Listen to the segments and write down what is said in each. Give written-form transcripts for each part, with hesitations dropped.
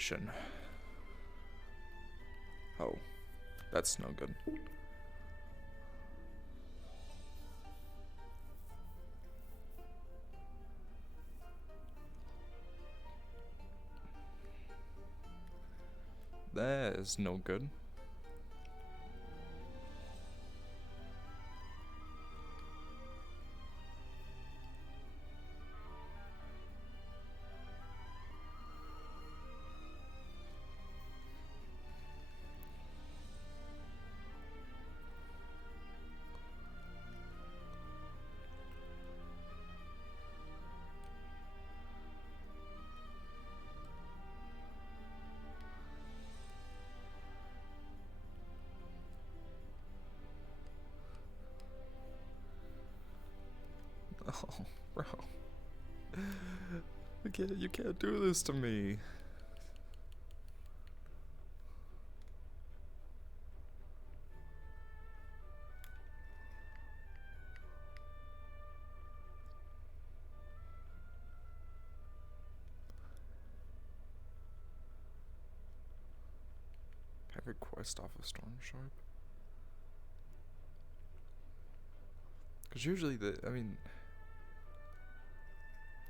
Station. Oh, that's no good. That is no good. Oh, bro. You can't do this to me. Have a quest off of Storm Sharp. Cause usually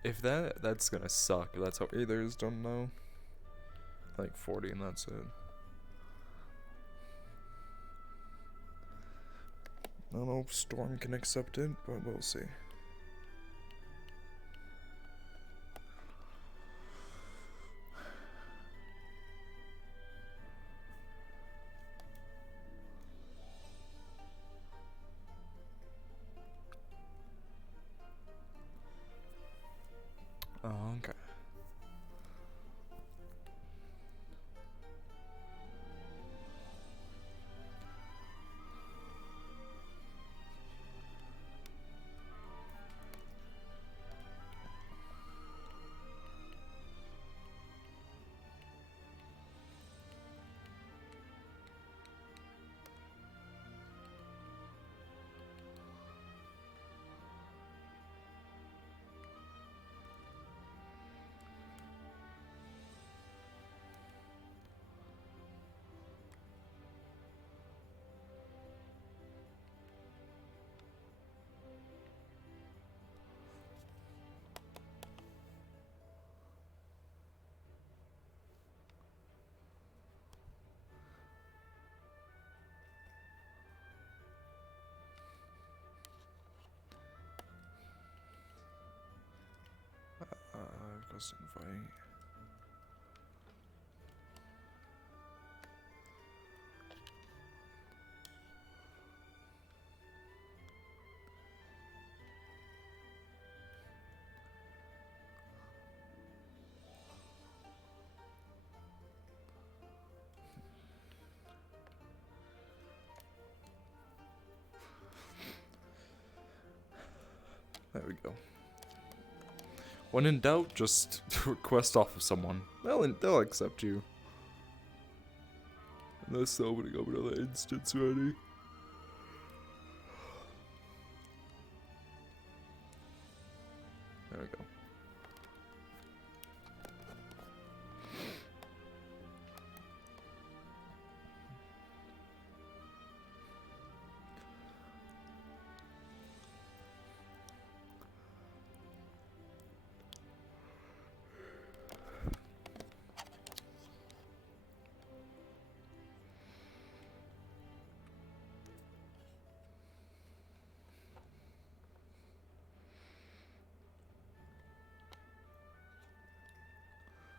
if that's gonna suck. That's how Aether is done now. Like 40 and that's it. I don't know if Storm can accept it, but we'll see. Oh, okay. Request invite. There we go. When in doubt, just request off of someone. They'll accept you. Unless they're opening up another instance already. There we go.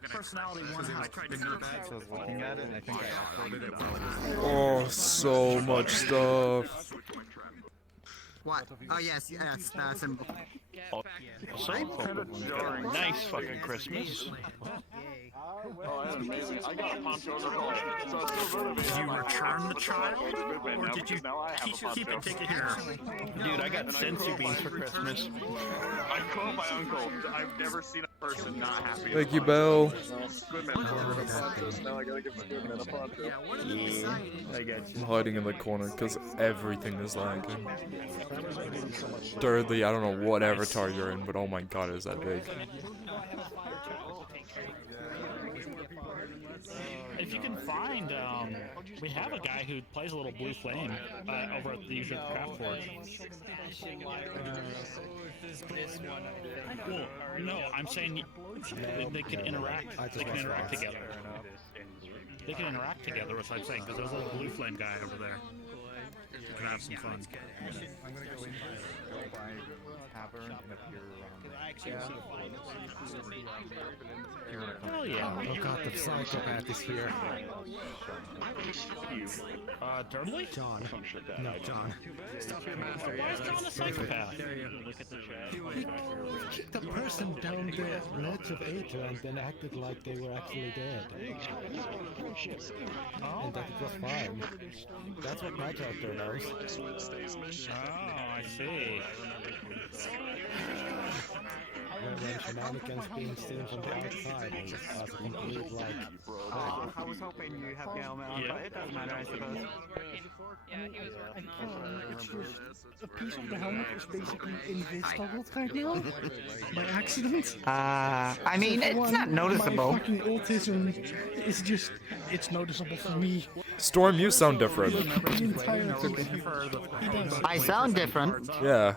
Personality one has looking at it, and I think I uploaded it. Oh, so much stuff. What? Oh yes, symbol. Oh, so nice fucking Christmas. Did you return the child, or did you keep it take it here? Dude, I got sensu beans for Christmas. I call my uncle. I've never seen a person not happy. Thank you, Belle. I got I'm hiding in the corner because everything is lagging. Thirdly, I don't know what avatar you're in, but oh my god, is that big. if you can find, we have a guy who plays a little Blue Flame over at the usual Craft Forge. Well, no, I'm saying they can interact. They can interact together. They can interact together, is what I'm saying, because there's a little Blue Flame guy over there. You can have some fun. I'm gonna go in by Tavern and appear Hell yeah. Oh god, the psychopath is here. Dudley? John. No, John. Stop your master. Why is John a psychopath? He kicked the person down the ledge of Aether and then acted like they were actually dead. And that it was fine. That's what my character knows. Oh, I see. When shenanigans being seen from the outside is a complete like... I was hoping you have the helmet on, but it doesn't matter, I suppose. It's just a piece of the helmet is basically invisible right now by accident. I mean, it's not noticeable. My fucking autism is just, it's noticeable for me. Storm, you sound different. The entire thing. I sound different. Yeah.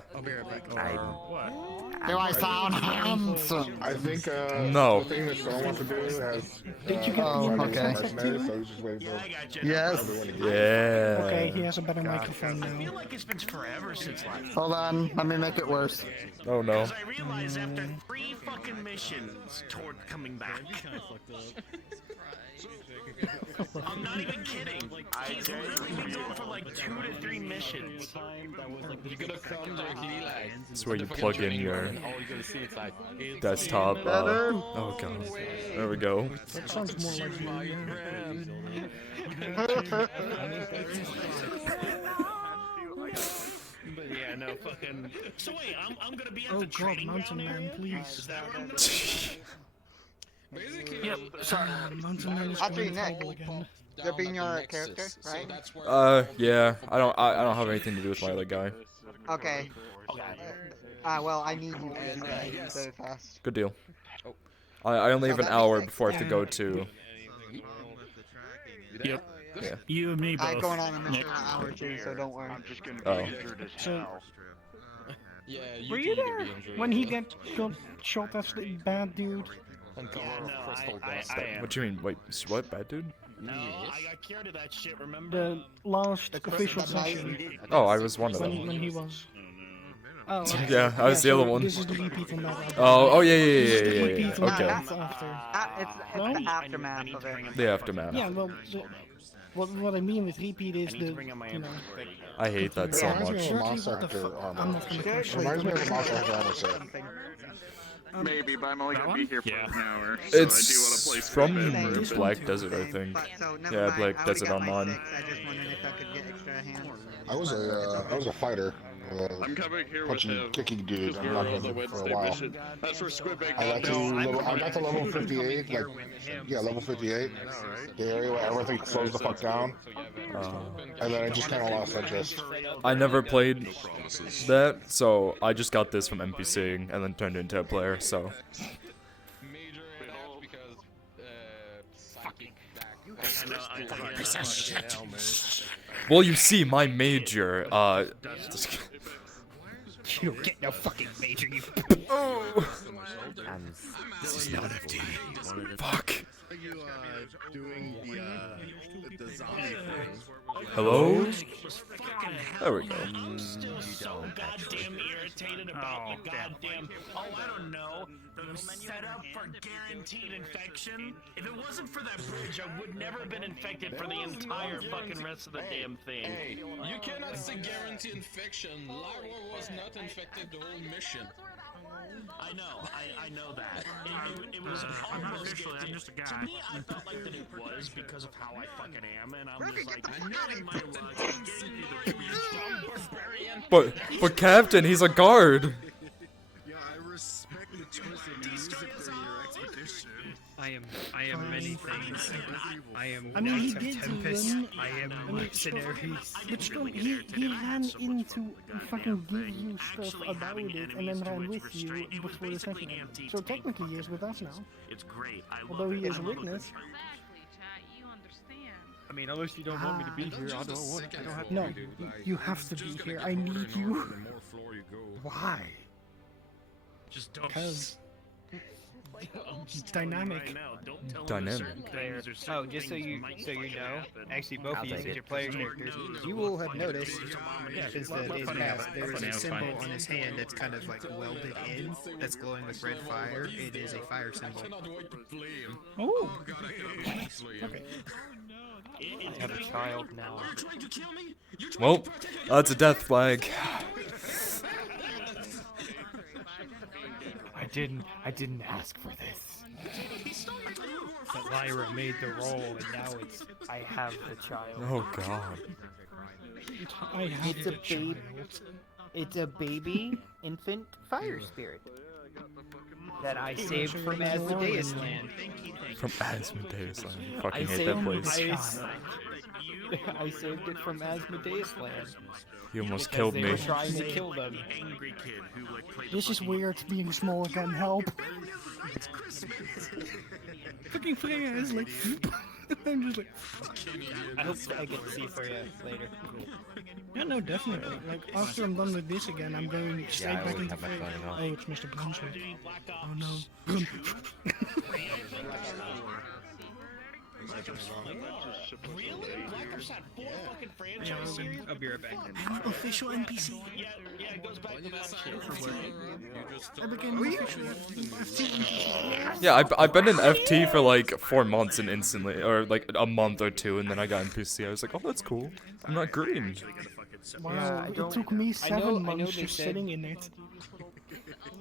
Do I sound handsome? I think No. the thing that Storm wants to do has Did you get the okay. concept too? so he's just waiting for Yes. Yeah. Okay, he has a better microphone I feel now. like it's been forever since last. Hold on, let me make it worse. Oh no. Because I realized after 3 fucking missions toward coming back. I'm not even kidding. He's literally been going for like 2 to 3 missions. It's where you plug in your desktop. Oh god. There we go. That sounds more like you. But yeah, no fucking. So wait, I'm gonna be at Oh the god, training Mountain ground Man, here? please. Is that Yep. Sorry. Mountain Man is Actually, going Nick, trouble again. you're being your character, right? Yeah. I don't have anything to do with my other guy. Okay. Well, I need you to do that very fast. Good deal. I only have an hour before I have to go to. Yep. Yeah. You and me both. I'm going on a mission in an hour too, so don't worry. I'm just gonna be Oh. injured as So, hell. were you there when he got shot as the bad dude? Yeah, no, I am. What do you mean? Wait, what? Bad dude? No, I got cured of that shit, remember? The last official session Oh, I was one of when them. he was. Oh, okay. Yeah, I was the so other one. This is the repeat on that. Oh, yeah. This is the repeat on Okay. that after. It's No? the aftermath of it. The aftermath. Yeah, well, what I mean with repeat is I need to the, bring out my you know, I hate that so Reminds me much. of a Moss what the Sector fuck? armor. I'm not gonna question Reminds me of a Moss Sector armor set. Maybe, but I'm only gonna be here for Yeah. an hour. So I do want to It's play from Squid Black Desert, I think. But, so, never Yeah, mind. Black I already Desert got my Online. 6, I just wondered if I could get extra hands. I was a fighter. I'm coming here with Punching, him. kicking dudes. I'm We're not on the going for a Wednesday while. mission. That's where Squidbag I got got I got to level 58, like, yeah, level 58. The area where everything slows the fuck down. And then I just kind of lost interest. I never played that, so I just got this from NPCing and then turned it into a player, so. Well, you see, my major, You don't get no fucking major, you. This is not FD. Fuck. Hello? There we go. I'm still so goddamn irritated about the goddamn. Oh, I don't know. The setup for guaranteed infection. If it wasn't for that bridge, I would never have been infected for the entire fucking rest of the damn thing. Hey, you cannot say guarantee infection. Lara was not infected the whole mission. I know, I know that. It was almost I'm just a guy. To me, I felt like that it was because of how I fucking am, and I'm just like, getting my luck, getting through the dumb barbarian. But Captain, he's a guard. Yeah, I respect the choice of music for your expedition. I am many things. I am I mean, he Knight of did Tempest. win. I am I mean, mercenaries. But still, he ran into fucking give you stuff about it and then ran with you before the session ended. So technically he is with us now. It's great. I love Although he it. is a witness. I mean, unless you don't want me to be here, I don't have to. No, you have to be here. I need you. Why? Just don't. Because dynamic. Dynamic. Oh, just so you know, actually both of you, since your player characters, you will have noticed, since the days past, there is a symbol on his hand that's kind of like welded in, that's glowing with red fire. It is a fire symbol. Oh. Okay. I have a child now. Well, that's a death flag. I didn't ask for this. But Lyra made the roll, and now I have the child. Oh god. I have It's a a child. It's a baby infant fire spirit that I saved from Asmodeus Land. From Asmodeus Land. I fucking hate that place. I saved it from Asmodeus Land. You almost Because killed they me. were trying to kill them. This is weird being small again, help. Fucking Freya is like... I'm just like... I hope I get to see Freya later. Yeah, no, definitely. Like, after I'm done with this again, I'm going straight back into Freya. Oh, it's Mr. Brunswick. Oh no. Really? Black Ops had 4 fucking franchises? I'll be right back. I'm official NPC. Yeah, it goes back to that shit. I became an official NPC. Yeah, I've been in FT for like 4 months and instantly, or like a month or 2, and then I got NPC. I was like, oh, that's cool. I'm not green. Wow, it took me 7 months just sitting in it.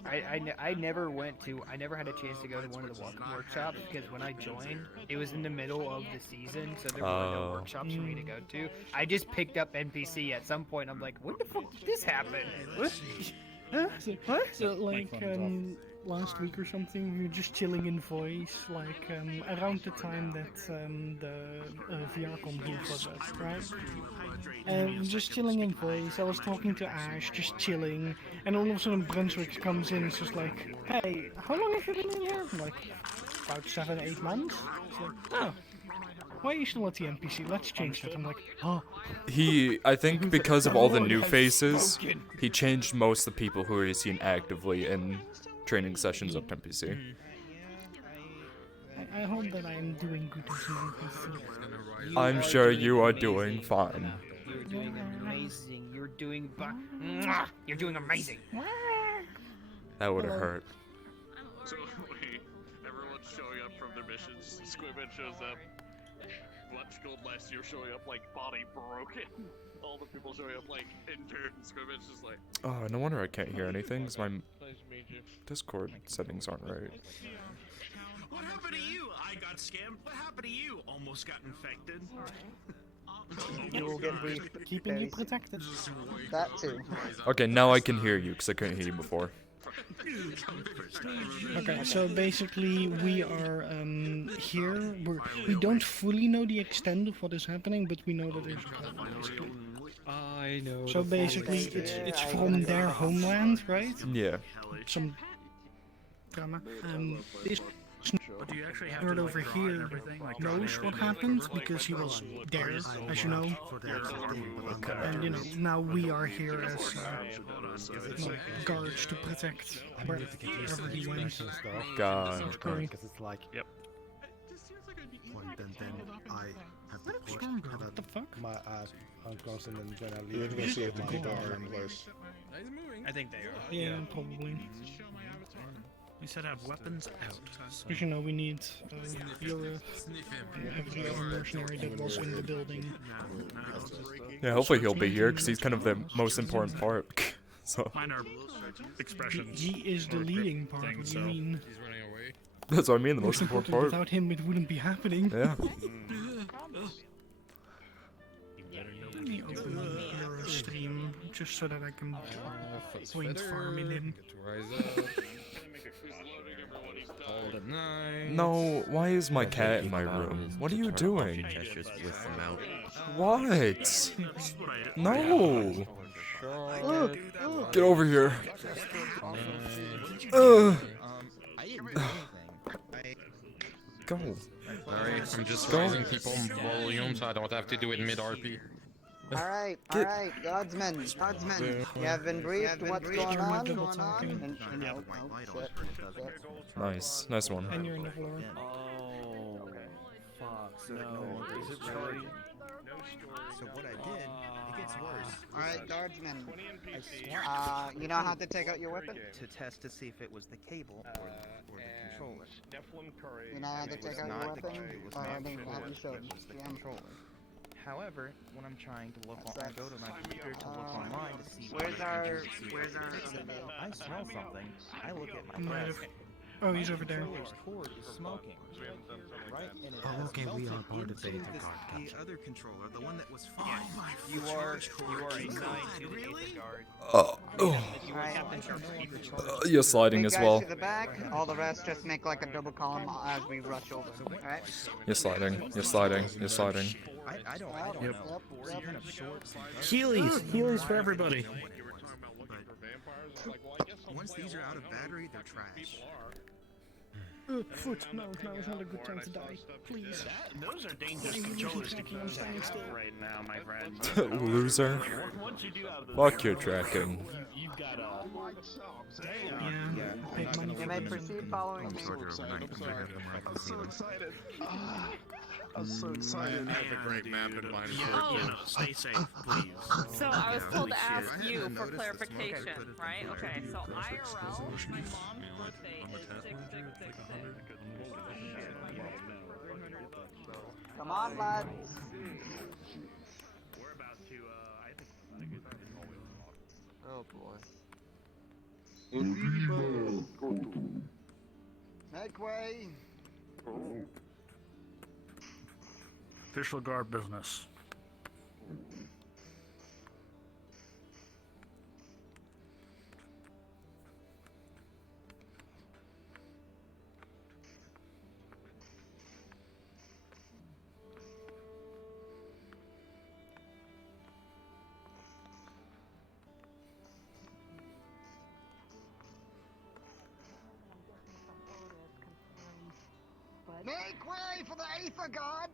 I never had a chance to go to one of the workshops because when I joined, it was in the middle of the season, so there were no workshops for me to go to. I just picked up NPC at some point. I'm like, when the fuck did this happen? What? So, like, last week or something, we were just chilling in voice, like, around the time that, the VRCon booth was up, right? And just chilling in voice, I was talking to Ash, just chilling, and all of a sudden Brunswick comes in, it's just like, hey, how long have you been in here? I'm like, about 7-8 months? It's like, oh. Why are you still at the NPC? Let's change that. I'm like, oh. I think because of all the new faces, he changed most of the people who are seen actively in training sessions up to NPC. I hope that I am doing good as an NPC. I'm sure you are doing fine. You're doing amazing. You're doing amazing. That would have hurt. So, wait, everyone's showing up from their missions. Squidman shows up. Electrical last year showing up like body broken. All the people showing up like injured, and Squidman's just like... Oh, no wonder I can't hear anything, because my Discord settings aren't right. What happened to you? I got scammed. What happened to you? Almost got infected. You will get briefed. Keeping you protected. That too. Okay, now I can hear you, because I couldn't hear you before. Okay, so basically we are here. We don't fully know the extent of what is happening, but we know that there's a problem, basically. I know. So basically, it's from their homeland, right? Yeah. Some drama. This nerd over here knows what happened because he was there, as you know. And you know, now we are here as guards to protect wherever he went. God. Because it's like, Then I have the push What the fuck? my uncles and then when I You're leave, gonna see if the my people dad- are in place. I think they are. Yeah, probably. You said have weapons out. Because you know, we need Europe, every other mercenary that was in the building. Yeah, hopefully he'll be here, because he's kind of the most important part. So. Minor expressions. He is the leading part, what do you mean? That's what I mean, the most important part. Without him, it wouldn't be happening. Yeah. Let me open the Euro stream, just so that I can point farm in him. No, why is my cat in my room? What are you doing? What? No! Get over here. Go. Sorry, I'm just Go. raising people volume so I don't have to do it mid-RP. Alright, guardsmen, you have been briefed what's going on? And, shit. Nice. Nice one. And you're in the floor. Oh, fuck. No, is it really? So what I did, it gets worse. Alright, guardsmen. You know how to take out your weapon? To test to see if it was the cable or the controller. You know how to take out your weapon? It was Or not I the mean, have you controller, showed it was the GM? controller. However, when I'm trying to look on, I go to my computer to look Uh, online to see where's what our- to see if where's I can our fix it. other guy? I smell something. I look at my Might desk. have. Oh, he's over there. Controller's cord is smoking. Right? And it Oh, has okay, we melted are part of the into Aether this- guard. The other controller, the one that was fine. You are assigned to the Aether guard. Oh. You are Captain Sharp. You're sliding Big as guys well. to the back, all the rest just make like a double column as we rush over. Alright? You're sliding. You're sliding. You're sliding. I don't know. We're kind of short. Healies for everybody. But once these are out of battery, they're trash. Foot. No, now is not a good time to die. Please. Those are dangerous controllers to keep right now, my friend. Loser. Once you do have the Fuck your tracking. you've got a. Yeah. Big money You for may them. proceed following me. I'm so excited. I'm so excited. I have a great map in mind for Oh, it. no, stay safe, please. So I was told to Holy ask shit. I you hadn't for noticed the smoke. clarification, Put it right? in the Okay, so fire. IRL, my mom's birthday is 6666. Come on, lads. We're about to, I think. Oh boy. Make way. Official guard business. Make way for the Aether God.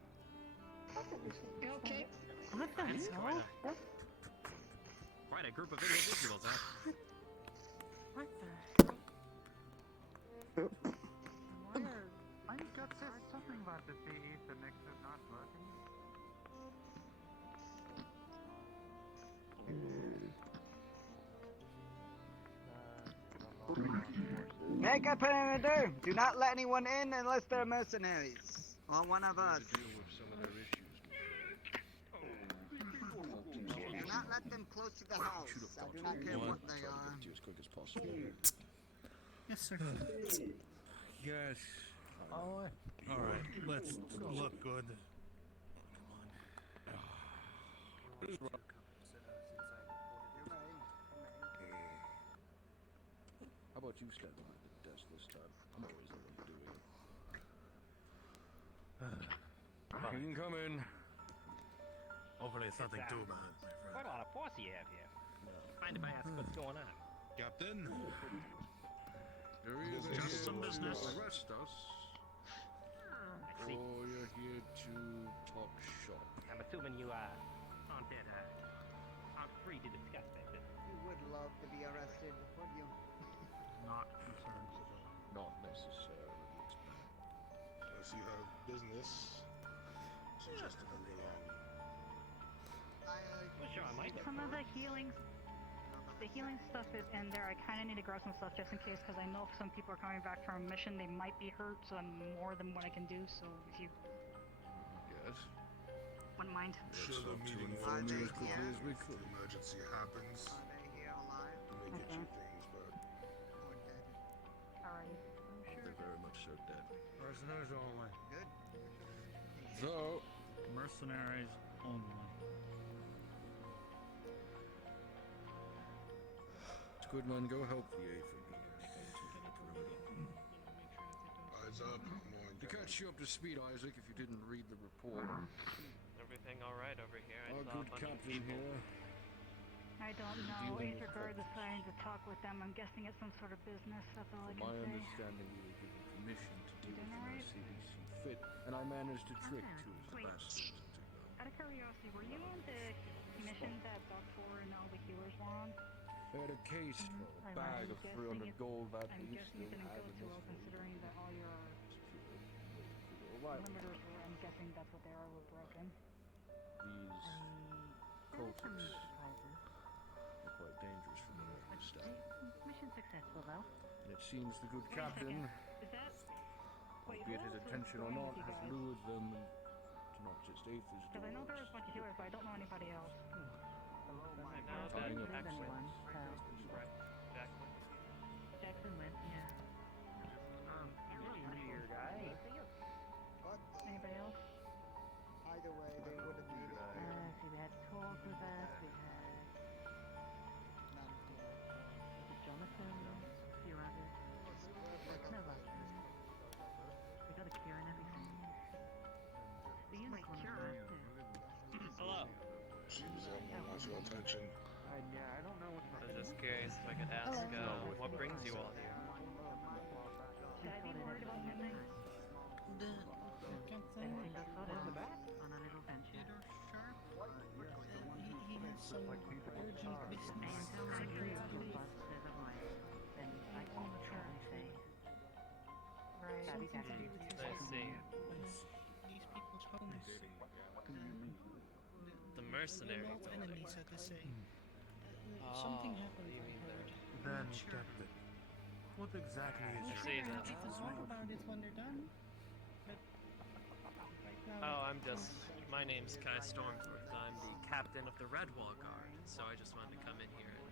Okay. What the hell? Quite a group of individuals, huh? What the hell? My gut says something about the Aether nexus not working. Make a perimeter. Do not let anyone in unless they're mercenaries or one of us. Do not let them close to the house. I do not care what they are. Yes, sir. Yes. Alright, let's look good. How about you stand behind the desk this time? I'm always the one doing it. You can come in. Hopefully it's nothing too bad, my friend. Quite a lot of force you have here. Mind if I ask what's going on? Captain? There is Just some business. Arrest us. See. Or you're here to talk shop. I'm assuming you aren't free to discuss that. You would love to be arrested, would you? Not concerned. Not necessarily. Unless you have business. Suggest another line. Well, sure, I might. Some of the healing stuff is in there. I kind of need to grab some stuff just in case, because I know if some people are coming back from a mission, they might be hurt, so I'm more than what I can do. So if you Yes. wouldn't mind. Show the meeting for me as quickly as we could. Emergency happens. Are they here alive? Let me get Okay. you things, but Alright. I'm sure. They're very much so dead. Mercenaries only. Good. so Mercenaries only. Squidman, go help the Aether. eyes up. I'm on To catch you up to speed, Isaac, if you didn't read the report. Everything all right over here? Our good captain here. I don't know. Aether Guard deciding to talk with them. I'm guessing it's some sort of business. That's all I can My say. understanding, we were given permission to deal with Doing them alright? as they see fit, and I managed to trick two of the Wait. bastards into Out of curiosity, were you on the mission that Doc 4 and all the healers were on? They had a case for a bag of 300 gold that I'm we guessing you still didn't have go in too this well folder. considering that all your limiters were, I'm guessing that's what they are, were broken. These cultists are quite dangerous from what I understand. Mission successful though. And it seems the good captain, Is that... Wait, albeit who his else was intention or going not, with you has guys? lured them to not just Aether's Because I know there doors, was a bunch of healers, but I don't know anybody else. tying up Jackson went, yeah. Here, guy. Anybody else? Either way, they would have made it. See, we had Talk with us, we had... Jonathan, a few others. No luck. We got a cure and everything. The unit's one of them. Hello. Your attention. I don't know what. I was just curious if I could ask, what brings you all here? Should I be worried about anything? Everything goes well on a little venture. He has some urgent business. And until my curiosity says otherwise, then I can truly say. Right. Something to do with his I see. these people's homes. The mercenary Enemies at the same. Something happened, I heard. Then, Captain, what exactly is We'll your see try that. to talk about it when they're done. But Oh, I'm just. My name's Kai Stormforth. I'm the captain of the Redwall Guard, so I just wanted to come in here and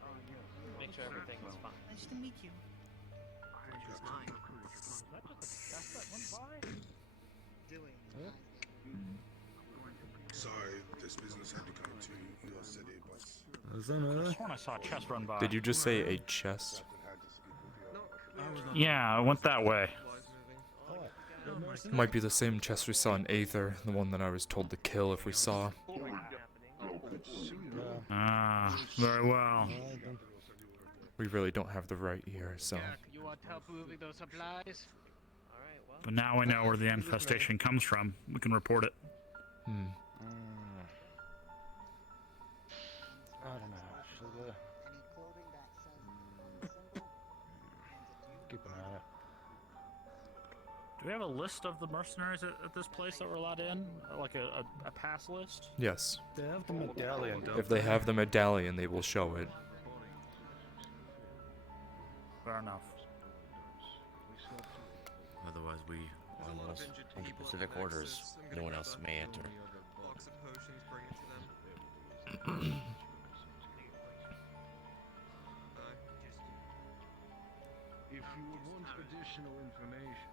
make sure everything was fine. nice to meet you. Pleasure's mine. Sorry, this business had to come to your city, boss. I sworn I saw a chest run by. Did you just say a chest? Yeah, I went that way. Might be the same chest we saw in Aether, the one that I was told to kill if we saw. Ah, very well. We really don't have the right here, so. You want help moving those supplies? But now we know where the infestation comes from. We can report it. Hmm. I don't know. Should keep an eye on it. Do we have a list of the mercenaries at this place that we're allowed in? Like a pass list? Yes. They have the medallion, don't If they have the medallion, they will show it. Fair enough. Otherwise, we are almost under specific orders. No one else may enter. Box of potions, bring it to them. If you would want additional information,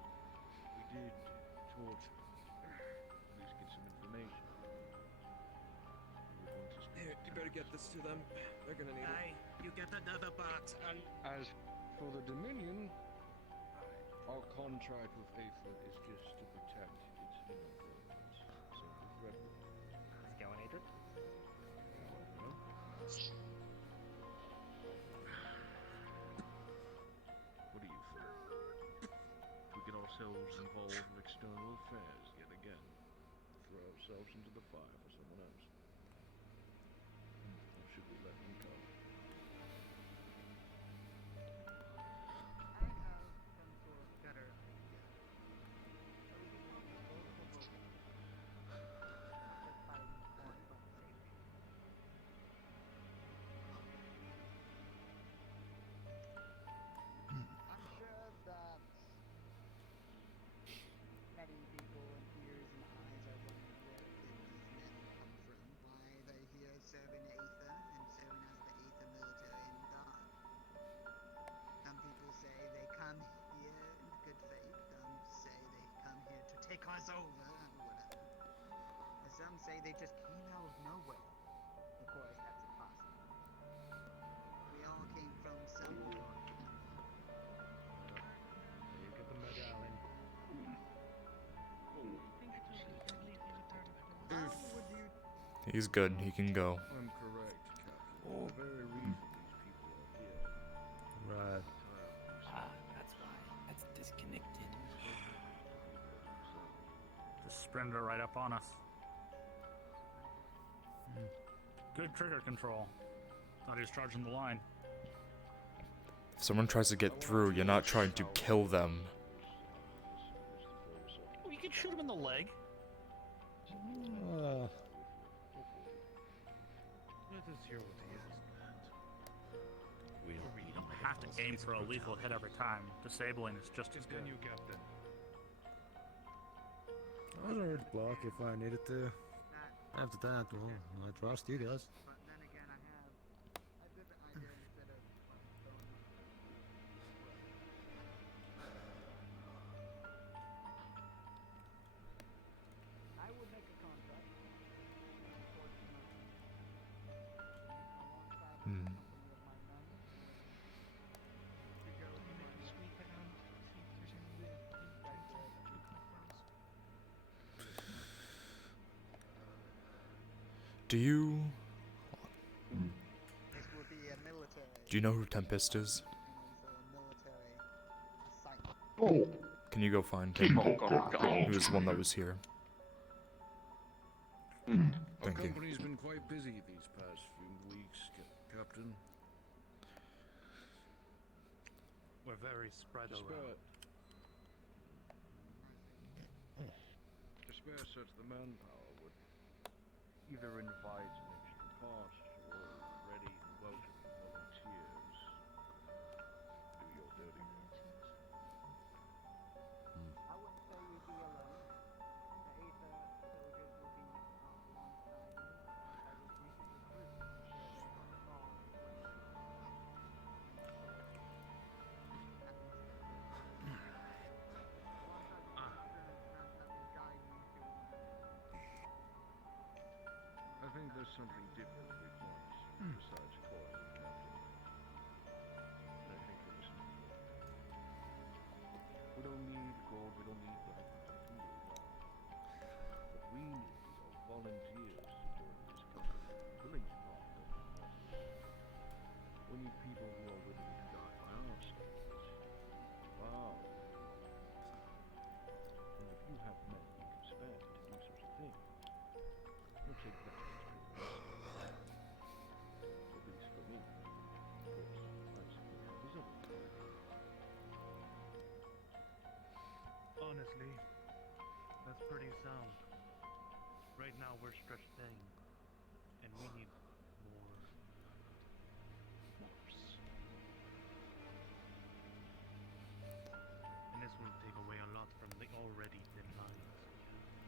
we did torture. At least get some information. Here, you better get this to them. They're gonna need it. You get another box. As for the Dominion, our contract with Aether is just to protect its influence. So with Redwood. How's it going, Adrian? What do you think? We get ourselves involved in external affairs yet again. Throw ourselves into the fire for someone else. Or should we let them go? I'm sure that many people and ears and eyes are wondering where these men come from, why they're here serving Aether and serving as the Aether military and guard. Some people say they come here in good faith, some say they come here to take us over, or whatever. And some say they just came out of nowhere. Of course, that's impossible. We all came from somewhere. You get the medallion. He's good, he can go. I'm correct, Captain. The very sprinted it right up on us. Good trigger control. Thought he was charging the line. If someone tries to get through, you're not trying to kill them. Oh, you can shoot him in the leg. Let us hear what he is. You don't have to aim for a lethal hit every time. Disabling is just as good. Continue, Captain. I was ready to block if I needed to. After that, well, I trust you guys. But then again, I have a different idea instead of going. I would make a contract. Do you... This will be a military. Do you know who Tempest is? Military site. Can you go find him? He was the one that was here. Our Thank you. company's been quite busy these past few weeks, Captain. We're very spread To around. spare such the manpower would either invite an extra cost or ready and welcome volunteers. Do your dirty work. I wouldn't say you'd be alone. The Aether soldiers will be alongside you. I was recently recruited, so they are strong I think there's something different we want besides calling the captain. And I think it was we don't need gold, we don't need that. What we need are volunteers to join this company, willing to partner. We need people who are willing to die by our side. Wow. And if you have men you can spare to do such a thing, we'll take that as being at least for me. Of course, I support others of it. Honestly, that's pretty sound. Right now we're stretched thin, and we need more force. And this will take away a lot from the already thin lines.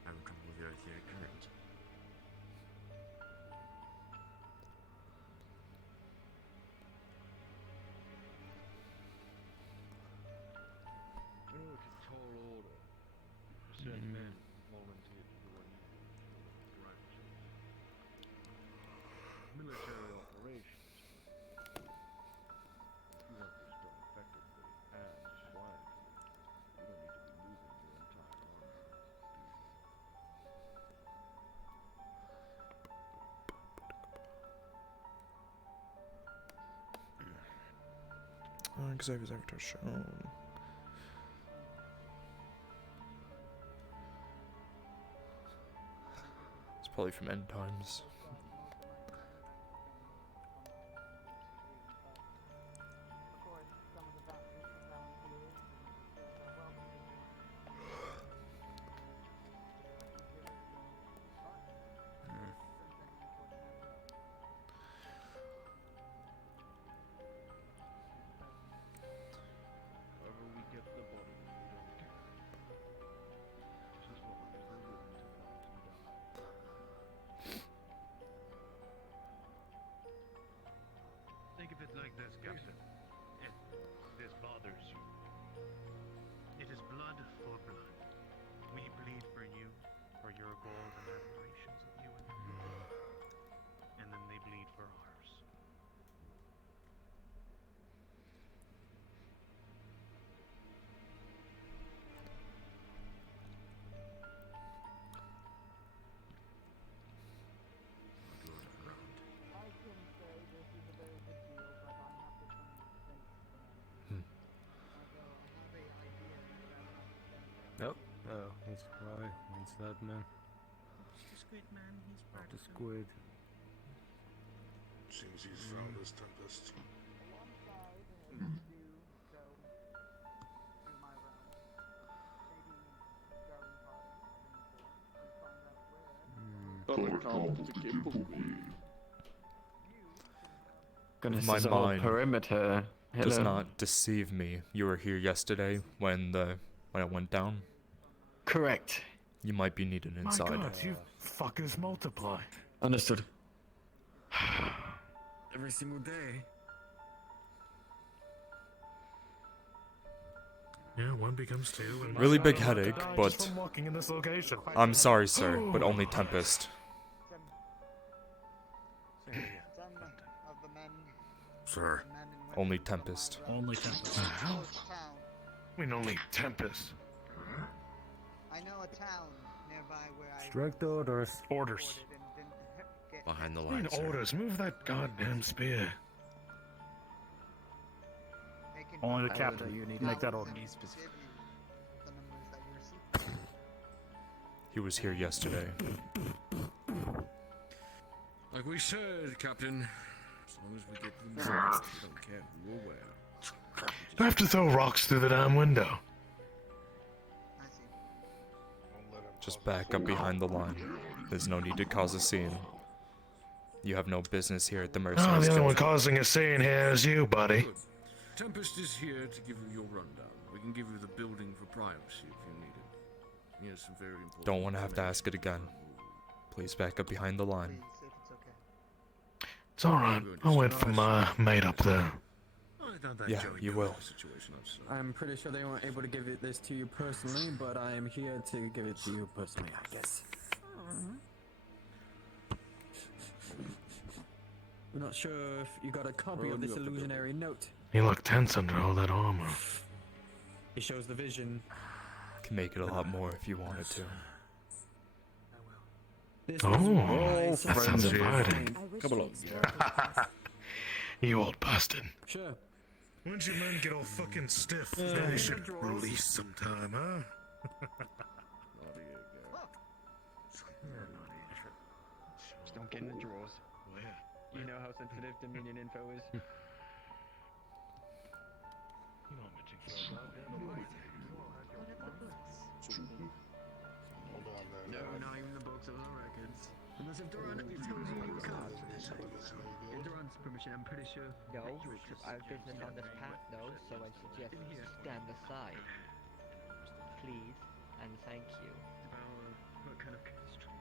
I'm trouble with your theory current. I know it's a tall order. Certain men volunteer to join you for the branch of military operations. If you want this done effectively and quietly, you don't need to be moving your entire army. Xavier's avatar shown. It's probably from End Times. However we get the body, we don't care. This is what we're willing to fight and die. Think of it like this, Captain. If this bothers you, it is blood for blood. We bleed for you, for your goals and aspirations of you and your people. And then they bleed for ours. I can say this is a very big deal, but I have to come to think. Although I have a idea that I have to think. Nope. Oh, he's right. He's that man. Squid man, he's Not the squid. Seems he's found this Tempest. If my mind does not deceive me, you were here yesterday when I went down. Correct. You might be needed inside. My God, you fuckers multiply. Understood. Every single day. Yeah, one becomes two. And Really big headache, but from walking in this location. I'm sorry, sir, but only Tempest. Sir. Only Tempest. Only Tempest. I mean, only Tempest. I know a town nearby where I Strict orders. Orders. Behind the I mean, line, sir. orders. Move that goddamn spear. Only the captain. Make that order. He was here yesterday. Like we said, Captain. As long as we get the message, we don't care who or where. I have to throw rocks through the damn window. Just back up behind the line. There's no need to cause a scene. You have no business here at the Oh, Mercenaries the only one Guild. causing a scene here is you, buddy. Good. Tempest is here to give you your rundown. We can give you the building for privacy if you need it. He has some very important. Don't want to have to ask it again. Please back up behind the line. It's alright. I'll wait for my mate up there. Yeah, you will. I'm pretty sure they weren't able to give it this to you personally, but I am here to give it to you personally, I guess. I'm not sure if you got a copy of this illusionary note. You look tense under all that armor. It shows the vision. Can make it a lot more if you wanted to. This Oh, was that sounds inviting. Come along. You old bastard. Sure. When'd your men get all fucking stiff? They should release sometime, huh? Just don't get in the drawers. You know how sensitive Dominion info is. No, not even the books of the records. Unless if Duran tells you you can't. With Duran's permission, I'm pretty sure. No, I've been on this path though, so I suggest you stand aside. Please, and thank you. What kind of catastrophes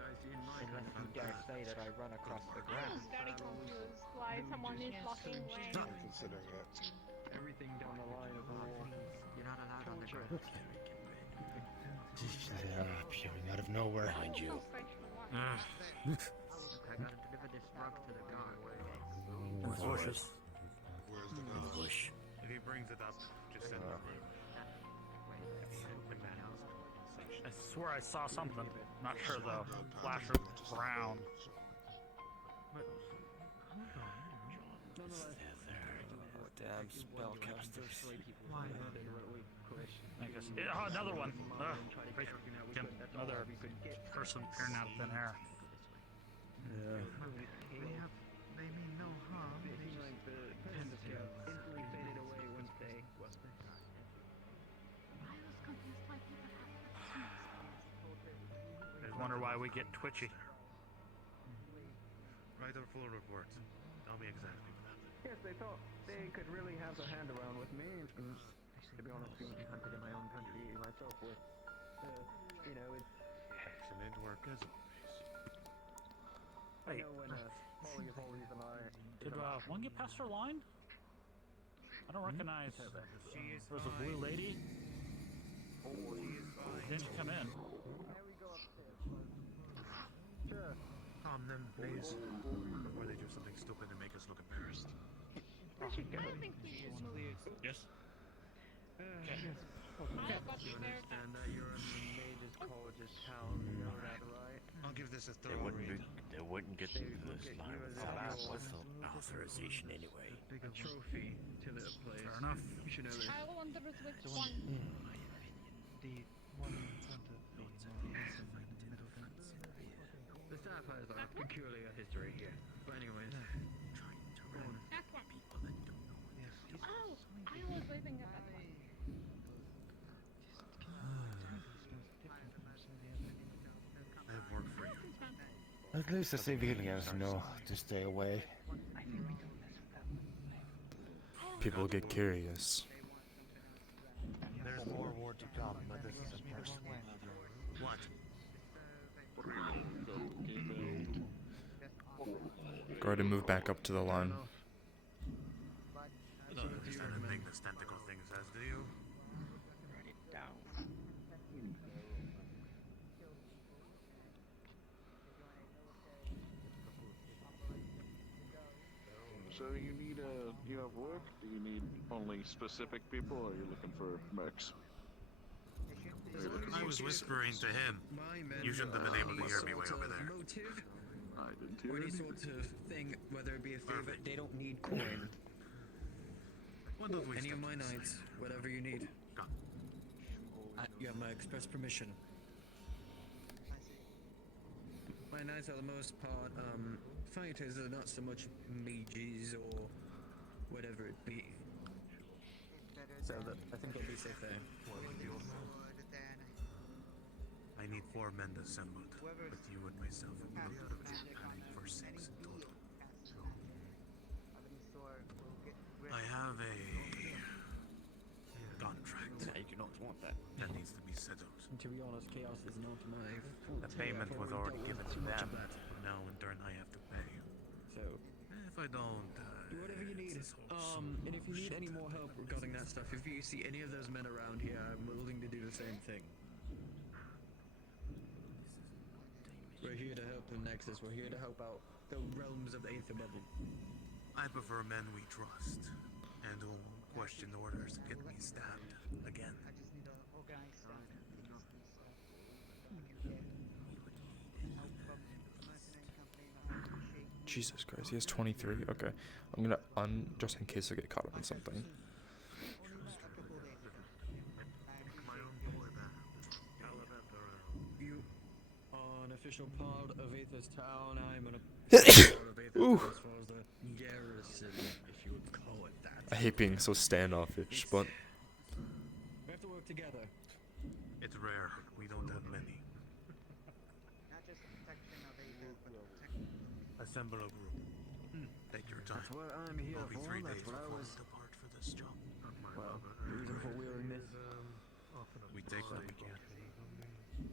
I see in my Unless you dare say that I run across the ground. Very confused why someone is blocking way. Considering it. everything down the line of war. You're not allowed on the ground. Shut up, appearing out of nowhere. Behind you. I gotta deliver this rock to the god. Bushes. Where's the In the bush. If he brings it up, just send it. I swear I saw something. Not sure though. Flash of brown. Damn spellcasters. I guess. Oh, another one. Another person peering out thin air. Yeah. They mean no harm. Instantly faded away once they. I wonder why we get twitchy. Write a full report. Tell me exactly what happened. Yes, they thought they could really have their hand around with me. And to be honest, being hunted in my own country myself with, you know, it's... Excellent work as always. Wait. You know, when Polly of Holies and I... Did one get past her line? I don't recognize. There's a blue lady. Didn't she come in? Sure. Calm them, please. Before they do something stupid and make us look embarrassed. Yes. You understand that you're in the Mage's College's town, you know that, right? I'll give this a They thorough wouldn't, read. they wouldn't get through this line without authorization anyway. A trophy to the place. Fair enough. You should know this. I wonder which one. the one in front of the northeast and the middle fence. The staff has a peculiar history here. But anyways, That one. Oh, I was waving at that one. I have work for you. At least the civilians know to stay away. People get curious. There's more war to come, but this is a personal matter. What? Go ahead and move back up to the line. You don't understand a thing this tentacle thing says, do you? So you need you have work? Do you need only specific people, or are you looking for mechs? I was whispering to him. You shouldn't have been able to hear me way over there. Motive I didn't hear or any anything. sort of thing, whether it be a favor, they don't need coin. Any of my knights, whatever you need. You have my express permission. My knights are the most part fighters, are not so much mages or whatever it be. So that I think I'll be safe there. I need 4 men assembled. With you and myself, we will do it. I need for 6 in total. I have a contract. I do not want that. That needs to be settled. And to be honest, chaos is not my The payment was already given to them. Now in turn I have to pay. So If I don't, do whatever you need. And if you need any more help regarding that stuff, if you see any of those men around here, I'm willing to do the same thing. We're here to help the Nexus. We're here to help out the realms of the Aether bubble. I prefer men we trust and who won't question orders and get me stabbed again. Jesus Christ, he has 23. Okay, I'm gonna just in case I get caught up in something. You are an official part of Aether's town. I'm an official part of Aether as far as the garrison, if you would call it that. I hate being so standoffish, but We have to work together. It's rare. We don't have many. Assemble a group. Take your time. That's what I'm here It'll be for. 3 That's days what I before was. we depart for this job. Well, the reason for wearing this. We take what we can.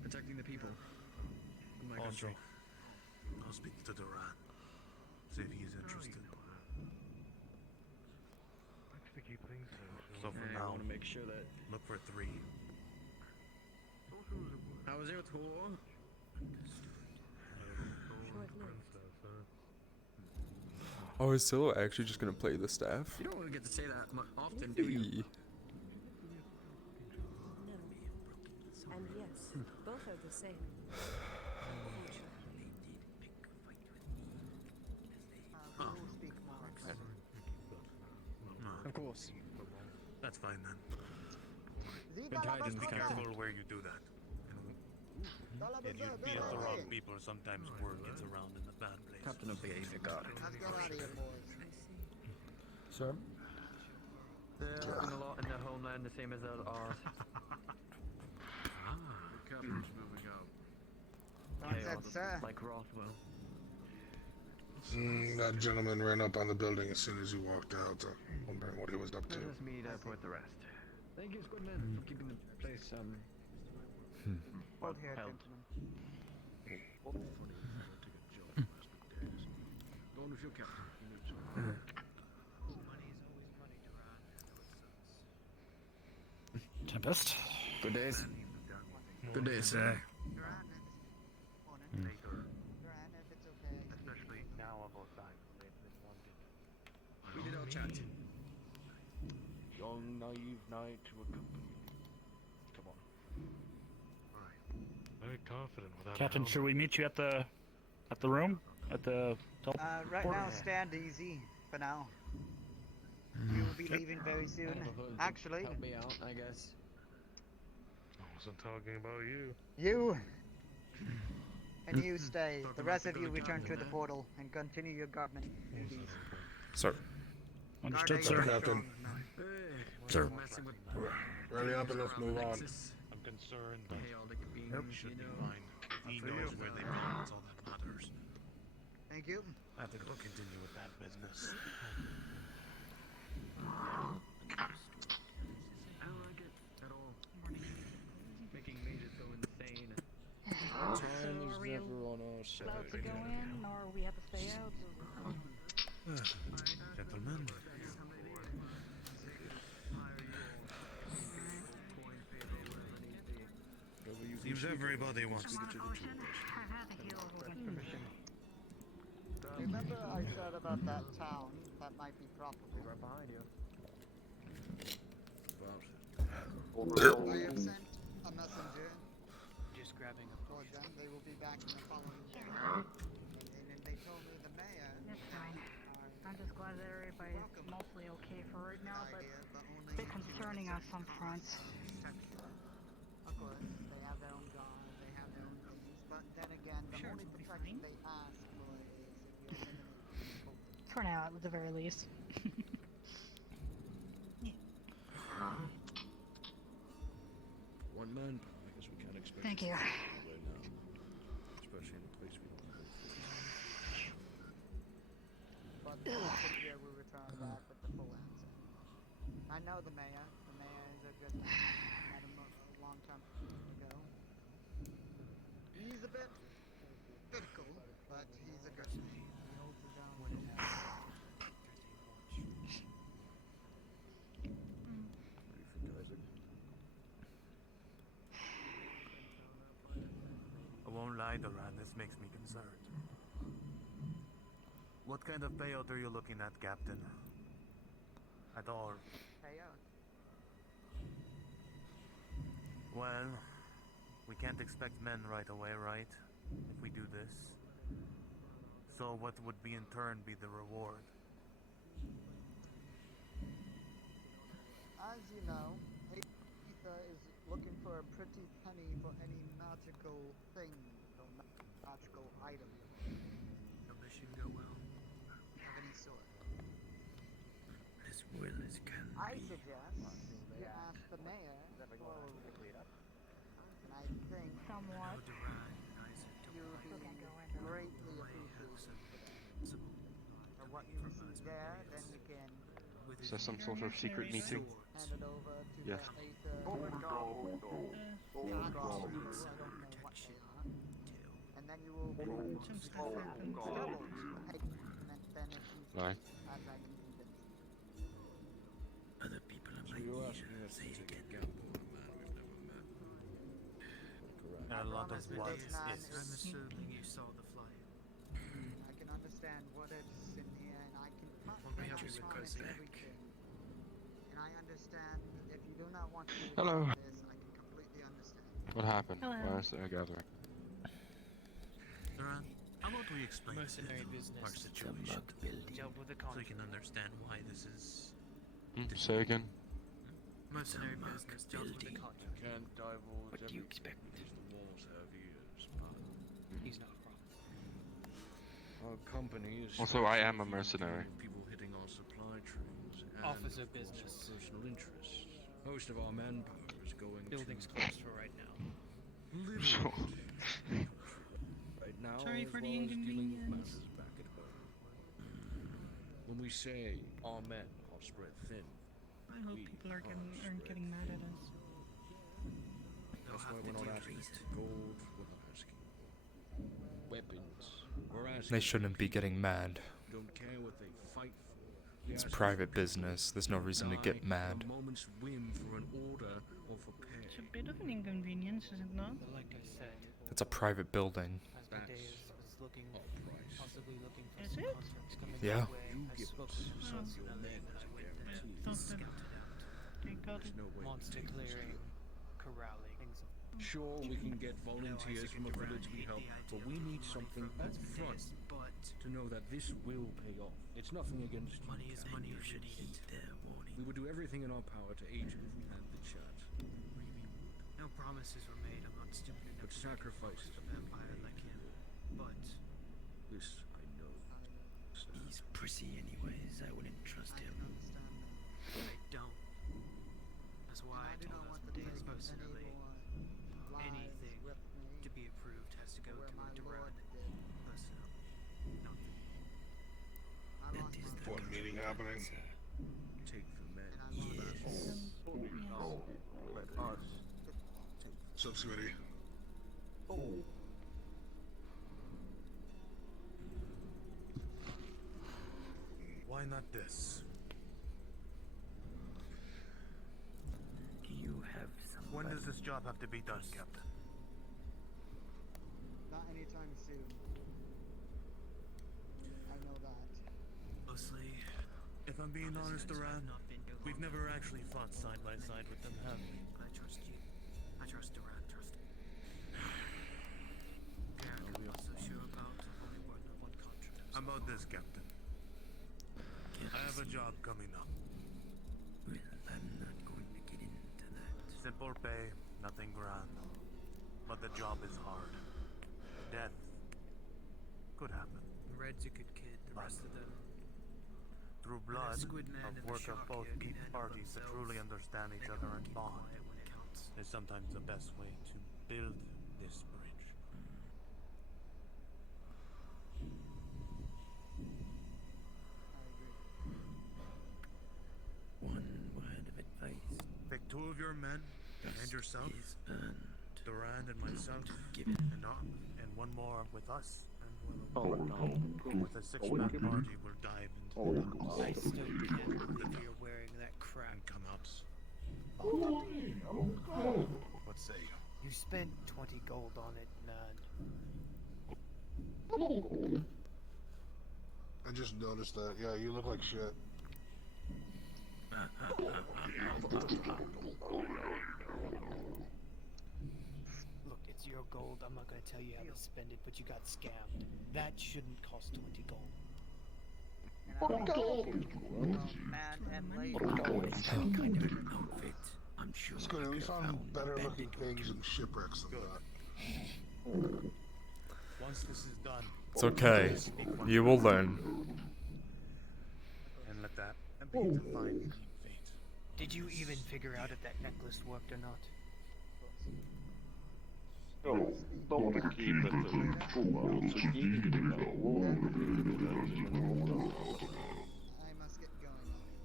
Protecting the people. In my Also, country. I'll speak to Duran. See if he's interested. So for I now, want to make sure that. look for 3. How was your tour? oh, is Silo actually just gonna play the staff? You don't want to get to say that often, do you? Hey. And yes, both are the same. Of course. That's fine then. But Just be careful where you do that. If you be at the wrong people, sometimes word gets around in the bad place. Captain of the Aether God. Sir? They're living a lot in their homeland, the same as ours. Captain's moving out. Like Rothwell. That gentleman ran up on the building as soon as you walked out, wondering what he was up to. Let us meet up with the rest. Thank you, Squidman, for keeping the place, well held. Don't with your captain. Tempest. Good days. Good days. Especially now of all time, they've been wanted. We did our chat. Young, naive knight to accompany. Come on. Very confident without Captain, should we meet you at the room? At the Right now, stand easy for now. You will be leaving very soon. Actually, Help me out, I guess. Wasn't talking about you. You and you stay. The rest of you return to the portal and continue your guardman duties. Sir. Understood, sir. Captain. Sir. Ready up and let's move on. I'm concerned. Chaotic beings, He should be fine. He knows where they belong. That's all that matters. Thank you. I think we'll continue with that business. I don't like it at all. Making mages go insane. Time is never on our side. Allowed to go in, or we have to stay out? Gentlemen. Seems everybody wants to get to the two. Remember I said about that town that might be profitable? Right behind you. I have sent a messenger. Just grabbing a towards them. They will be back in the following day. And they told me the mayor. That's fine. I'm just glad that everybody's mostly okay for right now, but it's a bit concerning on some fronts. Of course, they have their own guards, they have their own things, but then again, the only protection they ask for is if you eliminate people. For now, at the very least. One man, I guess we can't expect. Thank you. Especially in a place we don't know. But the messenger will return back with the full answer. I know the mayor. The mayor is a good man. I met him a long time ago. He's a bit difficult, but he's a good man. He holds his own. I won't lie, Duran, this makes me concerned. What kind of payout are you looking at, Captain? At all? Payout? Well, we can't expect men right away, right? If we do this. So what would be in turn be the reward? As you know, Aether is looking for a pretty penny for any magical thing or magical item. No mission go well. Of any sort. As well as can I be. suggest you ask the mayor for a reward. And I think somewhat you would be greatly appreciated for what you receive there, then you can Is there some sort of secret meeting? hand it over to Yes. the Aether I don't know what they are. And then you will be Some stuff happens. doubled. And then if you Right. as I can convince. Other people are So like you're me, asking us to say take a again. gamble on a man we've never met. Correct. A lot of promise you what this, man, is... I'm assuming you saw the flyer. I can understand what it's in here, and I can we have to promise request back. everything. And I understand if you do not want to do Hello. this, I can completely understand. What happened? Hello. Where's the gathering? Duran, how about we explain Mercenary our business. situation? Dealt with the So you conflict. can understand why this is... Say again? Mercenary business dealt with the contract. Can't divulge What do you everything expect? because the walls have ears, but He's not wrong. our company is... Also, I am a mercenary. People hitting our supply trains and Office of of course, business. our personal interests. Most of our manpower is going Building's to... closed for right now. Sure. Right now, Sorry as for the well as dealing with inconvenience. matters back at home. When we say our men are spread thin, I hope people aren't getting mad at us. that's why we're not asking for gold, we're not asking for weapons. We're asking They shouldn't be getting mad. we don't care what they fight for. We It's ask for private business. There's no reason to get die mad. A moment's whim for an order or for pay. It's a bit of an inconvenience, is it not? But like I said, It's a private building. as Medeiros was looking, possibly looking for Is some it? contracts coming Yeah. that way, You I give spoke us with some of some your men as a guarantee. Thought that scouted out. they got There's it. no way we Monster take this clearing, job. corralling, things of Sure, we can get volunteers from a village we help, but we need something up front to know that this will pay off. It's nothing against you. Money is money. You should eat their warning. We would do everything in our power to aid you if we had the chance. No promises were made. I'm not stupid enough to sacrifice a vampire like him. But This I know. He's prissy anyways, I wouldn't trust him. I don't. That's why I told us days personally. Anything to be approved has to go through a Duran personal. What meeting happening? Take the men. Yes. Let us. Subcommittee. Why not this? You have somebody. When does this job have to be done, Captain? Not anytime soon. I know that. Mostly, If I'm being honest, Duran, we've never actually fought side by side with them, have we? I trust you. I trust Duran. Trust me. Yeah, I'm not so sure about only one contract. How about this, Captain? I have a job coming up. Well, I'm not going to get into that. Simple pay, nothing grand. But the job is hard. Death could happen. Red's a good kid. The rest of them. Through And blood, if Squidman a and the work of Shark both here can keep handle parties that themselves, truly understand each they other can and keep bond quiet when it counts. is sometimes the best way to build this bridge. One word of advice. Pick 2 of your men and yourself, Duran and myself, and one more with us. And with a 6-man party, we'll dive into the darkness. I still can't believe you're wearing that crap. And come out. What say you? You spent 20 gold on it, none. I just noticed that. Yeah, you look like shit. Look, it's your gold. I'm not gonna tell you how to spend it, but you got scammed. That shouldn't cost 20 gold. Man and That kind of outfit, I'm sure. It's good. We found better looking things and shipwrecks than that. Once this is done, It's okay. You will learn. and let that be to find fate. Did you even figure out if that necklace worked or not? I must get going on it.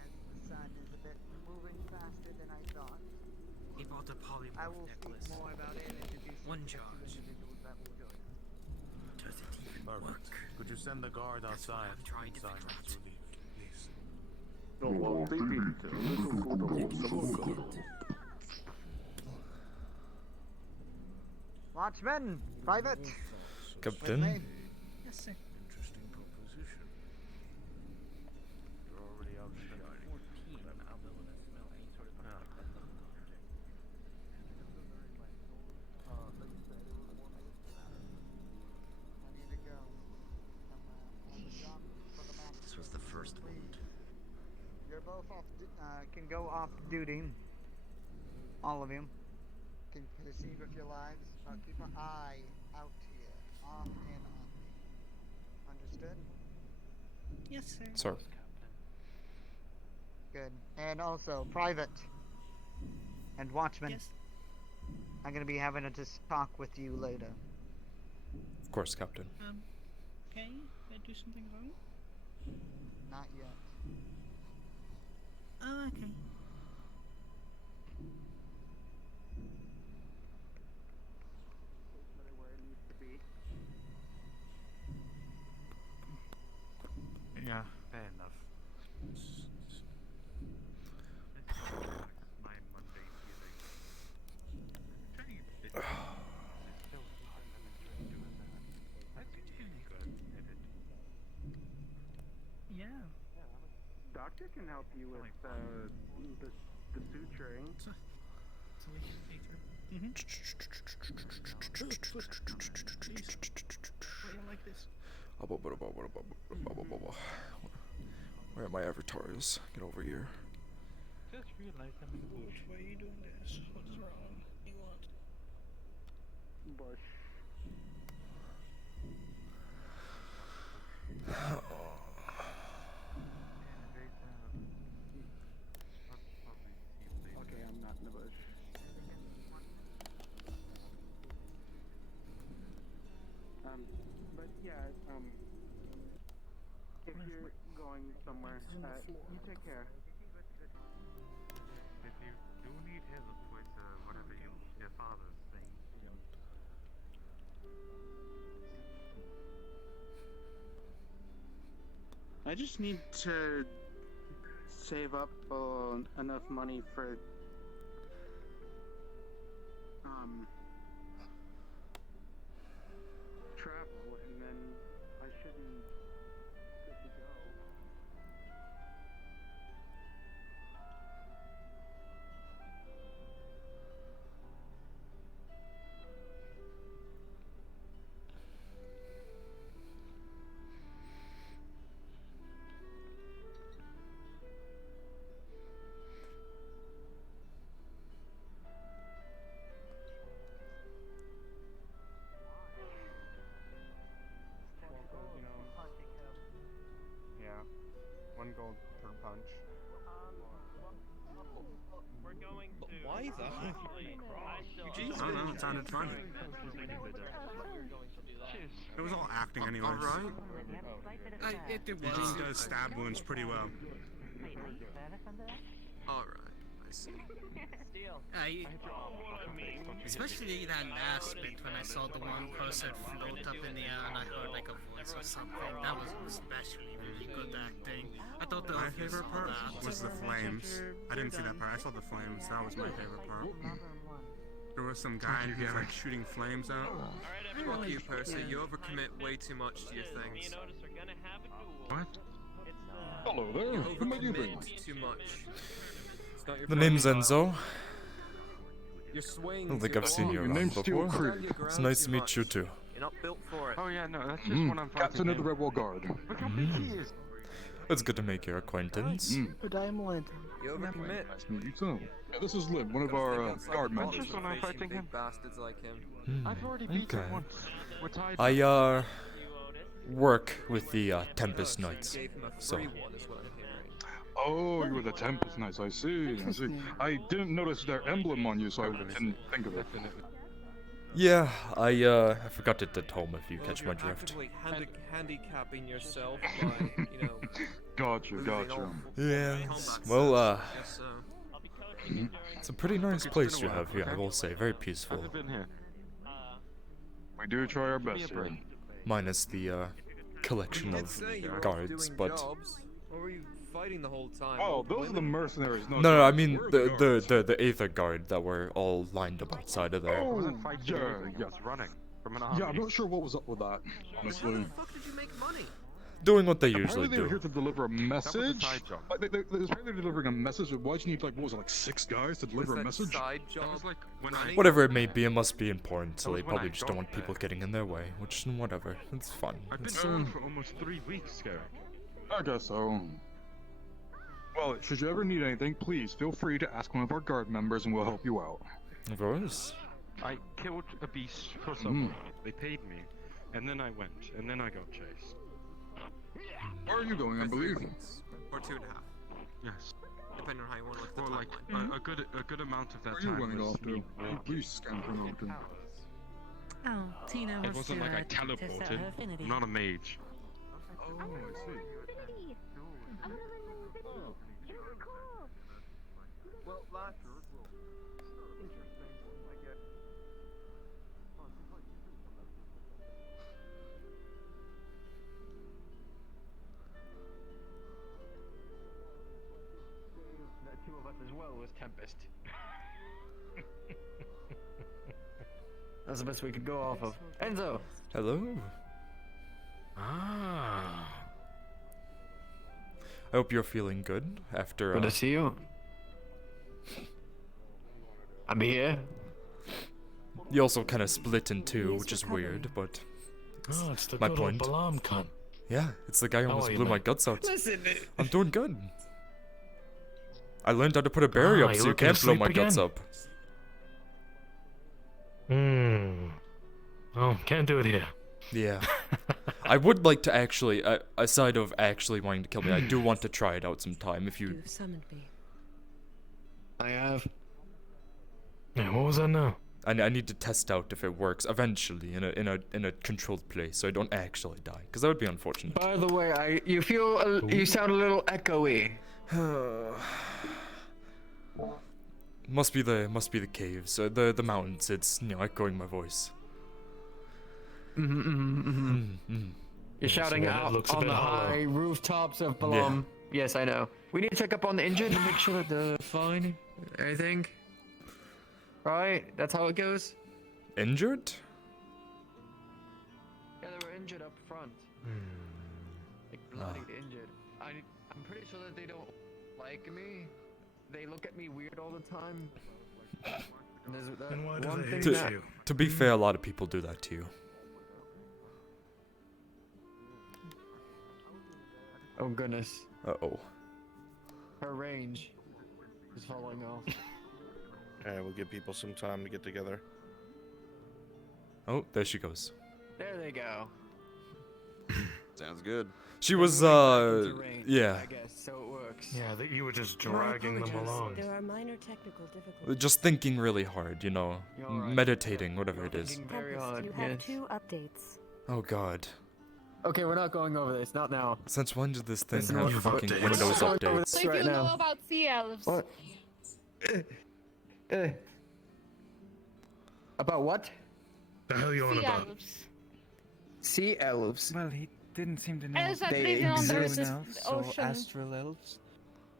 As the sun is a bit moving faster than I thought. He bought a polymorph I will necklace. speak more about it and introduce One you to charge. individuals that will join us. Does it even Perfect. work? Could you send the guard That's what outside I'm trying to inside figure once out. relieved, please? Watchman! Private! Captain? Yes, sir. Interesting proposition. You're already outstanding. 14. I need to go. I'm on the job for the master. This was the first one. You're both off. Can go off duty. All of you can proceed with your lives. But keep an eye out here, off and on me. Understood? Yes, sir. Sir. Good. And also, private and watchman. Yes. I'm gonna be having a talk with you later. Of course, Captain. Okay, did I do something wrong? Not yet. Oh, okay. Where it needs to be. Yeah, fair enough. My Monday Yeah. Doctor can help you with the suturing. Like this. Where are my avatars? Get over here. Just realized I'm in the bush. Why are you doing this? What's wrong? You want? Bush. Okay, I'm not in the bush. But yeah, if you're going somewhere, you take care. If you do need help with whatever your father's saying, I just need to save up enough money for travel, and then I should be good to go. Yeah, 1 gold per punch. We're going to. Why that? I don't know, it sounded fun. It was all acting anyways. Alright. It Eugene does stab wounds pretty well. Alright, I see. Especially that last bit when I saw the one person float up in the air and I heard like a voice or something. That was especially really good acting. I thought My favorite part was the flames. I didn't see that part. I saw the flames. That was my favorite part. There was some guy and he was like shooting flames out. Fuck you, Percy. You overcommit way too much to your things. What? Hello there. You Who may you be? overcommit too much. It's not your The name's problem. Enzo. You're swaying I don't think too I've seen you hard. around name's Steel before. Creek. It's nice to meet you too. You're not built for it. Oh yeah, no, that's just what I'm fighting. Captain of the Red Wall Guard. look how big he is. It's good to make your acquaintance. A diamond. You overcommit. Nice to meet you too. Yeah, this is Lynn, one of our guard members. Just when I'm fighting him. Bastards like him. I've already beat Okay. him once. We're tied. I work with the Tempest Knights. Gave him a So free one, is what I'm hearing. Oh, you were the Tempest Knights, I see. I see. I didn't notice their emblem on you, so I didn't think of it. yeah, I forgot it at home if you Well, catch if my you're drift. actively handicapping yourself by, you know, Gotcha, losing gotcha. all Yeah, combat well, stats, yes, it's a pretty nice place you have here, I will say. Very peaceful. How's it been here? We do try our best here. Minus the collection You did of say you were guards, doing but jobs. Or were you fighting the whole time? Oh, those are the mercenaries. no, I mean We're guards. the Aether guard that were all lined up outside of there. Oh, yeah, Yes, running from an army. yeah. I'm not sure what was up with that, honestly. How the fuck did you make money? Doing what they Apparently usually they were here do. to deliver a message. side job. Like, apparently they're delivering a message. But why do you need like what was it, like 6 guys to deliver a Was that message? side That job? was like when I. Whatever it may be, it must be important, so That they was when probably I just don't got want people there. getting in their way, which, whatever, it's fun. I've been It's, gone for almost 3 weeks, Garrett. I guess so. Well, should you ever need anything, please feel free to ask one of our guard members, and we'll help you out. of course. I killed a beast for someone. They paid me, and then I went, and then I got chased. Where are you going, I believe? Or 2.5. Yes. Depending on how you want to look at the Or like timeline. a good amount of that Where are you time running was off to? me Please scan for Norton. Oh, Tina It wants wasn't to like I test out her teleported. affinity. Not a mage. Oh, I see. Well, that's interesting, I guess. The 2 of us as well was Tempest. That's the best we could go off of. Enzo! Hello. Ah. I hope you're feeling good after. Good to see you. I'm here. You also kind of split in two, which is weird, but Oh, it's the my good old point. Balam cunt. Yeah, it's the guy who How almost are you, blew my man? guts out. Listen, I'm doing good. I learned how to put a barrier up you so you looking can't blow asleep my guts again? up. Oh, can't do it here. Yeah. I would like to actually, aside of actually wanting to kill me, I do want to try it out sometime if you... You've summoned me. I have. Yeah, what was that now? I need to test out if it works eventually in a controlled place so I don't actually die, because that would be unfortunate. By the way, you you sound a little echoey. Must be the caves, the mountains. It's echoing my voice. You're shouting So it out looks a on bit the hollow. high rooftops of Balom. Yes, I know. We need to check up on the injured and make sure that they're fine. I think. Right? That's how it goes? Injured? Yeah, they were injured up front. Like bloody injured. I'm pretty sure that they don't like me. They look at me weird all the time. And there's that And why do one they thing hate that... you? To be fair, a lot of people do that to you. Oh goodness. Uh-oh. Her range is falling off. Alright, we'll give people some time to get together. Oh, there she goes. There they go. Sounds good. She was, yeah. I guess, so it works. Yeah, that you were just dragging them along. There are minor technical difficulties. Just thinking really hard, meditating, whatever it is. Thinking very hard, You have yes. 2 updates. Oh god. Okay, we're not going over this, not now. Since when did this thing Listen, have we're fucking updates. Windows We're going over updates? this So right if you know now. about sea elves. What? About what? The hell you on Sea about? elves. Sea elves. Well, he didn't seem to know. Elves that They live under exist. the elves, so ocean. astral elves.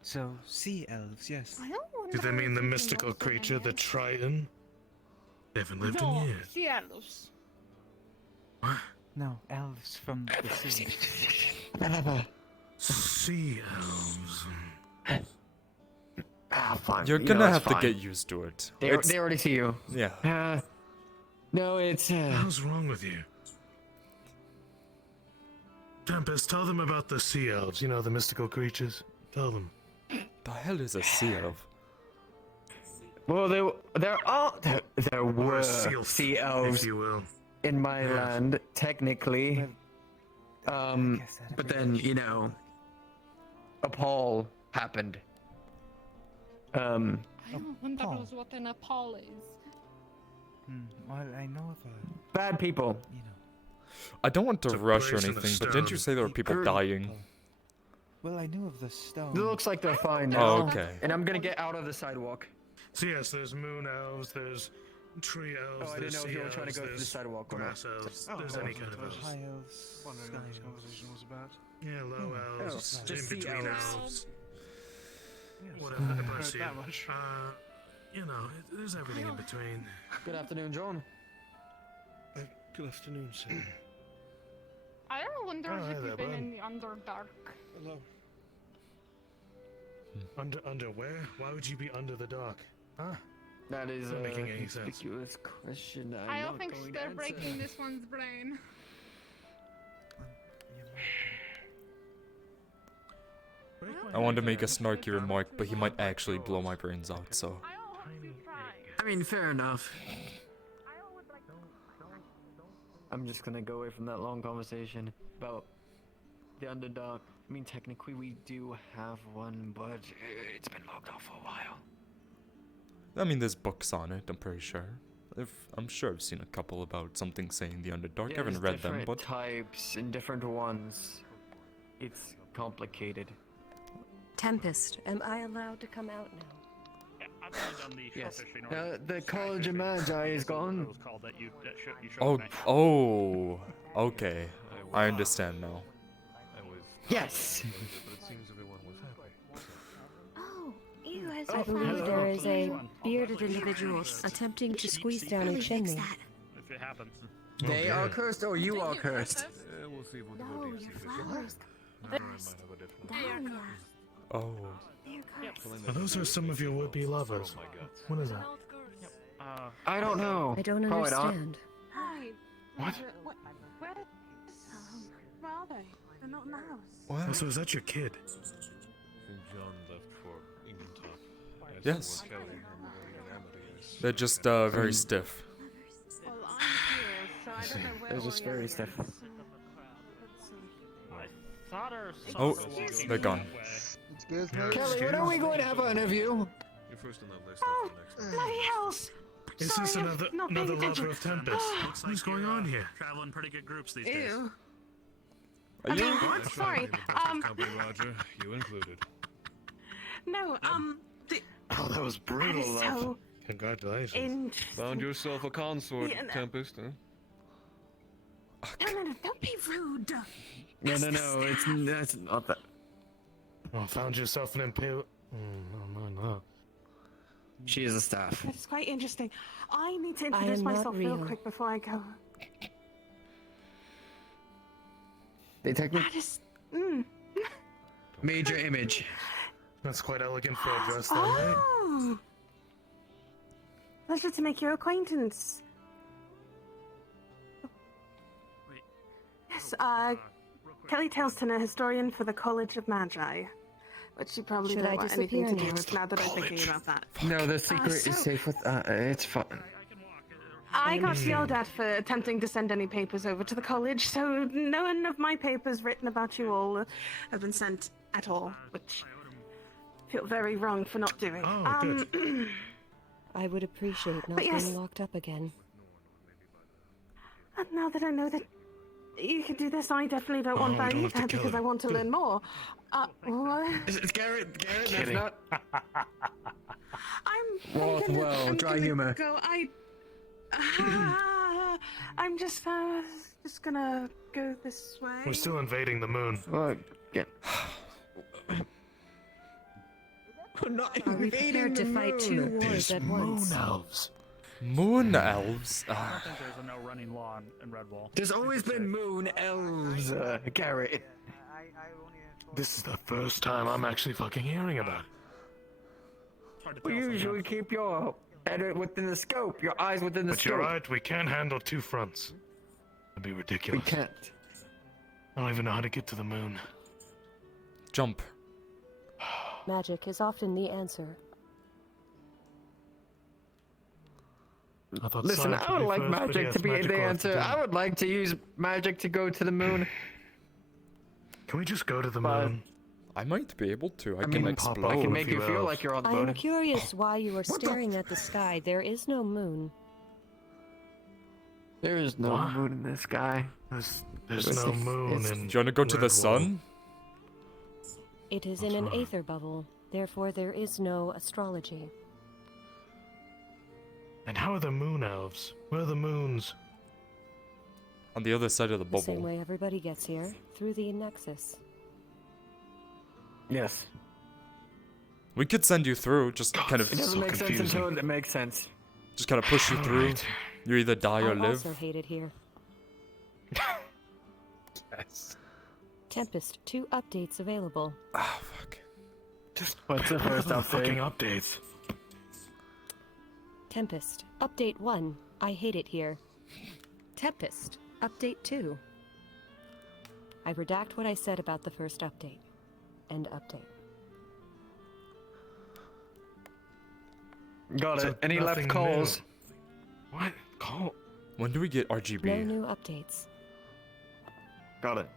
So sea elves, yes. I don't want Do they mean the mystical creature, the Triton? They haven't lived no, in years. sea elves. No, elves from the sea. Sea elves. Fine. You're You gonna know, have it's to fine. get used to it. They already see you. Yeah. No, it's What's wrong with you? Tempest, tell them about the sea elves, the mystical creatures. Tell them. The hell is a sea elf? Well, there were seal, sea elves, if you will. in my land, technically. But then a Paul happened. I don't wonder what an Nepal is. Well, I know of Bad people. I don't want to It's a rush or place in the anything, but didn't you say there were people dying? Well, I know of the stone. It looks like they're fine now. Oh, okay. And I'm gonna get out of the sidewalk. So yes, there's moon elves, there's tree elves, Oh, I didn't there's know if sea you were trying to elves, go through the there's sidewalk or not. grass elves, Oh, there's any kind of elves. High elves. Wondering what this conversation was about. Yeah, low elves, just in sea between elves. elves. Yes, Whatever, I haven't bless heard you. that much. There's everything in between. Good afternoon, John. Good afternoon, sir. I don't wonder Oh, hi if there, you've been bud. in the Underdark. Hello. Under where? Why would you be under the dark? Huh? That is Not a making any sense. conspicuous question. I I'm don't think not going to they're answer. breaking this one's brain. I wanted to make a snarky remark, but he might actually blow my brains out, so... I mean, fair enough. I'm just gonna go away from that long conversation about the Underdark. I mean, technically we do have one, but it's been logged off for a while. I mean, there's books on it, I'm pretty sure. I'm sure I've seen a couple about something saying the Underdark. I haven't there's read them, different but... types and different ones. It's complicated. Tempest, am I allowed to come out now? Yeah, I've only done the Yes. shellfish in order. The College of Magi is gone. It was called that you showed Oh, me. oh, okay. I understand now. Yes! Oh, you guys I are believe found there it. is a bearded individual attempting to squeeze down a chimney. If it happens. They are cursed, or you are cursed. We'll see what No, your flowers. Down, Oh. Well, those are some of your would-be lovers. What is that? I don't know. I don't Probably not. understand. Hi. What? Where are they? They're not in the house. What? Oh, so is that your kid? John left for England. Yes. They're just very stiff. Well, I'm here, so I don't know where They're just very stiff. Oh, they're gone. Excuse me. Kelly, when are we going to have an interview? You're first on that list. Oh, bloody hells! Is Sorry, this I'm another not paying lover attention. of Tempest? Looks like What's going you're, on here? Traveling pretty good groups these days. Ew. Are you? Sorry. Company, Roger, you included. No, Oh, that was brutal, that is love. so Congratulations. interesting. Found yourself a consort, Yeah, no. Tempest, huh? No, don't be rude. No, it's not that. Oh, found yourself an impale. No. She is a staff. That's quite interesting. I need to I introduce am not myself real real. quick before I go. They technically That is. major image. That's quite elegant for a dress, though, right? Oh! Pleasure to make your acquaintance. Yes, Kelly Taleston, a historian for the College of Magi. But she probably Should don't I want anything to disappear do next? with now that I'm thinking about that. No, the secret so- is safe with. It's fine. I got yelled at for attempting to send any papers over to the college, so none of my papers written about you all have been sent at all, which I feel very wrong for not doing. Oh, good. I would appreciate not But yes. being locked up again. And now that I know that you can do this, I definitely don't want Oh, we don't that have to either kill because I him. want to learn more. What? It's Garrett. That's Kidding. not. I'm dry gonna humor. Go. I'm just gonna go this way. We're still invading the moon. Look, get. We're not Are we invading prepared the to fight two moon. wars at once? elves. Moon elves? I don't think there's a no running law in Redwall. There's always been moon elves, Garrett. This is the first time I'm actually fucking hearing about it. It's hard to We tell usually sometimes. keep your head within the scope, your eyes within the But scope. you're right, we can't handle two fronts. That'd be We ridiculous. can't. I don't even know how to get to the moon. Jump. Magic is often the answer. I thought Listen, science I would be like first, but magic yes, to be magic the will have to answer. do. I would like to use magic to go to the moon. Can we just go to the But- moon? I might be able to. I I can mean, explode. I can Oh, make if you you feel have. like you're on the I am moon. curious why you are staring at the sky. There is no moon. There is no What? moon in the sky. There's no moon Do in. you want to go to the Redwall. sun? It is in an aether bubble. Therefore, there is no astrology. And how are the moon elves? Where are the moons? On the other side of the The same bubble. way everybody gets here, through the nexus. Yes. We could send you through, just kind of, It doesn't So make sense confusing. until it makes sense. just kind of push you through. Alright. You either die or I live. also hate it here. Yes. Tempest, 2 updates available. Ah, fuck. Just What's the what are first the fucking update? updates? Tempest, update 1. I hate it here. Tempest, update 2. I redact what I said about the first update. End update. Got So it. Any left nothing calls? new. What? Call? When do we get No RGB? new updates. Got it.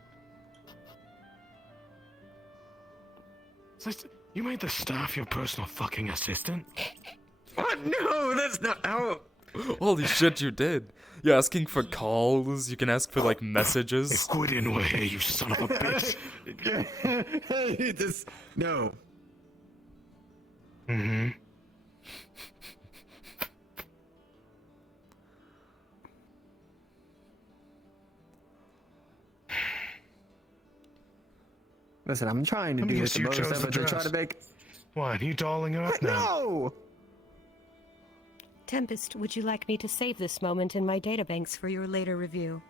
You made the staff your personal fucking assistant? What? No, that's not how. Holy shit, you did. You're asking for calls. You can ask for like messages. Quit in way, you son of a bitch. This, no. Mm-hmm. Listen, I'm trying to Let me do guess, this you most chose the effort to try dress. to make. What, you dolling her up now? No! Tempest, would you like me to save this moment in my databanks for your later review?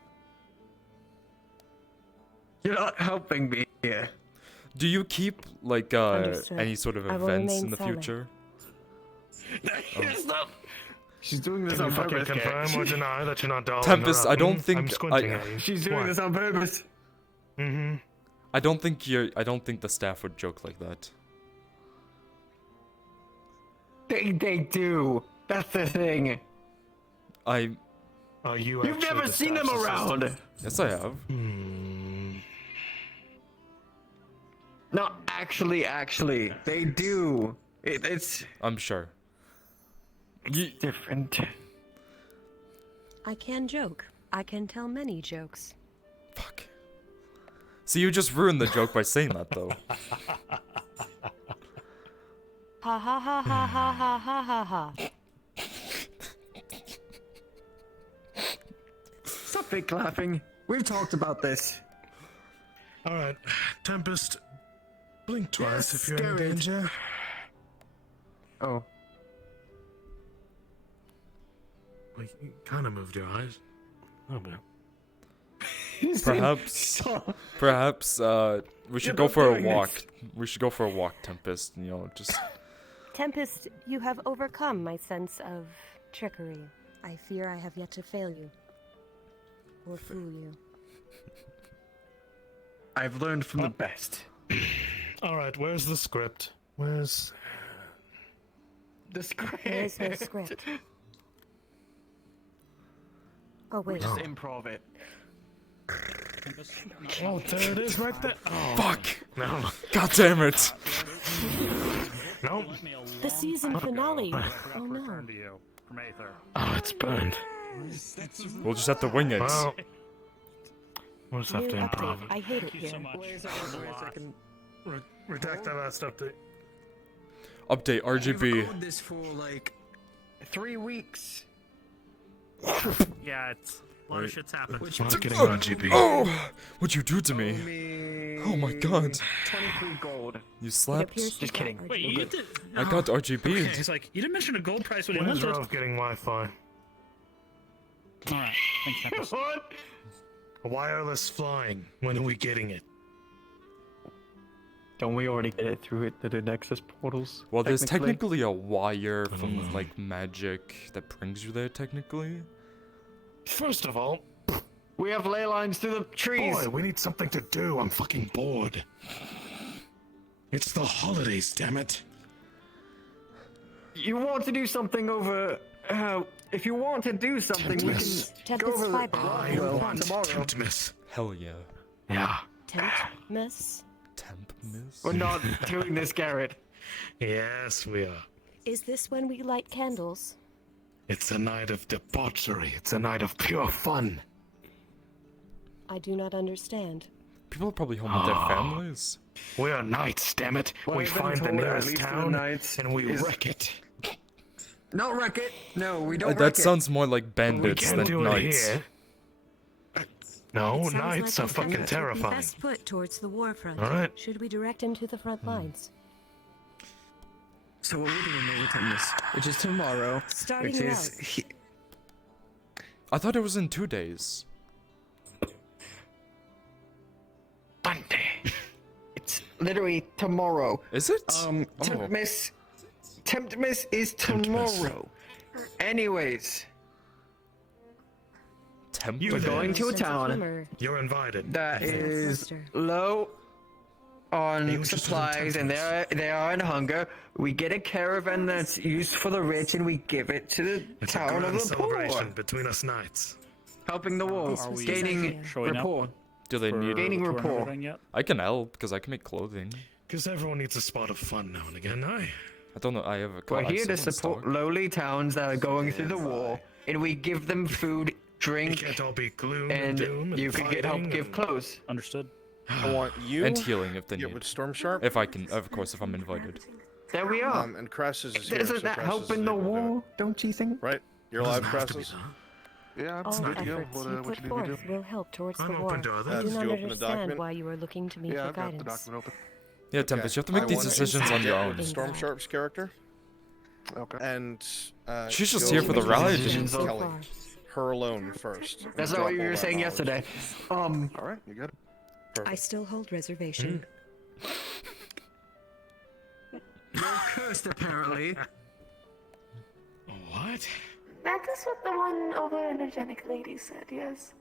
You're not helping me here. Do you keep like Understood. any sort of I will events remain in the silent. future? Stop! She's doing this Can on you fucking purpose. Garrett. confirm or deny that you're not dolling Tempest, her up? I don't Hmm? think I'm squinting I- at you. She's doing What? this on purpose. Mm-hmm. I don't think the staff would joke like that. They do. That's the thing. I. Are you? You've never seen them around. Yes, I have. Not actually. They do. It's. I'm sure. Different. I can joke. I can tell many jokes. Fuck. See, you just ruined the joke by saying that, though. Ha ha ha ha ha ha ha ha ha. Stop fake laughing. We've talked about this. Alright, Tempest, blink twice Yes, if you're in scared. danger. Oh. Well, you kind of moved your eyes. A little bit. Perhaps, we should go for a walk. We should go for a walk, Tempest, you know, just... Tempest, you have overcome my sense of trickery. I fear I have yet to fail you. Or fool you. I've learned from the best. Alright, where's the script? Where's... The script? There is no script. Oh, wait. Just improv it. Oh, there it is right there. Oh. Fuck! No. God damn it! No. The season finale. Oh no. To you from Aether. Oh, it's burned. We'll just have to wing it. Well, we'll just have New to update. improv I hate it here. Wait a second. Redact that last update. Update RGB. I've this for like 3 weeks. Yeah, it's a lot of shit's happened. Not getting RGB. Oh! What'd you do to me? Oh my god. 23 gold. You slept? Just kidding. Wait, you did. I got RGB. Okay, it's like you didn't mention a gold price when you When's went. Rove getting Wi-Fi? Alright, thanks, Tempest. What? Wireless flying. When are we getting it? Don't we already get it through the Nexus portals? Well, there's technically a wire from, like, magic that brings you there, technically. First of all, we have ley lines through the trees. Boy, we need something to do. I'm fucking bored. It's the holidays, damn it. You want to do something over... if you want to do something, we can go over the... I want tomorrow. Temptmas. Hell yeah. Yeah. Temptmas? Temptmas? We're not doing this, Garrett. Yes, we are. Is this when we light candles? It's a night of debauchery. It's a night of pure fun. I do not understand. People are probably home with their families. We are knights, damn it. Well, we I've been find the told at nearest least for the town knights and we is- wreck it. Not wreck it. No, we don't That wreck it. sounds more like We bandits can't than do it knights. here. No, It sounds knights like are the fucking Defenders would be terrifying. Best foot towards the war front. All right. Should we direct him to the front lines? So what we're doing over Temptmas, which is tomorrow, Starting which is... I thought it was in 2 days. Monday. It's literally tomorrow. Is it? Temptmas is tomorrow. Anyways, we're going to a town You're invited. that is low on supplies and they are in hunger. We get a caravan that's used for the rich and we give it to the It's a town of grand the celebration poor. between us knights. Helping the war, This was gaining showing up? rapport. Do they need Gaining Touring rapport. everything yet? I can help, because I can make clothing. Because everyone needs a spot of fun now and again, eh? I don't know, I have a We're I have here to someone support stock. lowly towns that are going through the war, and we give them food, It drink, can't all be gloom and and doom and you can get help fighting give and- clothes. Understood. I want you And healing if they get need. with Storm Sharp. If I can, of course, if I'm invited. There we are. And Crassus is here. Isn't so that Crassus help is in the able to do it. war? Don't you think? Right? You're Doesn't alive, have to be, Crassus? huh? Yeah, All good to go. efforts What, you what put you need me to forth do? will help towards I'm the open war. to I others. do Did not you open the understand document? why you are looking to me Yeah, for I've got the guidance. document open. Yeah, Tempest, you have to make I these want decisions on your own. get Storm Sharp's character. Okay. And She's just go here for the make ride. decisions So Kelly. far. Her alone first. That's not Drop what you all were that saying knowledge. yesterday. All right, you got it. I still hold reservation. You're cursed, apparently. What? That is what the one over-energetic lady said, yes.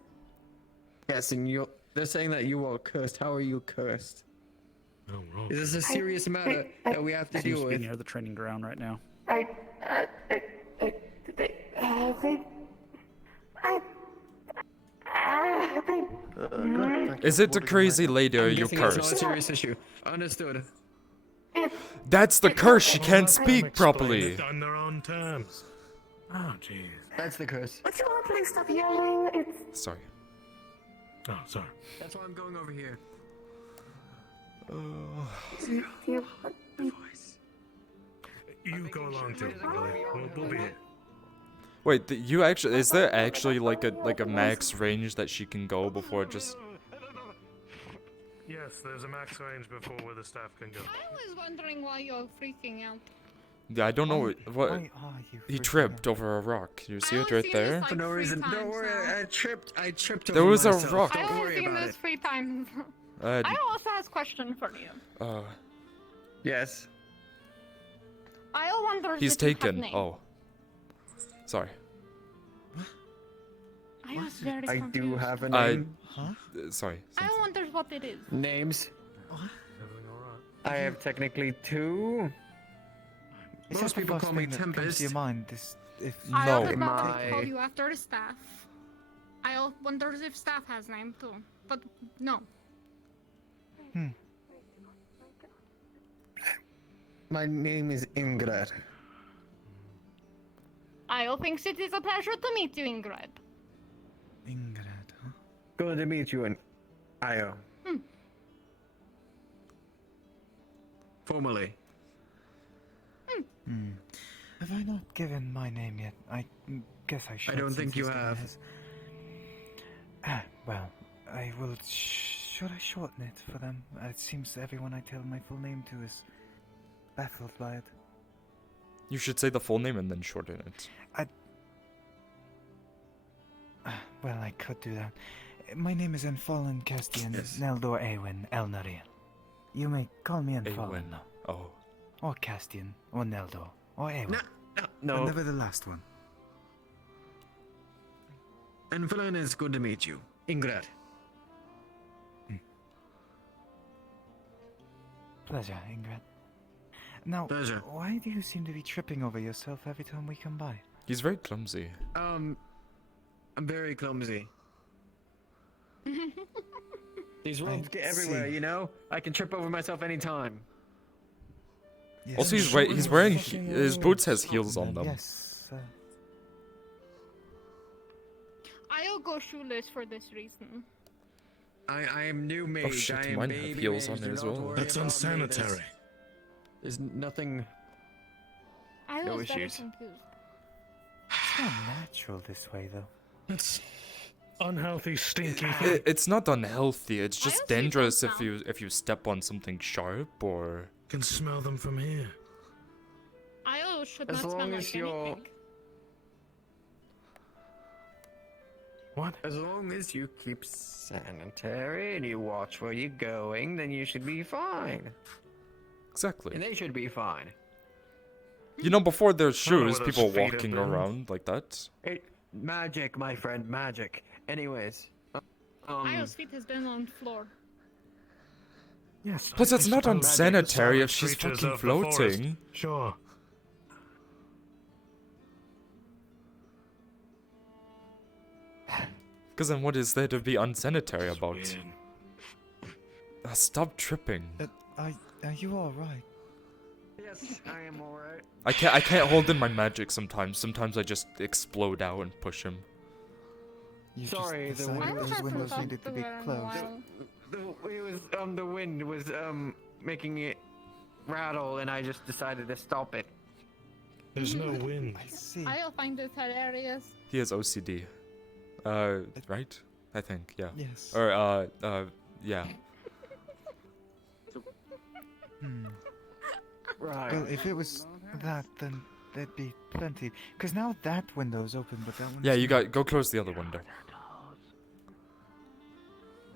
Yes, and they're saying that you are cursed. How are you cursed? Oh, wrong. Is this a serious matter that we have to Seems deal to be with? near the training ground right now. I Is it the crazy lady or you It's not a cursed? serious issue. Understood. That's the curse. She can't speak properly. On their own terms. Oh, jeez. That's the curse. Would you all please stop yelling? It's... Sorry. Oh, sorry. That's why I'm going over here. You go along too, Lily. We'll be here. Wait, you actually is there actually like a max range that she can go before just? Yes, there's a max range before where the staff can go. I was wondering why you're freaking out. Yeah, I don't know what. Why are you He tripped over a rock. You see it right there? For no reason. Don't worry. I tripped There over was a myself. rock. I Don't have worry seen about this it. 3 times. Uh, I also have a question for you. Yes. I wonder He's if you have taken. name. Oh. Sorry. I was very I confused. do have a name. Sorry. I wonder what it is. Names. Everything alright? I have technically 2. Is that Most the people first call me thing that comes to Tempest. your mind? This, if I was No. about My- to call you after the staff. I wonder if staff has name too, but no. My name is Ingrid. I thinks it is a pleasure to meet you, Ingrid. Ingrid, huh? Good to meet you, Io. Formally. Have I not given my name yet? I guess I should. I don't since think you it's given have. his. Well, I will. Should I shorten it for them? It seems everyone I tell my full name to is baffled by it. You should say the full name and then shorten it. Well, I could do that. My name is Enfallen Castian Neldor Eowyn Elnariel. You may call me Enfallen Eowyn. now. Oh. Or Castian, or Neldor, or Eowyn. No. Never the last one. Enfallen, is good to meet you. Ingrid. Pleasure, Ingrid. Now, Pleasure. why do you seem to be tripping over yourself every time we come by? He's very clumsy. I'm very clumsy. These roads get everywhere, see. you know? I can trip over myself anytime. Also, he's wearing his boots has heels on them. Yes. I'll go shoeless for this reason. I am new mage. shit, I am mine have baby heels mage. on Do it as not well. worry That's about me. unsanitary. There's nothing. I No was very issues. confused. It's not natural this way, though. It's unhealthy, stinky. It's not unhealthy. It's I just also dangerous don't if you step on something sharp or. Can smell them from here. I should As not smell long like as you're. anything. What? As long as you keep sanitary and you watch where you're going, then you should be fine. Exactly. And they should be fine. You know, before there's I don't know shoes, where those people feet have walking been. around like that. Magic, my friend, magic. Anyways. Io's feet has been on floor. Yes. Plus, it's not Magic unsanitary is if she's creatures fucking of the forest. floating. Sure. Because then what is there to be unsanitary about? Weird. Stop tripping. Are you alright? Yes, I am alright. I can't hold in my magic sometimes. Sometimes I just explode out and push him. You Sorry, just the decided wind those was windows needed to be closed. The wind was making it rattle, and I just decided to stop it. There's no wind. I see. I'll find this hilarious. He has OCD. Right? I think, yeah. Yes. Or, yeah. Right. Well, if it was that, then there'd be plenty. Because now that window's open, but that one's Yeah, you not. go close the other window.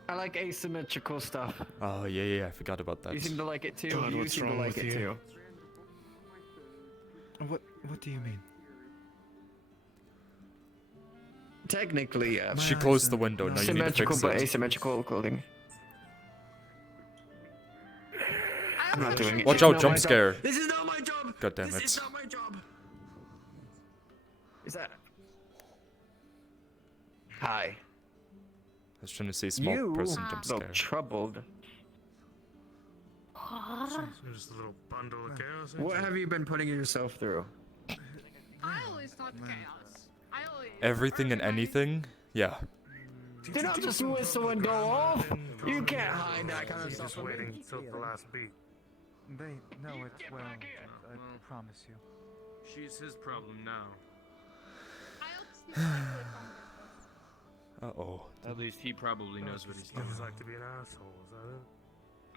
I like asymmetrical stuff. Oh, yeah, I forgot about that. You seem to like it too. God, you what's seem to wrong like with it you? too. What do you mean? Technically, She closed the window, now you need to symmetrical fix but it. asymmetrical clothing. I'm not doing it. Watch It's out, not jump my job. scare. This is not my job. God damn This it. is not my job. Is that? Hi. I was trying to say small You person jump scare. look troubled. Just a little bundle of chaos. What have you been putting yourself through? I always thought chaos. I always. Everything and anything? Yeah. Did not just whistle and go off. You can't hide that kind of Just stuff. from me. waiting till the last beat. They know it well, I promise you. She's his problem now. Uh-oh. At least he probably knows what he's doing. Just like to be an asshole, is that it?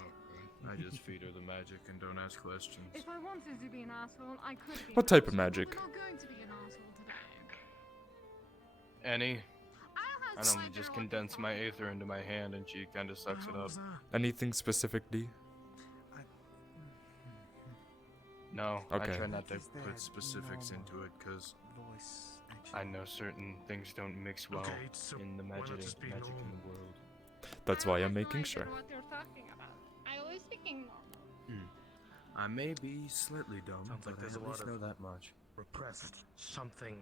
Okay. I just feed her the magic and don't ask questions. If I wanted to be an asshole, I could be. What type of magic? But we're not going to be an asshole today. Annie, I normally just condense my Aether into my hand and she kinda sucks it up. Anything specifically? No, Okay. I try not to put specifics into it because I know certain things don't mix well in the magic in the world. That's why I'm making sure. What you're talking about? I was speaking normal. I may be slightly dumb, Sounds like but I there's a at lot least of know that much. repressed something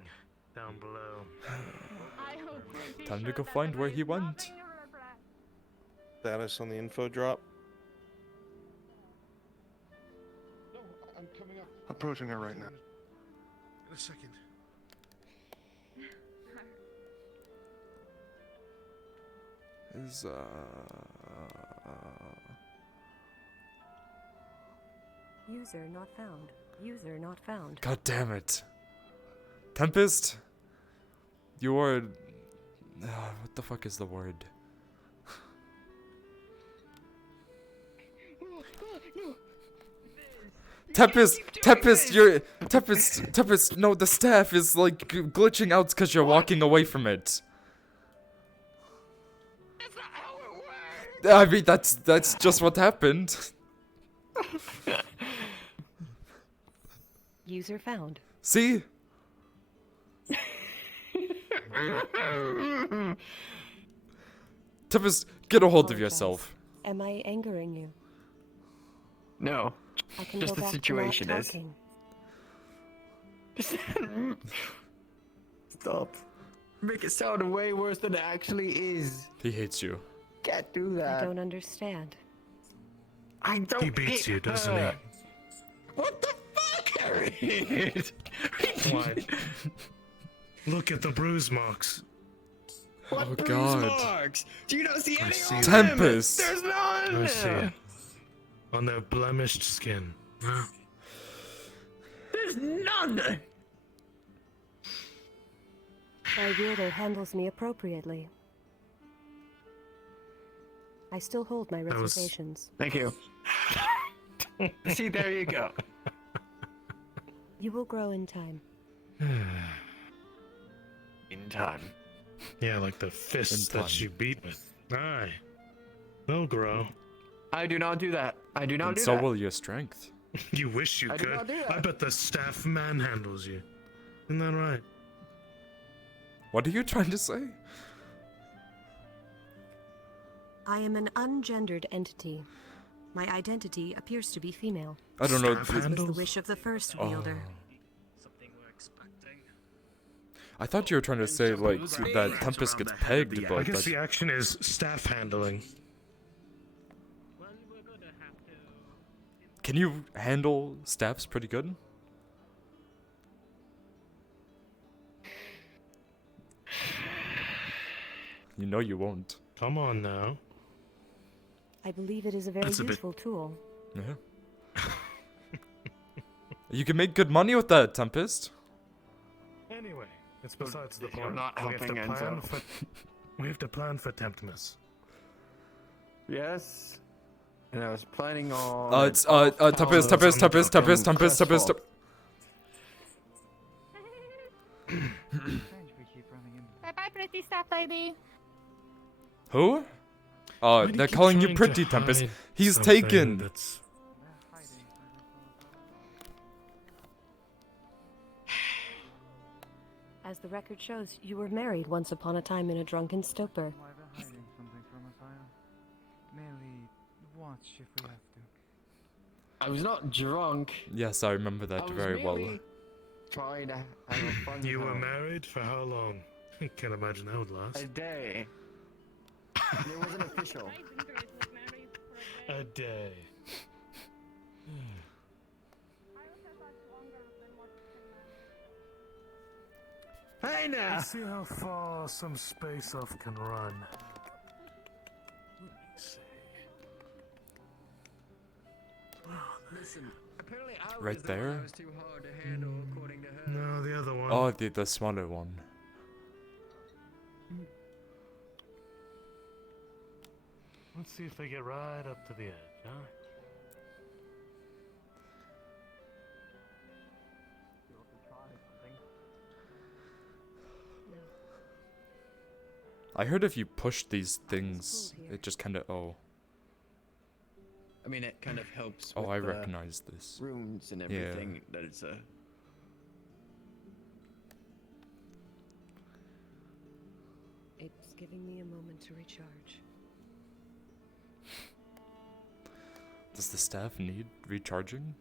down below. I hope pretty Time to sure go that find there where is he went. nothing to regret. Status on the info drop. No, I'm coming up. Approaching her right now. In a second. Is User not found. User not found. God damn it. Tempest? You are... what the fuck is the word? Tempest! Tempest, you're... Tempest, no, the staff is like glitching out because you're walking away from it. I mean, that's just what happened. User found. See? Tempest, get a hold of yourself. Am I angering you? No. I can Just go the back situation to not is. talking. Stop. Make it sound way worse than it actually is. He hates you. Can't do I that. don't understand. I don't He beats hate you, doesn't her. he? What the fuck, Harry? Why? Look at the bruise marks. What Oh, bruise God. marks? Do you not see I any see on it. them? Tempest. There's none. I see it. On their blemished skin. Huh? There's none. My wielder handles me appropriately. I still hold my That was- reservations. Thank you. See, there you go. You will grow in time. In time. Yeah, like the fists In that time. you beat with. Aye. They'll grow. I do not do that. I do not And do so that. will your strength. You wish you I do could. not do I that. bet the staff manhandles you. Isn't that right? What are you trying to say? I am an ungendered entity. My identity appears to be female. I don't know. Staff This was the handles? wish of the first Oh. wielder. Something we're expecting. I thought you were trying to say, like, that Tempest gets pegged, I but guess that's... the action is staff handling. Well, we're gonna have to. Can you handle staffs pretty good? You know you won't. Come on now. I believe it is a very That's a bit- useful tool. Yeah. You can make good money with that, Tempest. Anyway, it's besides the You're point. not we have to helping plan Enzo. for. We have to plan for Temptimus. Yes. And I was planning on. It's, Tempest. Bye bye, pretty staff lady. Who? Why do you They're keep calling you trying to pretty, Tempest. hide He's something taken. that's- As the record shows, you were married once upon a time in a drunken stupor. Why we're hiding something from us, I'll merely watch if we have to. I was not drunk. Yes, I remember I that was very well. merely trying to have a fun You were time. married for how long? Can't imagine that would last. A day. It wasn't official. A day. Hey now! Let's see how far some space off can run. Let me see. Listen, apparently I was Right the one there? that was too hard to handle according to her. No, the other one. Oh, the smaller one. Let's see if they get right up to the edge, huh? I heard if you push these things, it just kind of I mean, it kind of helps. Oh, with I the recognize this. Rooms and Yeah. everything. That it's a. It's giving me a moment to recharge. Does the staff need recharging?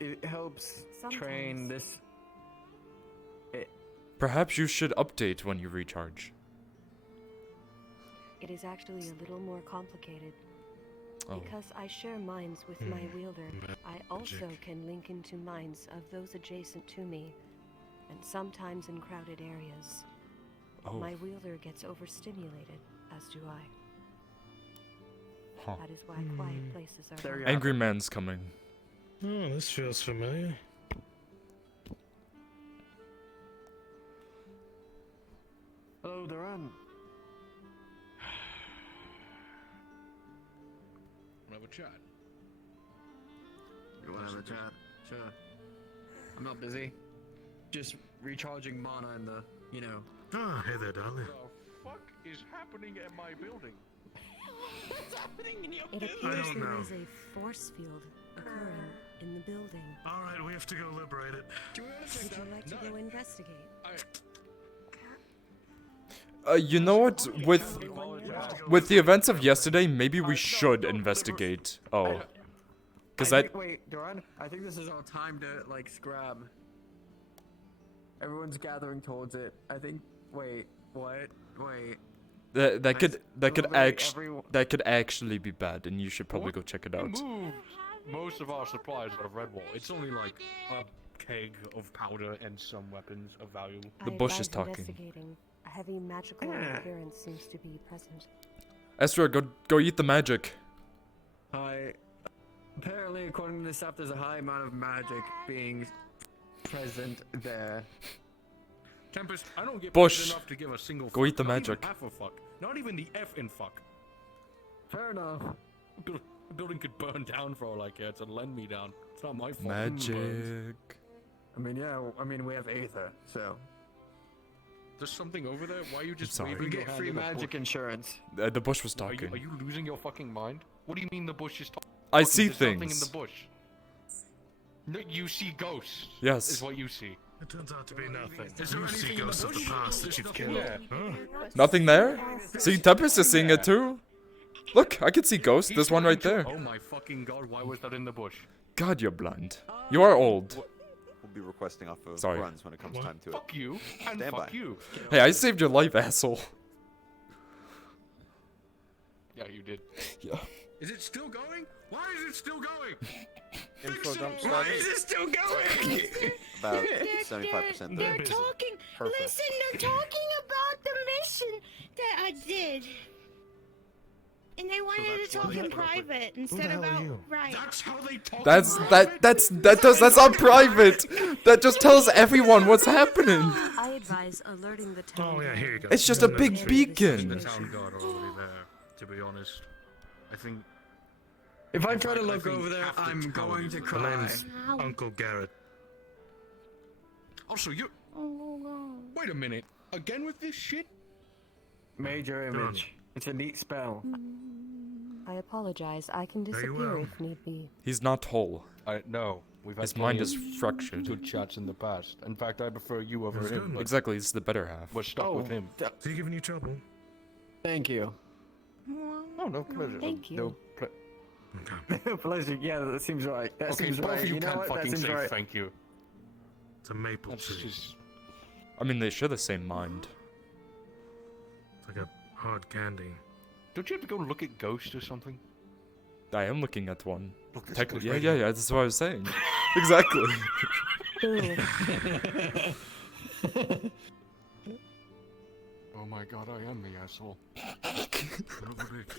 It helps train this. Perhaps you should update when you recharge. It is actually a little more complicated. Oh. Because I share minds with my wielder, I also can link into minds of those adjacent to me, and sometimes in crowded areas. Oh. My wielder gets overstimulated, as do I. Huh. That is why quiet places are There you Angry Man's coming. Oh, this feels familiar. Hello, Duran. Wanna have a chat? You wanna have a chat? Sure. I'm not busy. Just recharging mana in the, you know. Oh, hey there, darling. The fuck is happening at my building? What's happening in your It I appears don't there know. is a force field occurring in the building. All right, we have to go liberate it. Would you like to go investigate? You know what? With the events of yesterday, maybe we should investigate. Oh. Because Wait, Duran, I think this is our time to, like, scrab. Everyone's gathering towards it. I think. Wait, what? Wait. that could everyone- actually be bad, and you should probably go check it We out. moved most of our supplies out of Redwall. It's only like a keg of powder and some weapons of value. The I bush is advise talking. investigating. A heavy magical appearance seems to be present. Ezra, go eat the magic. Apparently, according to this stuff, there's a high amount of magic being present there. Tempest, I don't get Bush. paid enough to give a single Go fuck. eat the Not magic. Even half a fuck. Not even the F in fuck. Fair enough. The building could burn down for all I care. It's a lend me down. It's not my fault. Magic. I mean, yeah. I mean, we have Aether, so. There's something over there. Why are you just sorry. waving We your get hand free in a magic bush? insurance. The bush was Are talking. you losing your fucking mind? What do you mean the bush is talking? I see There's nothing in things. the bush. No, you see ghosts. Yes. Is what you see. It turns out to be nothing. Is there You see anything in the ghosts of the bush? past that There's you've nothing killed. there. Huh? Nothing there? See, Tempest is seeing it too. Look, I can see ghosts. There's one right there. Oh my fucking god, why was that in the bush? God, you're blind. You are old. We'll be requesting off of Sorry. runs when it comes time to it. Fuck you, and Stand fuck by. you. Hey, I saved your life, asshole. Yeah, you did. Yeah. Is it still going? Why is it still going? Info dump Why started. is it still going? About 75% They're there. talking. Perfect. Listen, they're talking about the mission that I did. And they wanted to talk in private instead hell are about you? right. That's how they talk. That's on private. That just tells everyone what's happening. I advise alerting the town. Oh yeah, here you go. It's just a big The beacon. town guard are already there, to be honest. I think. If I try to I look think over there, half the I'm town going is to there. The cry. name's Uncle Garrett. Also, you. Wait a minute. Again with this shit? Major image. It's a neat spell. I apologize. I can Very disappear well. if need be. He's not whole. No. We've had His mind plenty is of fractured. good chats in the past. In fact, I prefer you over That's him. good. But Exactly, it's the better half. we're stuck with him. Is he giving you trouble? Thank you. Oh, no pleasure. Thank you. No Okay. Pleasure. Yeah, that seems right. That Okay, seems both right. of you You know can't what? That fucking seems say right. thank you. It's a maple That's tree. just. I mean, they share the same mind. It's like a hard candy. Don't you have to go look at Ghost or something? I am looking at one. Look, it's Technically, right yeah, here. that's what I was saying. Exactly. Oh my god, I am the asshole.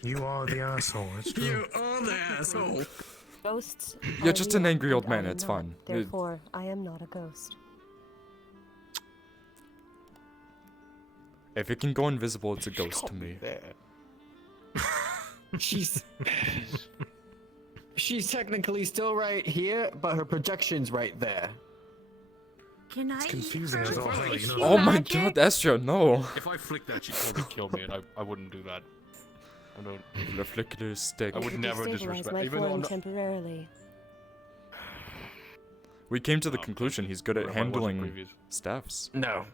You are the asshole. It's true. You are the asshole. Ghosts. You're are just an real, angry old and I man, am it's not. fine. Therefore, I am not a ghost. If it can go invisible, it's a ghost to me. She's technically still right here, but her projection's right there. Can I? It's confusing as all hell, you know. Oh my god, Astro, no. If I flicked that, she'd probably kill me, and I wouldn't do that. I don't. The flicker stick. I would never Destabilize disrespect. my Even though I'm form not. temporarily. We came to the conclusion he's good at Whatever I was handling previous. staffs. No.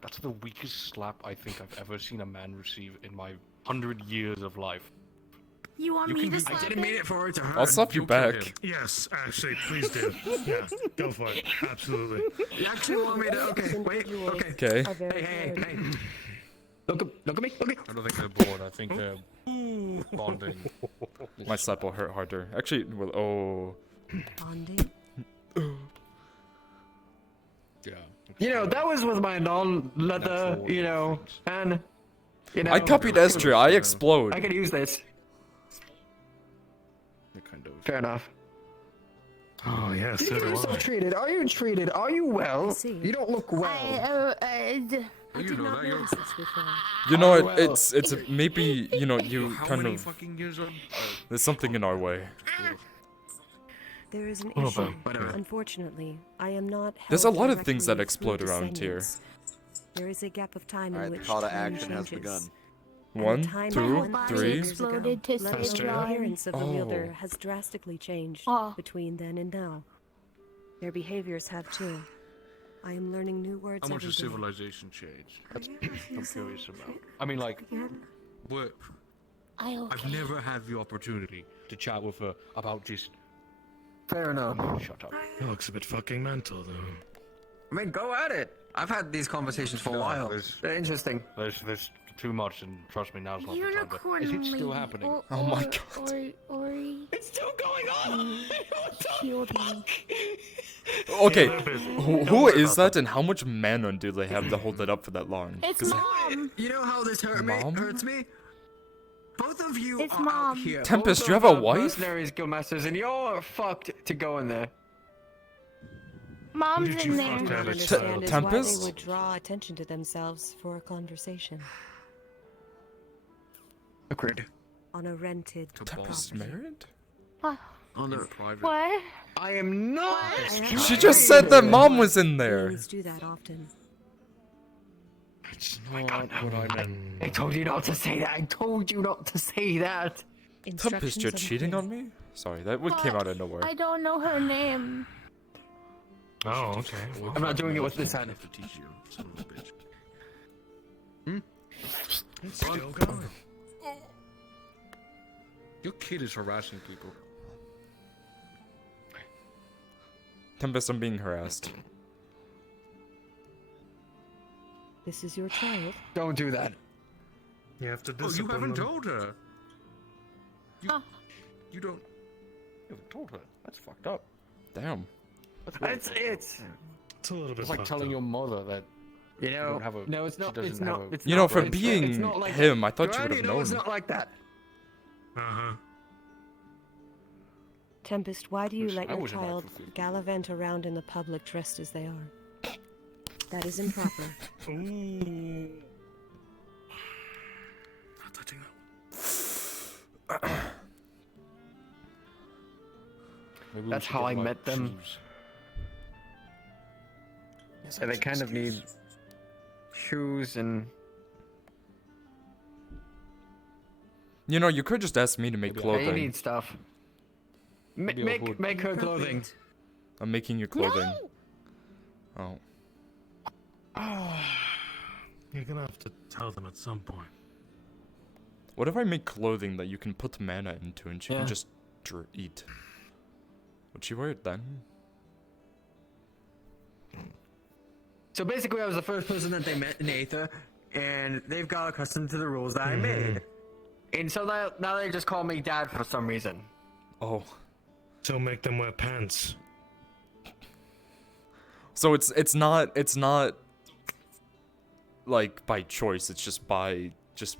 That's the weakest slap I think I've ever seen a man receive in my 100 years of life. You want You me can to do- slap I didn't mean it for it to hurt. I'll slap you You'll kill back. him. Yes, actually, please do. Yeah, go for it. Absolutely. You actually want me to? Okay, wait. Okay. Okay. Are very Hey. hard. Look at me. Okay. I don't think they're bored. I think they're bonding. My slap will hurt harder. Actually, well, oh. Bonding. Yeah. You know, that was with my non-leather, Natural you know, and, you know. I copied Astro, I explode. I could use this. Kind of. Fair enough. Oh, yeah, so You do yourself I. treated. Are you treated? Are you well? see. You don't look well. I did not notice this before. You know, Oh, well. it's maybe, you know, you How kind many of, fucking years on? there's something in our way. There is an Oh, issue. whatever. Unfortunately, I am not. There's a held lot of things that directly explode through around here. descendants. There is a gap of time Alright, in the which call to time action has changes. begun. And One, the time two, of 1,000 three. years ago, Exploded to let alone stay the alive. appearance of the wielder Oh. has drastically changed Oh. between then and now. Their behaviors have too. I am learning new words How much every has day. civilization changed? That's I'm curious about. I mean, like, what? I've never had the opportunity to chat with her about just. Fair enough. Shut up. He looks a bit fucking mental, though. I mean, go at it. I've had these conversations for a while. They're interesting. There's too much, and trust me, now's not the time. Unicorn But is it still lady. happening? Oh my god. Ori. It's still going on. Healed me. Okay, Yeah, they're busy. who Don't worry is about that and how much mana do they have to hold it up for that long? It's 'Cause mom. You know how this Mom? hurts me? Both of you It's are Mom. out here. Tempest, Both do you of have a the wife? Mercenaries, Guildmasters, and you're fucked to go in there. Mom's did in you there. fuck I that don't it's, understand is why Tempest? they would draw attention to themselves for a conversation Agreed. on a rented Tempest property. married? On the private. What? I am not. She just said that mom was in there. Humans do that often. It's not what I meant. I told you not to say that. I told you not to say that. Tempest, you're cheating on me? Sorry, that one came out of nowhere. I don't know her name. Oh, okay. I'm not doing it with this hand. have to teach you, son of a bitch. It's still going. Your kid is harassing people. Tempest, I'm being harassed. This is your child. Don't do that. You have to Oh, you discipline haven't them. told her. You don't. You haven't told her. That's fucked up. Damn. It's It's a little bit It's like fucked telling up. your mother that you know. don't have a- No, it's she not. doesn't It's have not. a- It's You know, not for like that. being It's not like him, that. I thought you Joanne, would have know it's known. not like that. Uh-huh. Tempest, why do you Listen, let I your was in that child for 50. gallivant around in the public dressed as they are? That is improper. Ooh. Not touching that. Maybe we That's should how get, I like, met them. shoes. So they kind of need shoes and. You know, you could just ask me to make They clothing. need stuff. Maybe a hood. Make her clothing. I'm making your clothing. Oh. You're gonna have to tell them at some point. What if I make clothing that you can put mana into and you Yeah. can just eat? Would you wear it then? So basically, I was the first person that they met in Aether, and they've got accustomed to the rules that I made. And so now they just call me Dad for some reason. Oh. So make them wear pants. So it's not like by choice. It's just by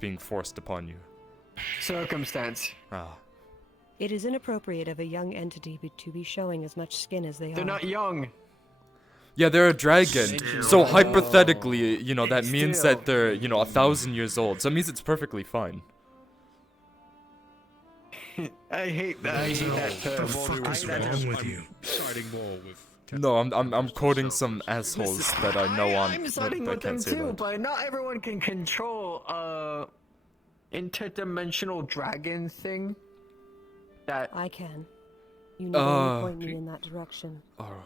being forced upon you. Circumstance. Ah. It is inappropriate of a young entity to be showing as much skin as they are. They're not young. Yeah, they're a dragon. So hypothetically, you know, that means that they're, you know, 1,000 years old. So it means it's perfectly fine. I hate that. I hate that term. What the fuck is wrong with you? Siding more with. No, I'm quoting some assholes that I know on. I'm siding I with them can't say too, that. but not everyone can control interdimensional dragon thing. That I can. You need only point me in that direction. Oh.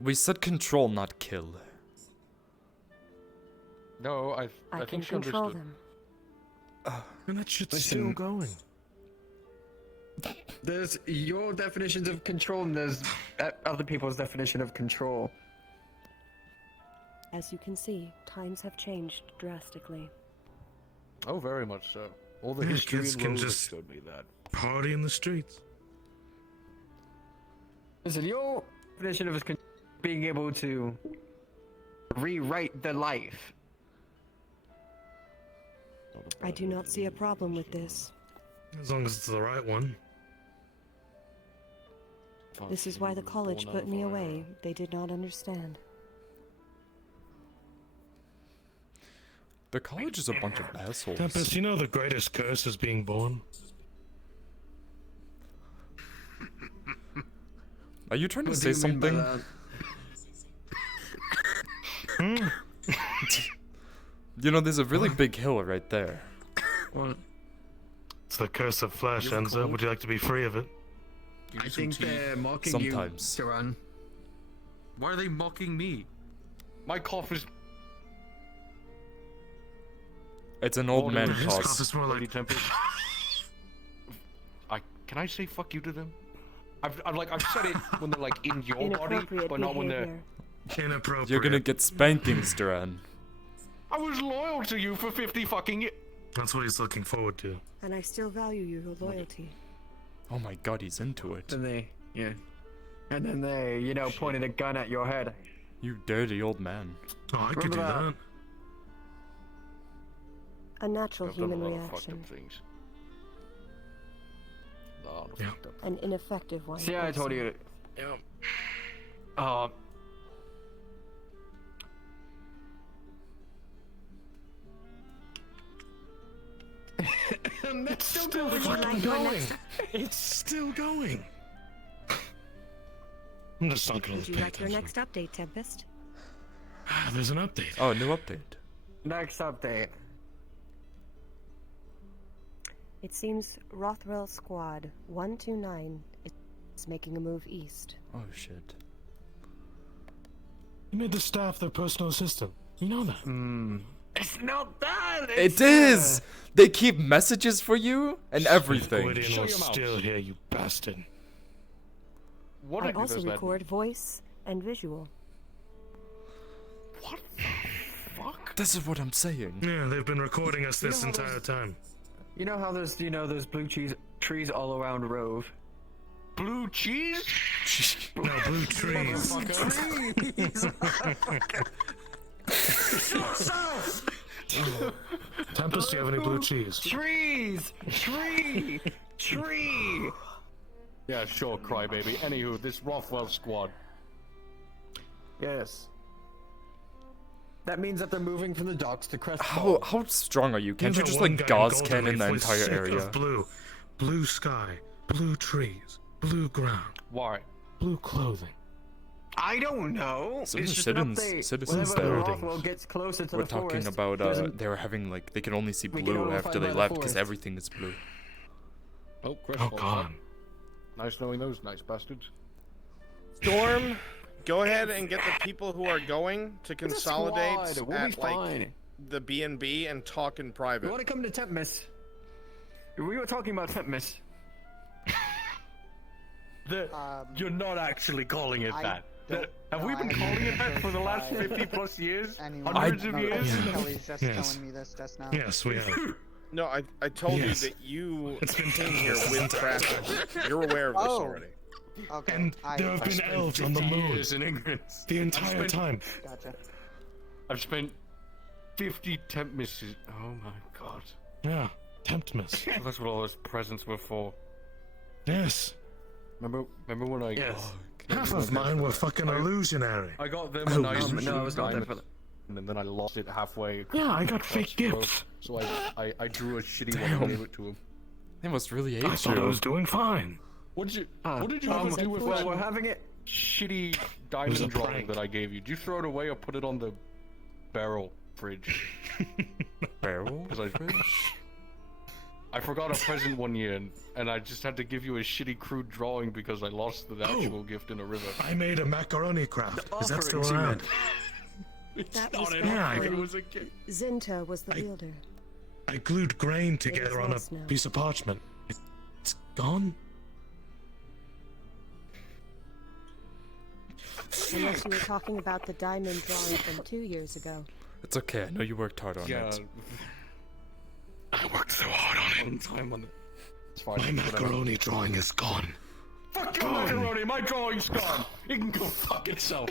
We said control, not kill. No, I I can think she control understood. them. And that shit's Listen. still going. There's your definitions of control, and there's other people's definition of control. As you can see, times have changed drastically. Oh, very much so. All the Yeah, history kids and can rules just showed me that. party in the streets. Listen, your definition of being able to rewrite the life. I do not see a problem with this. As long as it's the right one. This is why the college put me away. They did not understand. The college is a bunch of assholes. Tempest, you know the greatest curse is being born? Are you trying to What say do you mean by something? that? You know, there's a really big hill right there. What? It's the curse of flesh, Enzo. Would you like to be free of it? I think they're mocking Sometimes. you, Duran. Why are they mocking me? My cough is. It's an old man His cough cough. is more like... Can I say fuck you to them? I've said it when they're like in your body, but not when they're. Inappropriate. You're gonna get spankings, Duran. I was loyal to you for 50 fucking years. That's what he's looking forward to. And I still value your loyalty. Oh my god, he's into it. And then they, you know, pointed a gun at your head. You dirty old man. Oh, I could do that. A natural I've done a human lot of fucked reaction. up things. Lot of Yeah. fucked up. An ineffective one. See, I told you. And it's still Would you fucking like your going. next- It's still going. I'm just not gonna Would you pay like your attention. next update, Tempest? There's an update. Oh, new update. Next update. It seems Rothrell Squad 129 is making a move east. Oh shit. You made the staff their personal assistant. You know that. It's not that. It is! They keep messages for you and everything. Guardian will still here, you bastard. What I also record voice and visual. What the fuck? This is what I'm saying. Yeah, they've been recording us this You know how entire time. You know how there's, those blue trees all around Rove? Blue cheese? No, blue trees. Tempest, do you have any blue cheese? Trees! Tree! Tree! Yeah, sure, crybaby. Anywho, this Rothwell squad. Yes. That means that they're moving from the docks to Crest How strong are you? Can't you There's just one like guy in gauze cannon the Golden Leaf was entire sick area? of blue. Blue sky, blue trees, blue ground, Why? blue clothing. I don't know. Some It's of the just an citizens, update. citizens Whenever there Rothwell gets closer to were the talking forest, about there's an- they were having like they could only see We get blue notified after they by the left because forest. everything is blue. Oh, Chris. Oh god. Nice knowing those nice bastards. Storm, go ahead and get the people who are going to It's a consolidate squad. We'll be at like fine. the B&B and talk in You private. want to come to Tempest? We were talking about Tempest. You're not actually calling it I that. don't Have we know, been I calling it haven't that for the last heard 50 plus years? anyone. Hundreds of No, years? Kelly's just telling me this just now. Yes, we have. No, I told Yes. you that you It's been came 10 here years. with traffic. You're aware of this already. Okay. And there have been elves on the moon years in ignorance. the entire time. Gotcha. I've spent 50 temp misses. Oh my god. Yeah, Temptmas. That's what all those presents were for. Yes. Remember when I... Yes. Oh, Half of mine were fucking illusionary. I got them a nice no, I was not there for diamond, and then I lost it halfway. Yeah, I got across fake the road. gifts. So I drew a shitty one Damn. and gave it to him. They must really hate I thought I you. was doing fine. What did you ever do with that? We're having it. Shitty It was a diamond drawing prank. that I gave you. Did you throw it away or put it on the barrel fridge? Barrel? I forgot a present one year, and I just had to give you a shitty crude drawing because I lost the actual gift in a river. I made a macaroni craft. Is that still offerings you around? That was Yeah, back it when was a gift. Zinta was the wielder. I glued grain It together is on a lost now. piece of parchment. It's gone? Unless you were talking about the diamond drawing from 2 years ago. It's okay. I know you worked hard on it. I worked so hard on it. Time on it. It's My macaroni drawing is gone. Fuck your macaroni! My drawing's gone! It can go fuck itself.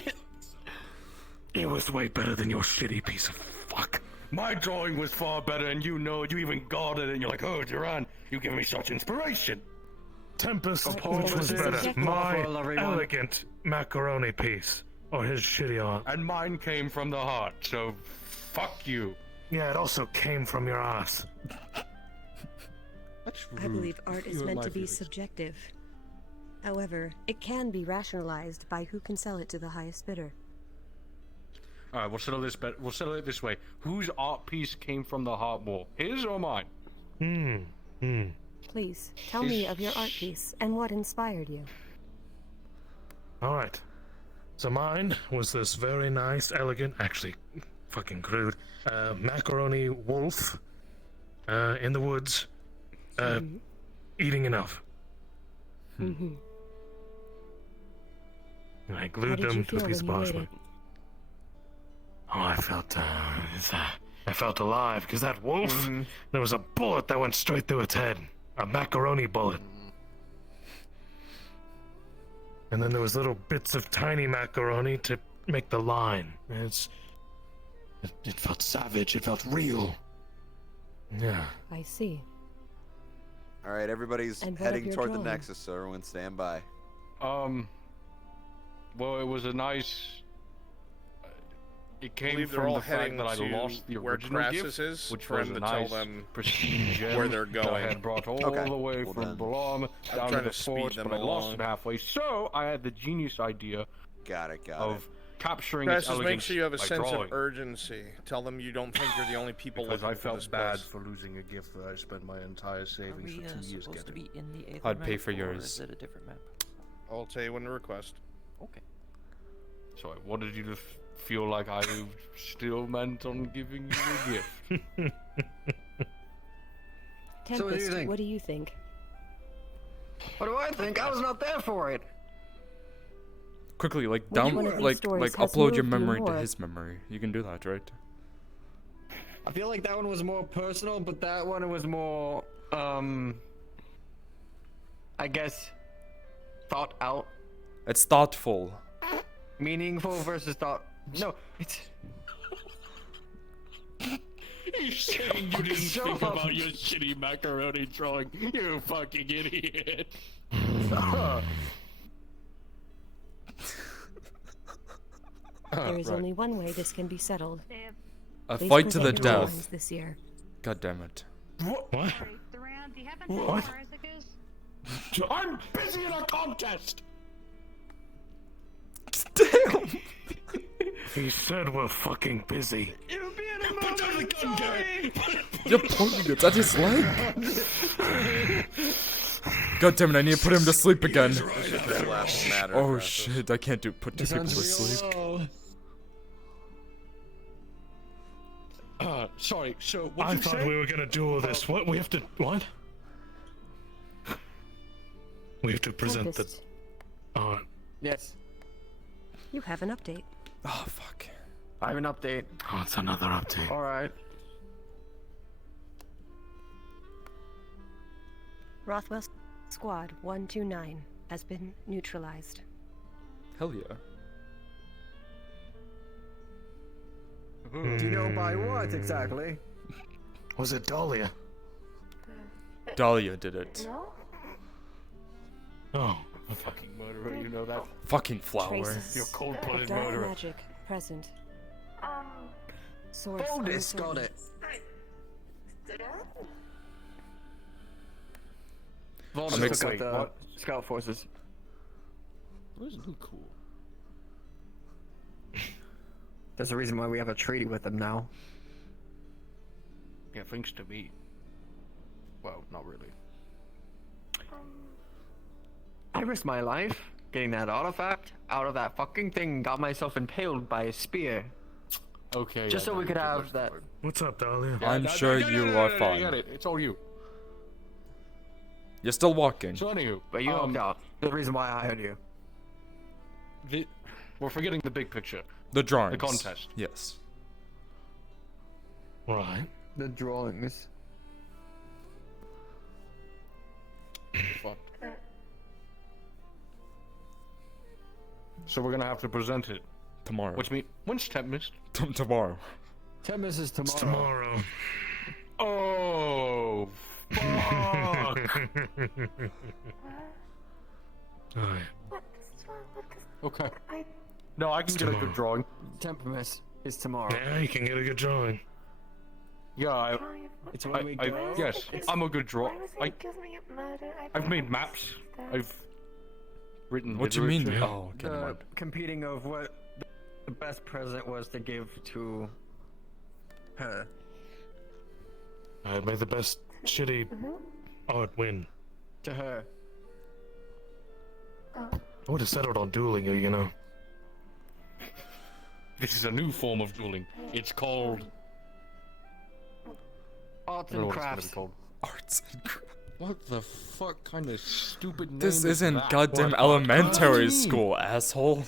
It was way better than your shitty piece of fuck. My drawing was far better, and you know it. You even got it, and you're like, oh, Duran, you give me such inspiration. Tempest, which Apologies. was better. My Everyone. elegant macaroni piece. Or his shitty art. And mine came from the heart, so fuck you. Yeah, it also came from your ass. I believe art is meant to be subjective. However, it can be rationalized by who can sell it to the highest bidder. All right, we'll settle this. We'll settle it this way. Whose art piece came from the heart wall? His or mine? Please, tell me of your art piece and what inspired you. Alright. So mine was this very nice, elegant, actually fucking crude, macaroni wolf in the woods, eating enough. Mm-hmm. And I glued them to a piece of parchment. Oh, I felt alive, because that wolf, there was a bullet that went straight through its head. A macaroni bullet. And then there was little bits of tiny macaroni to make the line. It felt savage, it felt real. Yeah. I see. All right, everybody's And what of heading your toward the drawing? Nexus, so everyone stand by. Well, it was a nice. It came believe they're from all the fact heading that I to lost the where original Crassus gift, is which for was him a to tell nice them pristine gem where they're that I going. had brought all Okay, the way well from done. Balam I'm down trying to to the speed forge, them but I lost along. it halfway. So I had the genius idea Got it. of capturing its Crassus, make elegance sure you have a by sense drawing. of urgency. Tell them you don't think you're the only people Because looking I for this felt bad place. for losing a gift that I spent my entire savings for 2 years supposed to getting. be in the Aether I'd pay map, for or yours. Is it a different map? I'll tell you when to request. Okay. So I wanted you to feel like I still meant on giving you a gift. Tempest, what do you think? what do you think? What do I think? I was not there for it. Quickly, like Which down, one of these like stories has upload your moved you memory to more? his memory. You can do that, right? I feel like that one was more personal, but that one was more, I guess, thought out. It's thoughtful. Meaningful versus thought. No, it's. He's saying you didn't Shut think up. about your shitty macaroni drawing. You fucking idiot. There is only one way this can be settled. A Please fight to the present your death. drawings this year. God damn it. What? Do you happen to know What? where Isaac is? I'm busy in a contest. He said we're fucking busy. It'll be an Put down the gun, Gary. You're pointing it at his leg. God damn it! I need to put him to sleep again. That last matter, Oh Crassus. shit! I can't do put two people to sleep. Sorry. So what I you thought say? we were gonna do all this. What? We have to. What? We have to present the. Tempest, Yes. You have an update. Oh, fuck. I have an update. Oh, it's another update. Alright. Rothwell Squad 129 has been neutralized. Hell yeah. Do you know by what exactly? Was it Dahlia? Dahlia did it. Oh, Fucking murderer, you know that? Fucking flower. Traces You're of cold-blooded dark murderer. magic present. Source Bonus got uncertain. it. Voltus I'm took out excited. the scout forces. Wasn't too cool. There's a reason why we have a treaty with them now. Yeah, thanks to me. Well, not really. I risked my life getting that artifact out of that fucking thing and got myself impaled by a spear. Okay. Just so we could have that. What's up, Dahlia? I'm sure you are I fine. get it. It's all you. You're still walking. So anywho, But you helped out. The reason why I hired you. We're forgetting the big picture. The drawings. The contest. Yes. Right. The drawings. Fuck. So we're gonna have to present it Tomorrow. Which means when's Tempest? Tomorrow. Tempest is tomorrow. It's tomorrow. Oh, fuck. Alright. Okay. No, I can get a good drawing. Tempest is tomorrow. Yeah, you can get a good drawing. Yeah, It's when we go. yes, I'm a good drawer. I've made maps. I've written. What do you mean? literature. Oh, okay. never mind. Competing of what the best present was to give to her. I'd make the best shitty art win. To her. I would have settled on dueling you, you know. This is a new form of dueling. It's called. Arts I don't know and what it's gonna crafts. be called. Arts and crafts. What the fuck kind of stupid name This is isn't that? goddamn What? elementary What do you mean? school, asshole.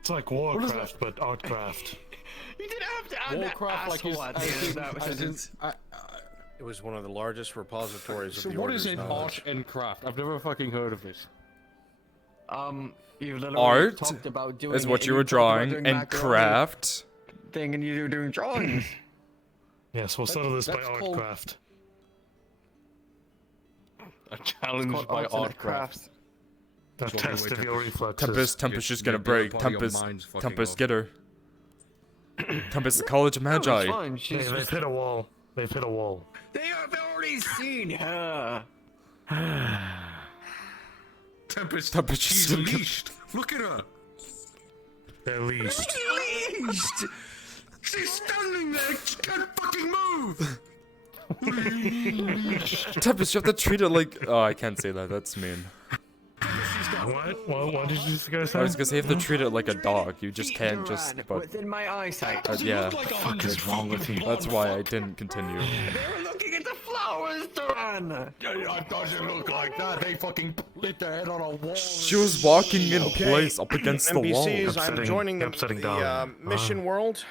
It's like Warcraft, but Artcraft. You didn't have to add Warcraft, like asshole at the end of that sentence. It was one of the largest repositories So of the what Order's is an art knowledge. and craft? I've never fucking heard of this. You literally Art talked about doing is it, what and you were talked about drawing, doing and macaroni craft. thing, and you were doing drawings. Yes, we'll settle this by that's called- Artcraft. A challenge called by arts and art craft. A test of your reflexes. Tempest just gonna break. part of your Tempest, mind's fucking Tempest, off. get her. Tempest, the College of No, Magi. it's fine. She's They've hit a wall. They've hit a wall. They have already seen her. Tempest, Tempest she's just- leashed. Look at her. At least. Leashed. She's standing there. She can't fucking move. Tempest, you have to treat it like. Oh, I can't say that. That's mean. What? What did you guys say? I was gonna say you have to treat it like a dog. You just can't just. Duran, But within my eyesight. yeah, What the fuck is wrong with you? that's why I didn't continue. They were looking at the flowers, Duran. It doesn't look like that. They fucking lit their head on a wall. She was walking in place up against the wall. NPCs, I'm Upsetting- joining the, upsetting the down. mission world.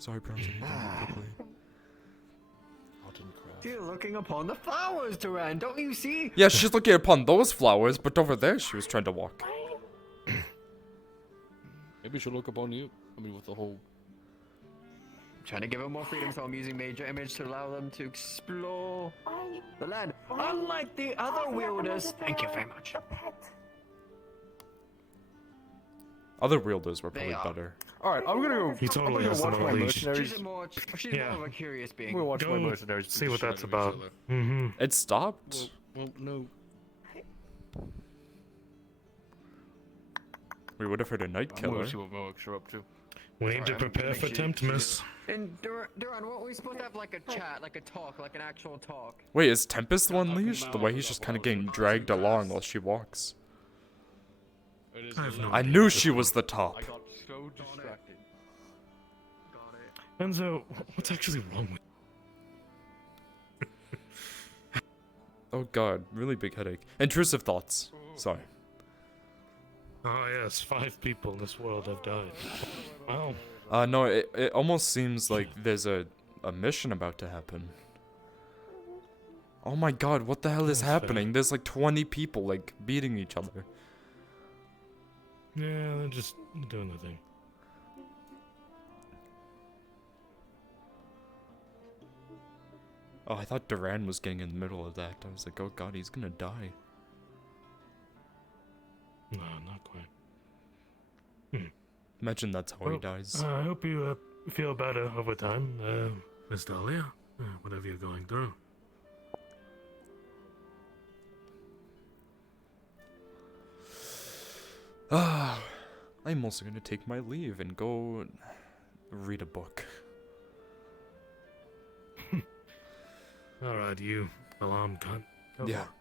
Sorry, Bronson. You're looking upon the flowers, Duran. Don't you see? Yeah, she's looking upon those flowers, but over there she was trying to walk. Maybe she'll look upon you. I mean, with the whole. Trying to give them more freedom, so I'm using major image to allow them to explore the land. Unlike the other wielders. Thank you very much. Other wielders were probably They are. better. All right, I'm gonna go. He totally I'm gonna has watch them my unleashed. mercenaries. She's Yeah. more of a curious being. I'm gonna watch my Go mercenaries. see what that's shit at each about. other. Mm-hmm. It stopped. Well, no. We would have heard a night I'm killer. gonna see what Moaks are up to. We need to prepare for Temptmas. And Duran, weren't we supposed to have like a chat, like a talk, like an actual talk? Wait, is Tempest unleashed? The way he's just kind of getting dragged along while she walks. I have no I knew she was the top. I got so distracted. Enzo, what's actually wrong with Oh god, really big headache. Intrusive thoughts. Sorry. Oh yes, 5 people in this world have died. Well, No, it almost seems like there's a mission about to happen. Oh my god, what the hell is That's happening? fair. There's like 20 people, like, beating each other. yeah, they're just doing the thing. Oh, I thought Duran was getting in the middle of that. I was like, oh god, he's gonna die. No, not quite. Imagine that's how he dies. I hope you feel better over time, Miss Dahlia. Whatever you're going through. Ah, I'm also gonna take my leave and go read a book. Alright, you alarm cunt. Go Yeah. for it.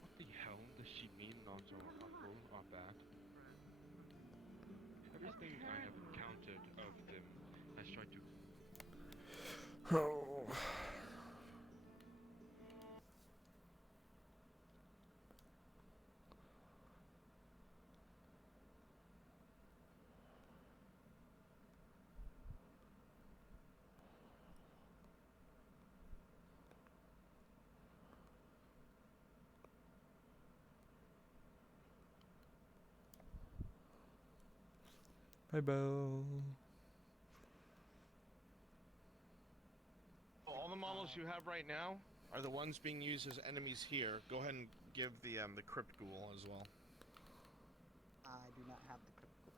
What the hell does she mean Lonzo are bad? Everything I have encountered of them has tried to... Oh. Hi, Belle. All the models you have right now are the ones being used as enemies here. Go ahead and give the crypt ghoul as well. I do not have the crypt ghoul.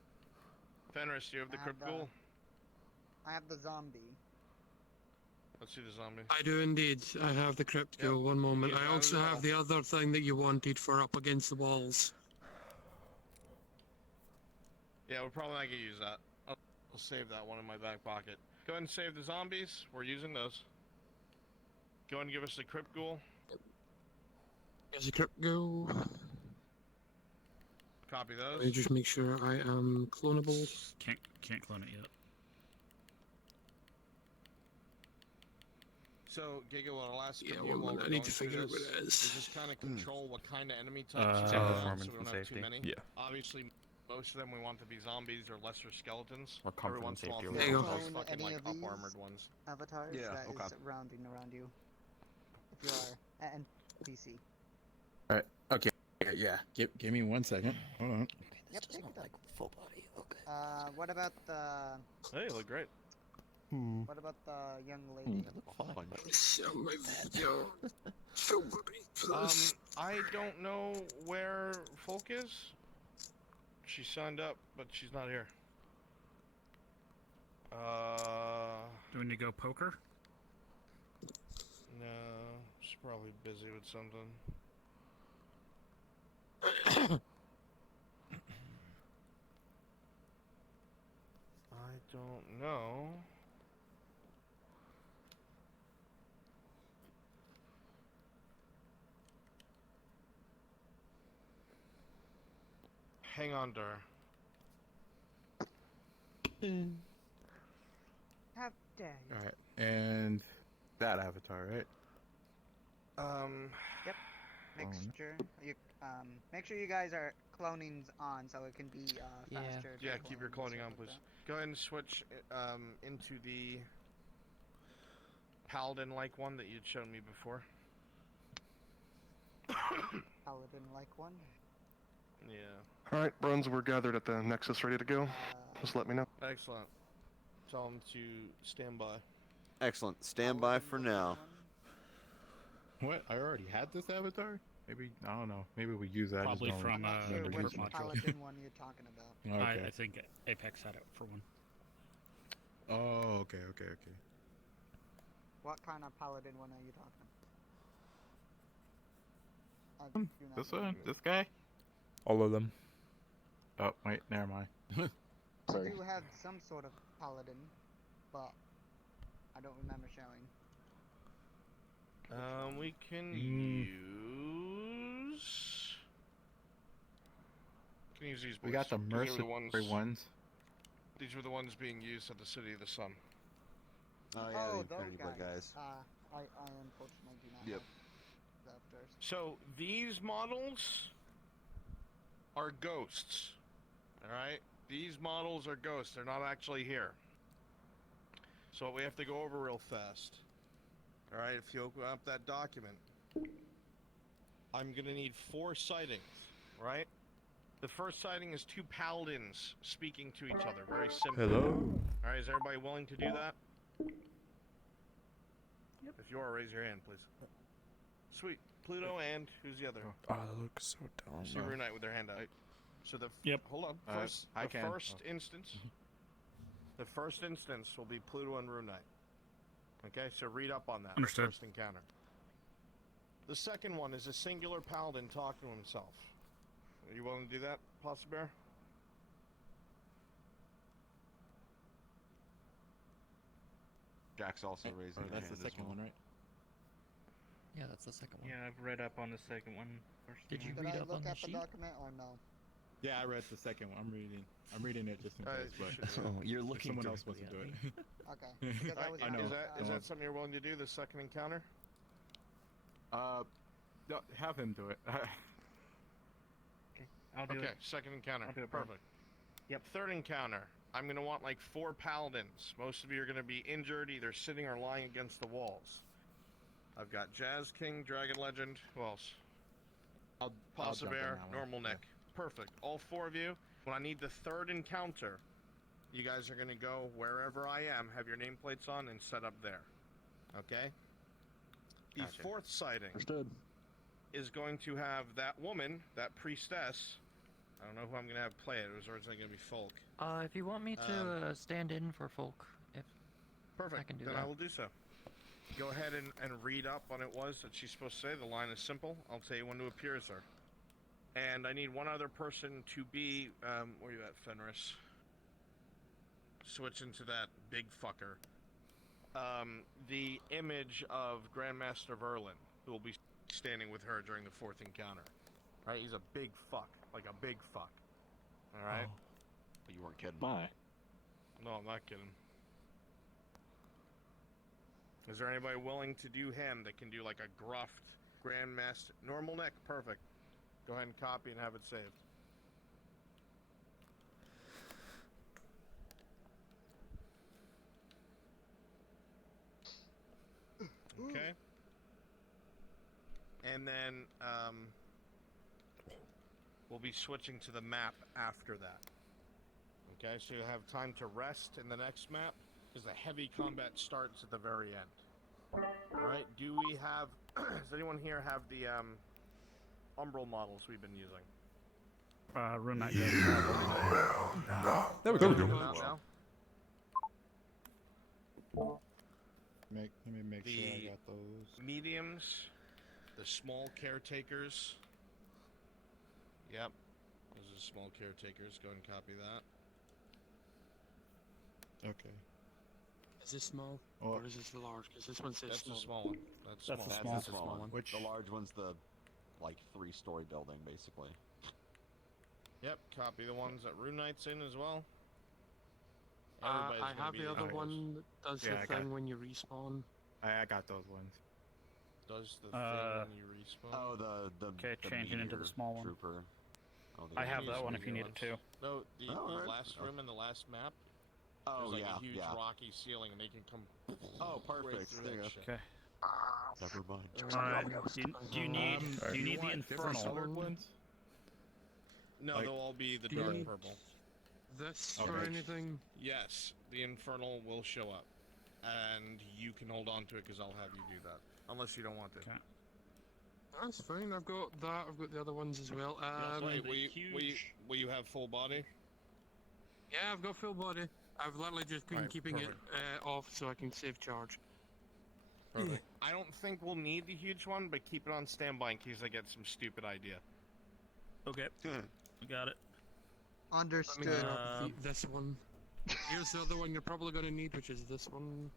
Fenris, do you have the crypt ghoul? I have the zombie. Let's see the zombie. I do indeed. I have the crypt ghoul. One moment. Yeah, I also have the other thing that you wanted for up against the walls. Yeah, we're probably not gonna use that. I'll save that one in my back pocket. Go ahead and save the zombies. We're using those. Go ahead and give us the crypt ghoul. There's a crypt ghoul. Copy those. Let me just make sure I am clonable. Can't clone it yet. So, Giga, what I'll ask Yeah, of you well, while we're I need going to through figure out this what it is. just kind of control what kind of enemy types you Check have, performance so we don't and have too safety. many. Yeah. Obviously, most of them we want to be zombies or lesser skeletons. Or Every comfort once in and a while, safety. throw There you those go. fucking Any like of these up-armored ones. avatars Yeah, that okay. is rounding around you. If you are an NPC. Alright, okay. Yeah, give me 1 second. Hold on. Yep, take your time. Full body, okay. What about the... Hey, you look great. What about the young lady? Show my video. Show me, I don't know where Folk is. She signed up, but she's not here. Do we need to go poker? No, she's probably busy with something. I don't know. Hang on, Dur. How dare you? Alright, and that avatar, right? Yep. Mixture. You make sure you guys are clonings on so it can be faster. Yeah, keep your cloning on, please. Go ahead and switch into the paladin-like one that you'd shown me before. Paladin like one. Yeah. Alright, Bruns, we're gathered at the Nexus ready to go. Just let me know. Excellent. Tell them to stand by. Excellent. Stand by for now. What? I already had this avatar? Maybe, I don't know. Maybe we use that Probably as from never which used it. Paladin one you're talking about. Okay. I think Apex had it for one. Oh, okay. What kind of paladin one are you talking about? This one? This guy? All of them. Oh, wait, never mind. I do have some sort of paladin, but I don't remember showing. We can use these boys. We got the 'cause they were mercenary ones. These were the ones being used at the City of the Sun. Oh yeah, the those Infinity Blade guys. I unfortunately do not Yep. have the upstairs. So these models are ghosts. Alright? These models are ghosts. They're not actually here. So we have to go over real fast. Alright, if you open up that document, I'm gonna need 4 sightings, right? The first sighting is 2 paladins speaking to each other, very simply. Hello? Alright, is everybody willing to do that? Yep. If you are, raise your hand, please. Sweet. Pluto and who's the other? Oh, that looks so dumb. See Runite with their hand out. So the hold on. First, I can. first instance. The first instance will be Pluto and Runite. Okay, so read up on that. Understood. First encounter. The second one is a singular paladin talking to himself. Are you willing to do that, Pasta Bear? Jack's also raising his That's hand the second as well. one, right? Yeah, that's the second one. Yeah, I've read up on the second one. Did you Did read I up look on the at the sheet? document or no? Yeah, I read the second one. I'm reading it just in case, but Oh, you're if looking someone else wants directly to do at it. Okay. Because I was I know. Is that something you're willing to do, the second encounter? No, have him do it. I'll do Okay, it. second encounter. I'll do it, bro. Perfect. Yep. Third encounter. I'm gonna want like 4 paladins. Most of you are gonna be injured, either sitting or lying against the walls. I've got Jazz King, Dragon Legend. Who else? I'll Pasta jump in Bear, that one. Normal Nick. Perfect. All 4 of you. When I need the third encounter, you guys are gonna go wherever I am, have your nameplates on, and set up there. Okay? The Gotcha. fourth sighting Understood. is going to have that woman, that priestess. I don't know who I'm gonna have play it. It was originally gonna be Folk. If you want me to stand in for folk, if Perfect. I can do then that. I will do so. Go ahead and read up on it was that she's supposed to say. The line is simple. I'll tell you when to appear as her. And I need one other person to be, where you at, Fenris? Switch into that big fucker. The image of Grandmaster Verlin, who will be standing with her during the fourth encounter. Right? He's a big fuck. Like a big fuck. Alright? Oh. You weren't kidding. My. No, I'm not kidding. Is there anybody willing to do him that can do like a gruffed Grandmaster? Normal Nick, perfect. Go ahead and copy and have it saved. Okay. And then we'll be switching to the map after that. Okay, so you have time to rest in the next map, because the heavy combat starts at the very end. Alright, do we have... does anyone here have the umbral models we've been using? Runite. There we go. Now? Let me make sure I The got those. mediums, the small caretakers. Yep, those are small caretakers. Go ahead and copy that. Okay. Is this small or is this the large? Because this one says That's small. the small one. That's That's small. the The small one. Which- The large one's the, like, 3-story building, basically. Yep, copy the ones that Runite's in as well. I Everybody's gonna have be the in other those. one that does Yeah, the I got thing it. when you respawn. I got those ones. Does the thing when you respawn? Oh, the Okay, the changing into the meteor small one. Trooper. Oh, the I have Use that one if you medium need it ones. too. No, the alright. last room and the last map. Oh, There's like yeah, a huge yeah. rocky ceiling, and they can come. Oh, right perfect. through There you that go. shit. Okay. Never mind. Alright. Do you need the want different infernal? colored ones? No, Like, they'll all be the do you dark need- purple. This or Okay. anything? Yes, the infernal will show up, and you can hold on to it because I'll have you do that, unless you don't want to. Okay. That's fine. I've got that. I've got the other ones as well. Wait, the will you have full body? Yeah, I've got full body. I've literally just been Alright, keeping it off so I can save charge. Perfect. I don't think we'll need the huge one, but keep it on standby in case I get some stupid idea. Okay. Got it. Understood. Let me grab this one. Here's the other one you're probably going to need, which is this one.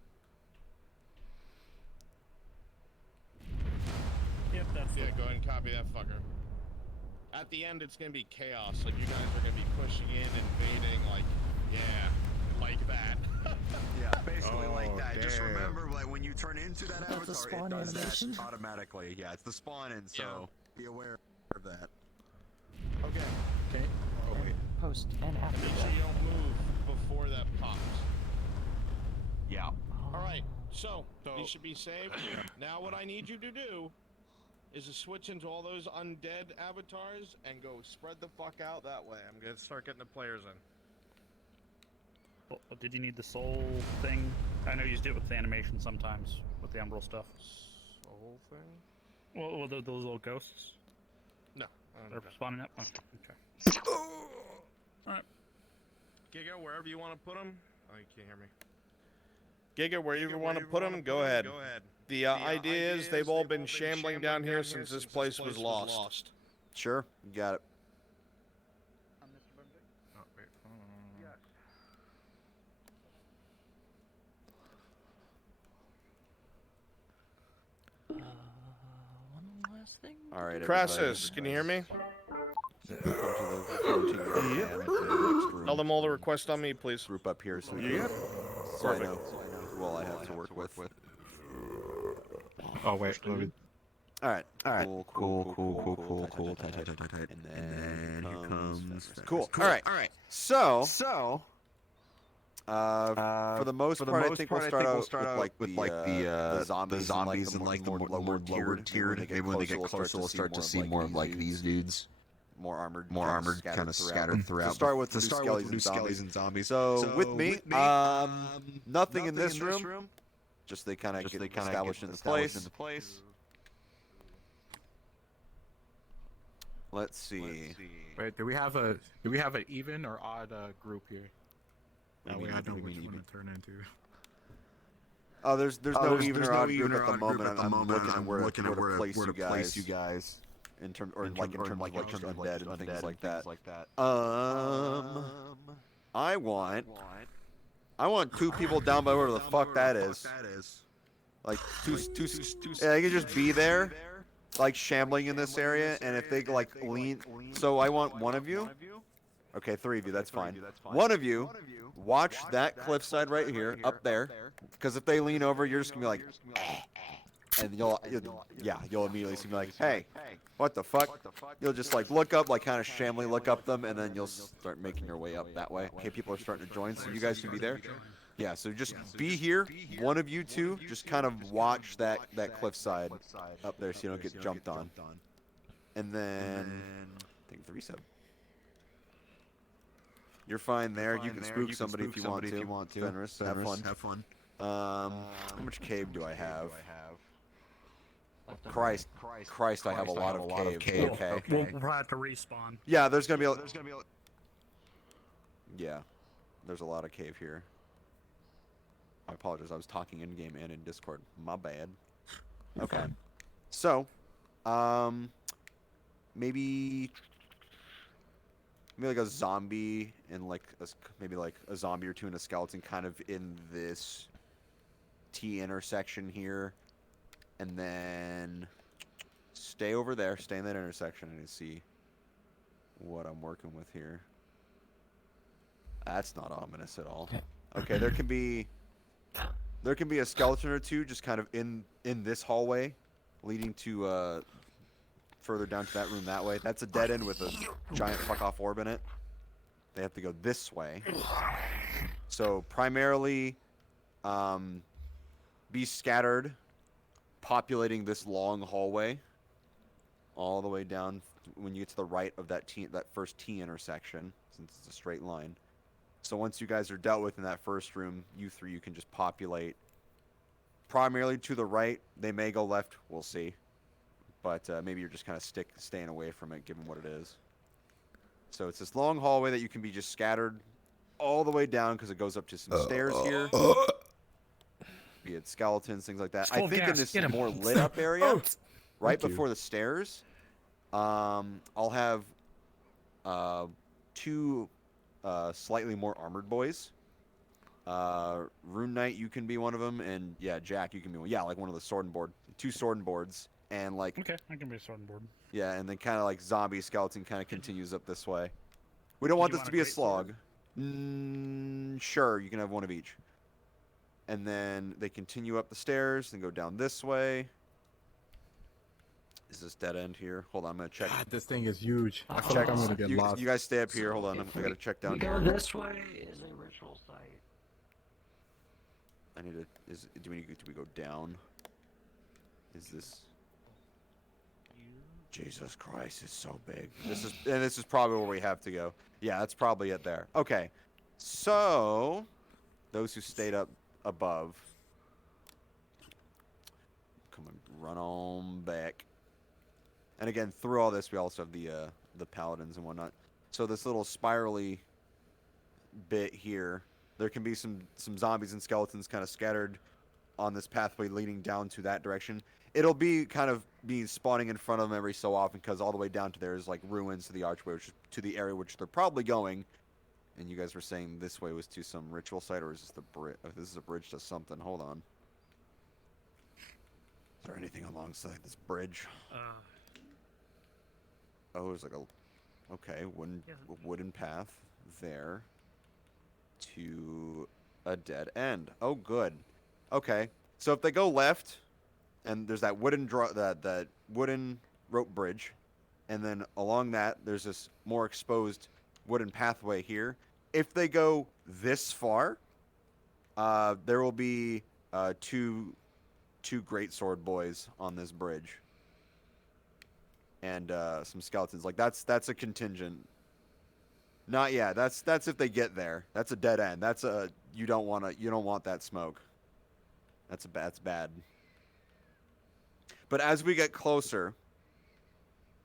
Yep, that's Yeah, go ahead and copy that fucker. At the end, it's gonna be chaos. Like, you guys are gonna be pushing in, invading, like, yeah, like that. Yeah, basically like that. Just damn. remember, like, when you turn into that That's a avatar, spawn it does animation. that automatically. Yeah, it's the spawn in, so be aware of that. Okay. Okay. Oh wait. Post and after Make sure that. you don't move before that pops. Yeah. Alright, so, these should be saved. Now what I need you to do is to switch into all those undead avatars and go spread the fuck out that way. I'm gonna start getting the players in. Well, did you need the soul thing? I know you used it with the animation sometimes, with the Umbral stuff. Soul thing? Well, those little ghosts. No. They're spawning up? Oh, okay. Alright. Giga, wherever you want to put them. Oh, you can't hear me. Giga, wherever you want to put them, go ahead. The idea is they've all been shambling down here since this place was lost. Sure, you got it. Oh wait. One last thing. All right, Crassus, can you hear me? Tell them all the request on me, please. Group up here, so Yep. so I know who all I have to work with. Oh wait. Let me... All right. Cool. Tight. And then here comes. Cool. All right. So. For the most part, I think we'll start out with the zombies and like the more tiered. Maybe when they get closer, we'll start to see more of like these dudes. More armored, kind of scattered throughout. To start with the skellies and zombies. So with me, nothing in this room. Just they kind of get established in the place. Let's see. Wait, do we have an even or odd group here? That way I know which one to turn into. Oh, there's no even or odd group at the moment. I'm looking at where to place you guys. In terms of undead and things like that. I want two people down by wherever the fuck that is. Like two. Yeah, they can just be there, like shambling in this area, and if they like lean. So I want one of you. Okay, three of you. That's fine. One of you, watch that cliffside right here, up there, because if they lean over, you're just gonna be like. And you'll immediately be like, hey, what the fuck? You'll just like look up, like kind of shambling, look up them, and then you'll start making your way up that way. Okay, people are starting to join, so you guys can be there. Yeah, so just be here. One of you two, just kind of watch that cliffside up there so you don't get jumped on. And then, I think 3-7. You're fine there. You can spook somebody if you want to. Fenris, have fun. How much cave do I have? Christ, I have a lot of cave. Okay. We'll have to respawn. Yeah, there's gonna be a... Yeah, there's a lot of cave here. I apologize, I was talking in-game and in Discord. My bad. Okay. So, maybe like a zombie and like maybe like a zombie or two and a skeleton kind of in this T intersection here. And then stay over there, stay in that intersection and see what I'm working with here. That's not ominous at all. Okay, there can be a skeleton or two just kind of in this hallway leading to further down to that room that way. That's a dead end with a giant fuck off orb in it. They have to go this way. So primarily be scattered, populating this long hallway all the way down when you get to the right of that first T intersection, since it's a straight line. So once you guys are dealt with in that first room, you can just populate primarily to the right. They may go left, we'll see. But maybe you're just kind of staying away from it, given what it is. So it's this long hallway that you can be just scattered all the way down because it goes up to some stairs here. Be it skeletons, things like that. It's I full think gas. in this Get 'em. more lit up area, right Thank you. before the stairs, I'll have 2 slightly more armored boys. Rune Knight, you can be one of them, and yeah, Jack, you can be one. Yeah, like one of the sword and board, 2 sword and boards, and like Okay, I can be a sword and board. yeah, and then kind of like zombie skeleton kind of continues up this way. We don't want you this to want be a a great slog. Sure, you can have one of each. And then they continue up the stairs and go down this way. Is this dead end here? Hold on, I'm gonna check. God, this thing is huge. I feel Check. like I'm gonna get you, lost. you guys stay up here. Hold on, I gotta check down We here. go this way is a ritual site. I need to. Do we go down? Is this? Jesus Christ, it's so big. This is probably where we have to go. Yeah, that's probably it there. Okay, so those who stayed up above, come and run on back. And again, through all this, we also have the paladins and whatnot. So this little spirally bit here, there can be some zombies and skeletons kind of scattered on this pathway leading down to that direction. It'll be kind of spawning in front of them every so often because all the way down to there is like ruins to the archway, which is to the area which they're probably going. And you guys were saying this way was to some ritual site, or is this the bridge? This is a bridge to something. Hold on. Is there anything alongside this bridge? Oh, there's like a okay wooden path there to a dead end. Oh, good. Okay, so if they go left, and there's that that wooden rope bridge, and then along that there's this more exposed wooden pathway here. If they go this far, there will be two great sword boys on this bridge, and some skeletons. Like that's a contingent. Not yet. That's if they get there. That's a dead end. That's a you don't want that smoke. That's bad. But as we get closer,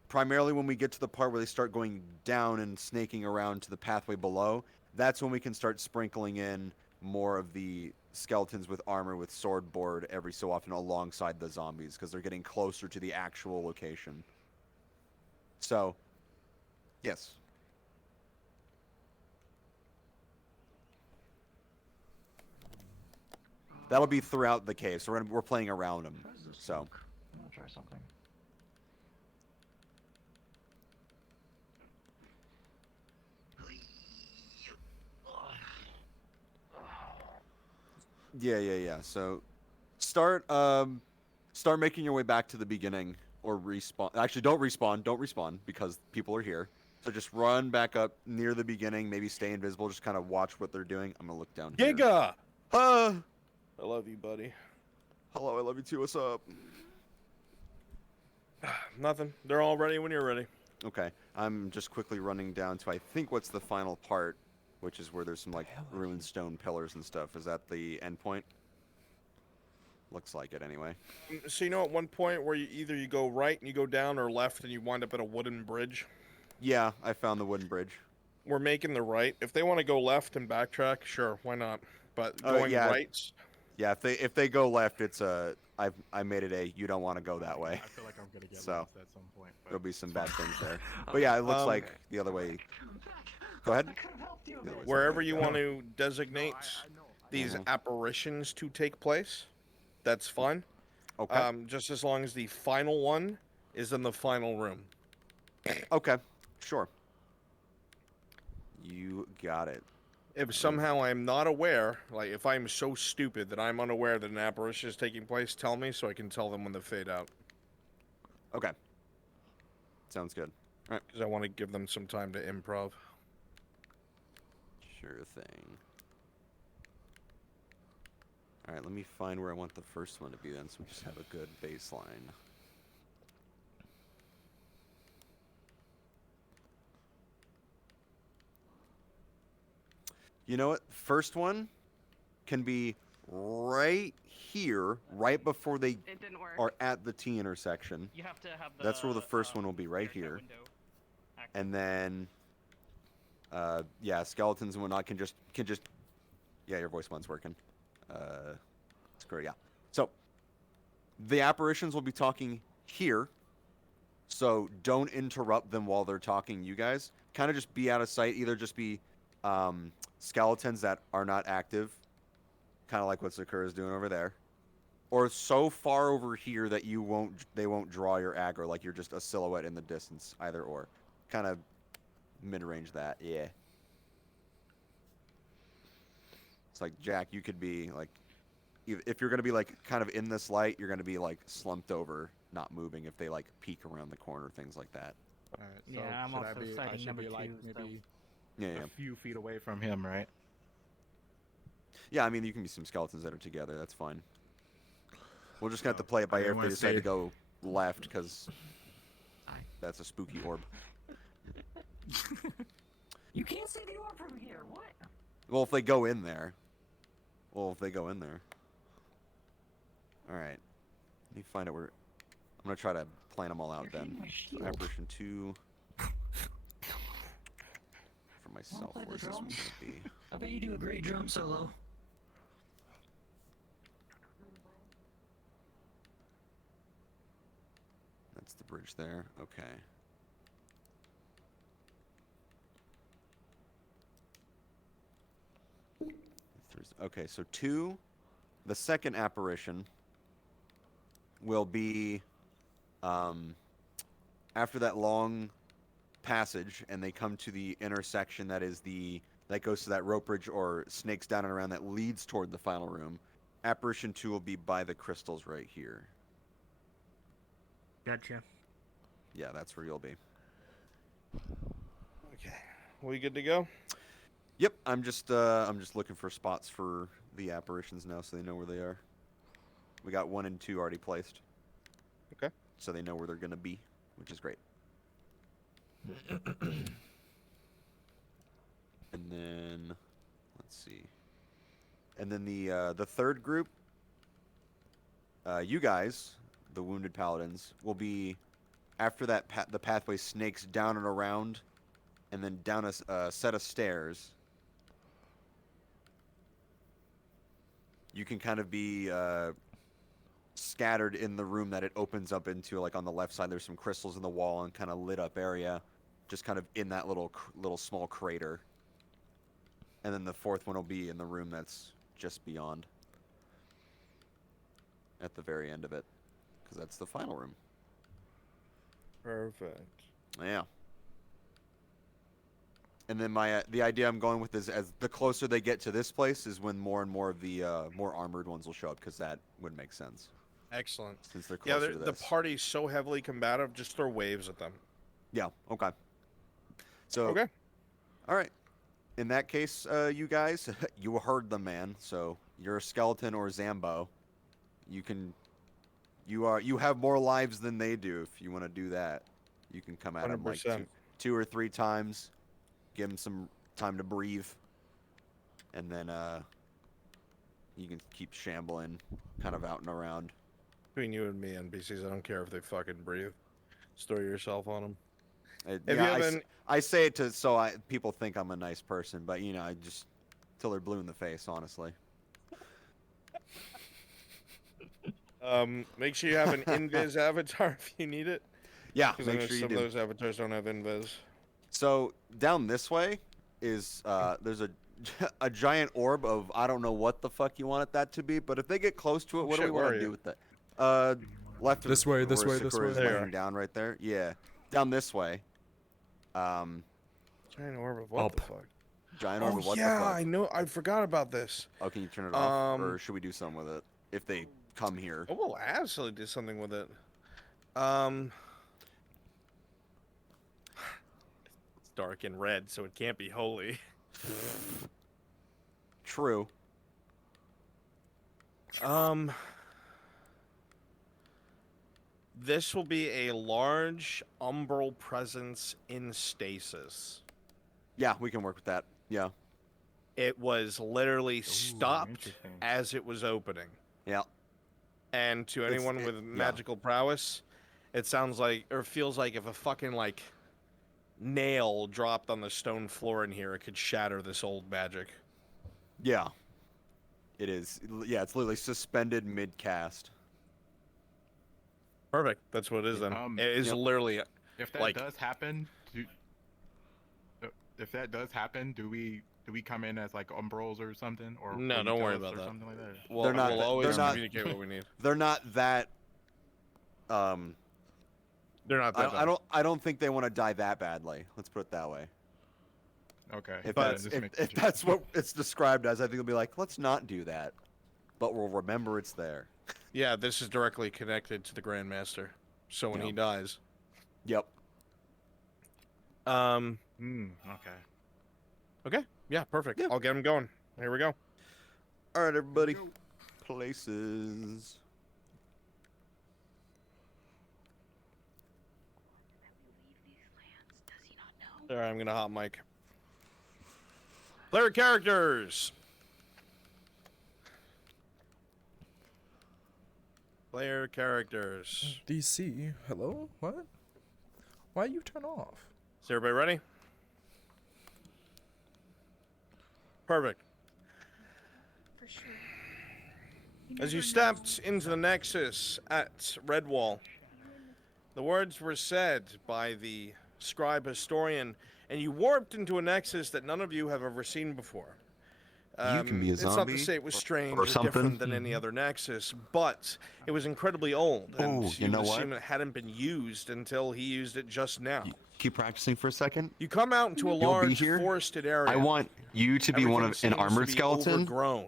primarily when we get to the part where they start going down and snaking around to the pathway below, that's when we can start sprinkling in more of the skeletons with armor with sword board every so often alongside the zombies because they're getting closer to the actual location. So, yes. That'll be throughout the cave, so we're playing around them. So. I'm gonna try something. Yeah. So, start making your way back to the beginning or respawn. Actually, don't respawn because people are here. So just run back up near the beginning. Maybe stay invisible. Just kind of watch what they're doing. I'm gonna look down here. Giga! I love you, buddy. Hello, I love you too. What's up? Nothing. They're all ready when you're ready. Okay, I'm just quickly running down to I think what's the final part, which is where there's some like ruined stone pillars and stuff. Is that the end point? Looks like it anyway. So you know at one point where you go right and you go down or left and you wind up at a wooden bridge? Yeah, I found the wooden bridge. We're making the right. If they want to go left and backtrack, sure, why not? But going right. Yeah, if they go left, it's I made it a you don't want to go that way. I feel like I'm gonna get So, lost at some point. But there'll be some bad things there. But yeah, it looks like the other way. Go ahead. Wherever you want to designate these apparitions to take place, that's fine. Okay. Just as long as the final one is in the final room. Okay, sure. You got it. If somehow I'm not aware, like if I'm so stupid that I'm unaware that an apparition is taking place, tell me so I can tell them when to fade out. Okay. Sounds good. All right. Because I want to give them some time to improv. Sure thing. All right, let me find where I want the first one to be then, so we just have a good baseline. You know what? First one can be right here, right before they are at the T intersection. You have to have That's where the first one will be, right here. And then Yeah, skeletons and whatnot can just. Yeah, your voice one's working. Screw yeah. So, the apparitions will be talking here. So don't interrupt them while they're talking. You guys kind of just be out of sight. Either just be skeletons that are not active, kind of like what Sakura's doing over there, or so far over here that they won't draw your aggro, like you're just a silhouette in the distance. Either or, kind of mid-range that. Yeah. It's like Jack. You could be like, if you're gonna be like kind of in this light, you're gonna be like slumped over, not moving. If they like peek around the corner, things like that. Alright, so Yeah, I'm should also I be, citing I should number be like 2, so- maybe Yeah, a few feet away from him, right? Yeah, I mean, you can be some skeletons that are together. That's fine. We're just gonna have to play it by I ear if wanna they decide to see- go left, because that's a spooky orb. You can't see the orb from here. What? Well, if they go in there. All right. Let me find out where. I'm gonna try to plan them all out then. So apparition 2. For myself, play the where's this one drums. gonna be? I bet you do a great drum solo. That's the bridge there. Okay. Okay, so 2, the second apparition will be after that long passage, and they come to the intersection that goes to that rope bridge or snakes down and around that leads toward the final room. Apparition 2 will be by the crystals right here. Gotcha. Yeah, that's where you'll be. Okay. We good to go? Yep, I'm just looking for spots for the apparitions now, so they know where they are. We got 1 and 2 already placed. Okay. So they know where they're gonna be, which is great. And then, let's see. And then the third group, you guys, the wounded paladins, will be after that the pathway snakes down and around, and then down a set of stairs. You can kind of be scattered in the room that it opens up into. Like on the left side, there's some crystals in the wall and kind of lit up area, just kind of in that little small crater. And then the fourth one will be in the room that's just beyond, at the very end of it, because that's the final room. Perfect. Yeah. And then the idea I'm going with is, as the closer they get to this place, is when more and more of the more armored ones will show up, because that would make sense. Excellent. Since they're Yeah, closer to the this. party's so heavily combative, just throw waves at them. Yeah. Okay. So. Okay. All right. In that case, you guys, you heard the man. So you're a skeleton or Zambo. You have more lives than they do. If you want to do that, you can come at them like 100%. two or 3 times. Give them some time to breathe, and then you can keep shambling, kind of out and around. Between you and me, NPCs, I don't care if they fucking breathe. Just throw yourself on them. I say it people think I'm a nice person, but I just till they're blue in the face, honestly. Make sure you have an invis avatar if you need it. Yeah, 'Cause make I know sure you some do. of those avatars don't have invis. So down this way is there's a giant orb of, I don't know what the fuck you want that to be, but if they get close to it, what do we want to do with that? Left of This way, this where way, this Sakura's way. laying down right there. Yeah, down this way. Giant orb of what the fuck? Giant orb Oh of what yeah, the fuck? I know. I forgot about this. Oh, can you turn it off, or should we do something with it if they come here? Oh, we'll absolutely do something with it. It's dark and red, so it can't be holy. True. This will be a large umbral presence in stasis. Yeah, we can work with that. Yeah. It was literally stopped as it was opening. Yeah. And to anyone with magical prowess, it sounds like, or feels like, if a fucking, like, nail dropped on the stone floor in here, it could shatter this old magic. Yeah. It is. Yeah, it's literally suspended mid-cast. Perfect. That's what it is then. It is literally If that like does happen, do we come in as like umbrals or something? Or No, don't worry about or that. Something like that? We'll always communicate what we need. They're not that. They're not that bad. I don't think they want to die that badly. Let's put it that way. Okay. If that's what it's described as, I think they'll be like, let's not do that, but we'll remember it's there. Yeah, this is directly connected to the Grandmaster. So when he dies. Yep. Okay. Okay. Yeah, perfect. I'll get him going. Here we go. All right, everybody. Places. All right, I'm gonna hot mic. Player characters. Player characters. DC. Hello? What? Why you turn off? Is everybody ready? Perfect. For sure. As you stepped into the Nexus at Redwall, the words were said by the scribe historian, and you warped into a Nexus that none of you have ever seen before. You can be a It's not zombie to say it was strange or or something. different than any other Nexus, but it was incredibly old, and you know would what? assume it hadn't been used until he used it just now. Keep practicing for a second. You come out into a You'll be large here. forested area. I want you to be one Everything of an seems to armored be skeleton. Overgrown.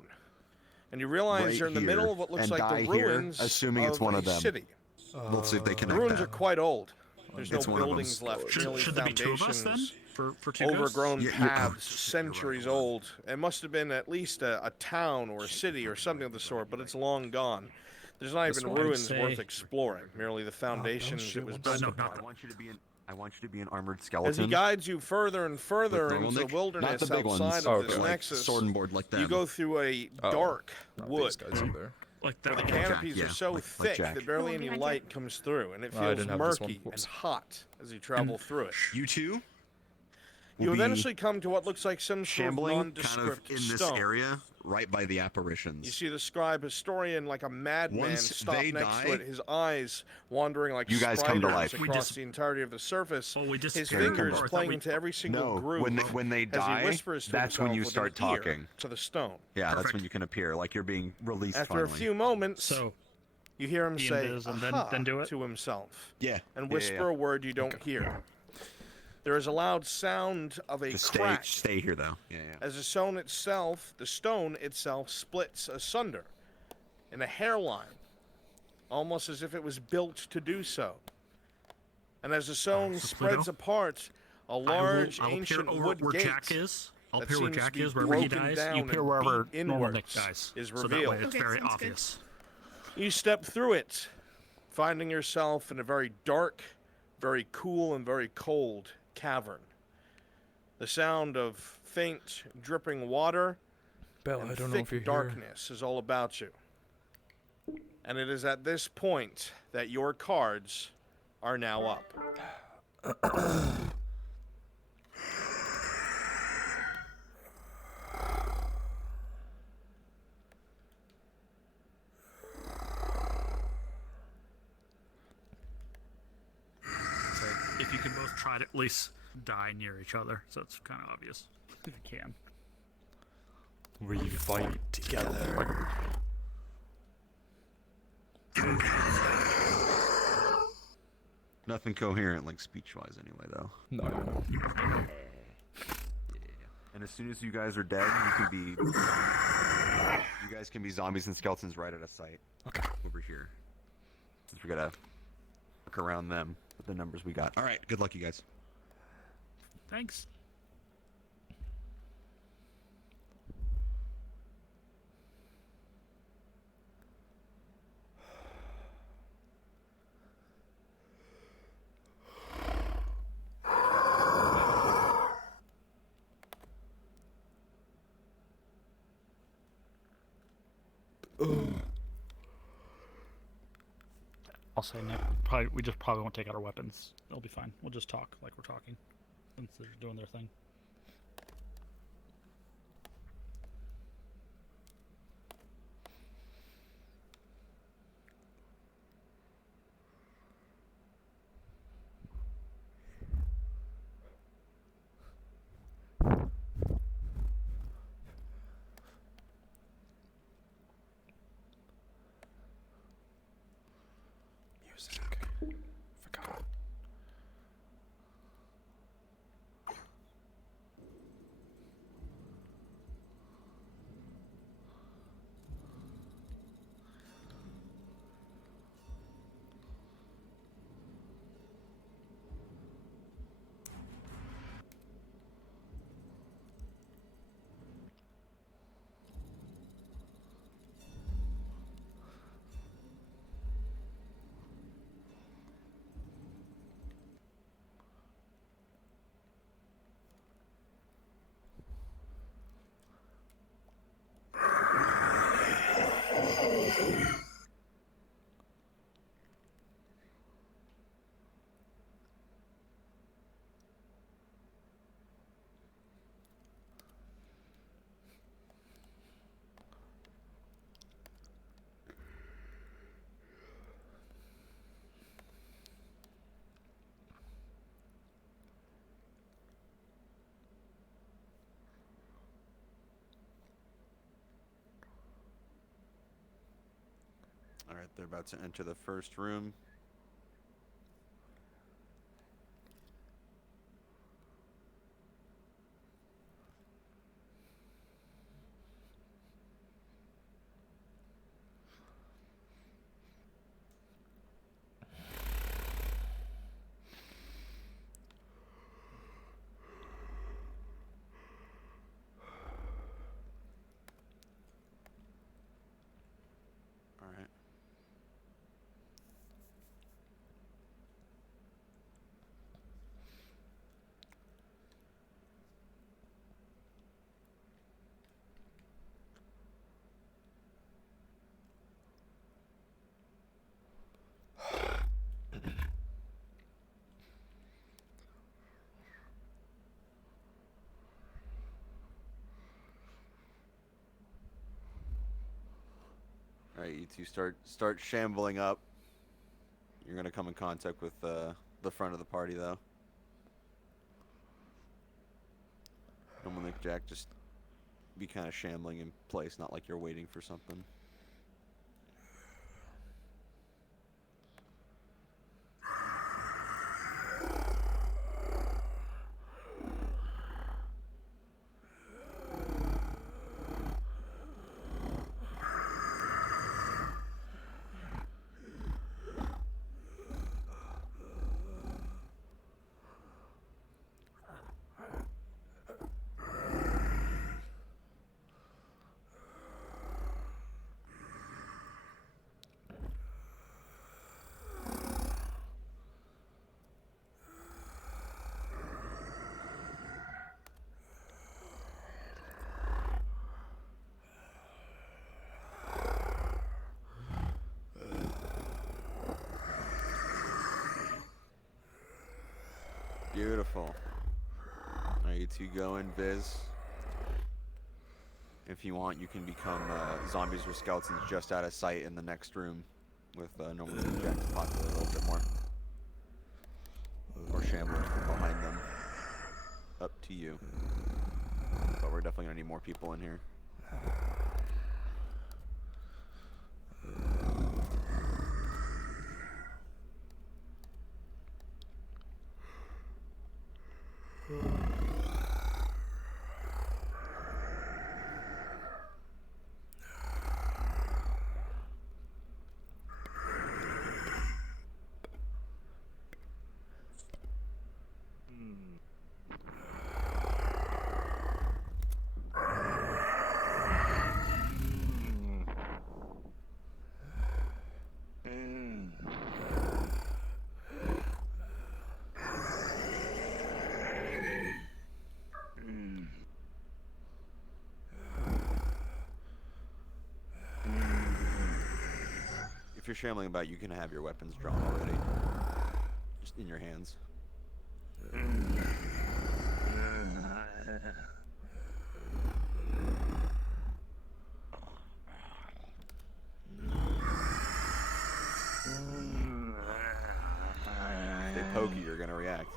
And you realize right you're in the here, middle of what looks and like die the here, ruins assuming it's of one a of them. city. We'll see if they The connect ruins that. are quite old. There's It's no one of buildings them. left. Should- merely should there be two of us then? foundations, For two ghosts? overgrown Yeah, paths, centuries old. It must have been at least a town or a city or something of the sort, but it's long gone. There's not This even one I'd ruins say- worth exploring. Merely the foundations it was built upon. I want you to be an armored As he skeleton. guides you further and further With normal into the Nick? wilderness Not the big outside ones. of this Like nexus, sword and board like you them. go through a dark wood. Like where the that. canopies Jack, are so like thick Jack. that barely any light comes through, and it Oh, I feels didn't have this one. murky and Whoops. hot as you travel through it. You two You will be eventually come to what looks like some sort of shambling kind of nondescript in this stone. area, right by the You apparitions. see the scribe historian like a madman Once stop they next to die, it, his eyes wandering like you guys come to spiders life. across the entirety of the surface. His disappear. fingers Or playing into every single No, groove. when they as die, he whispers to that's when you himself with start an ear talking. to the stone. Yeah, that's when you can appear, like you're being released After finally. a few moments, you hear him He say invis and then- "Aha" then do it? to himself. Yeah. And Yeah, whisper yeah. a word you don't hear. There is a loud sound of a Just crack. stay here though. Yeah, yeah. As the stone itself splits asunder in a hairline, almost as if it was built to do so. And as the stone spreads apart, a large I'll ancient appear over wood where gate Jack is. I'll that appear where seems to Jack be is, wherever he broken dies. down You and appear wherever beat normal Nick inwards dies. is So that revealed. way it's very obvious. You step through it, finding yourself in a very dark, very cool, and very cold cavern. The sound of faint, dripping water Bella, and I don't know thick if you're here. darkness is all about you. And it is at this point that your cards are now up. So if you can both try to at least die near each other, so it's kind of obvious. If you can. We fight together. Nothing coherent, like speech-wise, anyway, though. No. Yeah. And as soon as you guys are dead, you guys can be zombies and skeletons right at a site. Okay. Over here. Since we gotta look around them with the numbers we got. All right. Good luck, you guys. Thanks. I'll say Nick. We just probably won't take out our weapons. It'll be fine. We'll just talk like we're talking. since they're doing their thing. Music. Forgot. Alright, they're about to enter the first room. Alright. Alright, you two start shambling up. You're gonna come in contact with the front of the party though. Dominic, Jack, just be kind of shambling in place, not like you're waiting for something. Beautiful. Alright, you two go in, Viz. If you want, you can become zombies or skeletons just out of sight in the next room with no one's Jack to populate a little bit more. Or shambling from behind them. Up to you. But we're definitely gonna need more people in here. If you're shambling about, you can have your weapons drawn already. Just in your hands. gonna react.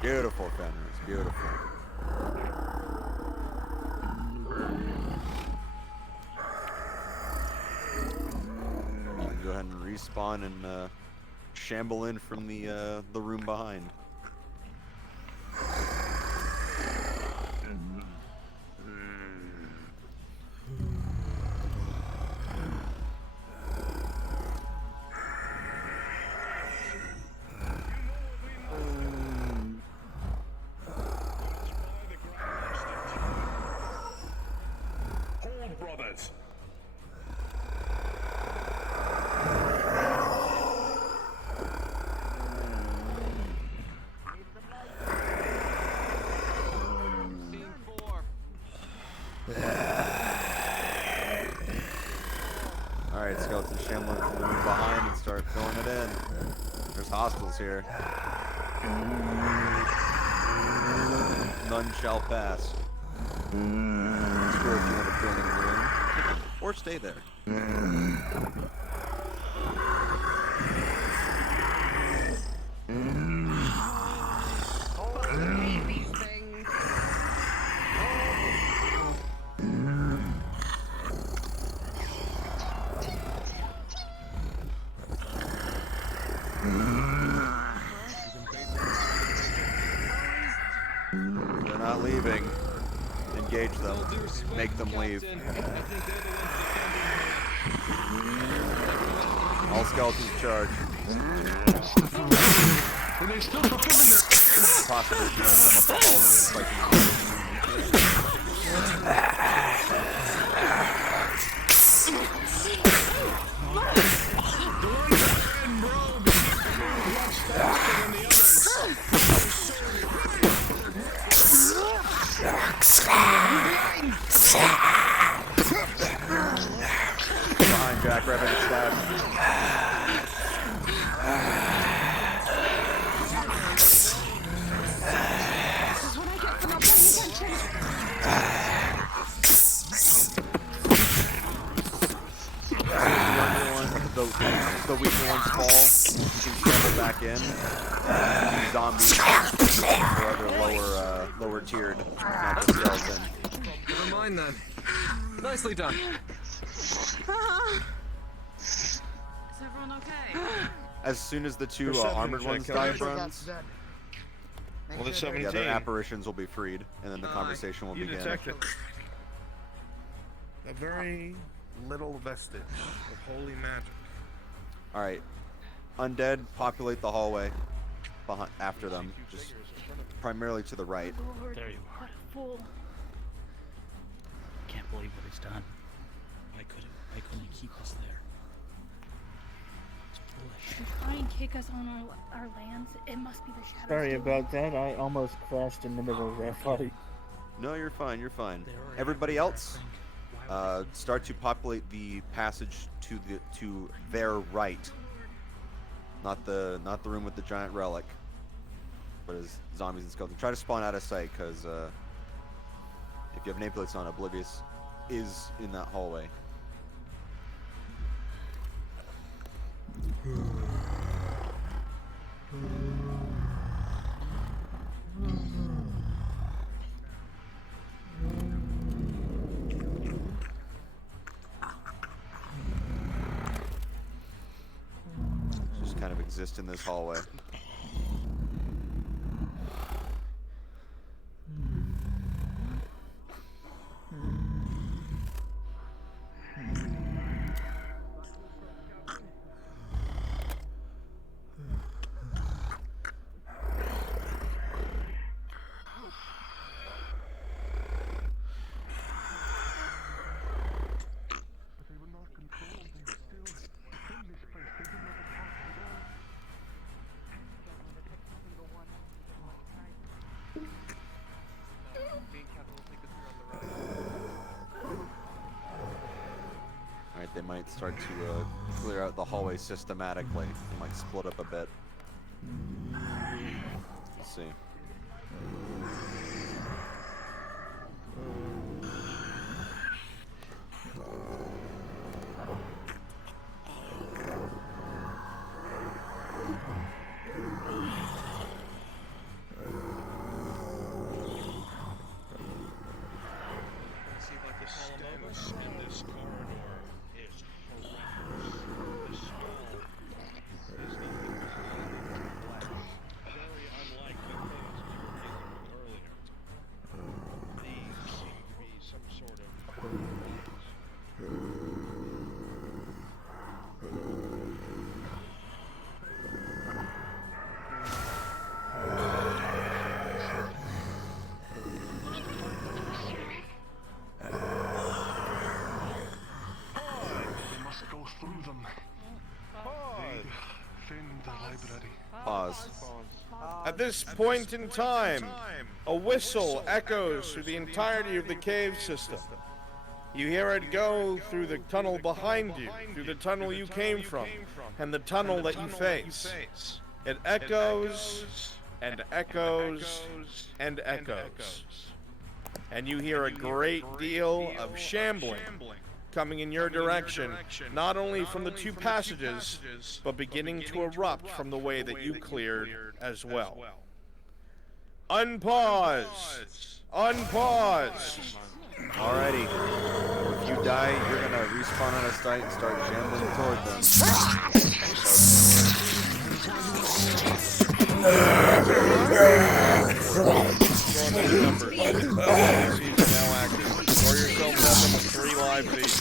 Beautiful, Fenris. Beautiful. You can go ahead and respawn and shamble in from the room behind. Hold, brothers. Alright, skeleton shambling from the room behind and start filling it in. There's hostiles here. None shall pass. Screw if you want to fill in the room. Or stay there. They're not leaving. Engage them. Make them leave. All skeletons charge. And they're still fulfilling their Possibly if you come up the hall and fight behind Jackrabbit and stab. The weaker ones fall, you can scramble back in. Zombies or other lower tiered, not the skeleton. Never mind then. Nicely done. Is everyone okay? As soon as the two armored ones die, friends, Well, the the 17. other apparitions will be freed, and then the conversation will You begin. detected a very little vestige of holy magic. Alright. Undead, populate the hallway after them. Just primarily to the right. Lord, There you are. what a fool. Can't believe what he's done. Why couldn't he keep us there? It's foolish. To try and kick us on our lands, it must be the shadows. Sorry doing about that. I almost crashed in the middle of that fight. No, you're fine, you're fine. Everybody else, start to populate the passage to their right. Not the room with the giant relic, but as zombies and skeletons. Try to spawn out of sight, because if you have nameplates on, Oblivious is in that hallway. Just kind of exist in this hallway. Alright, they might start to clear out the hallway systematically. They might split up a bit. Let's see. silence in this corridor is horrendous. The smell is nothing but black. Very unlike the things we were dealing with earlier. These seem to be some sort of We must go through them. Find the library. Pause. At this point in time, a whistle echoes through the entirety of the cave system. You hear it go through the tunnel behind you, through the tunnel you came from, and the tunnel that you face. It echoes and echoes and echoes. And you hear a great deal of shambling coming in your direction, not only from the two passages, but beginning to erupt from the way that you cleared as well. Unpause! Unpause! Alrighty. If you die, you're gonna respawn on a site and start shambling toward them. Numbers. Is now active. Score yourself nothing with 3 lives each.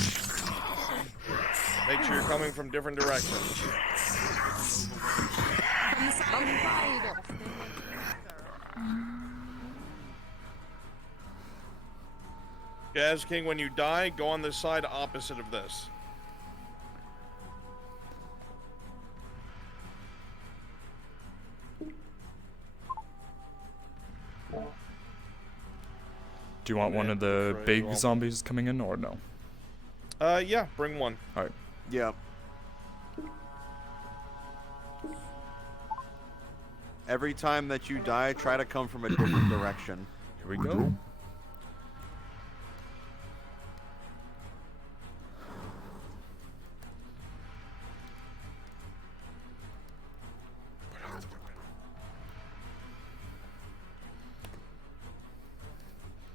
Make sure you're coming from different directions. Jazz King, when you die, go on the side opposite of this. Do you want one of the big zombies coming in or no? Yeah, bring one. Alright. Yeah. Every time that you die, try to come from a different direction. Here we go.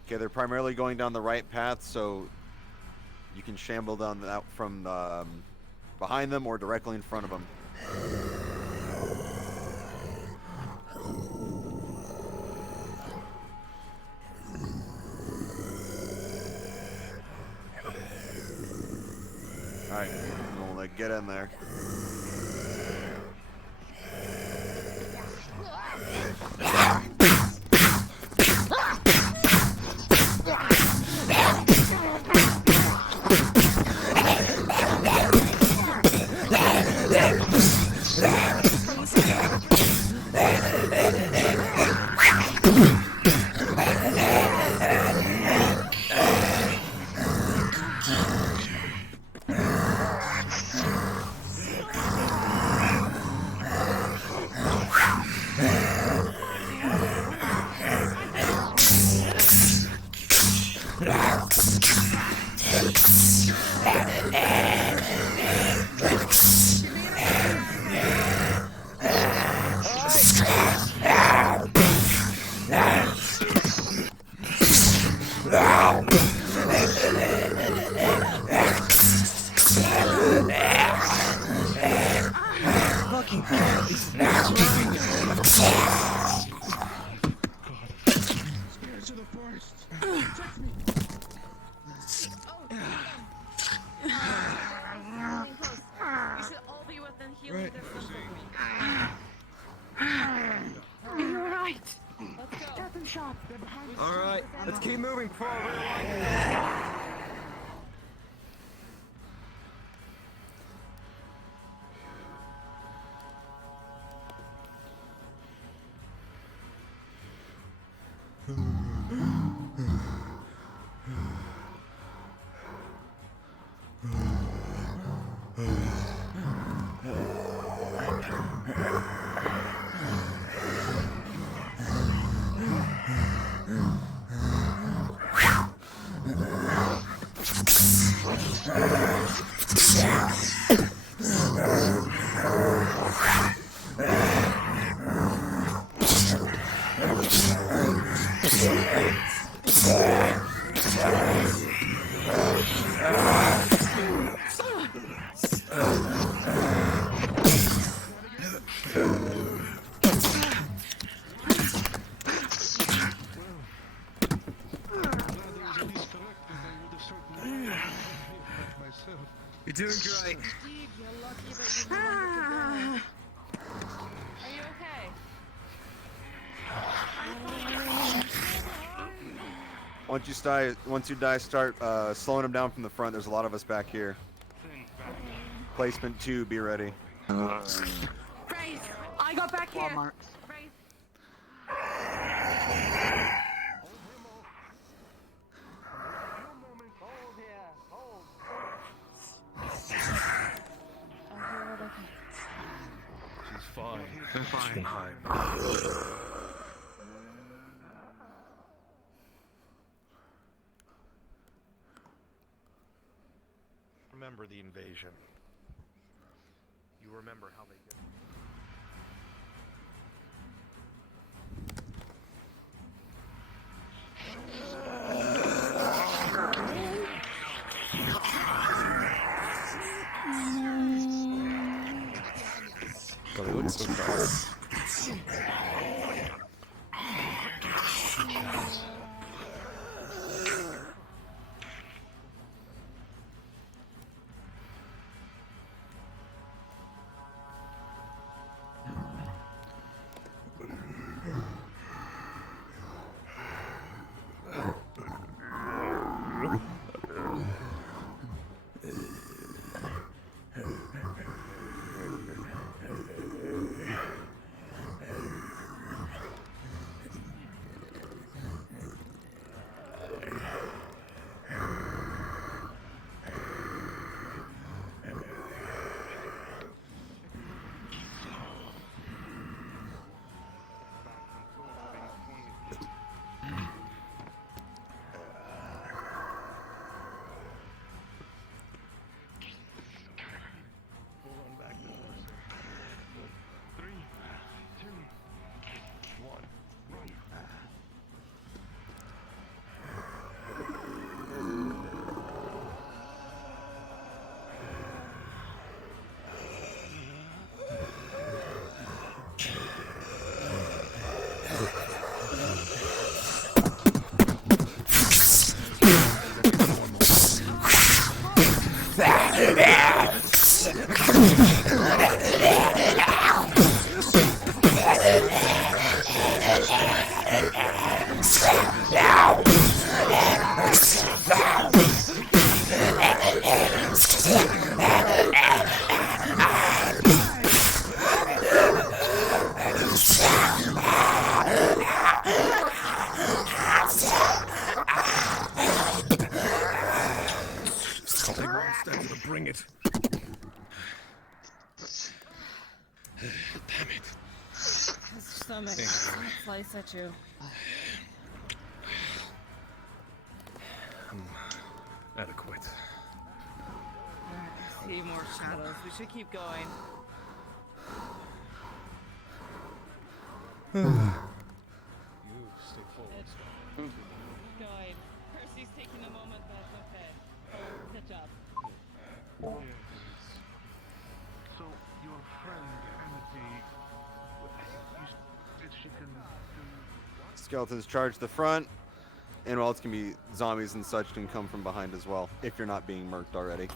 Okay, they're primarily going down the right path, so you can shamble down that from behind them or directly in front of them. Alright, we'll get in there. Alright, let's keep moving before I You're doing great. Steve, you're lucky that you remembered to go. Are you okay? Once you die, start slowing them down from the front. There's a lot of us back here. Placement 2, be ready. Grace, I got back here. Walmart. Grace. She's fine. She's fine. Remember the invasion. You remember how they did it. God, he looks so nice. Bring it. Damn it. His stomach slice at you. I'm adequate. I see more shadows. We should keep going. You stay forward. Going. Percy's taking a moment, but it's okay. Good job. Yes. So, your friend, Amity, you said she can do what? Skeletons charge the front, and well, it's gonna be zombies and such can come from behind as well, if you're not being murked already.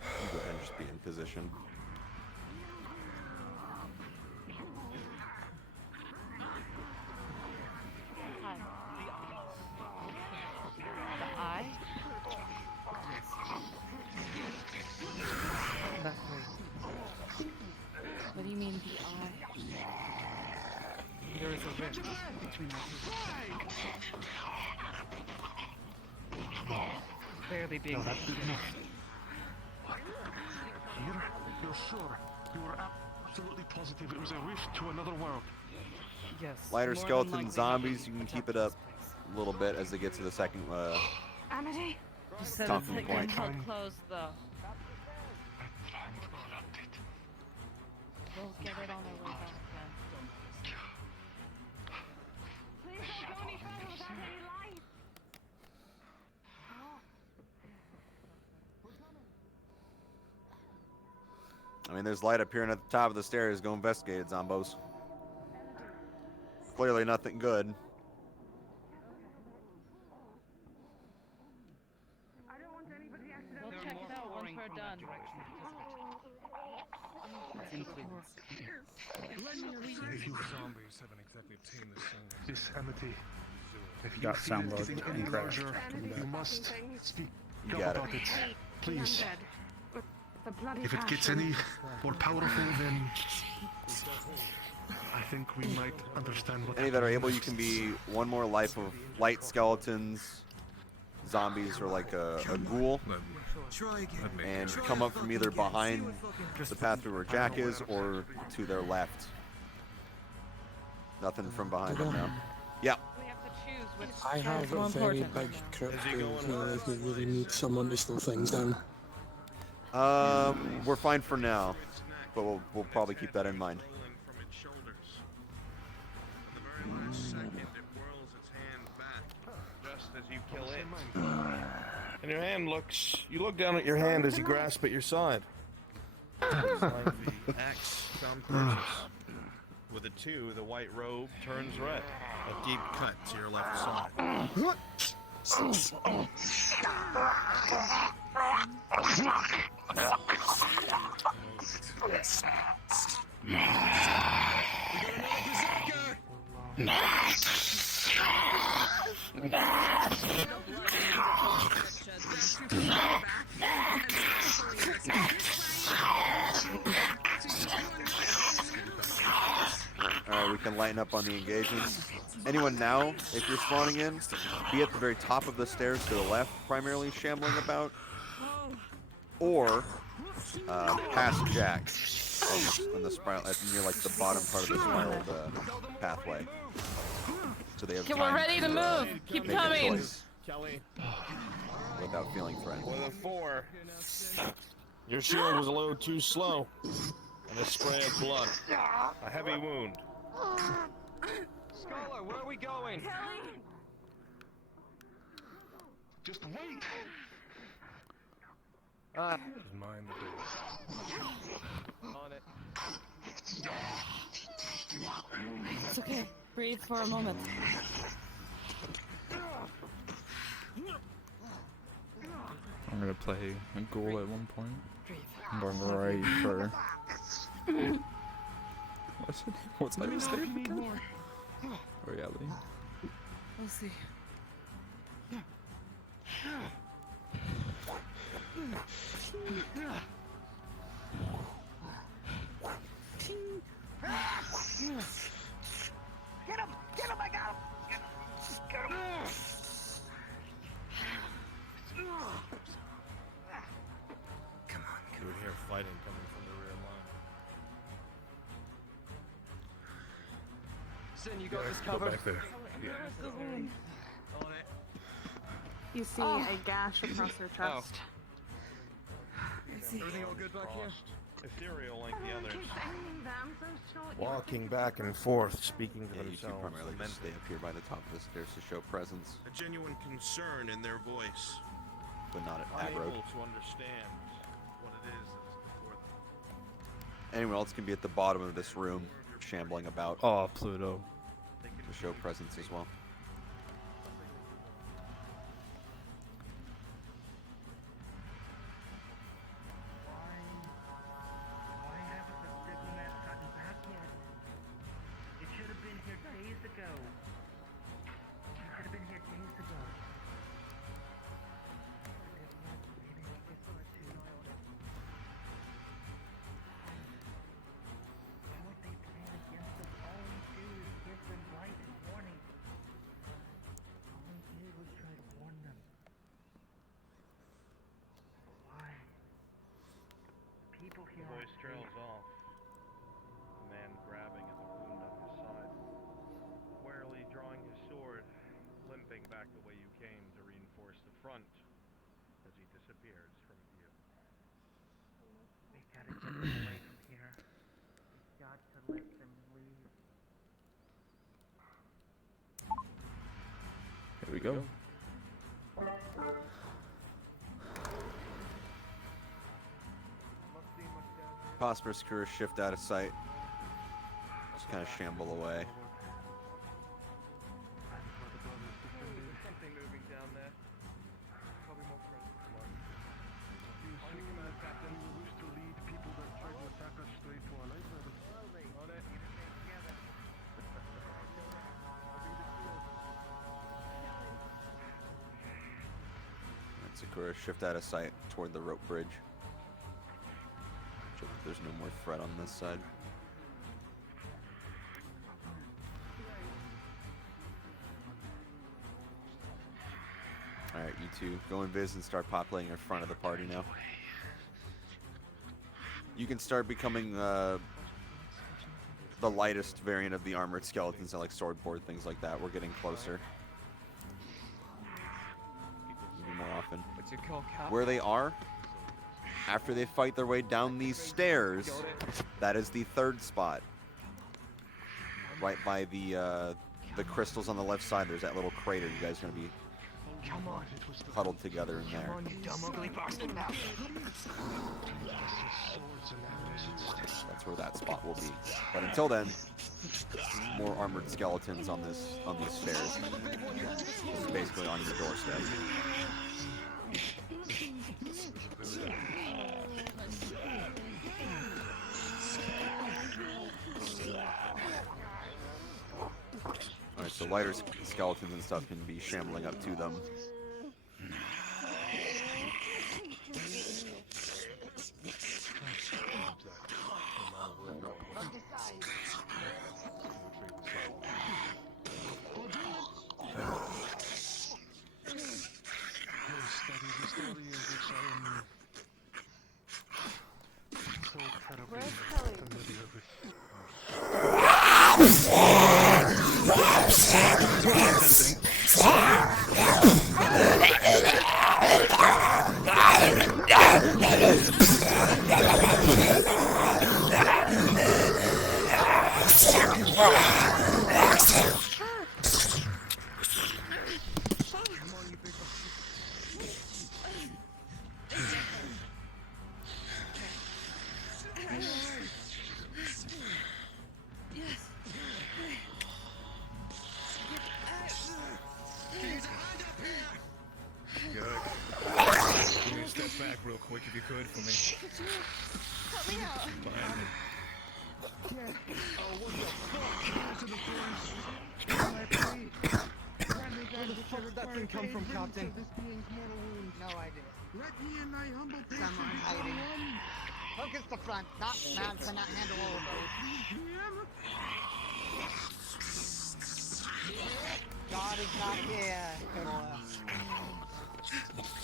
Go ahead and just be in position. The eye? That way. What do you mean the eye? There is a rift between us. Barely big. No, that's good enough. What? Here? You're sure? You were absolutely positive it was a rift to another world? Yes. Lighter skeleton zombies, you can keep it up a little bit as they get to the second Amity? You said talking it's point. held closed though. get it on our way back then. Please don't go any further without any light. I mean, there's light appearing at the top of the stairs. Go investigate it, zombos. Clearly nothing good. We'll check it out once we're done. If you zombies haven't exactly obtained the same Insanity. If you Got feel it soundboard getting and any crashed. larger, you must speak You up got it. about it. Please. The bloody If it gets passion. any more powerful, then I think we might understand what. Any that are able, you can be one more life of light skeletons, zombies, or like a ghoul, and come up from either behind the pathway where Jack is or to their left. Nothing from behind them now. Yeah. We have to choose which I have is more a very important. big trip if we really need someone to slow things down. We're fine for now, but we'll probably keep that in mind. From its shoulders. And the very last second, it whirls its hand back, just as you kill it. And your hand looks. You look down at your hand as you grasp at your side. It's like the axe found purchase. With a 2, the white robe turns red. A deep cut to your left side. Alright, we can lighten up on the engagements. Anyone now, if you're spawning in, be at the very top of the stairs to the left, primarily shambling about, or past Jack on the spiral, near like the bottom part of the spiral pathway. So they have Okay, time we're ready to move. Keep make a coming. choice without feeling threatened. With a 4, your shield was a little too slow, and a spray of blood. A heavy wound. Scholar, where are we going? Just wait. Just mind the door. On it. It's okay. Breathe for a moment. I'm gonna play a ghoul at one point. I'm going right for. What's that his name again? Oh yeah, Lee. We'll see. Get him! Get him! I got him! Get him! You would hear fighting coming from the rear line. Sin, you got this Go covered. back there. Yeah. On it. You see a gash across her chest. Everything all good back here? Ethereal like the others. Walking back and forth, speaking to Yeah, you two themselves. primarily just stay up here by the top of the stairs to show presence, A genuine concern in their voice. but not Unable aggro. to understand what it is that is before them. Anyone else can be at the bottom of this room, shambling about Oh, Pluto. to show presence as well. Why haven't the diplomats gotten back yet? It should have been here days ago. It should have been here days ago. The diplomats maybe we get there too. Why would they plan against us? All we do is give them light and warning. All we did was try to warn them. Why? People The here voice are trails off. A man grabbing at the wound on his side. Warily drawing his sword, limping back the way you came to reinforce the front as he disappears from view. We gotta get them away from here. We got go. Prosperous crew shift out of sight. Just kind of shamble away. Something moving down there. Probably more friends. On your command, Captain, we wish to lead people that try to attack us straight to our light level. On it. Sakura shift out of sight toward the rope bridge. Check if there's no more threat on this side. Alright, you two go invis and start populating in front of the party now. You can start becoming the lightest variant of the armored skeletons, like swordboard, things like that. We're getting closer. Maybe more often. What's your call, Cap? Where they are, after they fight their way down these stairs, that is the third spot. Right by the crystals on the left side, there's that little crater. You guys are going to be huddled together in there. That's where that spot will be. But until then, more armored skeletons on these stairs. This is basically on your doorstep. Alright, so lighter skeletons and stuff can be shambling up to them. Focus the front, not man cannot handle all of those. God is not here.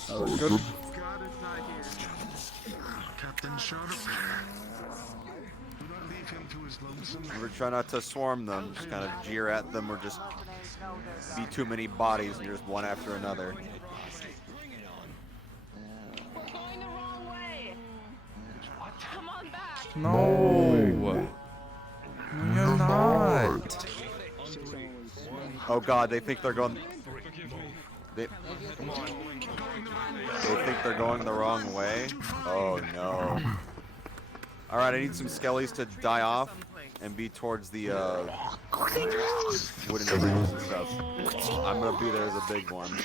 That was good. God is not here. Captain, shut up. Do not leave him to his lonesome. Never try not to swarm them, just kind of jeer at them or just be too many bodies and you're just one after another. We're going the wrong way. Come on back. No. You're not. Oh god, they think they're going... They think they're going the wrong way? Oh no. Alright, I need some skellies to die off and be towards the wooden bridges and stuff. I'm gonna be there as a big one.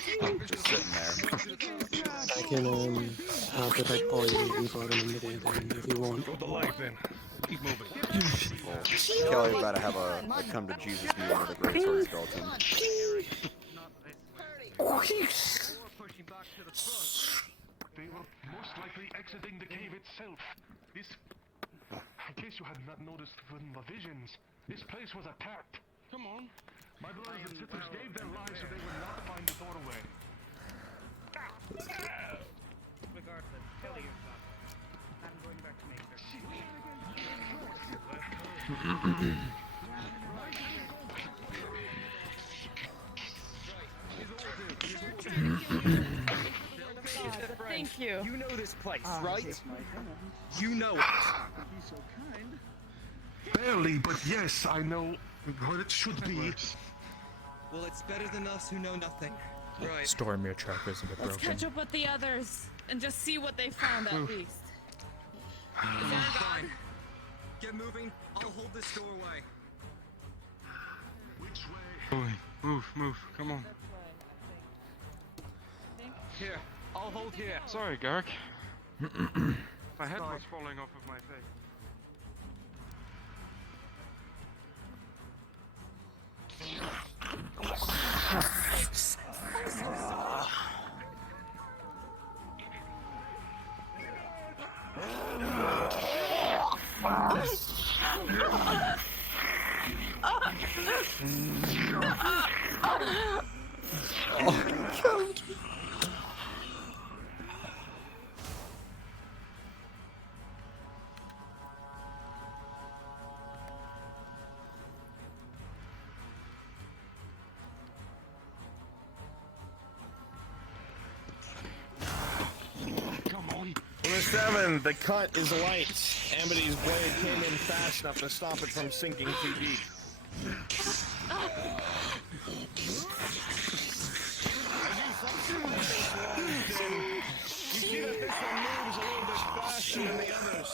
Just sitting there. I can have it like all you brought him in the day then if you want. Go the light then. Keep moving. Well, Kelly about to have a come to Jesus meeting with a great sword skeleton. They were most likely exiting the cave itself. This, in case you had not noticed from the visions, this place was attacked. Come on. My brothers and sisters gave their lives so they would not find the doorway. Regardless, kill yourself. I'm going back to Thank you. You know this place, right? You know it. He's so kind. Barely, but yes, I know what it should be. Well, it's better than us who know nothing. Right. Stormir tracker's a bit Let's broken. catch up with the others and just see what they found at least. Is there a guard? Get moving. I'll hold this doorway. Which way? Move, come on. Here, I'll hold here. Sorry, Garrick. My head was falling off of my face. Number 7, the cut is light. Amity's blade came in fast enough to stop it from sinking too deep. You see that this one moves a little bit faster than the others.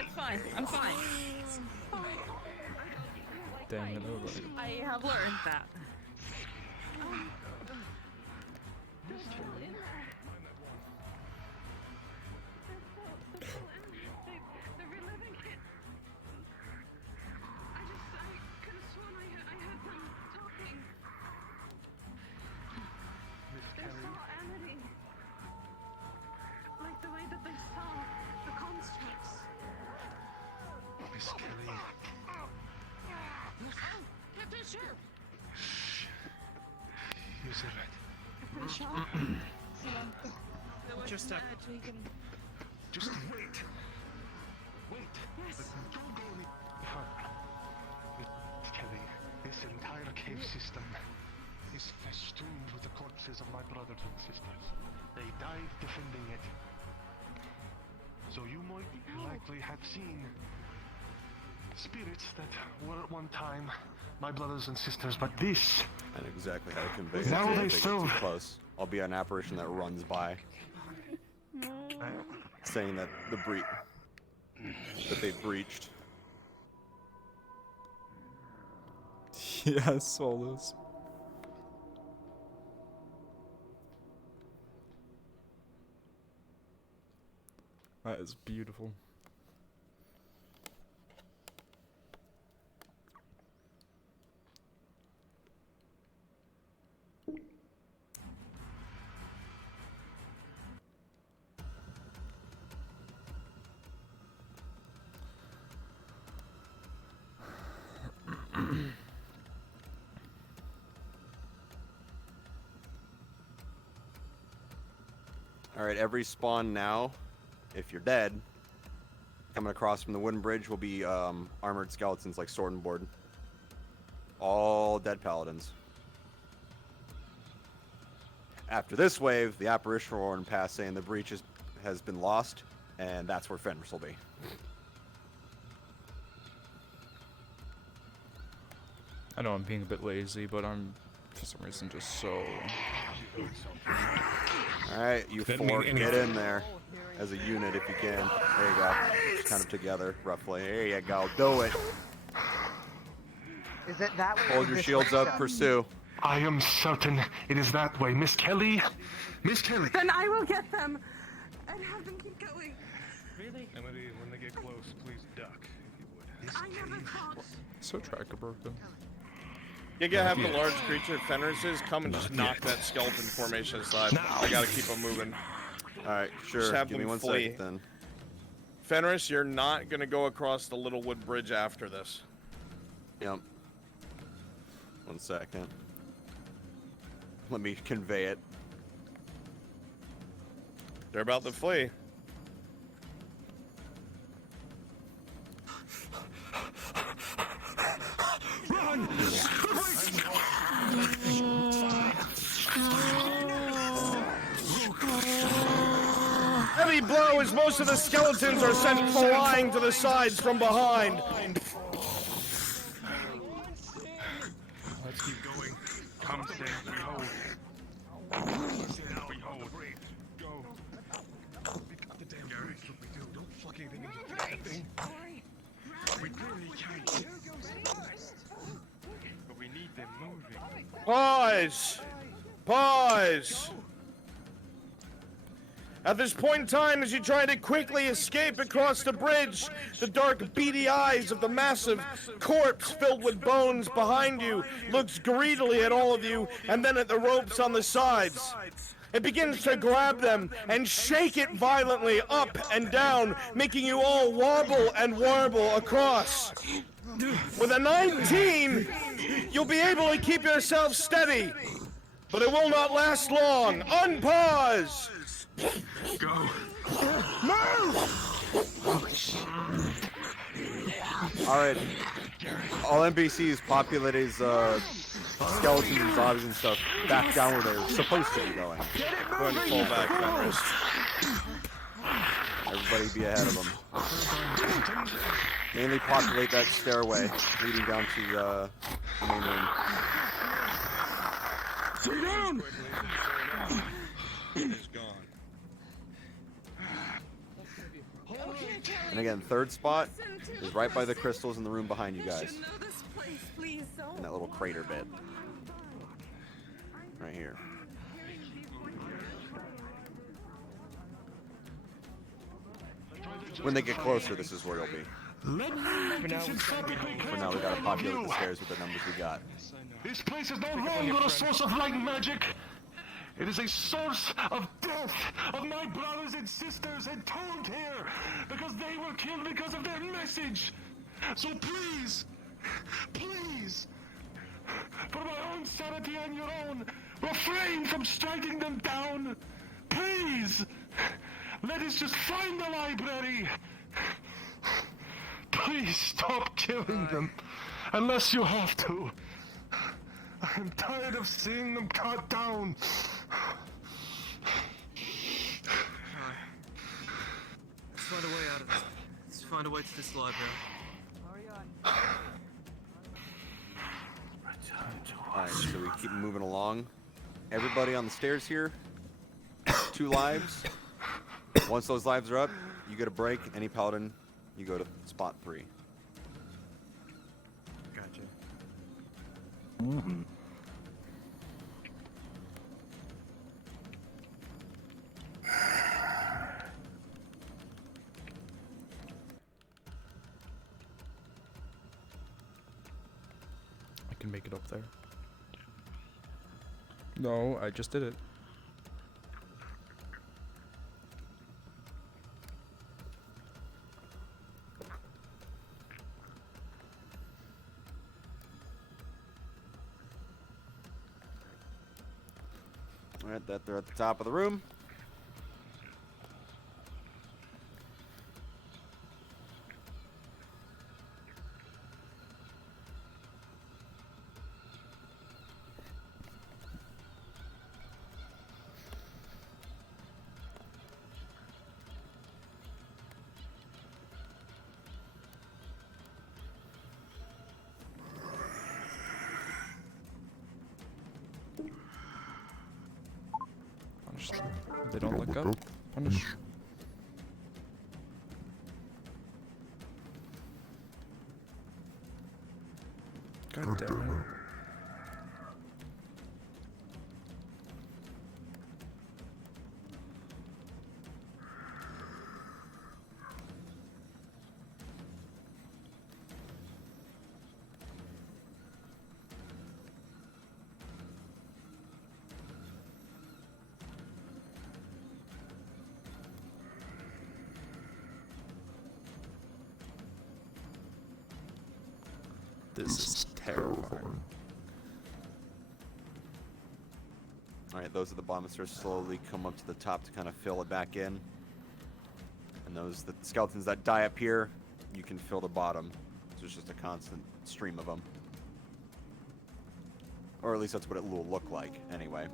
It's fine. I'm fine. Dang it, I have learned that. Like the way that they saw the constructs. Miss Kelly. Captain, sure. You said right. Just a... Just wait. Wait. Yes. Don't go any further. Miss Kelly, this entire cave system is festooned with the corpses of my brothers and sisters. They died defending it. So you might likely have seen spirits that were at one time my brothers and sisters, but this... And exactly how to convey Now it. they If get still- too close. I'll be an apparition that runs by, saying that that they've breached. Yes, all those. That is beautiful. Alright, every spawn now, if you're dead, coming across from the wooden bridge will be armored skeletons like Sword and Board. All dead paladins. After this wave, the apparition will run past saying the breach has been lost, and that's where Fenris will be. I know I'm being a bit lazy, but I'm, for some reason, just so... Alright, you four, get in there as a unit if you can. There you go. Kind of together, roughly. There you go. Do it. Is it that way? Hold or your this shields way, up, sir? pursue. I am certain it is that way. Miss Kelly? Miss Kelly? Then I will get them and have them keep going. Really? Emily, when they get close, please duck, if you would. I never thought. So tracker broken. You gotta have the large creature Fenris's come and just knock that skeleton formation aside. I gotta keep them moving. Alright, sure. Just have Give me them 1 flee. second then. Fenris, you're not gonna go across the Littlewood Bridge after this. Yep. 1 second. Let me convey it. They're about to flee. Run! Heavy blow as most of the skeletons are sent flying to the sides from behind. Let's keep going. Come, Sam, we hold. We hold. Go. We got the damn bridge. What we do? Don't fuck anything into that thing. We clearly can't. But we need them moving. Pause! Pause! At this point in time, as you try to quickly escape across the bridge, the dark, beady eyes of the massive corpse filled with bones behind you looks greedily at all of you and then at the ropes on the sides. It begins to grab them and shake it violently up and down, making you all wobble and warble across. With a 19, you'll be able to keep yourself steady, but it will not last long. Unpause! Go. Move! Alright. All NPCs populate his skeletons and zombies and stuff back down where they're supposed to be going. Go ahead and fall back, Fenris. Everybody be ahead of them. Mainly populate that stairway leading down to the main room. Sit down! It's gone. And again, third spot is right by the crystals in the room behind you guys. In that little crater bit. Right here. When they get closer, this is where you'll be. For now, we gotta populate the stairs with the numbers we got. This place is no longer a source of light and magic. It is a source of death of my brothers and sisters entombed here because they were killed because of their message. So please, please, for my own sanity and your own, refrain from striking them down. Please, let us just find the library. Please stop killing them, unless you have to. I'm tired of seeing them cut down. Let's find a way out of this. Let's find a way to this library. Alright, so we keep moving along. Everybody on the stairs here, 2 lives. Once those lives are up, you get a break. Any paladin, you go to spot 3. Gotcha. Mm-hmm. I can make it up there. No, I just did it. Alright, that they're at the top of the room. Punish them. If they don't look up, punish. God damn it. This is terrifying. Alright, those at the bottom stairs slowly come up to the top to kind of fill it back in. And the skeletons that die up here, you can fill the bottom. So it's just a constant stream of them. Or at least that's what it will look like, anyway.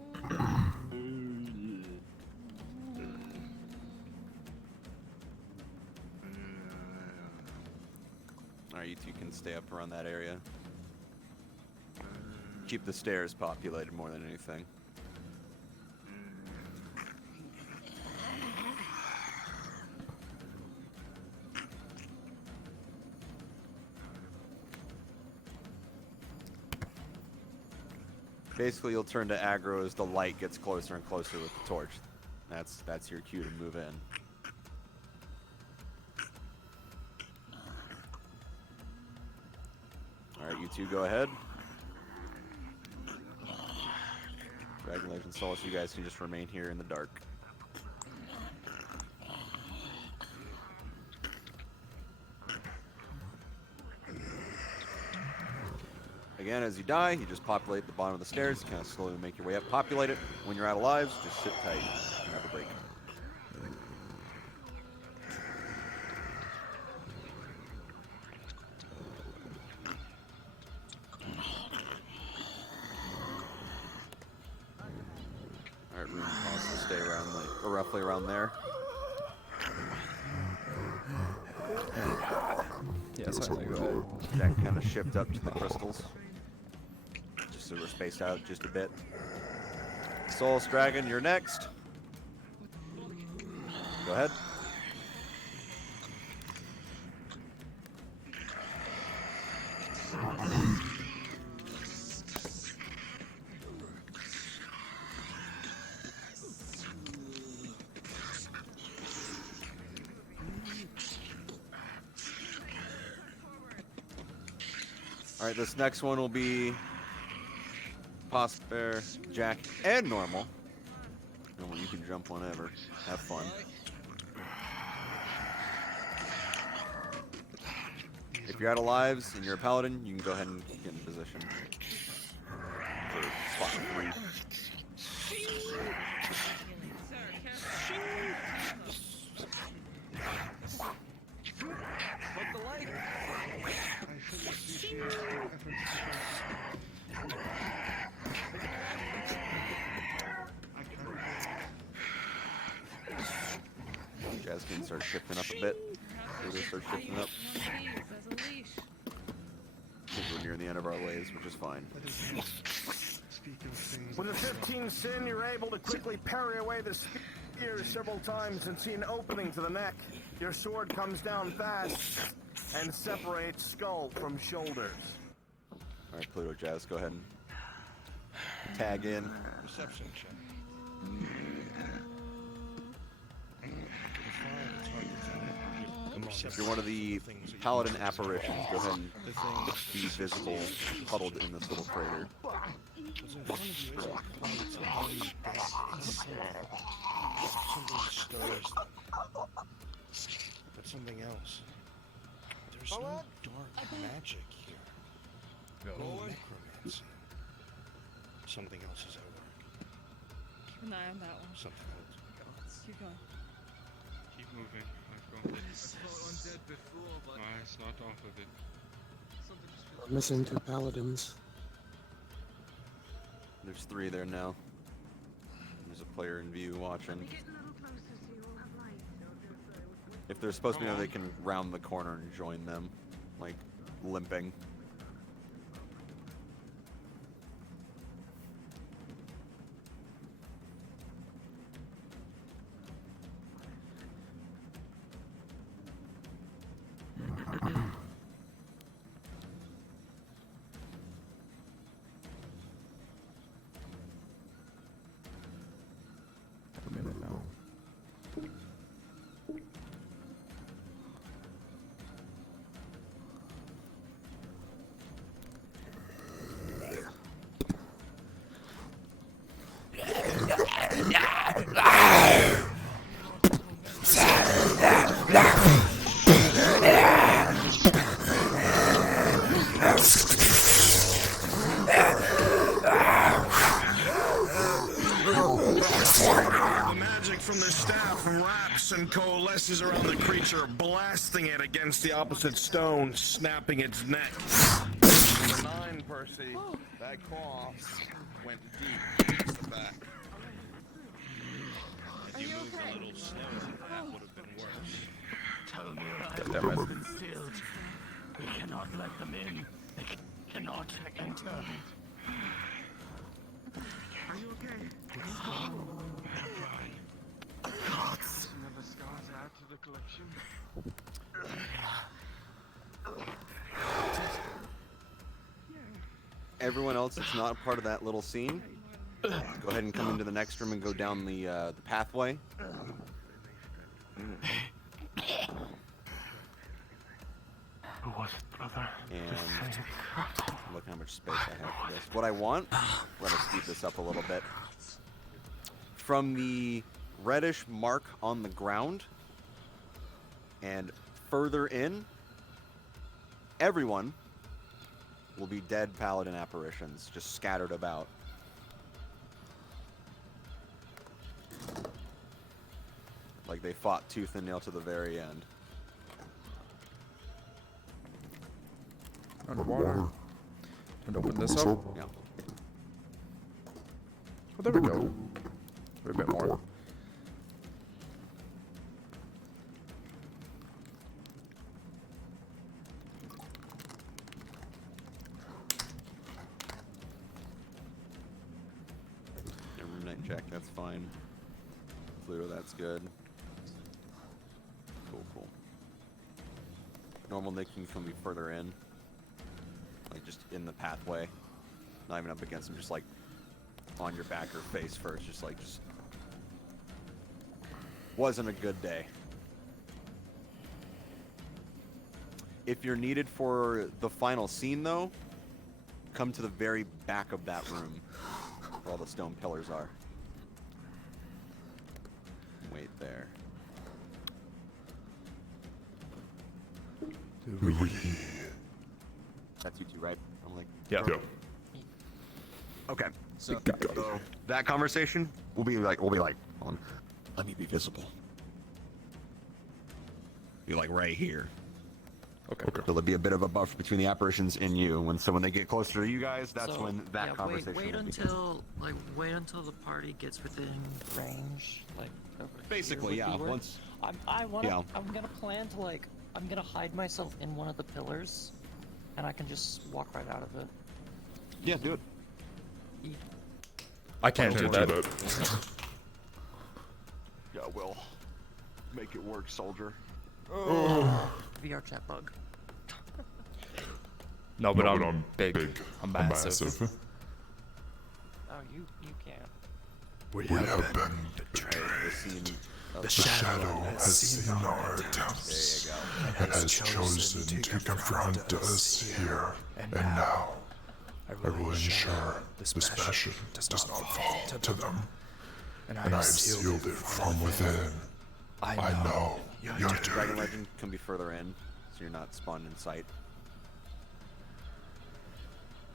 Alright, you two can stay up around that area. Keep the stairs populated more than anything. Basically, you'll turn to aggro as the light gets closer and closer with the torch. That's your cue to move in. Alright, you two go ahead. Dragon Legend Solace, you guys can just remain here in the dark. Again, as you die, you just populate the bottom of the stairs, kind of slowly make your way up, populate it. When you're out of lives, just sit tight and have a break. Alright, room costs to stay around, like, or roughly around there. Yeah, certainly go ahead. That kind of shift up to the crystals. Just so we're spaced out just a bit. Soulless Dragon, you're next. Go ahead. Alright, this next one will be Posper, Jack, and Normal. Normal, you can jump whenever. Have fun. If you're out of lives and you're a paladin, you can go ahead and get in position for spot 3. Jazz can start shifting up a bit. We'll start shifting up. I think we're near the end of our ways, which is fine. With a 15 sin, you're able to quickly parry away the spear several times and see an opening to the neck. Your sword comes down fast and separates skull from shoulders. Alright, Pluto Jazz, go ahead and tag in. Perception check. If you're one of the paladin apparitions, go ahead and be visible, huddled in this little crater. But something else. There's no dark magic here. No necromancy. Something else is at work. Keep an eye on that one. Something else. Keep going. Keep moving. I've gone. I fought undead before, but Nice, start off with it. something just feels Missing 2 paladins. There's 3 there now. There's a player in view watching. If they're supposed to be there, they can round the corner and join them, like limping. A minute now. then coalesces around the creature, blasting it against the opposite stone, snapping its neck. The 9, Percy. That claw went deep into the back. If you moved a little slower, that would have been worse. Tell me God your damn eyes it. have been sealed. We cannot let them in. They cannot enter. Are you okay? Gods. Never scars add to the collection. Everyone else that's not part of that little scene, go ahead and come into the next room and go down the pathway. Who was it, brother? And look how much space I have for this. What I want, let us speed this up a little bit. From the reddish mark on the ground and further in, everyone will be dead paladin apparitions, just scattered about. Like they fought tooth and nail to the very end. Underwater. And open this up. Yeah. Oh, there we go. A bit more. Room night check, that's fine. Pluto, that's good. Cool. Normal Nick can be further in. Like just in the pathway. Not even up against him, just like on your back or face first. Just wasn't a good day. If you're needed for the final scene though, come to the very back of that room where all the stone pillars are. Wait there. That's you two, right? I'm like, yeah. Okay. So that conversation will be like, on. Let me be visible. Be like right here. Okay. So there'll be a bit of a buffer between the apparitions and you. When they get closer to you guys, that's when that yeah, conversation wait will begin. until the party gets within range, like over Basically, here would yeah. be where- Once. I'm gonna plan to I'm gonna hide myself in one of the pillars, and I can just walk right out of it. Yeah, do it. I can't do that. Yeah, well, make it work, soldier. VRChat bug. No, but I'm big. I'm massive. Oh, you can't. We have been betrayed. The shadow has seen our attempts and has chosen to confront us here and now. I will ensure this passion does not fall to them, and I have sealed it from within. I know your Dragon dirty. Legend can be further in, so you're not spawned in sight.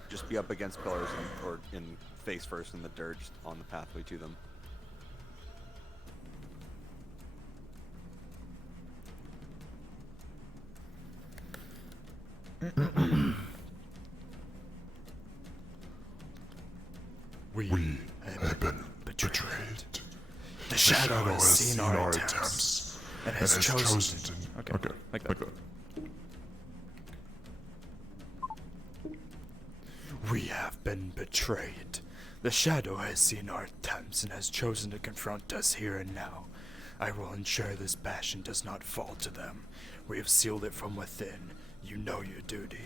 Just be up against pillars or in face first in the dirt, just on the pathway to them. We have been betrayed. The shadow has seen our attempts and has chosen to... Okay, like that. We have been betrayed. The shadow has seen our attempts and has chosen to confront us here and now. I will ensure this passion does not fall to them. We have sealed it from within. You know your duty.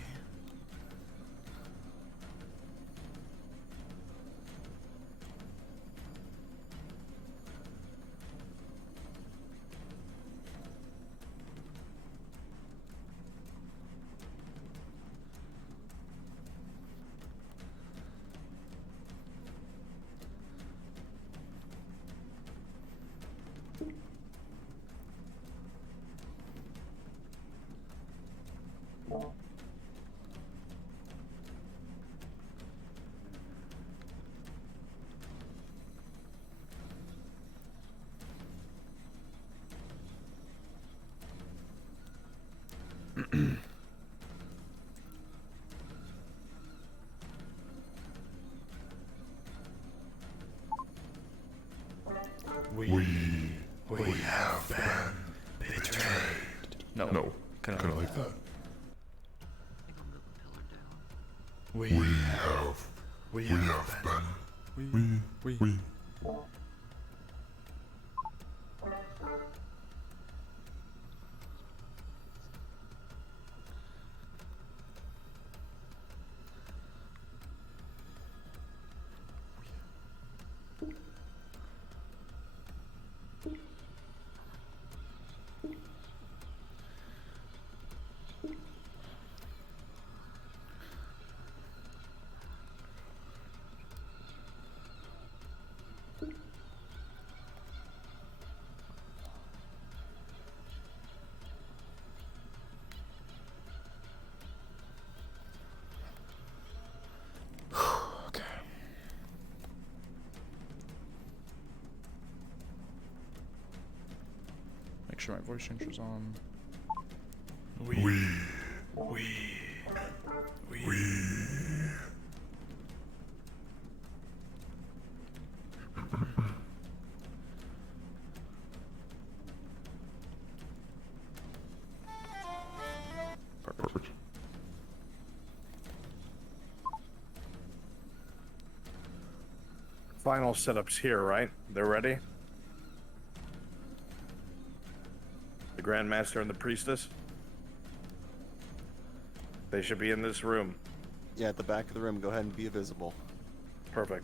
No. Kind of like that. We have been. Make sure my voice changer is on. Perfect. Final setups here, right? They're ready? The Grandmaster and the Priestess? They should be in this room. Yeah, at the back of the room. Go ahead and be visible. Perfect.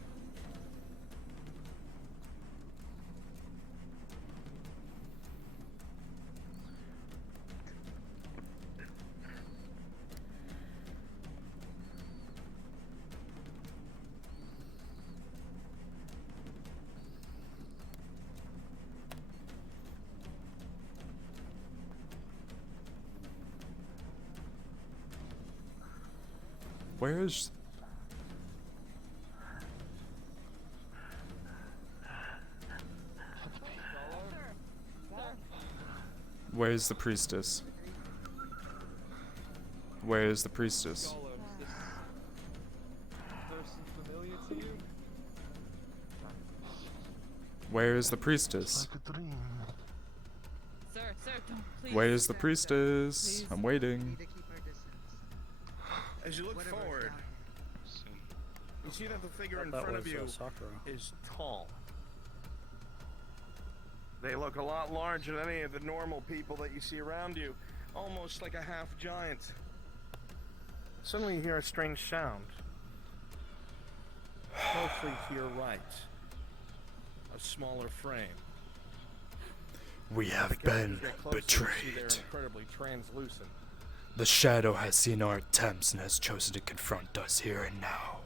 Where's... Where's the priestess? Where is the priestess? Where is the priestess? Sir, don't please. Where is the priestess? I'm waiting. As you look forward, you see that the figure in front of you is tall. They look a lot larger than any of the normal people that you see around you, almost like a half giant. Suddenly you hear a strange sound. Closely to your right, a smaller frame. We have been betrayed. They're incredibly translucent. The shadow has seen our attempts and has chosen to confront us here and now.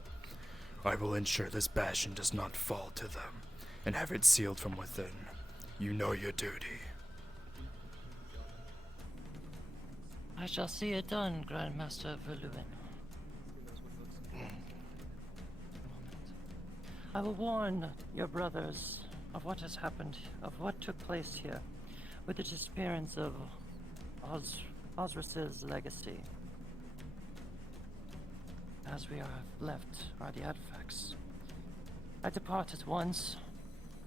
I will ensure this bastion does not fall to them, and have it sealed from within. You know your duty. I shall see it done, Grandmaster Verluin. I will warn your brothers of what has happened, of what took place here, with the disappearance of Osiris's legacy. As we are left are the artifacts. I depart at once.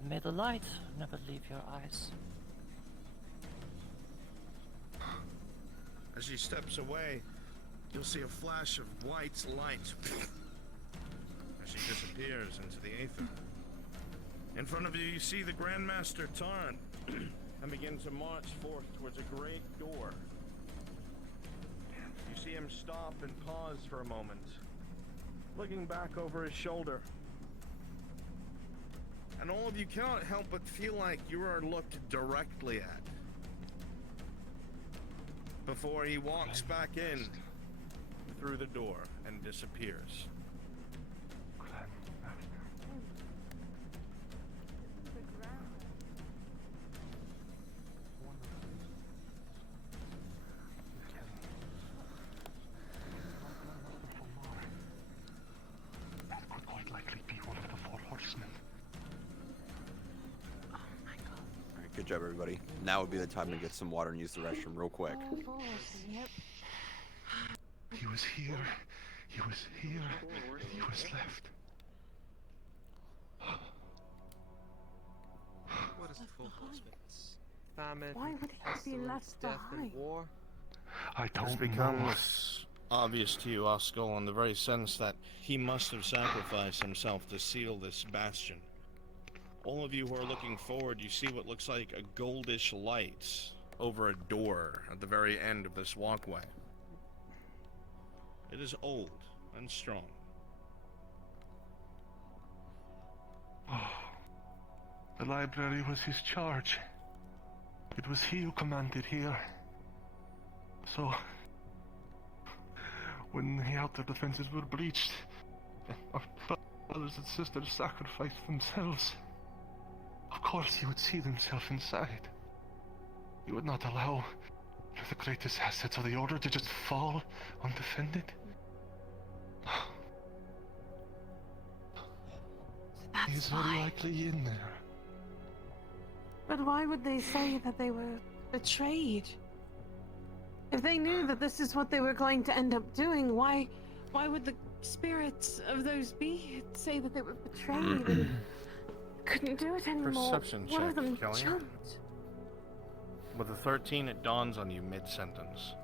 May the light never leave your eyes. As he steps away, you'll see a flash of white light as he disappears into the Aether. In front of you, you see the Grandmaster Tarn and begin to march forth towards a great door. You see him stop and pause for a moment, looking back over his shoulder. And all of you cannot help but feel like you are looked directly at before he walks back in through the door and disappears. That could quite likely be one of the 4 horsemen. Alright, good job, everybody. Now would be the time to get some water and use the restroom real quick. He was here, he was here, and he was left. What is the full consequence? Famine, Why would he be pestilence, left death, behind? and war? I don't This know. becomes obvious to you, Oscar, in the very sense that he must have sacrificed himself to seal this bastion. All of you who are looking forward, you see what looks like a goldish light over a door at the very end of this walkway. It is old and strong. Oh, the library was his charge. It was he who commanded here. So, when the outer defenses were breached, our brothers and sisters sacrificed themselves. Of course he would seal himself inside. He would not allow the greatest assets of the Order to just fall undefended. He's very likely in there. But why would they say that they were betrayed? If they knew that this is what they were going to end up doing, why would the spirits of those be say that they were betrayed and couldn't do it anymore? Perception One of check, them Kelly. jumped. With a 13, it dawns on you mid-sentence.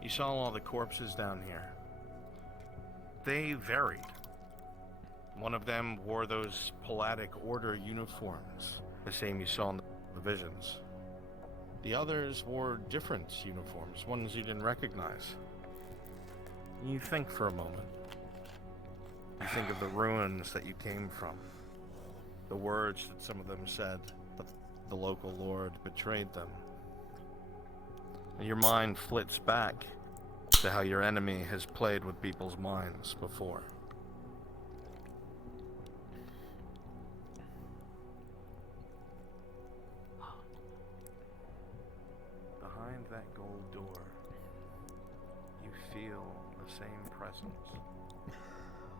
You saw all the corpses down here. They varied. One of them wore those Palladic Order uniforms, the same you saw in the visions. The others wore different uniforms, ones you didn't recognize. You think for a moment. You think of the ruins that you came from. The words that some of them said, that the local lord betrayed them. And your mind flits back to how your enemy has played with people's minds before. Behind that gold door, you feel the same presence.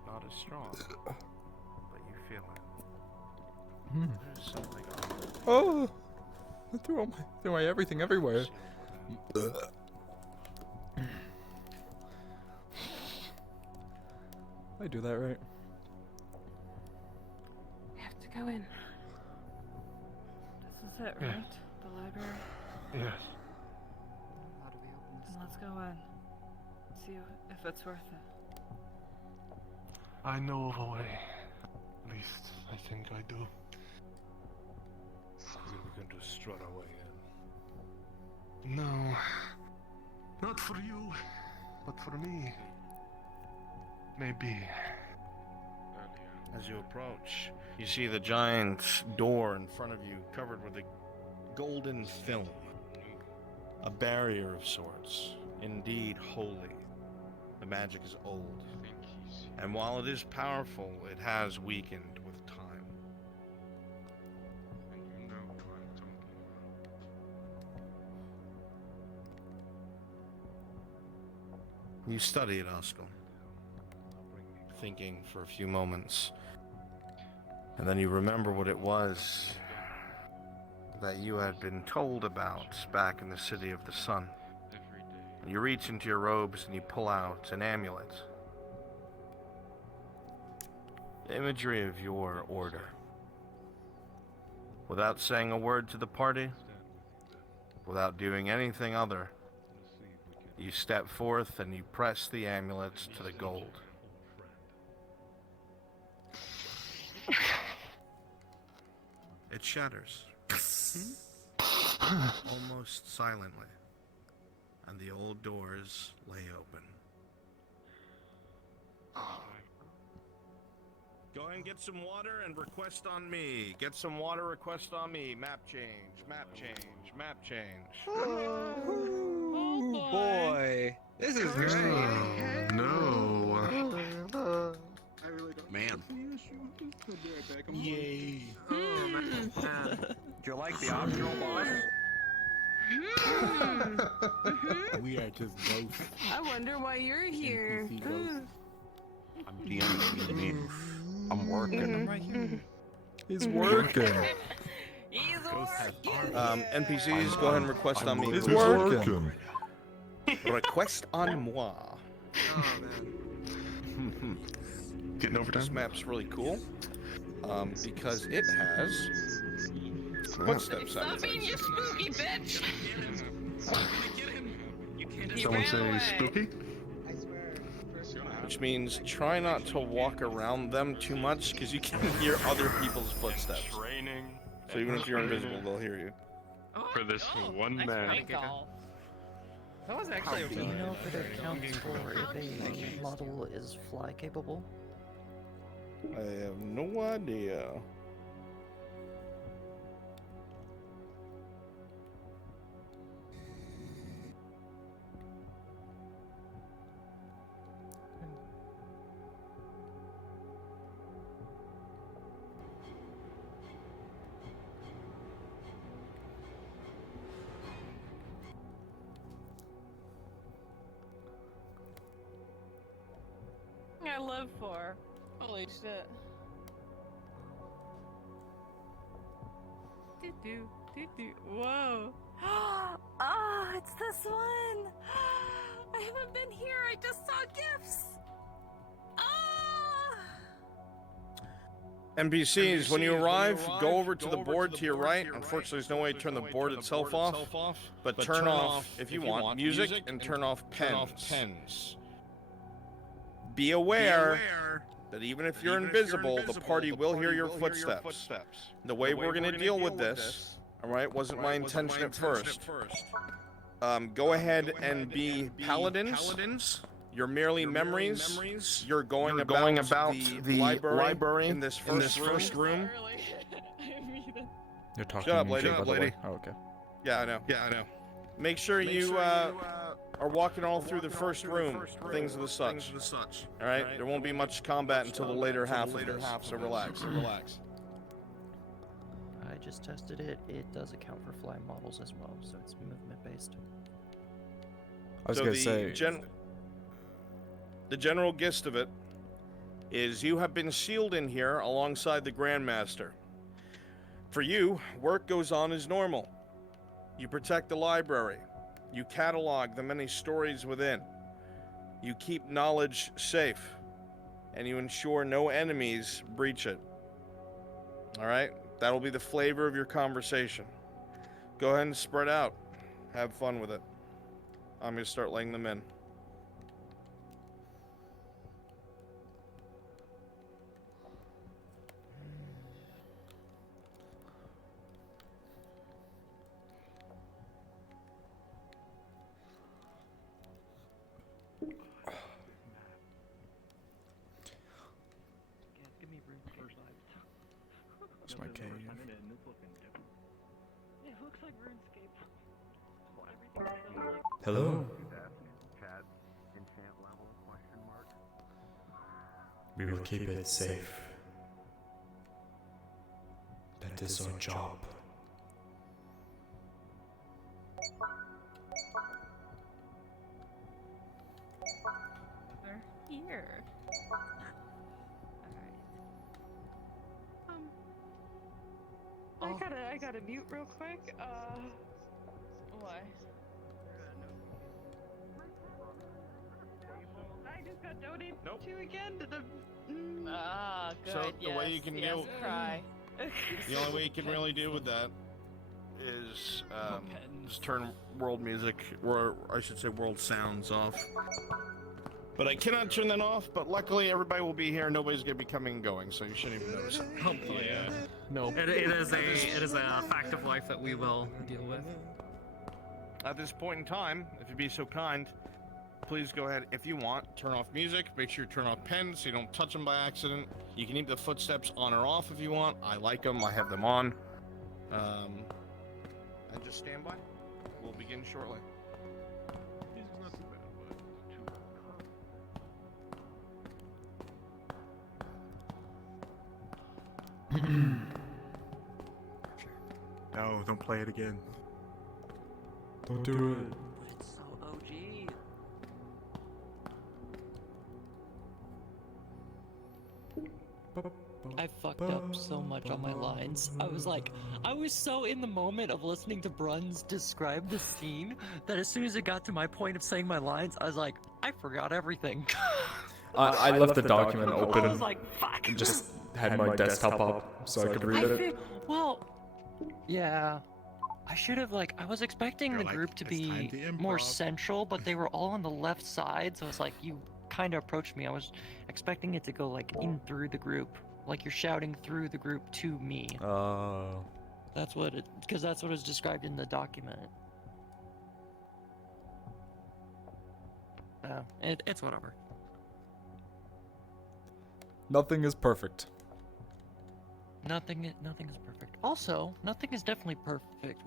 Not as strong, but you feel it. There's something on it. Oh! I threw my everything everywhere. I do that right. We have to go in. This is it, right? The library? Yes. How do we open this? Then let's go in. See if it's worth it. I know of a way. At least, I think I do. We can just strut our way in. No. Not for you, but for me. Maybe. As you approach, you see the giant door in front of you covered with a golden film. A barrier of sorts. Indeed holy. The magic is old. And while it is powerful, it has weakened with time. You study it, Oscar, thinking for a few moments, and then you remember what it was that you had been told about back in the City of the Sun. You reach into your robes and you pull out an amulet. Imagery of your order. Without saying a word to the party, without doing anything other, you step forth and you press the amulet to the gold. It shatters. Almost silently. And the old doors lay open. Go ahead and get some water and request on me. Get some water, request on me. Map change, map change, map change. Oh boy. This is great. No. I really don't. Man. Yay. Oh, man. Do you like the optional boss? We are just ghosts. I wonder why you're here. NPC ghosts. I'm DMing. I'm working. I'm right here. He's working. He's working. NPCs, go ahead and request on me. He's working. Request on moi. Oh, man. Getting overtime? This map's really cool. Because it has footsteps on Stop it. being you spooky bitch! Someone say spooky? Which means try not to walk around them too much, because you can hear other people's footsteps. So even if you're invisible, they'll hear you. For this one man. That was actually Do you know if it accounts for if a model is fly capable? I have no idea. I live for. Holy shit. Whoa. Ah, it's this one. I haven't been here. I just saw gifts. Ah. NPCs, when you arrive, go over to the board to your right. Unfortunately, there's no way to turn the board itself off, but turn off, if you want, music and turn off pens. Be aware that even if you're invisible, the party will hear your footsteps. The way we're going to deal with this, alright, wasn't my intention at first. Go ahead and be paladins. You're merely memories. You're going about the library in this first room. You're talking Shut up, to lady. me, by the way. Oh, okay. Yeah, I know. Make sure you are walking all through the first room, things of the such. Alright? There won't be much combat until the later half of this, so relax. I just tested it. It does account for flying models as well, so it's movement based. I was gonna say. The general gist of it is you have been sealed in here alongside the Grandmaster. For you, work goes on as normal. You protect the library. You catalog the many stories within. You keep knowledge safe. And you ensure no enemies breach it. Alright? That'll be the flavor of your conversation. Go ahead and spread out. Have fun with it. I'm going to start laying them in. It's my cave. It looks like RuneScape. Everything like... Hello. Chat, enchant level, question mark. We will keep it safe. That is our job. They're here. I gotta mute real quick. Why? I just got donated to again to the. Ah, good. So the way you can deal, cry. the only way you can really deal with that is just turn world music, or I should say world sounds off. But I cannot turn that off, but luckily everybody will be here, nobody's gonna be coming and going, so you shouldn't even notice it. Hopefully, yeah. No. It is a fact of life that we will deal with. At this point in time, if you'd be so kind, please go ahead, if you want, turn off music, make sure you turn off pens so you don't touch them by accident. You can leave the footsteps on or off if you want. I like them, I have them on. And just stand by. We'll begin shortly. No, don't play it again. Don't do it. It's so OG. I fucked up so much on my lines. I was so in the moment of listening to Bruns describe the scene that as soon as it got to my point of saying my lines, I was like, I forgot everything. I left the document open. I was like, fuck. And just had my desktop up so I could read it. Well, yeah. I should have I was expecting You're the like, group to "It's time be to more improv." central, but they were all on the left side, so it's like you kind of approached me. I was expecting it to go in through the group, like you're shouting through the group to me. Oh. That's what because that's what is described in the document. It's whatever. Nothing is perfect. Nothing is perfect. Also, nothing is definitely perfect.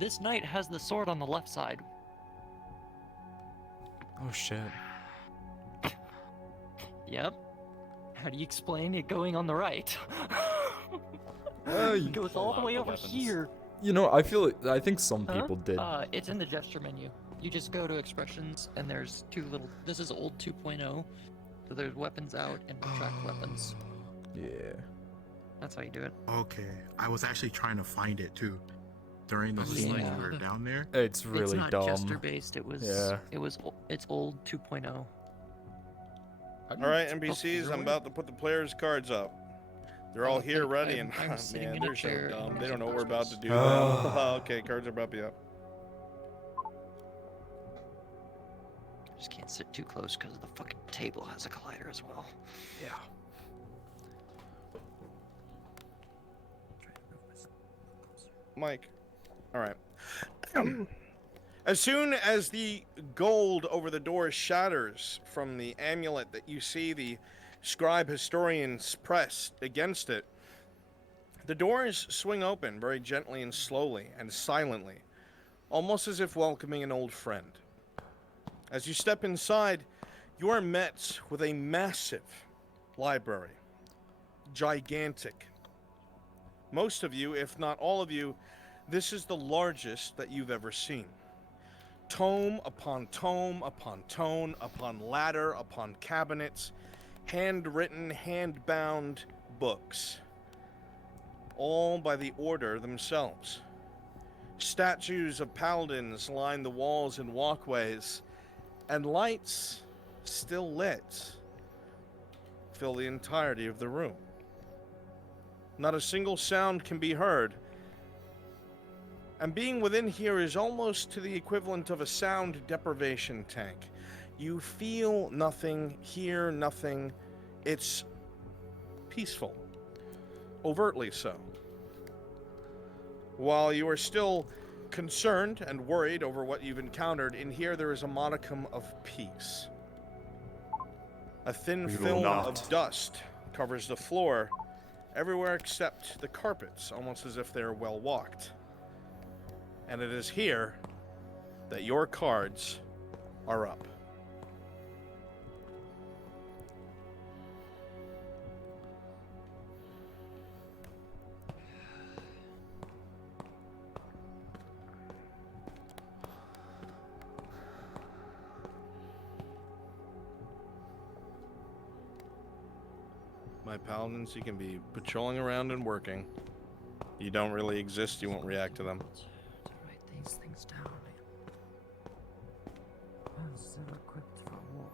This knight has the sword on the left side. Oh shit. Yep. How do you explain it going on the right? You It goes all the way over here. You know, I think some people did. It's in the gesture menu. You just go to expressions, and there's this is old 2.0, so there's weapons out and retract weapons. Yeah. That's how you do it. Okay, I was actually trying to find it too during the scene when we were down there. It's really not dumb. gesture based. It's old 2.0. All right, NPCs, I'm about to put the players' cards up. They're all here ready, and I'm sitting man, in a they're so chair dumb. and They don't know there's what we're about to do. Oh. Okay, cards are about to be up. Just can't sit too close because the fucking table has a collider as well. Yeah. Mike. All right. As soon as the gold over the door shatters from the amulet that you see the scribe historians pressed against it, the doors swing open very gently and slowly and silently, almost as if welcoming an old friend. As you step inside, you are met with a massive library. Gigantic. Most of you, if not all of you, this is the largest that you've ever seen. Tome upon tome upon tome upon ladder upon cabinets, handwritten, hand-bound books, all by the order themselves. Statues of paladins line the walls and walkways, and lights, still lit, fill the entirety of the room. Not a single sound can be heard, and being within here is almost to the equivalent of a sound deprivation tank. You feel nothing, hear nothing. It's peaceful, overtly so. While you are still concerned and worried over what you've encountered, in here there is a modicum of peace. A thin film of dust covers the floor, everywhere except the carpets, almost as if they're well walked. And it is here that your cards are up. My paladins, you can be patrolling around and working. You don't really exist, you won't react to them. Write these things down. I'm still equipped for war.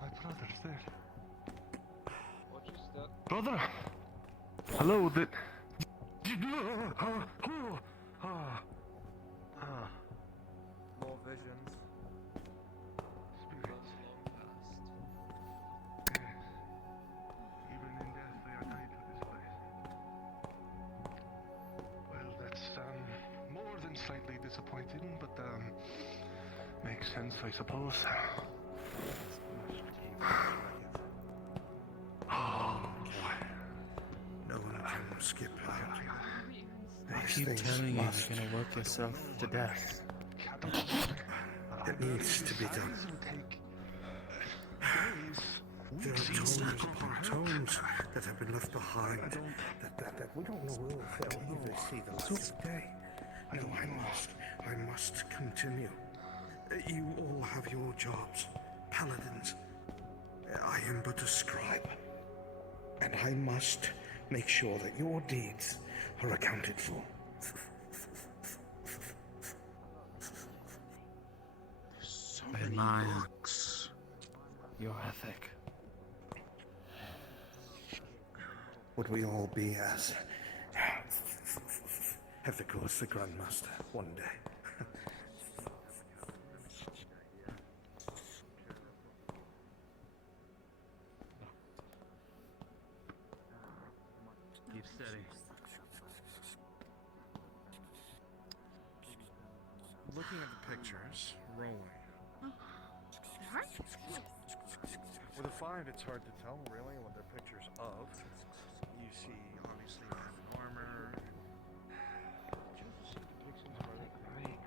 My brother's there. What is that? Brother! Hello, More visions. Spirits. Even in death, they are tied to this place. Well, that's more than slightly disappointing, but makes sense, I suppose. Oh, No one can skip out. If you tell me you're gonna work yourself to death, It needs to be done. There are tomes upon tomes that have been left behind that we don't know will ever see the light of day. No, I must continue. You all have your jobs, paladins. I am but a scribe. And I must make sure that your deeds are accounted for. Relax. Your ethic. Would we all be as ethical as the Grandmaster one day? Keep steady. Looking at the pictures, rolling. With a 5, it's hard to tell really what they're pictures of. You see, obviously, armor. Just depictions of other things.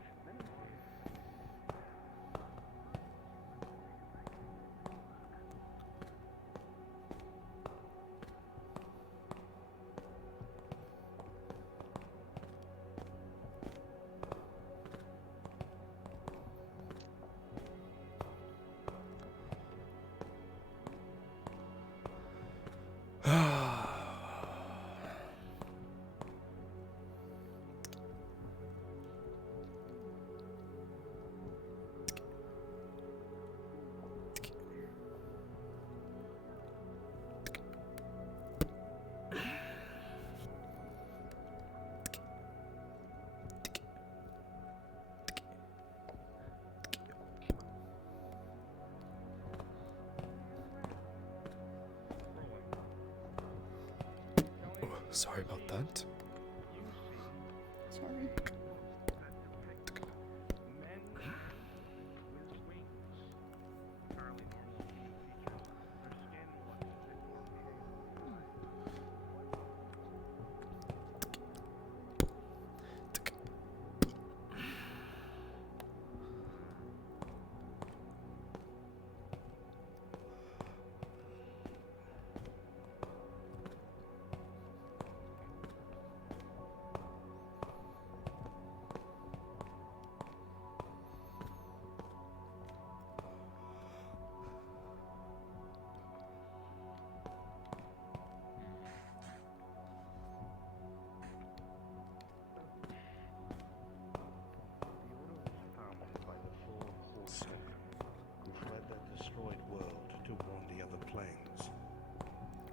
Sorry about that. Sorry.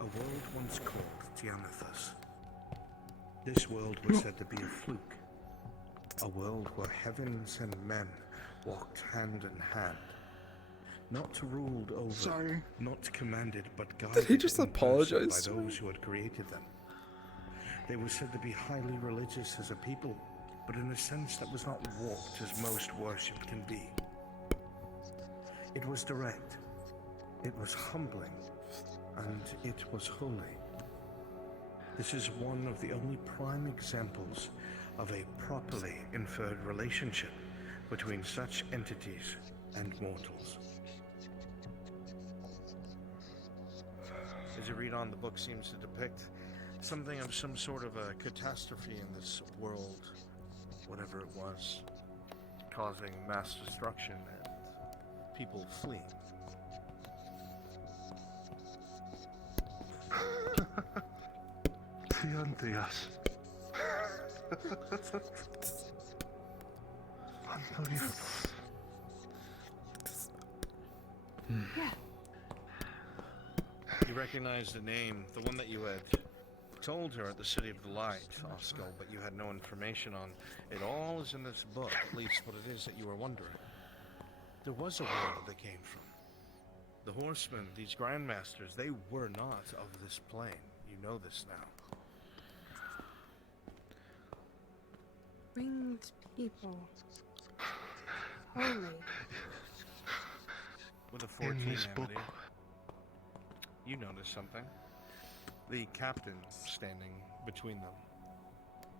A world once called Gianethus. This world was said to be a fluke. A world where heavens and men walked hand in hand. Not ruled over, not commanded, but guided. Did he just in person apologize by to me? those who had created them. They were said to be highly religious as a people, but in a sense that was not warped as most worship can be. It was direct, it was humbling, and it was holy. This is one of the only prime examples of a properly inferred relationship between such entities and mortals. As you read on, the book seems to depict something of some sort of a catastrophe in this world, whatever it was, causing mass destruction and people fleeing. Theontheus. Unbelievable. Yeah. You recognize the name, the one that you had told her at the City of the Light, Oscar, but you had no information on. It all is in this book, at least what it is that you were wondering. There was a world they came from. The Horsemen, these Grandmasters, they were not of this plane. You know this now. Winged people. Holy. With a 14 In this book. Amity, you notice something. The captain standing between them.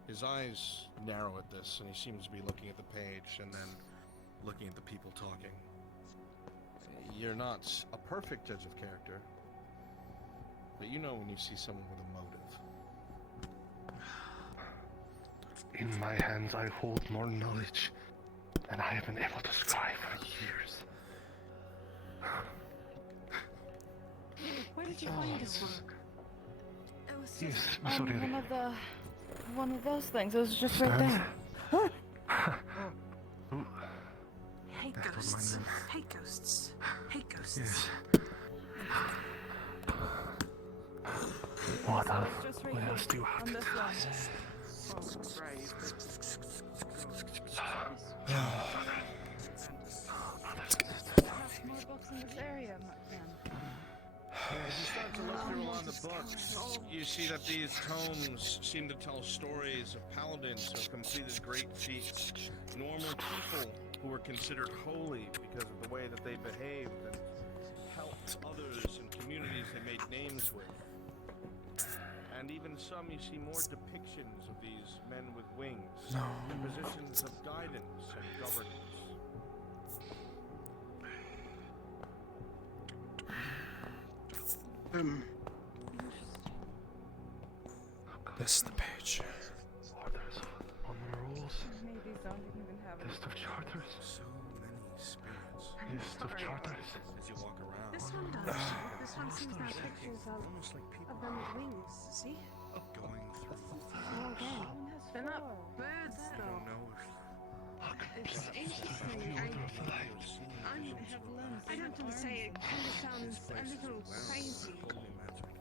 His eyes narrow at this, and he seems to be looking at the page and then looking at the people talking. You're not a perfect judge of character, but you know when you see someone with a motive. In my hands I hold more knowledge than I have been able to scribe for years. Where did you find this one? It was Yes, just Miss on O'Leary. one of those things. It was just right there. Hate ghosts. Hate ghosts. Hate ghosts. Yes. What else? Just right What here, else do you have on to this tell one. us? So brave. Have more books in this area, man. As you start to look through a lot of the books, you see that these tomes seem to tell stories of paladins who have completed great feats, normal people who were considered holy because of the way that they behaved and helped others and communities they made names with. And even some, you see more depictions of these men with wings in positions of guidance and governance. This is the page. Orders on the rules. Maybe these don't even have it. List of charters. So many spirits. List of charters. As you walk around. This one does. This one seems to have pictures of them with wings. See? Going through. Oh, again. They're not birds, though. It's interesting. I don't want to say it kind of sounds a little crazy.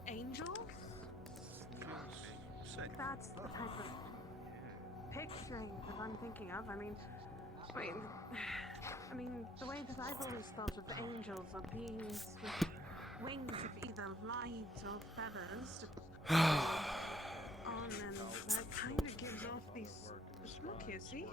Angels? That's the type of picturing that I'm thinking of. I mean, the way that I've always thought of angels are beings with wings of either light or feathers on them. That kind of gives off these. Look here, see?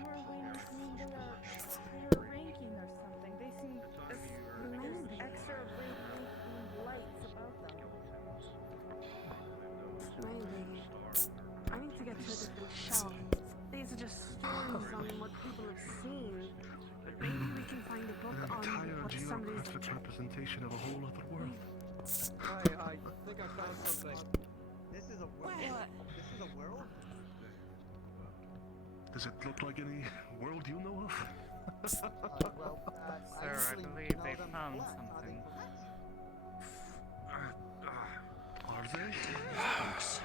More wings mean they are higher ranking or something. They seem as extra lights about them. Maybe. I need to get to a different shelf. These are just stories on what people have seen. But maybe we can find a book An on entire what somebody's. geographic representation of a whole other world. I think I found something. This is a world. This is a world. Does it look like any world you know of? Sir, I believe they found something. Are they? Thanks.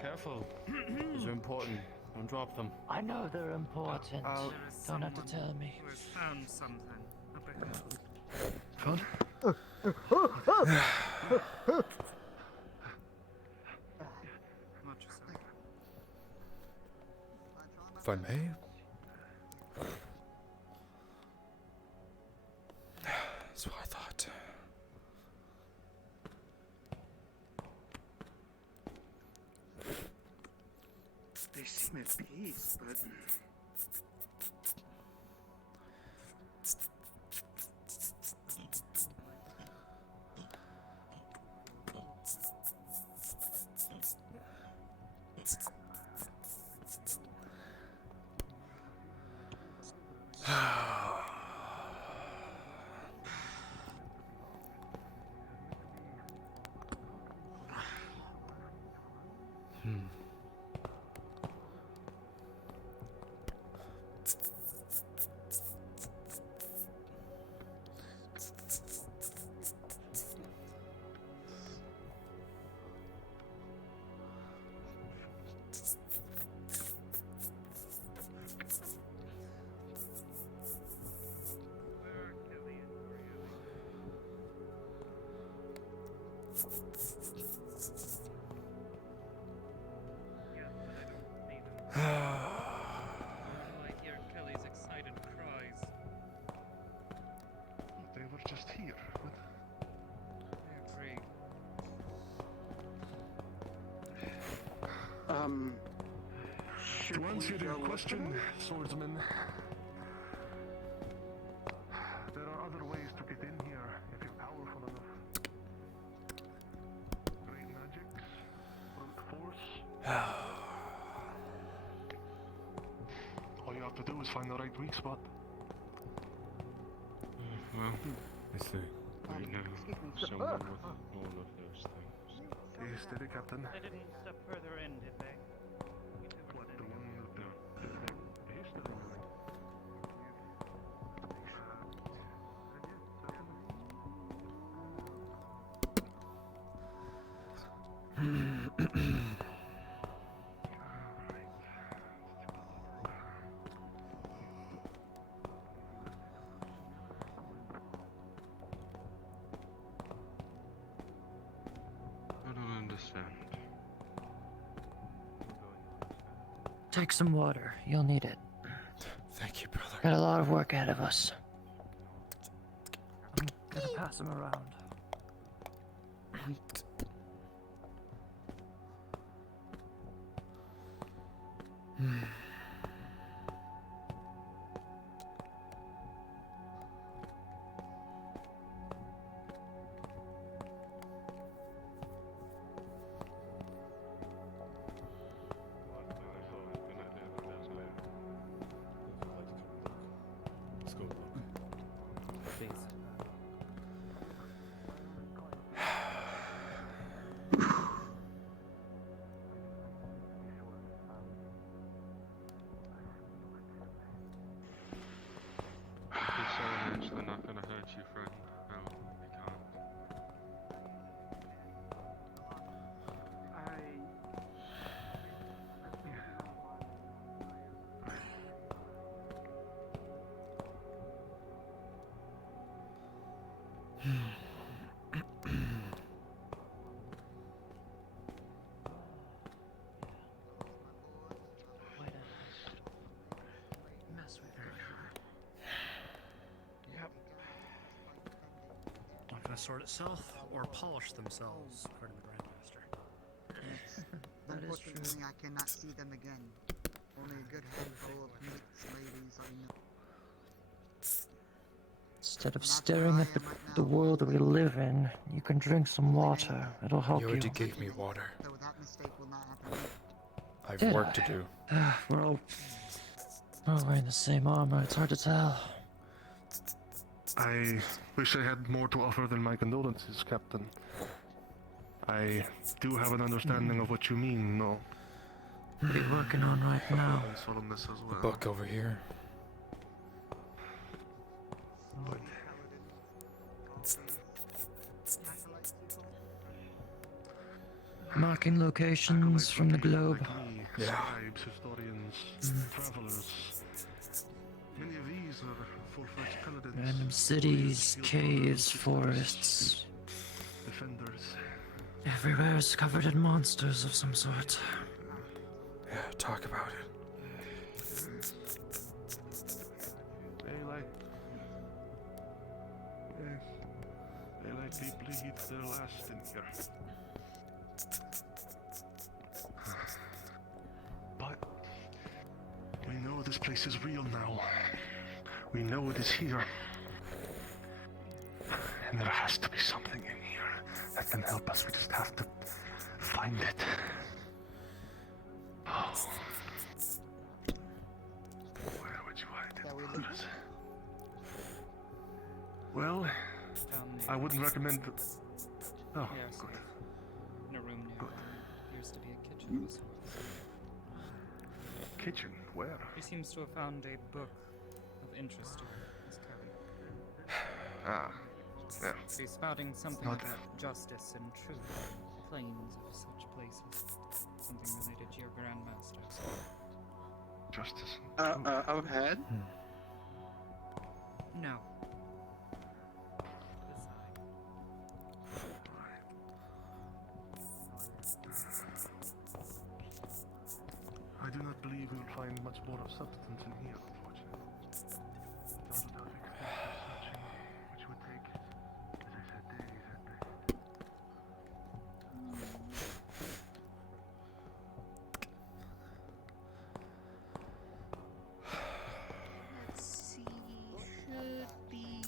Careful. These are important. Don't drop them. I know they're important. Don't have to tell me. Who has found something up ahead. Found? Much so. If I may. That's what I thought. They seem at peace, but I hear Kelly's excited cries. They were just here. I agree. To answer your question, swordsman, there are other ways to get in here if you're powerful enough. Great magics, brute force. All you have to do is find the right weak spot. Well, I see. We know excuse me. someone with all of those things. Okay, steady, Captain. They didn't step further in, did they? What, the one with the history? I don't understand. Take some water. You'll need it. Thank you, brother. Got a lot of work ahead of us. I'm gonna pass them around. Let's go. Please. These soldiers, they're not gonna hurt you, friend. No, they can't. Mess with her. Yep. Not gonna sort itself or polish themselves, according to the Grandmaster. Unfortunately, I cannot see them again. Only a good handful of mates, ladies, I know. Instead of staring at the world we live in, you can drink some water. It'll help You you. already gave me water. Though that mistake will not happen. I've Did work I? to do. We're all wearing the same armor. It's hard to tell. I wish I had more to offer than my condolences, Captain. I do have an understanding of what you mean, no. What are you working on right now? And solemnness as well. Book over here. But Marking locations from the globe. like me, scribes, historians, travelers. Many of these are full-fledged paladins. Random cities, caves, forests. Defenders. Everywhere is covered in monsters of some sort. Yeah, talk about it. They like... Yes. They likely bleed their last in here. But... we know this place is real now. We know it is here. And there has to be something in here that can help us. We just have to find it. Oh. Where would you hide it? Well, I wouldn't recommend... Oh, Yes. good. In a room near appears to be a kitchen. Kitchen? Where? He seems to have found a book of interest to his curry. Ah, yeah. He's spouting something Not- about justice and truth, claims of such places. Something related to your grandmasters. Justice. I've had. No. I do not believe we will find much more of substance in here, unfortunately. Not without extensive searching, which would take, as I said, days and days. Let's see. Should be.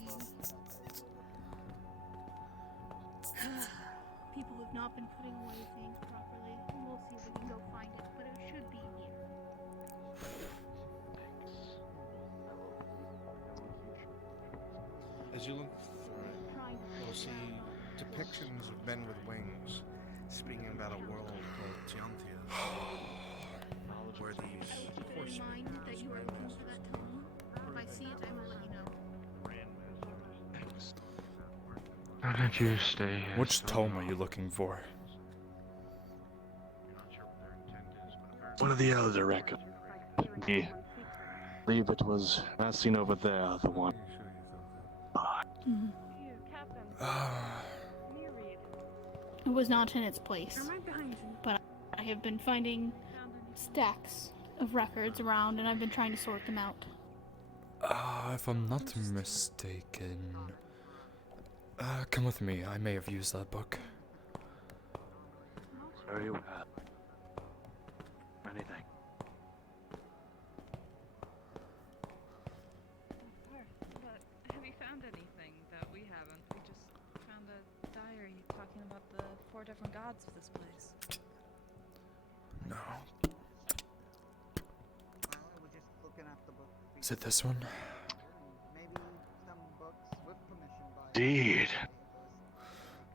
People have not been putting away things properly. We'll see if we can go find it, but it should be here. As you look through it, Trying to you'll see depictions of men with wings speaking about a world called Tiantia, where these horsemen, that you are looking for that tome. If I see it, I will let you know. Why don't you stay here? Which tome are you looking for? One of the elder records. I believe it was last seen over there, the one. It was not in its place, but I have been finding stacks of records around, and I've been trying to sort them out. If I'm not mistaken... come with me. I may have used that book. Very well. Anything. But have you found anything that we haven't? We just found a diary talking about the 4 different gods of this place. No. Well, we're just looking at the book. Is it this one? Maybe some books with permission by... Indeed.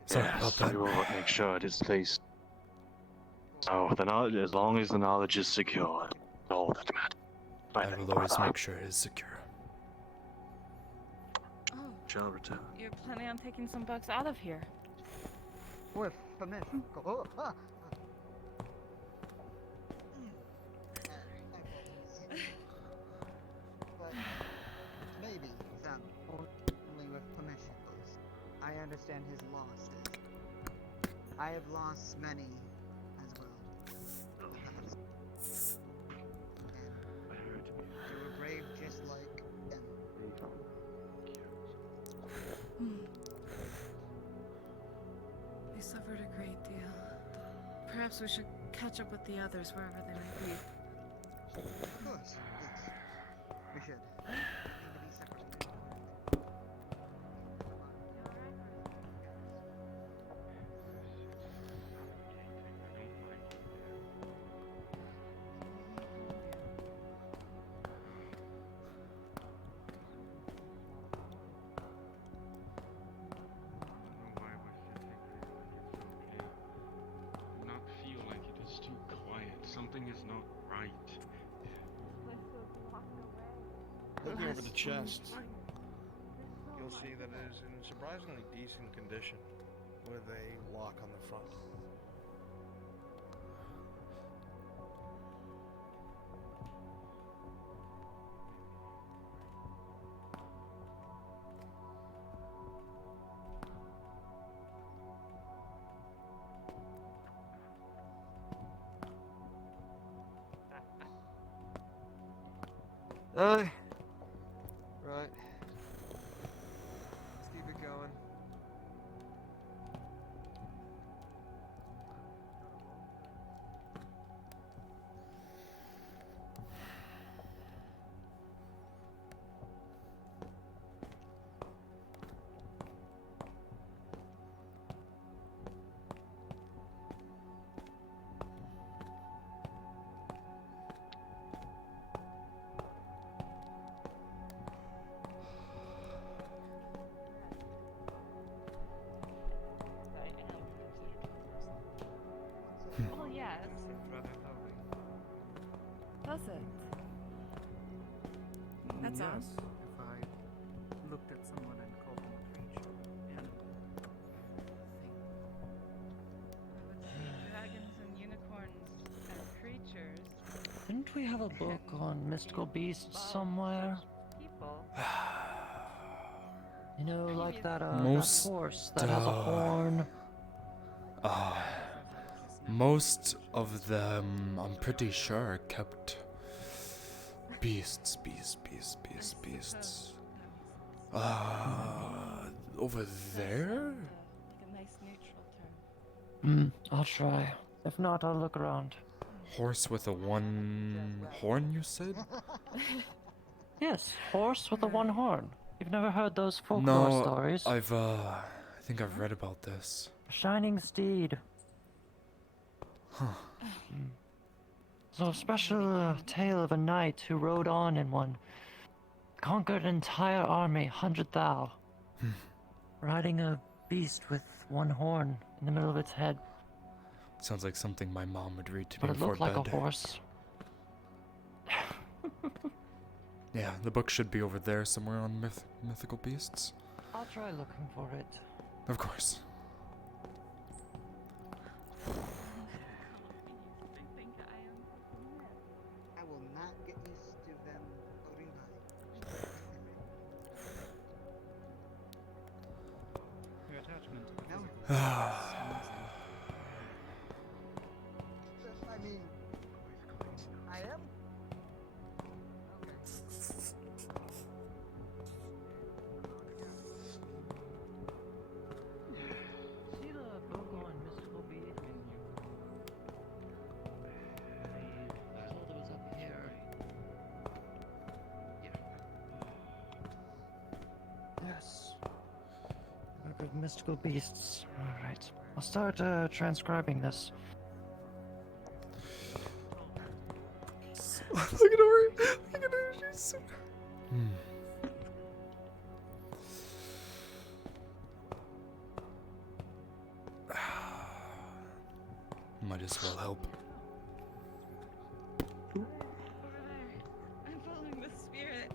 Sorry Yes, about that. we will make sure it is placed. So, the knowledge, as long as the knowledge is secured, all that matters. I will always make sure it is secure. Oh, Shall return. you're planning on taking some books out of here. With permission. Oh, ah. But maybe some only with permission, please. I understand his losses. I have lost many as well. And they were brave just like them. They suffered a great deal. Perhaps we should catch up with the others wherever they may be. Of course, yes. We should. Maybe separately. Not feel like it is too quiet. Something is not right. Looking over the chest, you'll see that it is in surprisingly decent condition, with a lock on the front. Right. Let's keep it going. Well, yes. Does it? That's odd. Yes, if I looked at someone and called them a creature, Dragons and unicorns as creatures. Didn't we have a book on mystical beasts somewhere? People. You know, like that, Most, that horse that has a horn. Most of them, I'm pretty sure, kept beasts. Over there? Like a nice neutral term. I'll try. If not, I'll look around. Horse with a one horn, you said? Yes, horse with a one horn. You've never heard those folklore No, stories? I think I've read about this. A shining steed. Huh. So a special tale of a knight who rode on in one. Conquered an entire army, 100 thou. Riding a beast with one horn in the middle of its head. Sounds like something my mom would read to me But it before looked like bed. a horse. Yeah, the book should be over there somewhere on mythical beasts. I'll try looking for it. Of course. I will not get used to them floating by. Your attachment. No. I mean, I am. See the book on mystical beasts? I thought it was up here. Yes. Book of mystical beasts. Alright. I'll start transcribing this. Look at her. Look at her. She's so... Might as well help. I'm following the spirit.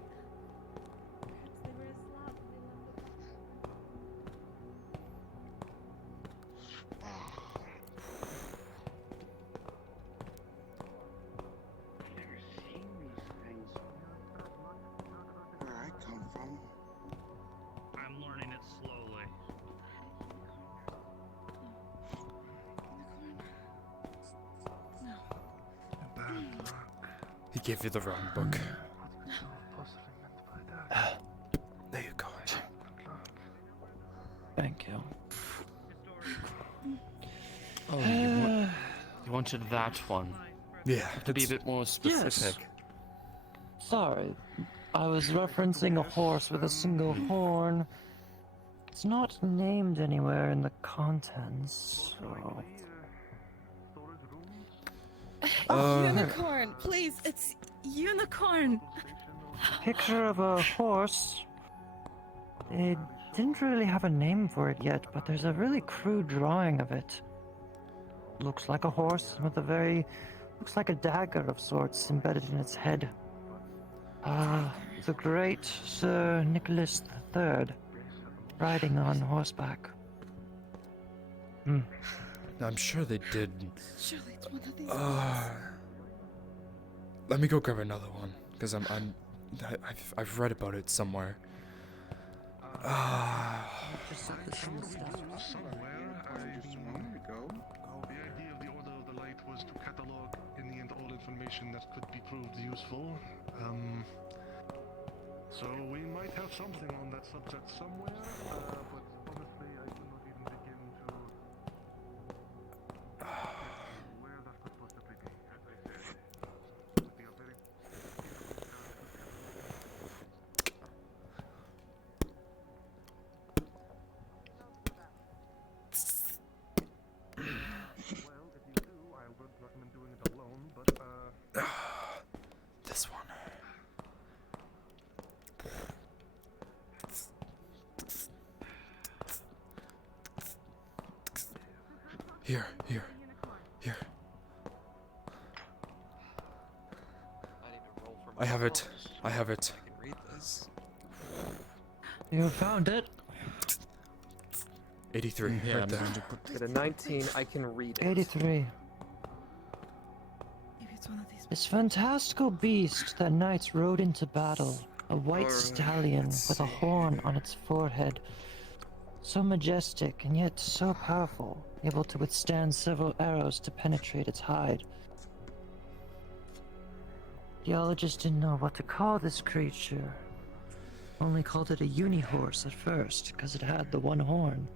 They were asleep. Where I come from. I'm learning it slowly. He gave you the wrong book. There you go. Thank you. Oh, you wanted that one. Yeah. To be a bit more specific. Sorry, I was referencing a horse with a single horn. It's not named anywhere in the contents, so... Unicorn, please, it's unicorn. Picture of a horse. It didn't really have a name for it yet, but there's a really crude drawing of it. Looks like a horse with a looks like a dagger of sorts embedded in its head. The great Sir Nicholas III, riding on horseback. I'm sure they did. Surely it's one of these. Let me go grab another one, because I've read about it somewhere. Just set this on the steps. The idea of the Order of the Light was to catalog in the end all information that could be proved useful. So we might have something on that subject somewhere, but honestly I do not even begin to where that could possibly be. As I said, it would be a very well, if you do, I would recommend doing it alone, but This one. Here. I have it. I have it. I can read this. You found it? 83. Yeah, right there. Get a 19, I can read it. 83. Maybe it's one of these. This fantastical beast that knights rode into battle, a white stallion with a horn on its forehead. So majestic and yet so powerful, able to withstand several arrows to penetrate its hide. Geologists didn't know what to call this creature. Only called it a unihorse at first, because it had the one horn.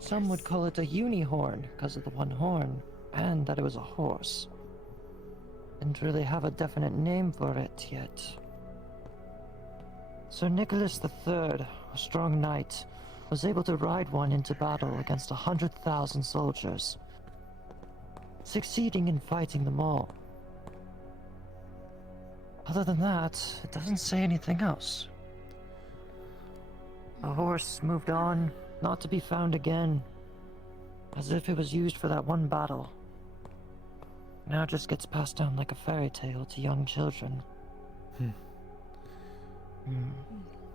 Some would call it a unihorn because of the one horn, and that it was a horse. Didn't really have a definite name for it yet. Sir Nicholas III, a strong knight, was able to ride one into battle against 100,000 soldiers, succeeding in fighting them all. Other than that, it doesn't say anything else. A horse moved on, not to be found again. As if it was used for that one battle. Now it just gets passed down like a fairy tale to young children.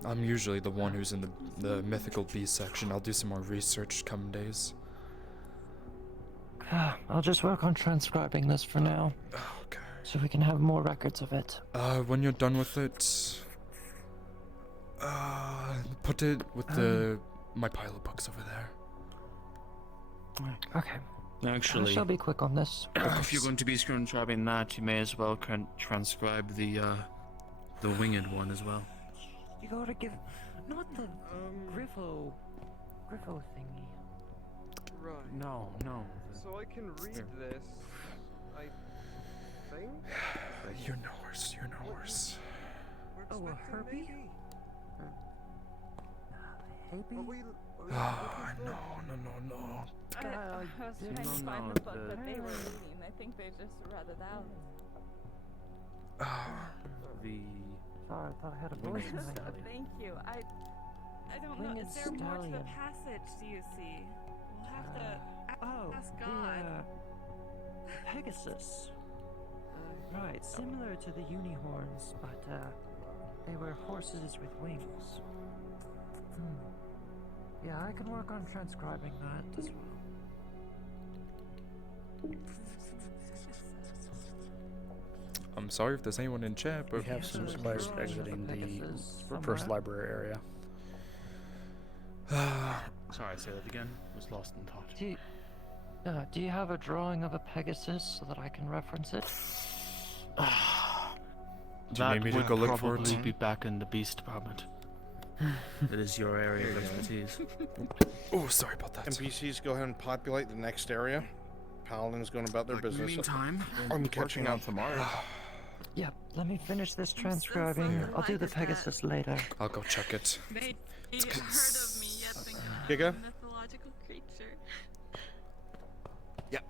I'm usually the one who's in the mythical beast section. I'll do some more research coming days. I'll just work on transcribing this for now. Okay. So we can have more records of it. When you're done with it, put it with my pile of books over there. Okay. Actually, I shall be quick on this. if you're going to be transcribing that, you may as well transcribe the winged one as well. You gotta give... Not the Griffo thingy. Right. No. So I can read this, I think? You're no worse, you're no worse. Oh, a Herbie? Herbie? Ah, no. I was trying to find the book that they were reading. I think they just read it out. Sorry, I thought I had a voice in my head. Thank you. I don't know. Is there more to the passage, do you see? We'll have to ask God. The Pegasus. Right, similar to the unicorns, but they were horses with wings. Yeah, I can work on transcribing that as well. I'm sorry if there's anyone in chat, but We have some spies exiting the first library area. Sorry, say that again. Was lost in thought. Do you have a drawing of a Pegasus so that I can reference it? Do you need me to go look for it? Probably be back in the beast department. It is your area of expertise. Oh, sorry about that. NPCs, go ahead and populate the next area. Paladins going about their business. Meantime, I'm catching up tomorrow. Yep, let me finish this transcribing. I'll do the Pegasus later. I'll go check it. They heard of me yet thinking Giga? I'm a mythological creature. Yep.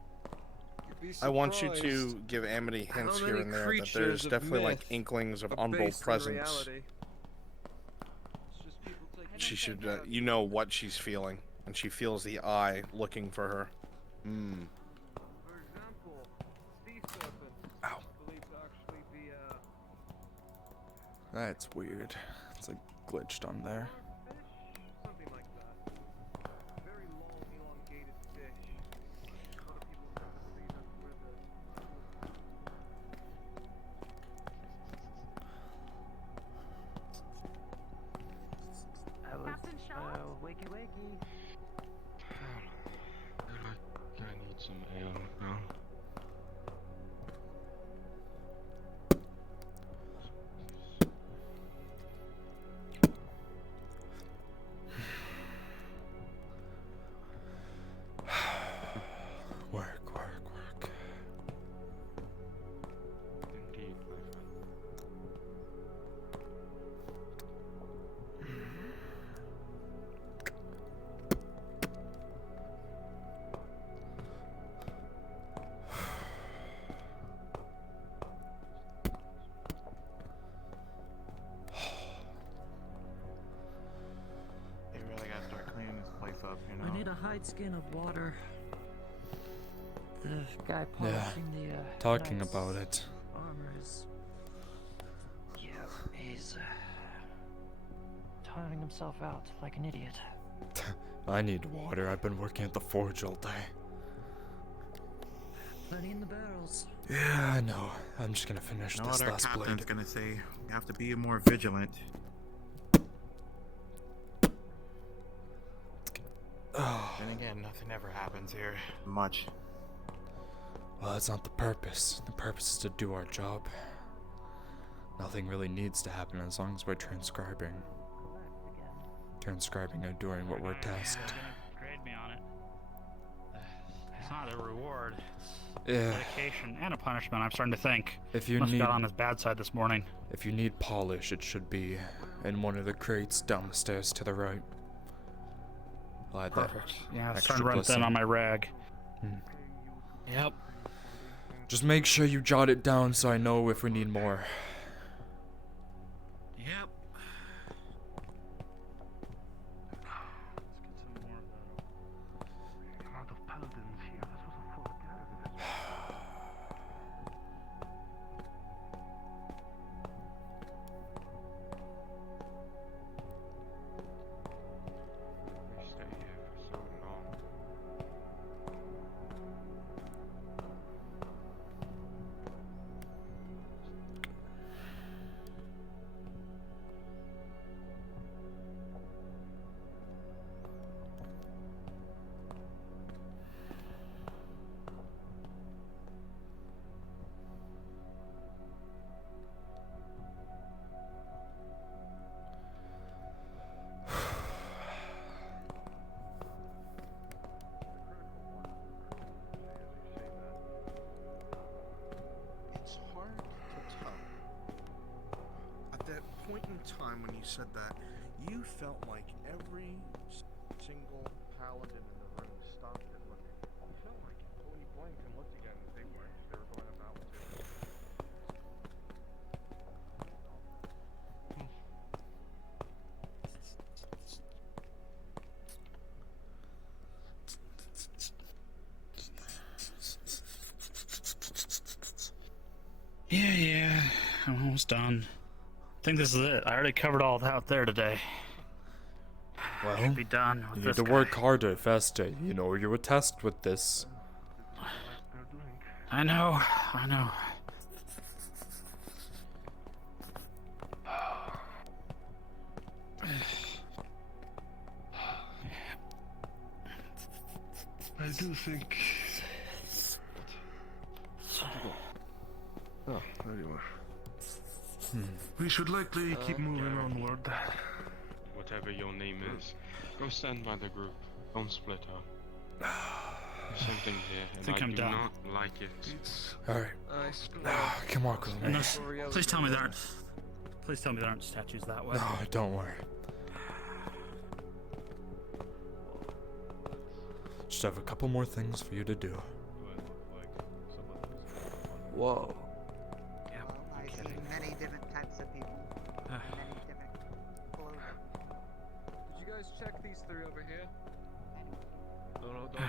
I want you to give Amity hints here and there that there's definitely like inklings of Unbolt presence. She should, you know what she's feeling, and she feels the eye looking for her. For example, sea serpent. Ow. Believed to actually be That's weird. It's like glitched on there. something like that. Very long, elongated fish. A lot of people believe that's where Wakey wakey. I need some ale now. Work. Indeed, my friend. They really gotta start cleaning this place up, you know? I need a hide skin of water. The guy polishing the Talking knight's about it. armor is... Yeah, he's tiring himself out like an idiot. I need water. I've been working at the forge all day. Plenty in the barrels. Yeah, I know. I'm just gonna finish You know this what our last captain's blade. gonna say? You have to be more vigilant. Then again, nothing ever happens here. Much. Well, that's not the purpose. The purpose is to do our job. Nothing really needs to happen as long as we're transcribing. Transcribing and doing what we're tasked. Grade me on it. It's not a reward. It's Yeah. dedication and a punishment. I'm starting to think. If you Must need, have got on his bad side this morning. if you need polish, it should be in one of the crates down the stairs to the right. I'll add that Perfect. Yeah, it's extra starting to run thin glisten. on my rag. Yep. Just make sure you jot it down so I know if we need more. Yep. that point in time when you said that, you felt like every single paladin in the room stopped and looked. You felt like when you blinked and looked again, they weren't. They were going about too. Yeah, I'm almost done. I think this is it. I already covered all out there today. Well, Should be done with you need this to guy. work harder, faster. You know, you were tasked with this. I know. I do think. Oh, there you are. We should likely keep moving onward. Whatever your name is, go stand by the group. Don't split up. There's something here, and think I'm do done. not like it. Alright. Come on, Chloe. And please tell me there aren't. Please tell me there aren't statues that way. No, don't worry. Just have a couple more things for you to do. Whoa. I see many different types of people. Many different clothing. Did you guys check these three over here? No, don't.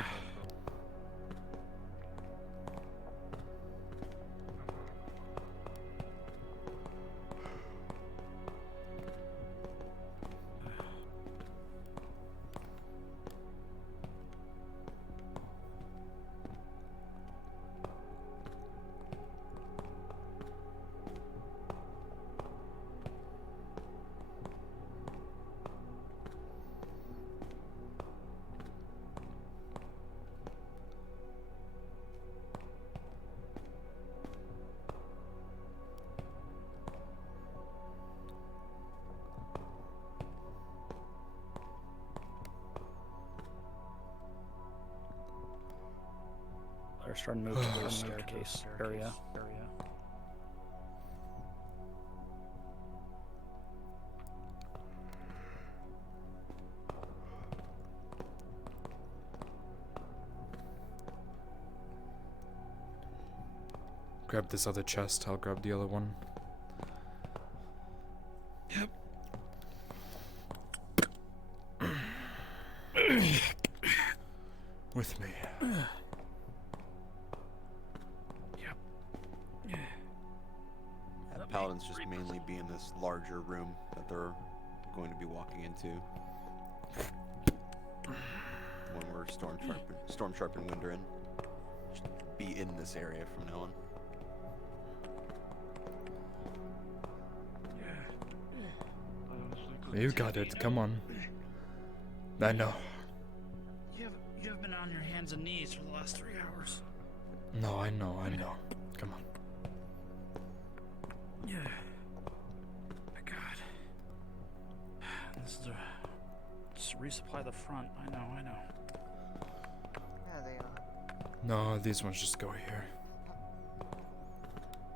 They're starting to move to the staircase area. Grab this other chest, I'll grab the other one. Yep. With me. Paladins just mainly be in this larger room that they're going to be walking into. When we're Storm Sharp and Winder in. Just be in this area from now on. You got it, come on. I know. You have been on your hands and knees for the last 3 hours. No, I know. Come on. Yeah. My God. This is just resupply the front. I know. Yeah, they are. No, these ones just go here.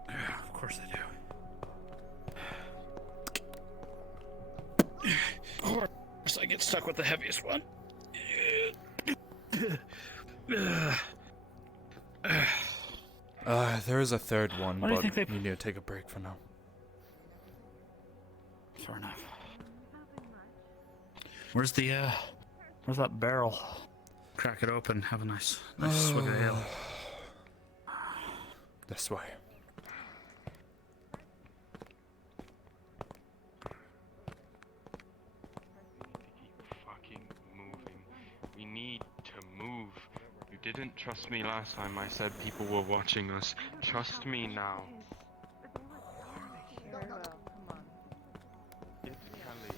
Yeah, of course they do. Of course I get stuck with the heaviest one. There is a third one, What do you but think you need to take a break for now. Fair enough. Where's that barrel? Crack it open. Have a nice swig of ale. This way. Fucking moving. We need to move. You didn't trust me last time I said people were watching us. Trust me now. It's Kelly.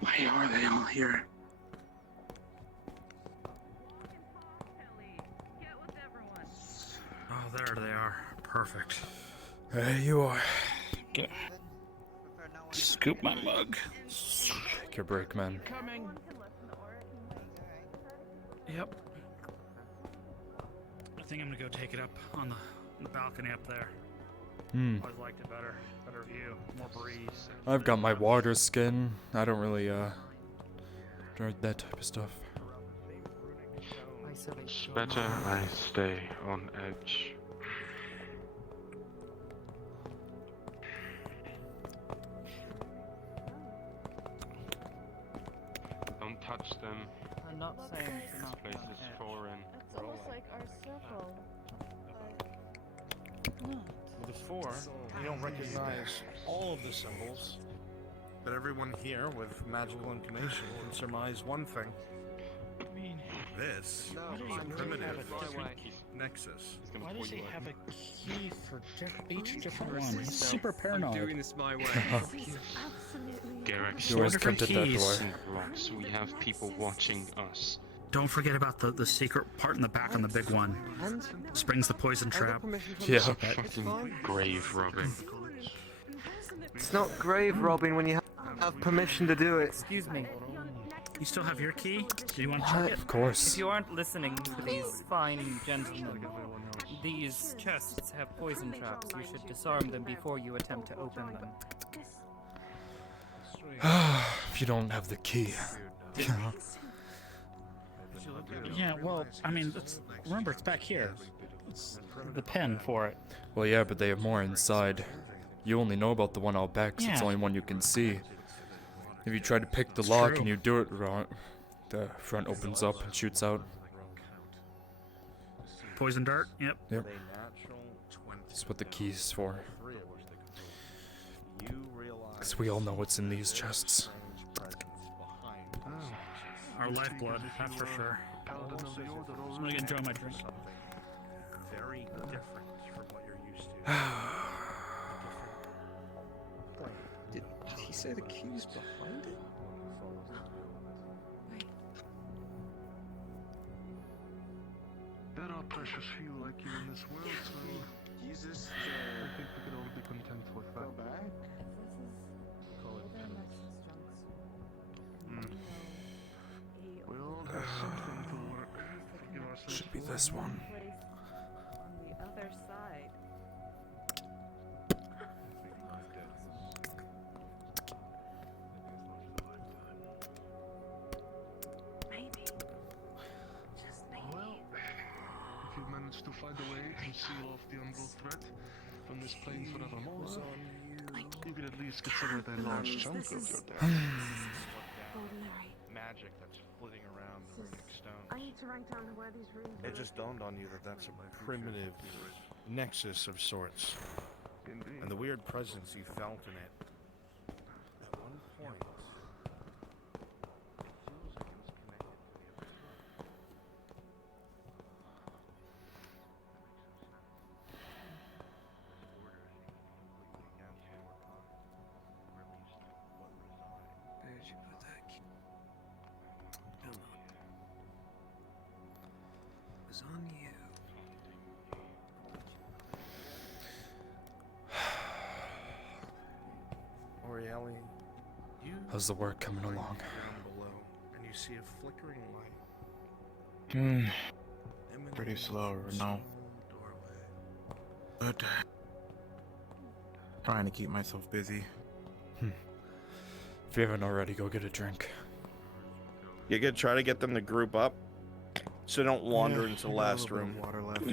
Why are they all here? Oh, there they are. Perfect. There you are. Get. Scoop my mug. Take your break, man. Coming. Yep. I think I'm gonna go take it up on the balcony up there. Always liked it better. Better view, more breeze. I've got my water skin. I don't really drink that type of stuff. It's better I stay on edge. Don't touch them. I'm not saying to This not place touch is it. foreign. It's almost like our circle. With the 4, you don't recognize all of the symbols, but everyone here with magical information can surmise one thing. This is a primitive nexus. Why does he have a key for each different one? He's super paranoid. I'm doing this my way. Garrick, You always kept at that door. rocks. We have people watching us. Don't forget about the secret part in the back on the big one. Springs the poison trap. Yeah. Fucking grave robbing. It's not grave robbing when you have permission to do it. Excuse me. You still have your key? Do you want to check it? Of course. If you aren't listening to these fine gentlemen, these chests have poison traps. You should disarm them before you attempt to open them. If you don't have the key. Yeah, well, I mean, remember, it's back here. It's the pen for it. Well, yeah, but they have more inside. You only know about the one out back, 'cause it's the Yeah. only one you can see. If you try to pick the lock true. and you do it wrong, the front opens up and shoots out. Poison dart? Yep. Yep. That's what the key's for. Because we all know what's in these chests. Our lifeblood, that's for sure. I'm gonna enjoy my drink. Very different from what you're used to. Did he say the key's behind it? There are precious few like you in this world, so Jesus. I think we can all be content with that. Go back. We all have something to work. Give ourselves Should be this one. On the other side. Maybe. Just maybe. Well, if you manage to find a way to seal off the umbral threat from this plane forevermore, you could at least consider it a large chunk of your day. Magic that's flitting around the runic stones. I need to write down where these runes It just dawned on you that that's a primitive nexus of sorts. And the weird presence you felt in it. At one point. Where did you put that key? It was on you. Orieli, you How's the work coming along? down below, and you see a flickering light. Pretty slow right now. But trying to keep myself busy. If you haven't already, go get a drink. You could try to get them to group up, so they don't wander Yeah, into I the got a last little bit room. of water left.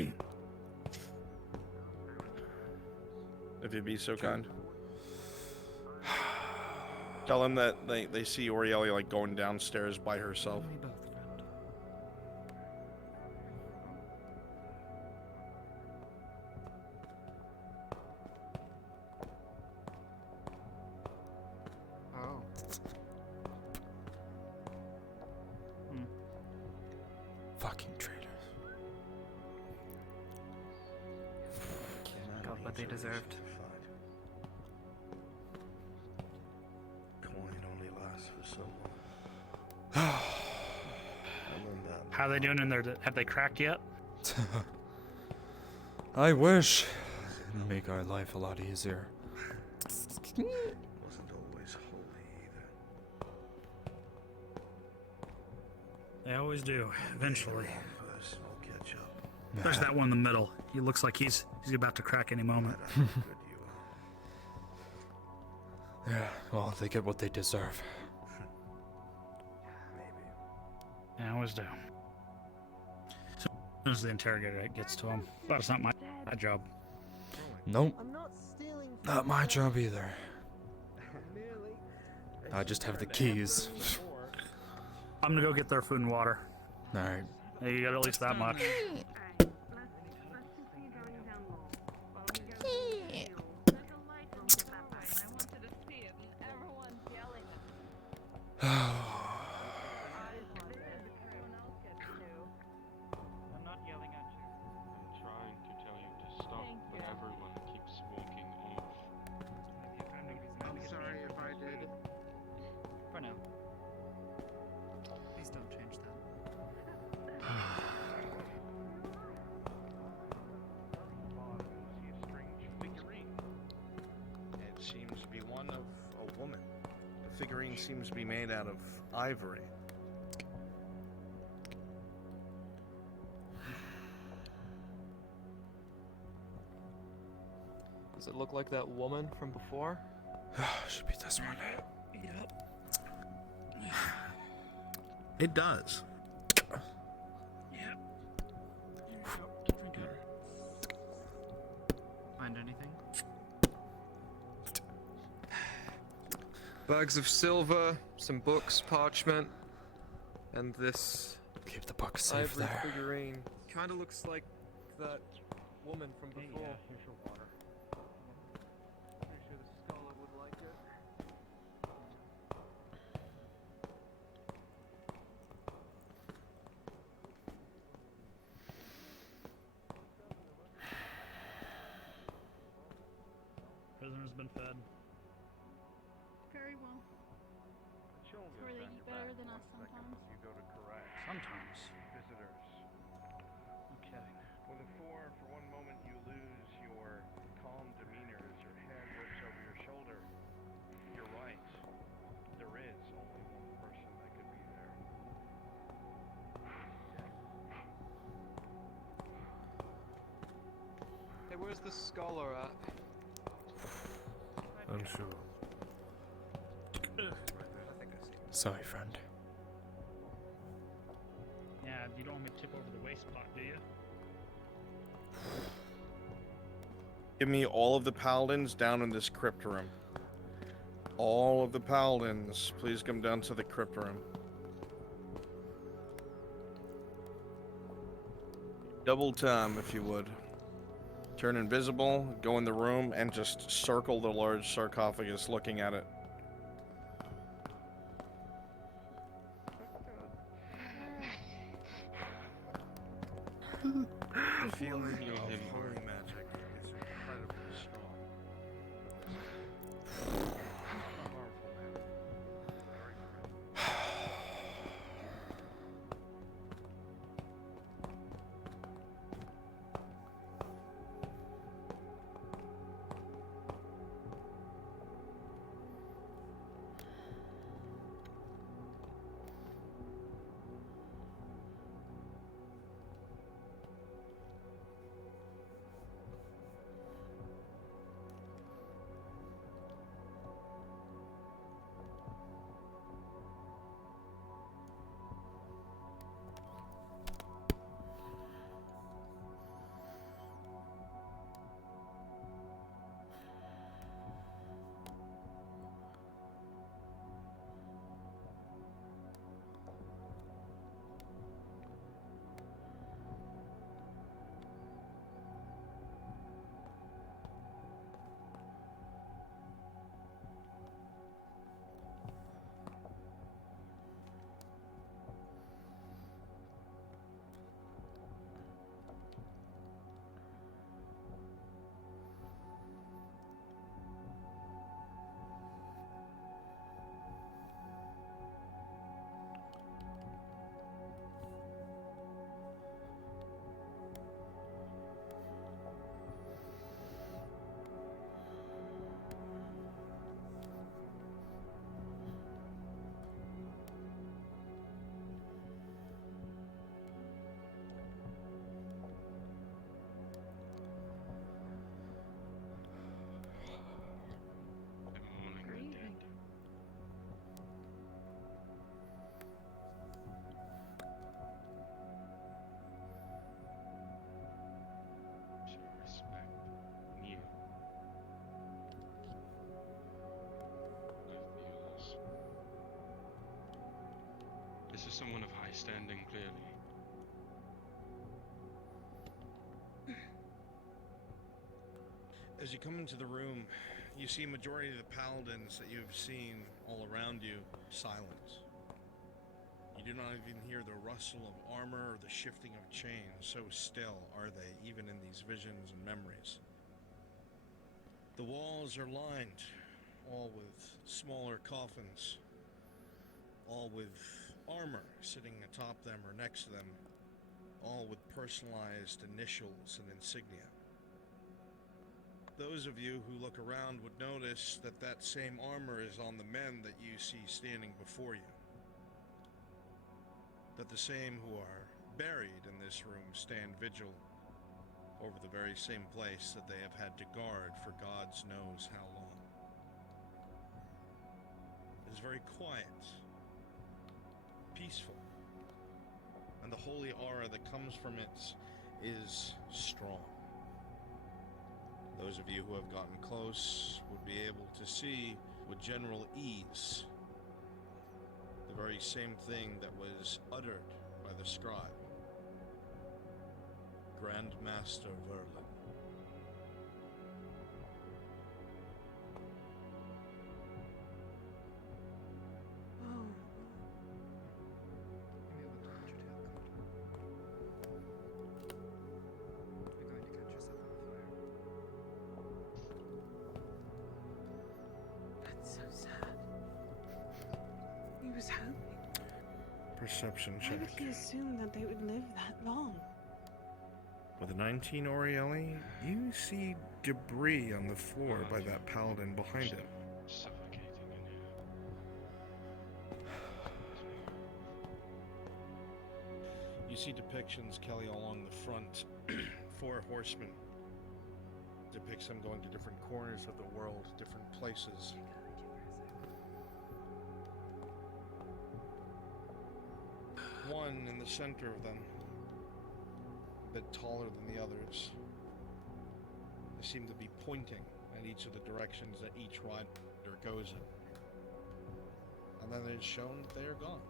If you'd be so kind. Tell them that they see Orieli like going downstairs by herself. Oh. Fucking traitors. Got what they deserved. Coin only lasts for so long. How are they doing in there? Have they cracked yet? I wish. It'd make our life a lot easier. Wasn't always holy either. They always do, eventually. First, I'll catch up. There's that one in the middle. He looks like he's about to crack any moment. Good you Yeah, well, they get what they deserve. Yeah, I always do. As soon as the interrogator gets to him. But it's not my job. Nope. I'm not stealing Not my job either. I just have the keys. I'm gonna go get their food and water. Alright. Hey, you got at least that much. I'm not yelling at you. I'm trying to tell you to stop, but everyone keeps walking off. I'm sorry if I did. For now. Please don't change that. See a strange figurine. It seems to be one of a woman. The figurine seems to be made out of ivory. Does it look like that woman from before? Should be this one. Yep. It does. Find anything? Bags of silver, some books, parchment, and this Keep the book safe ivory there. figurine. Kind of looks like that woman from Hey, before. here's your water. Pretty sure the scholar would like it. Prisoner's been fed. Very well. Children Where they stand eat your better back than one us second sometimes. when you go to correct Sometimes. visitors. Okay. With a 4, for one moment you lose your calm demeanor as your hand works over your shoulder. You're right. There is only one person that could be there. Hey, where's the scholar at? Unsure. Sorry, friend. Yeah, you don't want me to tip over the waste pot, do you? Give me all of the paladins down in this crypt room. All of the paladins, please come down to the crypt room. Double time, if you would. Turn invisible, go in the room, and just circle the large sarcophagus looking at it. The feeling of holy magic is incredibly strong. Powerful, man. Very someone of high standing, clearly. As you come into the room, you see a majority of the paladins that you've seen all around you silent. You do not even hear the rustle of armor or the shifting of chains, so still are they, even in these visions and memories. The walls are lined, all with smaller coffins, all with armor sitting atop them or next to them, all with personalized initials and insignia. Those of you who look around would notice that that same armor is on the men that you see standing before you. That the same who are buried in this room stand vigil over the very same place that they have had to guard for God's knows how long. It is very quiet, peaceful, and the holy aura that comes from it is strong. Those of you who have gotten close would be able to see with general ease the very same thing that was uttered by the scribe, Grandmaster Verlin. That's so sad. He was hoping. Perception Why check. would he assume that they would live that long? With a 19, Orielli, you see debris on the floor by that paladin behind him. Suffocating in here. You see depictions, Kelly, along the front. 4 horsemen. Depicts them going to different corners of the world, different places. One in the center of them, a bit taller than the others. They seem to be pointing at each of the directions that each rider goes in. And then it is shown that they are gone.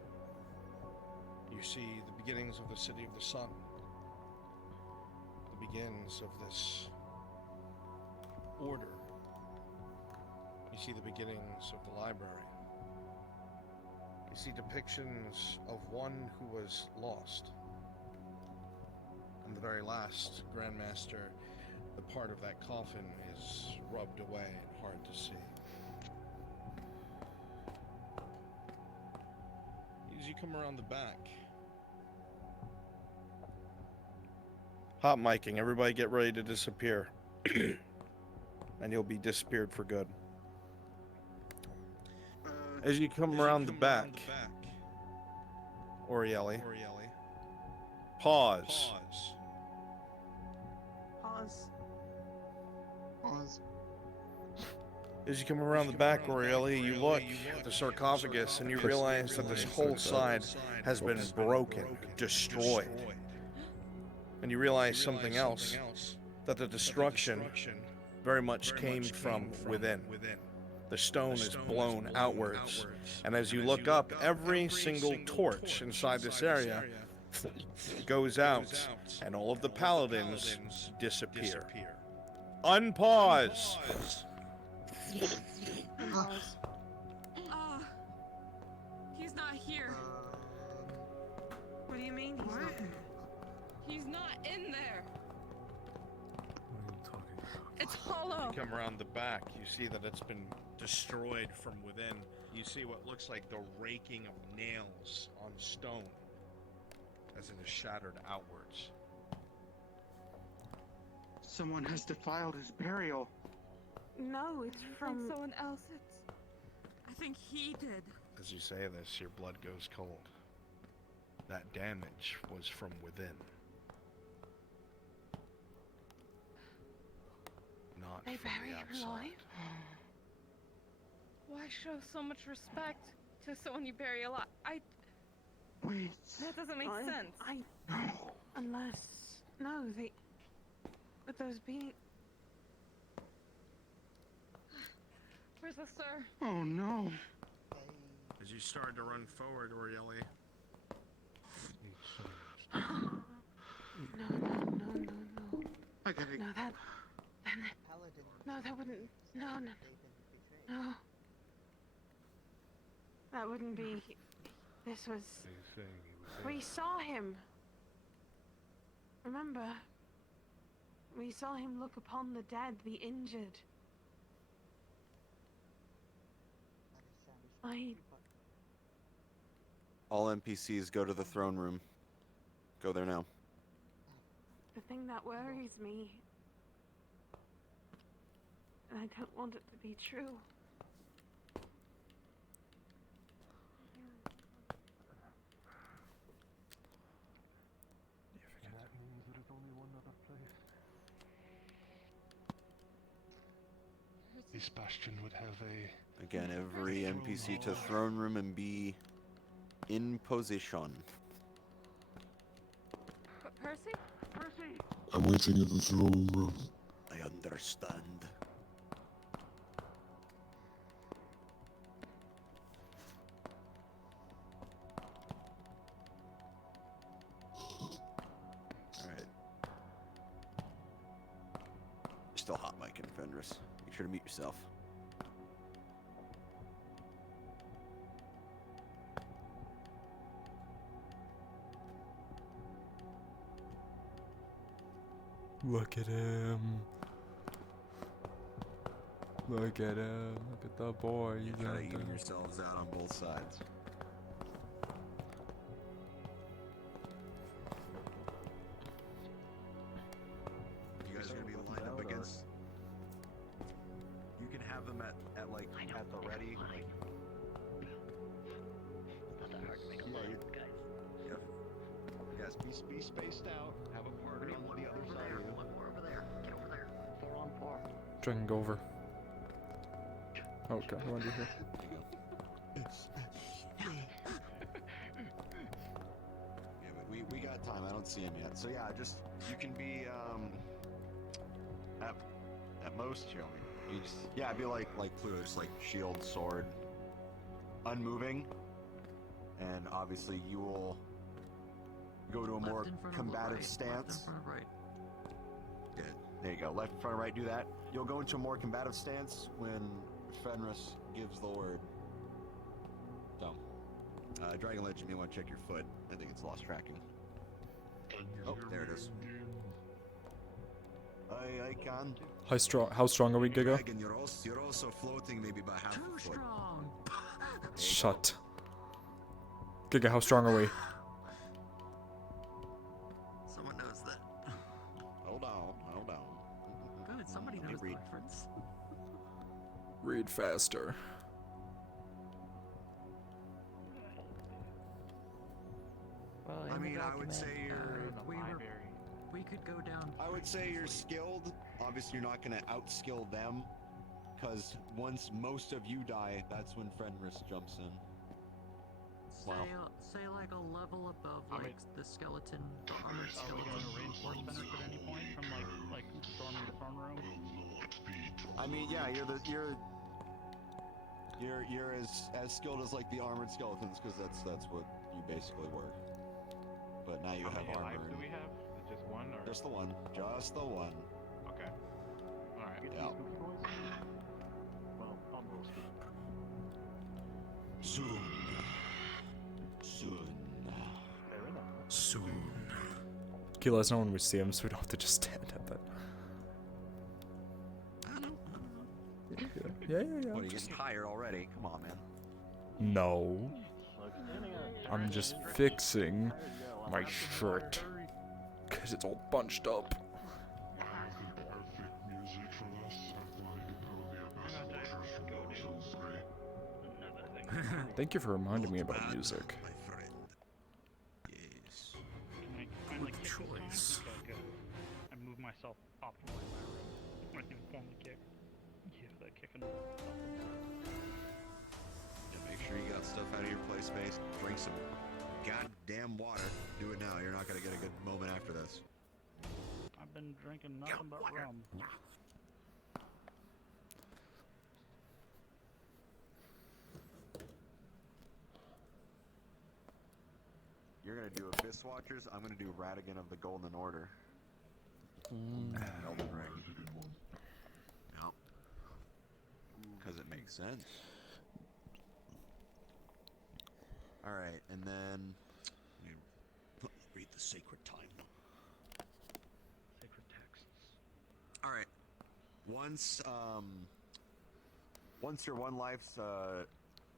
You see the beginnings of the City of the Sun. The beginnings of this order. You see the beginnings of the library. You see depictions of one who was lost. And the very last Grandmaster, the part of that coffin is rubbed away and hard to see. As you come around the back, hot micing, everybody get ready to disappear. And you'll be disappeared for good. As you come around the back, Orielli, pause. Pause. Pause. As you come around the back, Orielli, you look at the sarcophagus and you realize that this whole side has been broken, destroyed. And you realize something else, that the destruction very much came from within. The stone is blown outwards, and as you look up, every single torch inside this area goes out, and all of the paladins disappear. Unpause! He's not here. What do you mean he's not? He's not in there. It's hollow. You come around the back, you see that it's been destroyed from within. You see what looks like the raking of nails on stone as it is shattered outwards. Someone has defiled his burial. No, it's from someone else. I think he did. As you say this, your blood goes cold. That damage was from within. Not They from buried the him outside. alive? Why show so much respect to someone you bury alive? Wait. That doesn't make sense. Unless... No, they... But those being... Where's the sir? Oh no. As you start to run forward, Orielli, Okay. No, that. Paladin. No, that wouldn't. No, no, They've been betrayed. no. That wouldn't be. This was. We saw him. Remember? We saw him look upon the dead, the injured. All NPCs go to the throne room. Go there now. The thing that worries me, and I don't want it to be true. That means there is only one other place. This bastion would have a... Again, every NPC to throne room and be in position. But Percy? Percy! I'm waiting in the throne room. I understand. Alright. You're still hot mic and Fenris. Make sure to mute yourself. Look at him. Look at him. Look at the boy. You gotta even yourselves out on both sides. You guys are gonna be lined up against. You can have them at the ready. Like, yes, be spaced out. Have a partner on the other side of you. One more over there. Get over there. 4 on 4. Try and go over. Okay, I want to do here. Yeah, but we got time. I don't see him yet. So yeah, just you can be at most, you know, you just, yeah, be like Clue, just like shield, sword, unmoving, and obviously you will go to a more combative stance. Left in front of right. Good. There you go. Left in front of right. Do that. You'll go into a more combative stance when Fenris gives the word. So, Dragon Legend, you may want to check your foot. I think it's lost tracking. Oh, there it is. I can. How strong are we, Giga? Dragon, you're also floating maybe by half a foot. Shut. Giga, how strong are we? Someone knows that. Hold on. Good, somebody knows the reference. Read faster. Well, I mean, I would say we could go down. I would say you're skilled. Obviously, you're not going to outskill them, because once most of you die, that's when Fenris jumps in. Say like a level above like the skeleton, the armored skeleton. Horsemen at any point from like storming the throne room? I mean, yeah, you're as skilled as like the armored skeletons, because that's what you basically were. But now you have armor. How many lives do we have? Just one or? Just the one. Just the one. Okay. Alright. Yeah. Well, almost. Soon. Okay, let us know when we see him so we don't have to just stand at that. Yeah. What, are you getting tired already? Come on, man. No. I'm just fixing my shirt. Because it's all bunched up. Thank you for reminding me about music. Yes. Good choice. I move myself optimally in my room when you form the kick. Give that kick and Yeah, make sure you got stuff out of your play space. Drink some goddamn water. Do it now. You're not gonna get a good moment after this. I've been drinking nothing but rum. You're gonna do Abyss Watchers. I'm gonna do Radigan of the Golden Order. Elden Ring. Yep. Because it makes sense. Alright, and then... Let me read the sacred time. Sacred texts. Alright. Once your one life's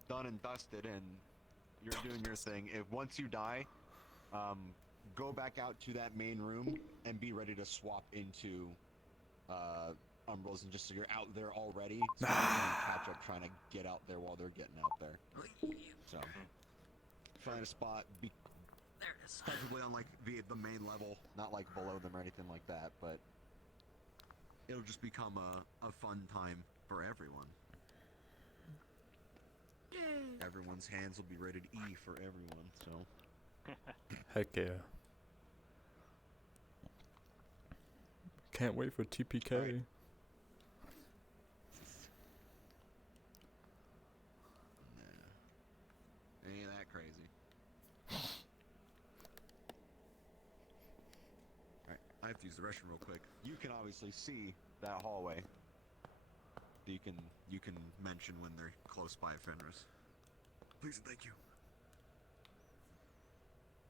done and dusted and you're doing your thing, once you die, go back out to that main room and be ready to swap into Umbrals, and just so you're out there already, so you can catch up trying to get out there while they're getting out there. So, find a spot, be preferably on like the main level, not like below them or anything like that, but it'll just become a fun time for everyone. Everyone's hands will be rated E for everyone, so. Heck yeah. Can't wait for TPK. Right. Nah. Ain't that crazy. Alright, I have to use the restroom real quick. You can obviously see that hallway. You can mention when they're close by Fenris. Please and thank you.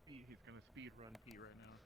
He's gonna speed run P right now.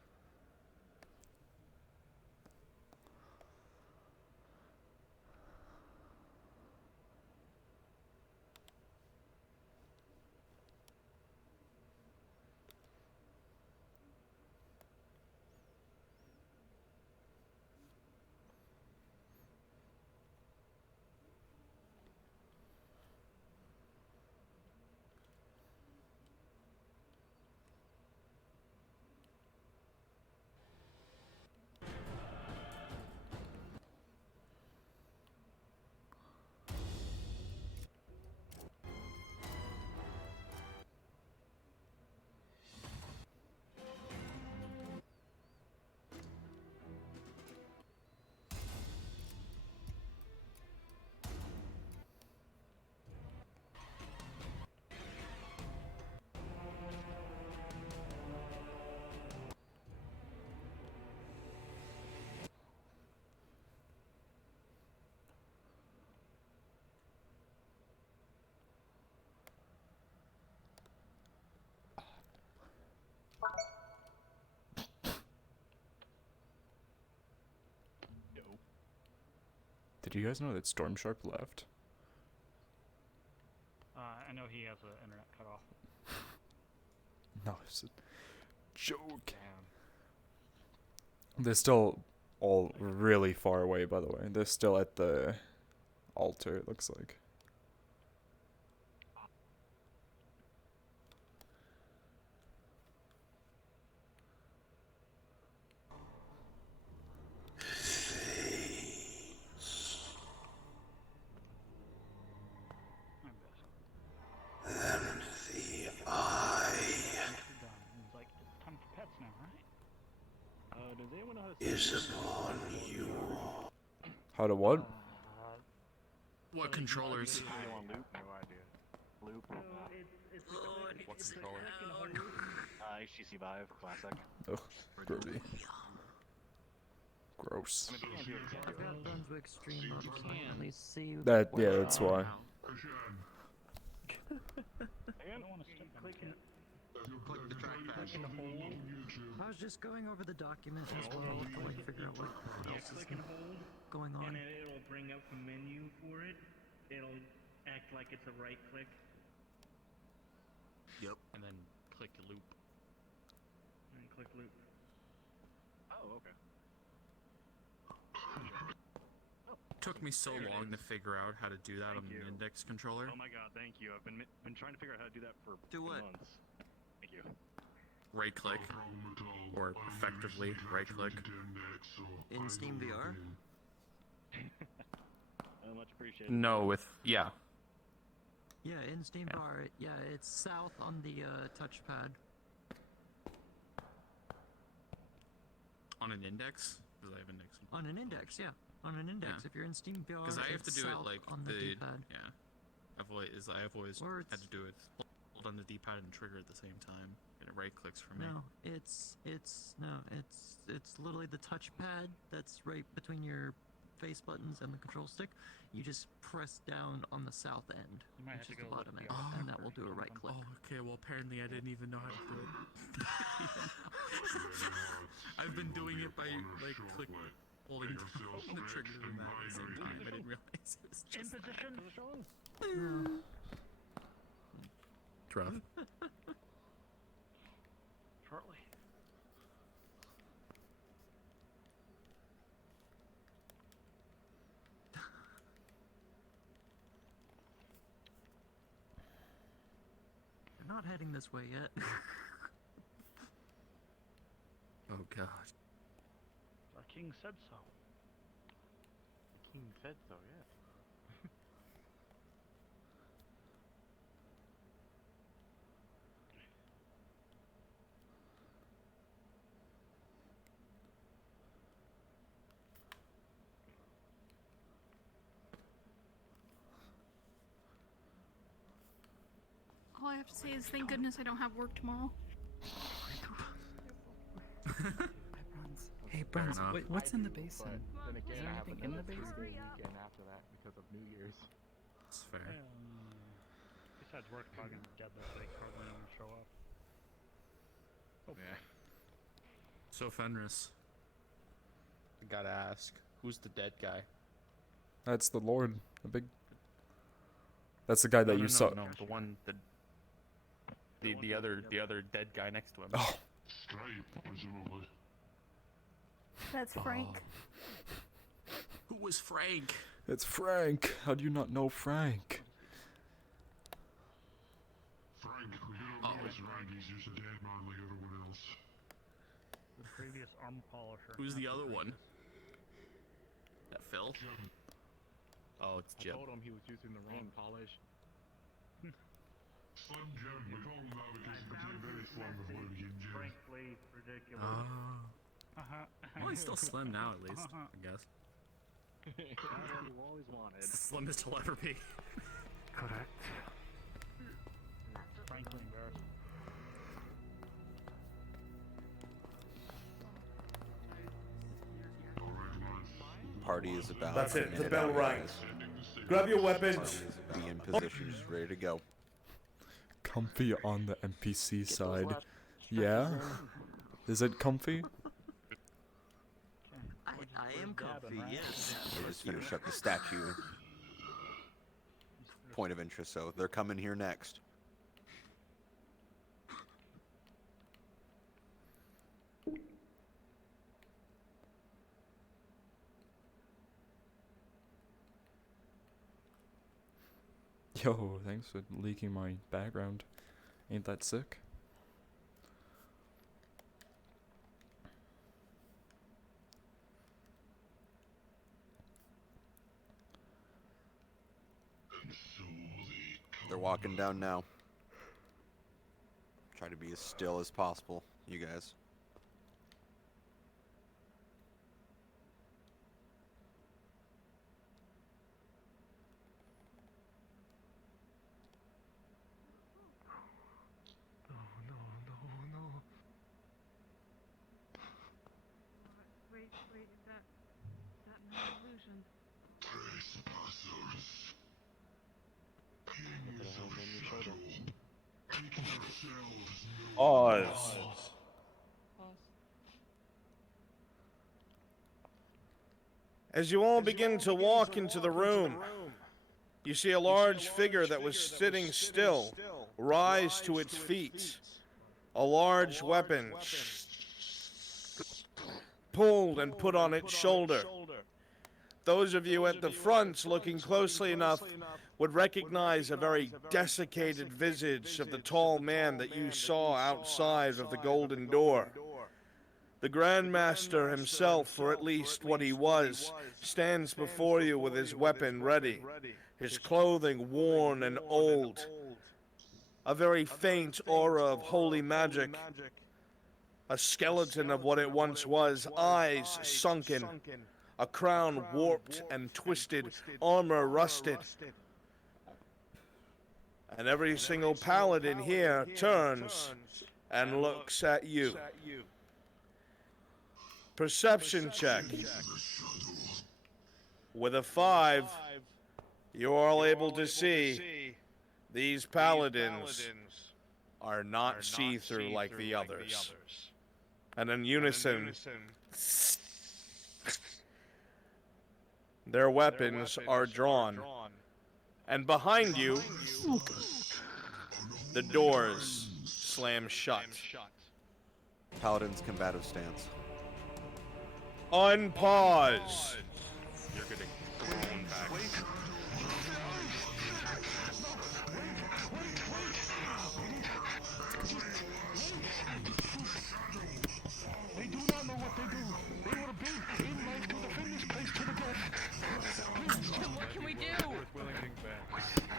Did you guys know that Storm Sharp left? I know he has an internet cutoff. No, it's a joke. They're still all really far away, by the way. They're still at the altar, it looks like. He's like, it's time for pets now, right? Does anyone know how to Is upon you. How to what? What controllers? Loop? No idea. Loop? What's the controller? HTC Vive Classic. Ugh, grody. Gross. I've got Brunswick stream up, so I can at least see. That, yeah, that's why. I don't want to stop clicking. Click the trackpad. I was just going over the document as well, to like figure out what else is going on. And then it'll bring up a menu for it. It'll act like it's a right click. Yep. And then click loop. And click loop. Oh, okay. Took me so long to figure out how to do that on the index controller. Oh my god, thank you. I've been trying to figure out how to do that for months. Thank you. Right click, or effectively right click. In Steam VR? Much appreciated. No, with yeah. Yeah, in Steam VR. Yeah, it's south on the touchpad. On an index? Because I have index. On an index, yeah. On an index. Yeah. If you're in Steam VR, Because I have to it's do it south like on the D-pad. Yeah. I've always had to do it. Hold on the D-pad and trigger at the same time. And it right clicks for me. No, it's literally the touchpad that's right between your face buttons and the control stick. You just press down on the south end, You might which have is to the go bottom look end, the other and that will do a version right of click. Oh, okay. Well, apparently I didn't even know how to do it. I've been doing it by like holding down the trigger and that at the same time. I didn't realize it was In just position. It's rough. Shortly. You're not heading this way yet. Oh god. Our king said so. The king said so, yeah. All I have to say is thank goodness I don't have work tomorrow. Hey, Bruns, enough. what's in the basin? Then Is again, there I have anything in the another basin? 3-day weekend after that because of New Year's. It's fair. Besides work, probably gonna be dead this week. Probably not gonna show up. Yeah. So Fenris. I gotta ask, who's the dead guy? That's the Lord. That's the guy that you saw. No, the one that the other dead guy next to him. Oh. Stripe, presumably. That's Frank. Who was Frank? It's Frank. How do you not know Frank? Frank, we don't know his rank, he's just a dead man like everyone else. The previous arm polisher. Who's the other one? That Phil? Oh, it's Jim. I told him he was using the wrong polish. Slim Jim, we call him that because he became very slim before he became Jim. Frankly, ridiculous. Well, he's still slim now, at least, I guess. That's what you always wanted. It's the slimmest he'll ever be. Correct. Frankly embarrassing. Party is about. That's it. to The head bell out, rings. guys. Grab your weapons. Party is be in position, just ready to go. Comfy on the NPC side. Yeah? Is it comfy? I am comfy, yes. They just finished up the statue. Point of interest, so they're coming here next. Yo, thanks for leaking my background. Ain't that sick? They're walking down now. Try to be as still as possible, you guys. Wait, is that an illusion? Oz. As you all begin to walk into the room, you see a large figure that was sitting still rise to its feet. A large weapon pulled and put on its shoulder. Those of you at the front looking closely enough would recognize a very desiccated visage of the tall man that you saw outside of the Golden Door. The Grandmaster himself, or at least what he was, stands before you with his weapon ready, his clothing worn and old, a very faint aura of holy magic, a skeleton of what it once was, eyes sunken, a crown warped and twisted, armor rusted. And every single paladin here turns and looks at you. Perception check. With a 5, you are all able to see these paladins are not see-through like the others. And in unison, their weapons are drawn. And behind you, the doors slam shut. Paladin's combative stance. Unpause. You're getting thrown back. They do not know what they do. They were built in life to defend this place to the death. What can we do?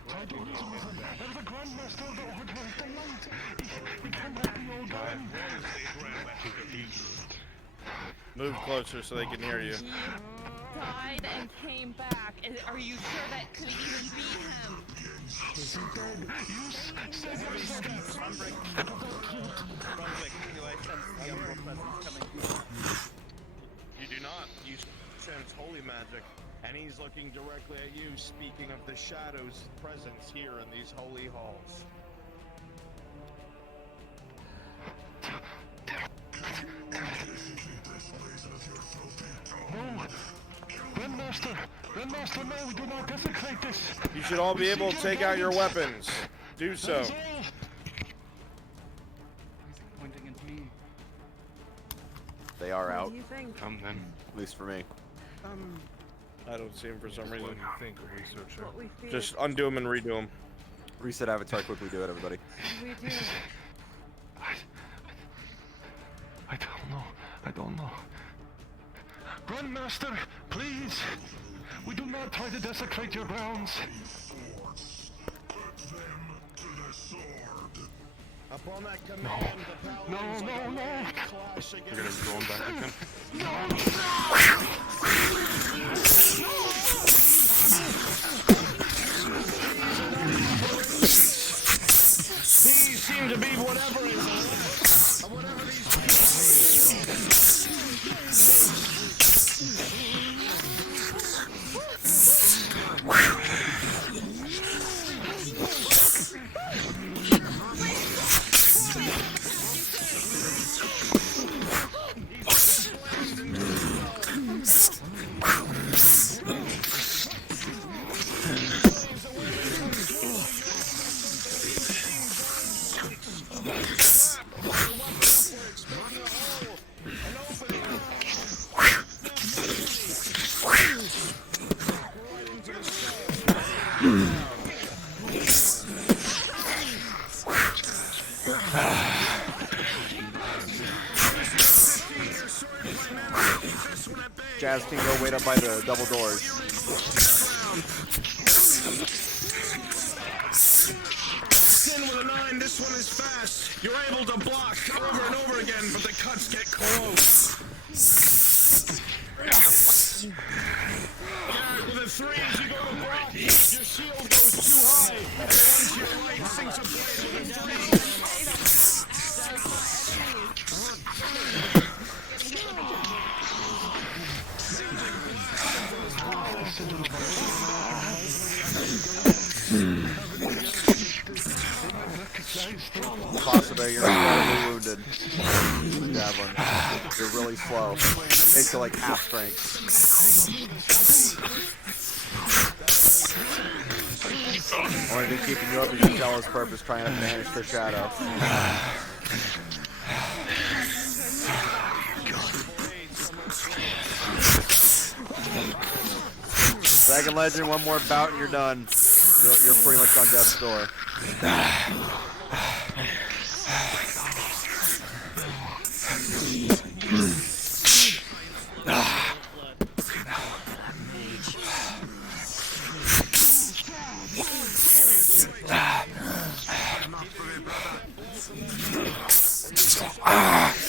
Try to reason with him. That is the Grandmaster of the Order of the Light. He cannot be all done. Move closer so they can hear you. He died and came back. Are you sure that could even be him? Is he dead? You do not. You sense holy magic, and he's looking directly at you, speaking of the Shadow's presence here in these holy halls. No! Grandmaster, no, we do not desecrate this! You should all be able to take out your weapons. Do so. Pointing at me. They are out. What do you think? Come then. At least for me. I don't see him for some reason. What we feared. Just undo them and redo them. Reset avatar, quickly do it, everybody. We do. I don't know. Grandmaster, please! We do not try to desecrate your grounds. Upon that command, No! You're getting thrown back again. These seem to be whatever is left. Whatever these Jazz can go wait up by the double doors. Sin with a 9, this one is fast. You're able to block over and over again, but the cuts get close. With a 3, as you go to block, your shield goes too high. The one to your right sinks a blade with a 3. Possibly you're incredibly wounded. Javelin. You're really slow. Takes you like half strength. Only thing keeping you up is your jealous purpose trying to banish the shadow. Dragon Legend, one more bout and you're done. You're pretty much on death's door.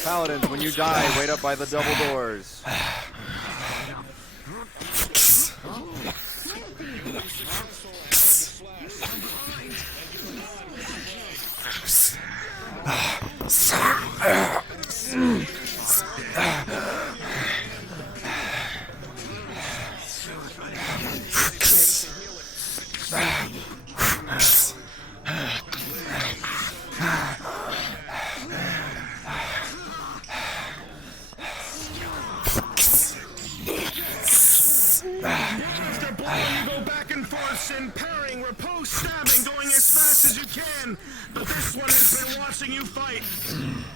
Paladins, when you die, wait up by the double doors. After blow, you go back and forth in parrying, repose, stabbing, going as fast as you can. But this one has been watching you fight.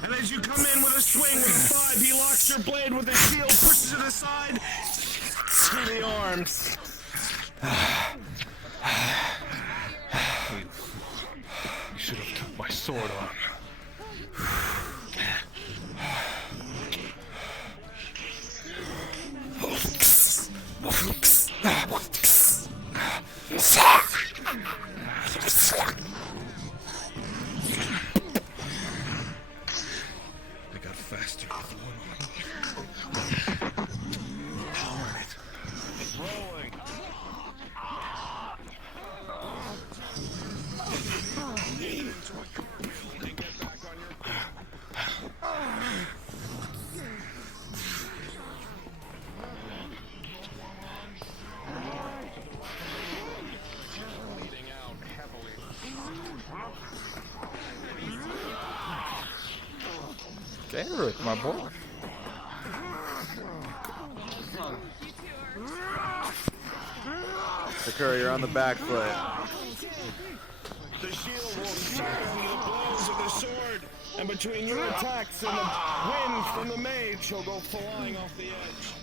And as you come in with a swing with a 5, he locks your blade with his shield, pushes it aside to the arms. You should have took my sword on. I got faster with one arm. Rolling. Garrett, my boy. The courier on the back foot. The shield will shatter the blows of the sword, and between your attacks and the wind from the mage, he'll go flying off the edge.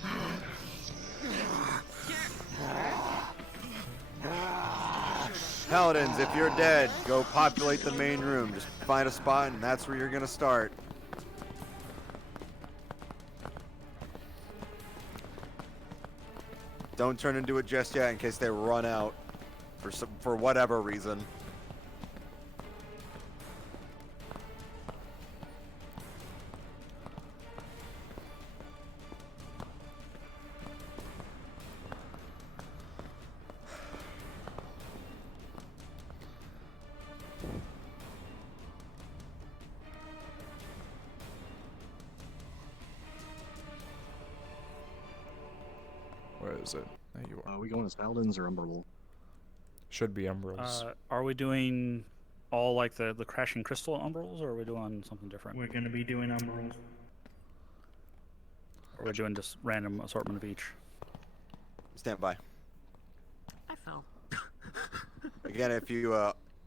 Paladins, if you're dead, go populate the main room. Just find a spot, and that's where you're gonna start. Don't turn into it just yet, in case they run out for whatever reason. Where is it? There you are. Are we going as Paladins or Umbral? Should be Umbrals. Are we doing all like the crashing crystal umbrals, or are we doing something different? We're gonna be doing umbrals. Or are we doing just random assortment of each? Stand by. I fell. Again, if you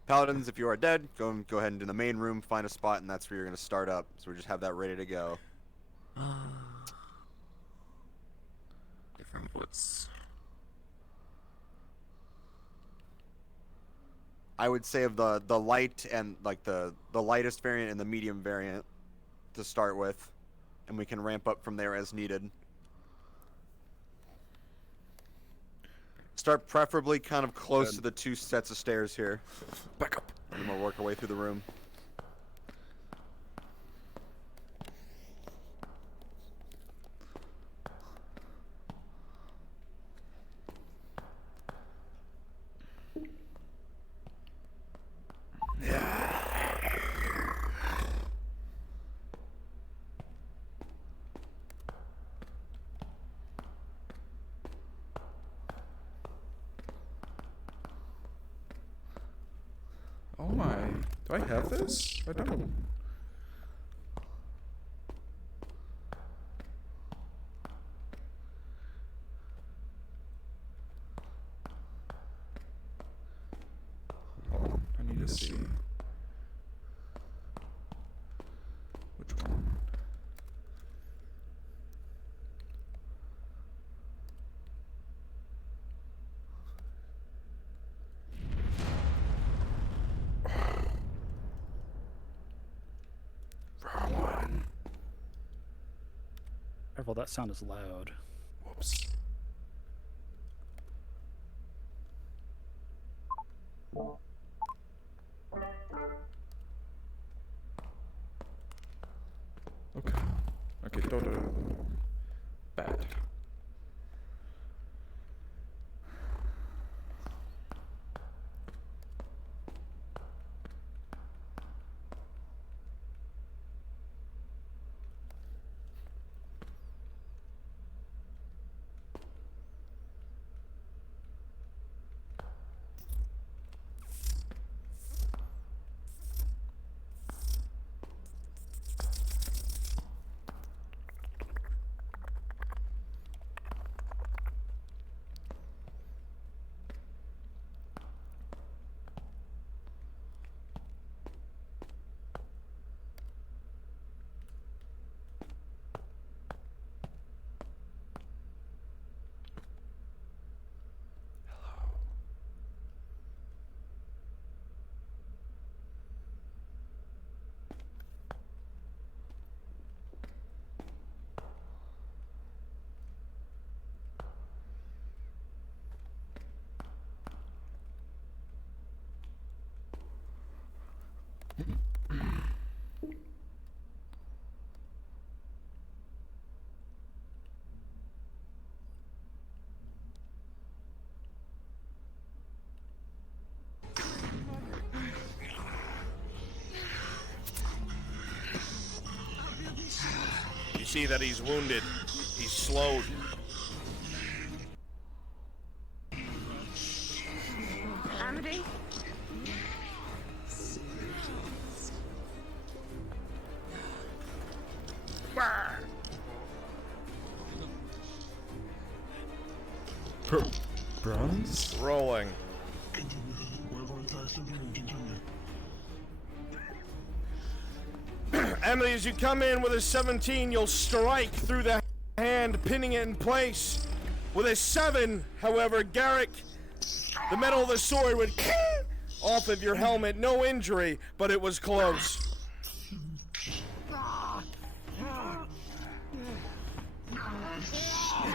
Paladins, if you are dead, go ahead and do the main room, find a spot, and that's where you're gonna start up. So we just have that ready to go. Different woods. I would say of the light and like the lightest variant and the medium variant to start with, and we can ramp up from there as needed. Start preferably kind of close to the two sets of stairs here. Back up. And we'll work our way through the room. Oh my. Do I have this? I don't. Hold on. I need to see. Which one? Careful, that sound is loud. Whoops. Okay. Okay, don't. Bad. You see that he's wounded. He's slowed. Amity? Bronze? Rolling. Emily, as you come in with a 17, you'll strike through the hand, pinning it in place. With a 7, however, Garrick, the metal of the sword would off of your helmet. No injury, but it was close.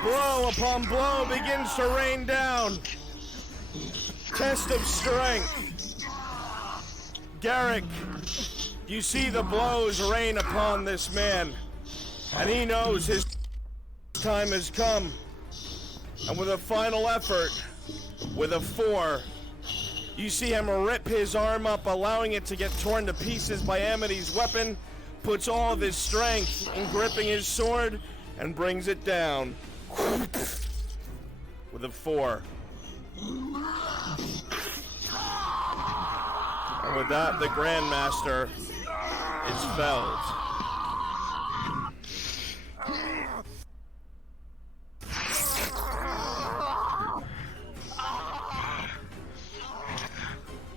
Blow upon blow begins to rain down. Test of strength. Garrick, you see the blows rain upon this man, and he knows his time has come. And with a final effort, with a 4, you see him rip his arm up, allowing it to get torn to pieces by Amity's weapon, puts all of his strength in gripping his sword, and brings it down. With a 4. And with that, the Grandmaster is felled.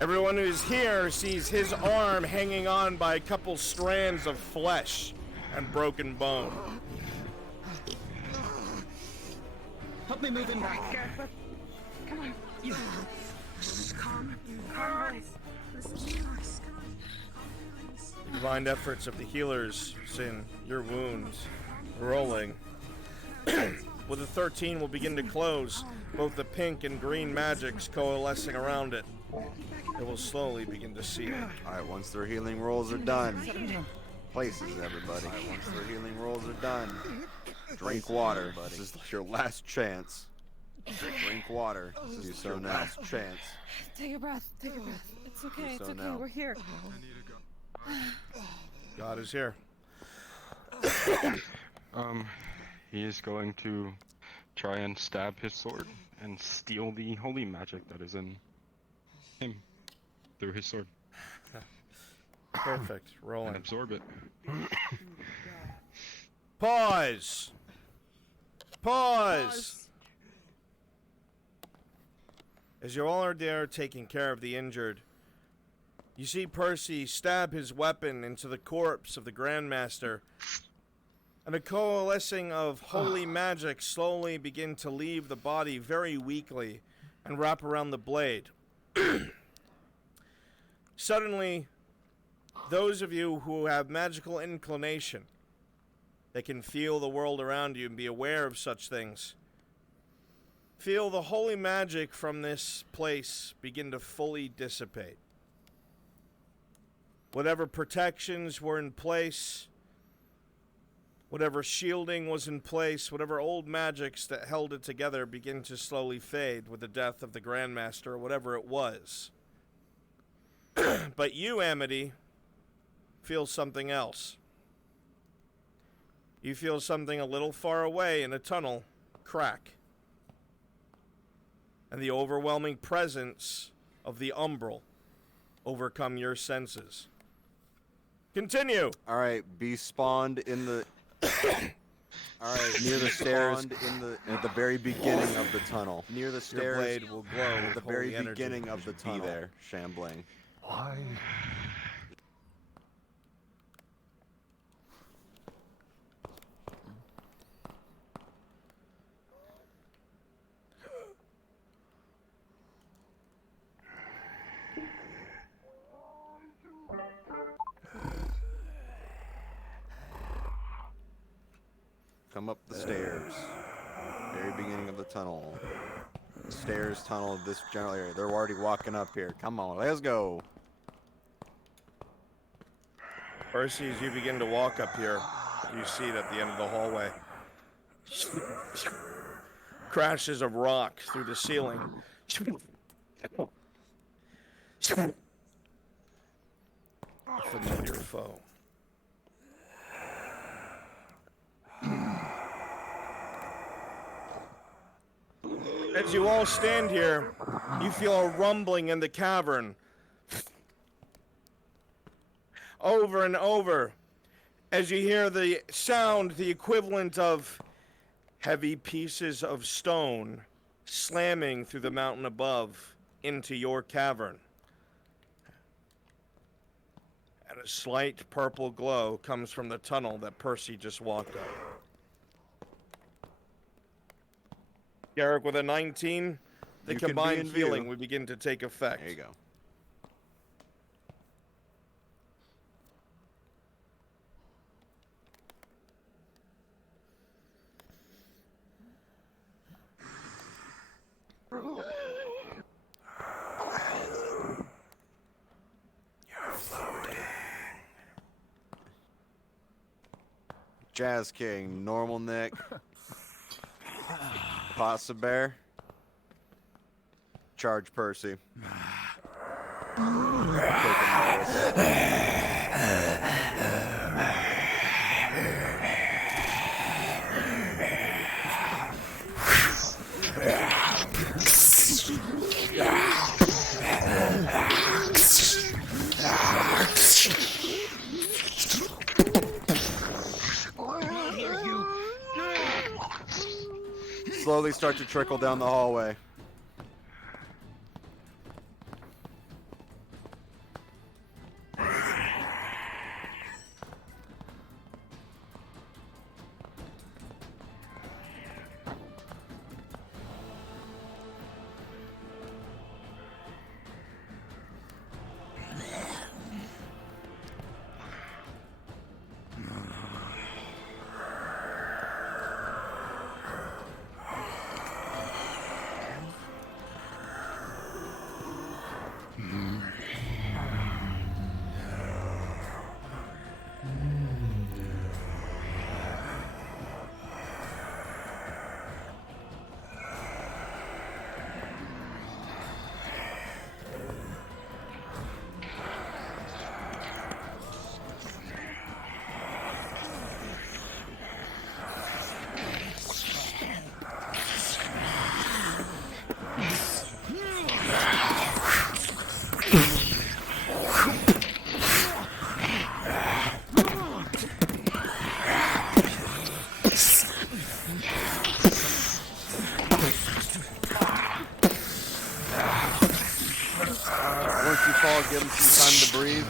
Everyone who's here sees his arm hanging on by a couple strands of flesh and broken bone. Help me move him back. Come on. You. Calm. Calm, boys. Listen, Max. Come on. The divine efforts of the healers in your wounds. Rolling. With a 13, will begin to close. Both the pink and green magics coalescing around it. It will slowly begin to seal. Alright, once their healing rolls are done. Places, everybody. Alright, once their healing rolls are done. Drink water. This is your last chance. Drink water. Do so now. Last chance. Take a breath. Take a breath. It's okay. It's okay. now. We're here. God is here. He is going to try and stab his sword and steal the holy magic that is in him through his sword. Perfect. Rolling. And absorb it. Pause. Pause. As you all are there taking care of the injured, you see Percy stab his weapon into the corpse of the Grandmaster, and a coalescing of holy magic slowly begin to leave the body very weakly and wrap around the blade. Suddenly, those of you who have magical inclination, that can feel the world around you and be aware of such things, feel the holy magic from this place begin to fully dissipate. Whatever protections were in place, whatever shielding was in place, whatever old magics that held it together begin to slowly fade with the death of the Grandmaster or whatever it was. But you, Amity, feel something else. You feel something a little far away in a tunnel crack. And the overwhelming presence of the umbral overcome your senses. Continue. All right, be spawned in the. All right, near the stairs at the very beginning of the tunnel. Near the stairs. Your blade will glow at the with very holy energy. beginning of the tunnel. Be there, shambling. Why? Come up the stairs. Very beginning of the tunnel. Stairs, tunnel, this general area. They're already walking up here. Come on, let's go. Percy, as you begin to walk up here, you see it at the end of the hallway. Crashes of rock through the ceiling. A familiar foe. As you all stand here, you feel a rumbling in the cavern. Over and over, as you hear the sound, the equivalent of heavy pieces of stone slamming through the mountain above into your cavern. And a slight purple glow comes from the tunnel that Percy just walked up. Garrick with a 19, the You can be combined in view. healing would begin to take effect. There you go. You're floating. Jazz King, Normal Nick, Pasta Bear, Charge Percy. Slowly start to trickle down the hallway. Give them some time to breathe.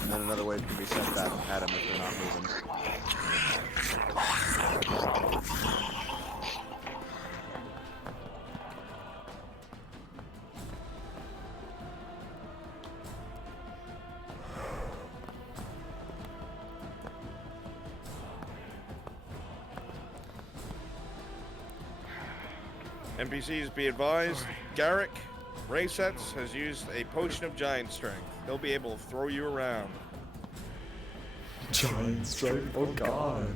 And then another wave can be sent back at them if they're not moving. NPCs be advised, Garrick VRChat has used a potion of giant strength. He'll be able to throw you around. Giant strength, oh god.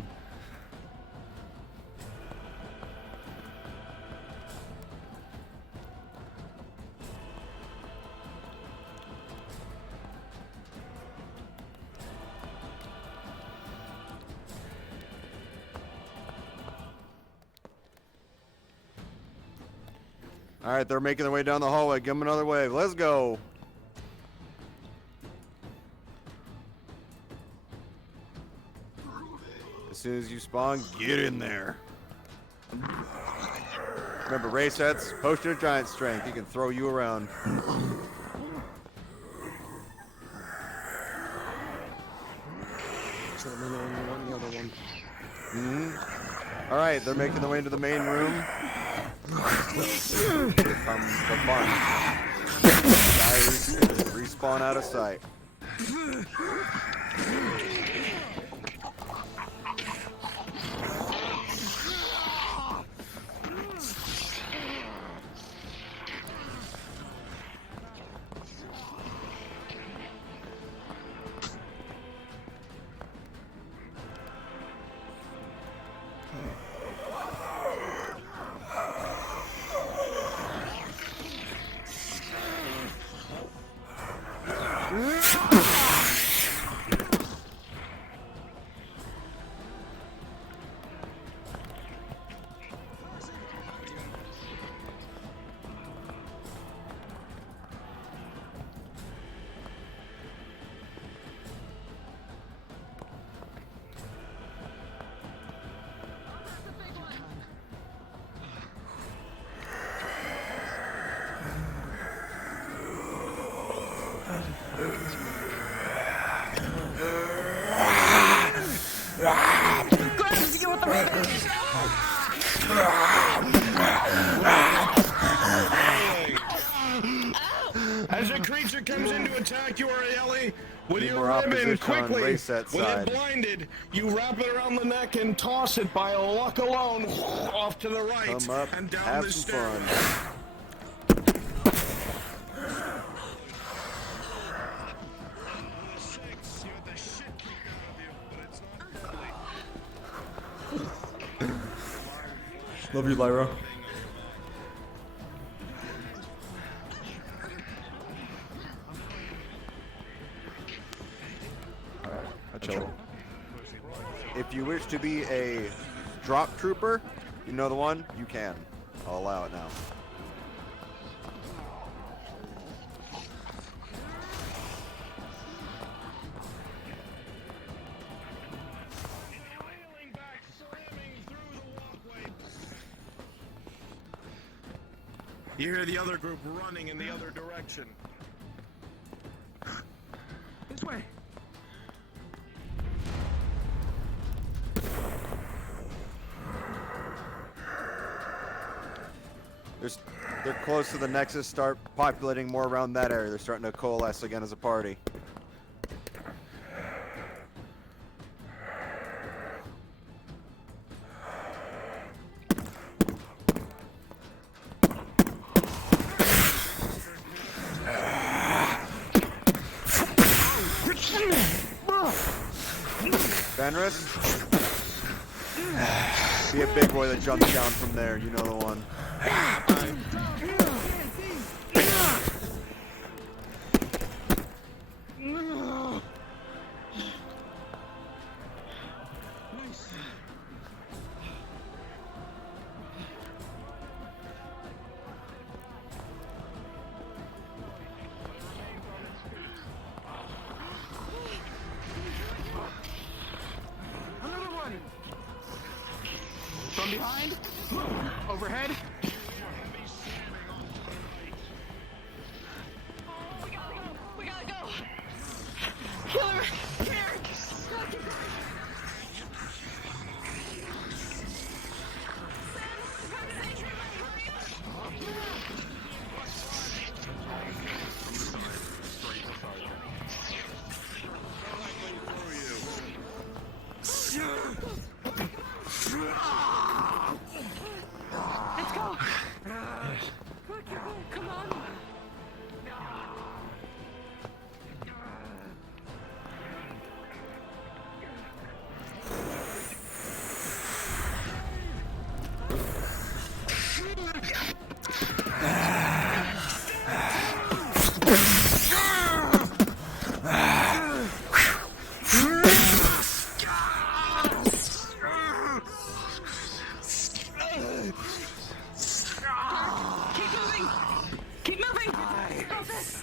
All right, they're making their way down the hallway. Give them another wave. Let's go. As soon as you spawn, get in there. Remember, VRChat, potion of giant strength. He can throw you around. So then only one, the other one. All right, they're making their way into the main room. Here comes the fun. Guys, respawn out of sight. As a creature comes in to attack you, Arieli, with Need your more ribbon, opposition on quickly, VRChat with side. it blinded, you wrap it around the neck and toss it by luck alone off to the right Come up, and down have the some stairs. fun. Love you, Lyra. I chill. If you wish to be a drop trooper, you know the one, you can. I'll allow it now. You hear the other group running in the other direction. This way. They're close to the Nexus, start populating more around that area. They're starting to coalesce again as a party. Fenris? Be a big boy that jumps down from there, you know the one. Another one. From behind. Overhead. We gotta go! Killer! Here! Let's go! Come on! Keep moving! Keep moving! Stop this!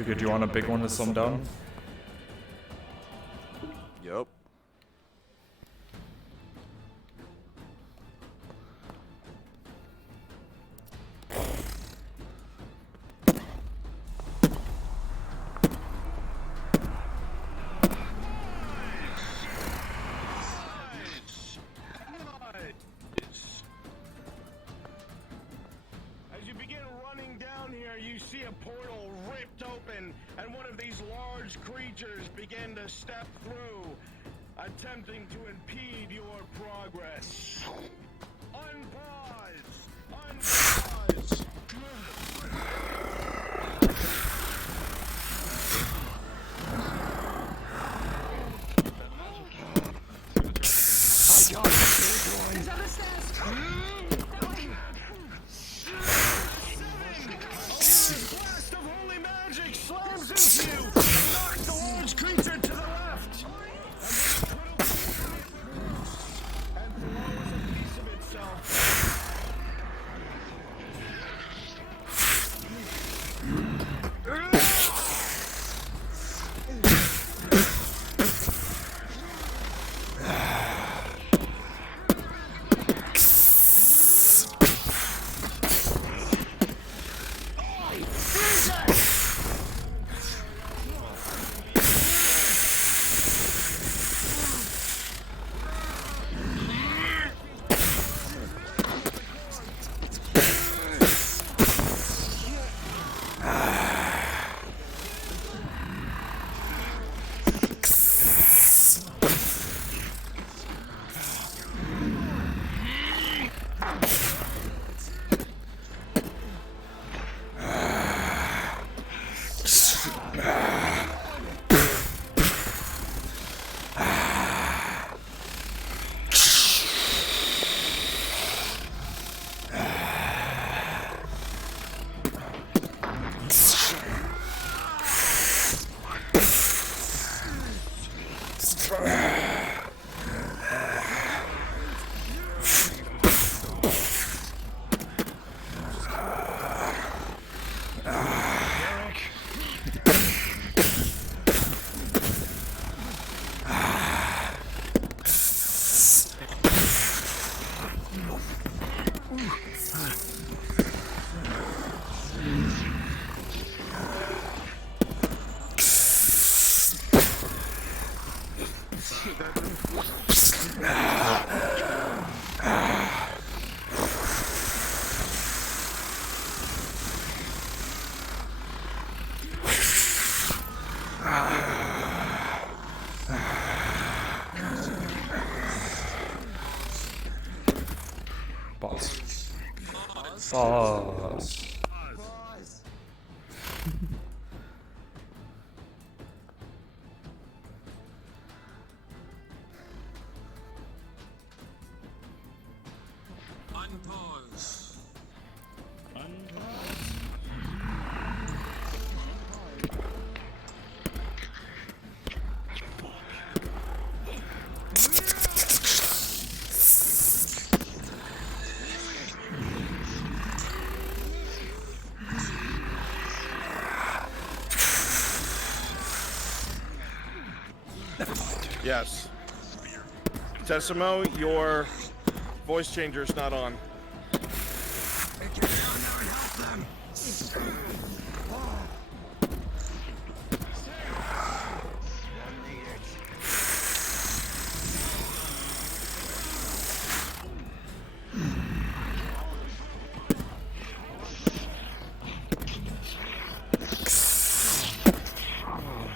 Okay, do you want a big one to sum down? Yup. As you begin running down here, you see a portal ripped open, and one of these large creatures begin to step through, attempting to impede your progress. Unpause! Unpause! Pause. Unpause. Yes. Tessimo, your voice changer is not on.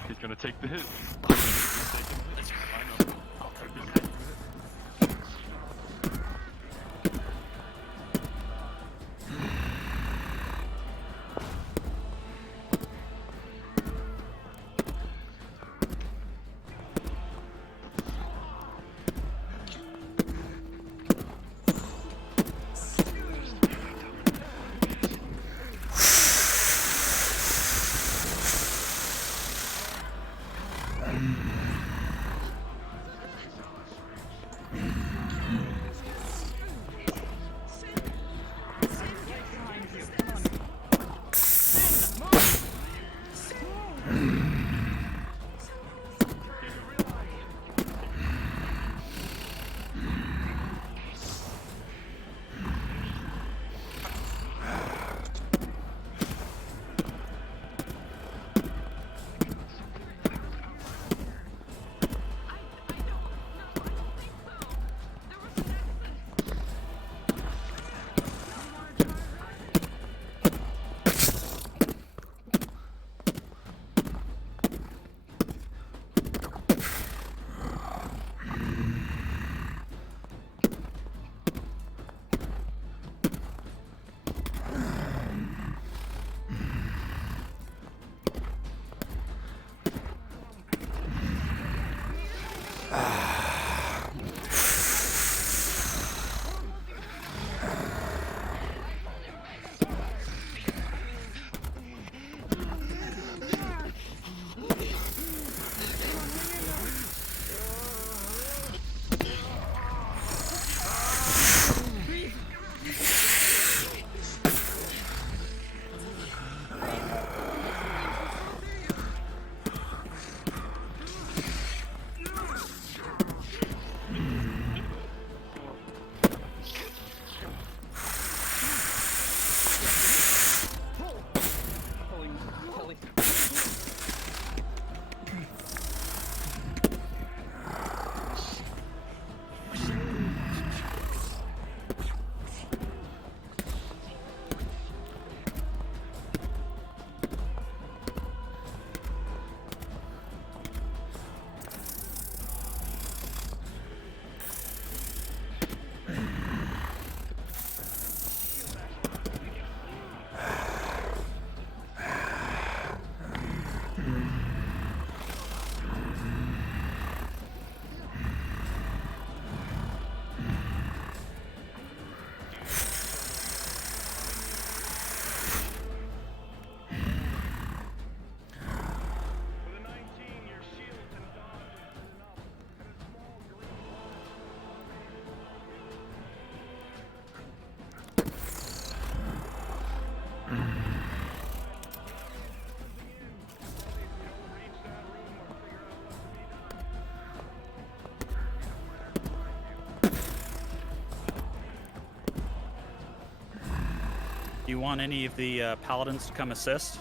He's gonna take the hit. Do you want any of the paladins to come assist?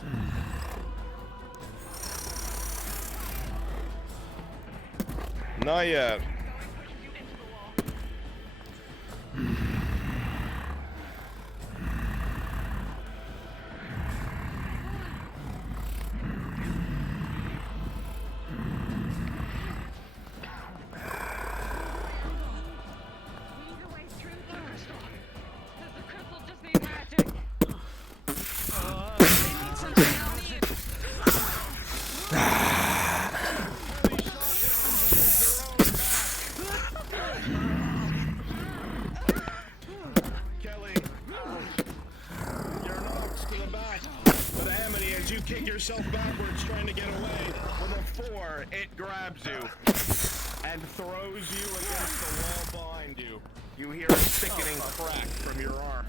Not yet. you kick yourself backwards trying to get away. With a 4, it grabs you and throws you against the wall behind you. You hear a sickening crack from your arm.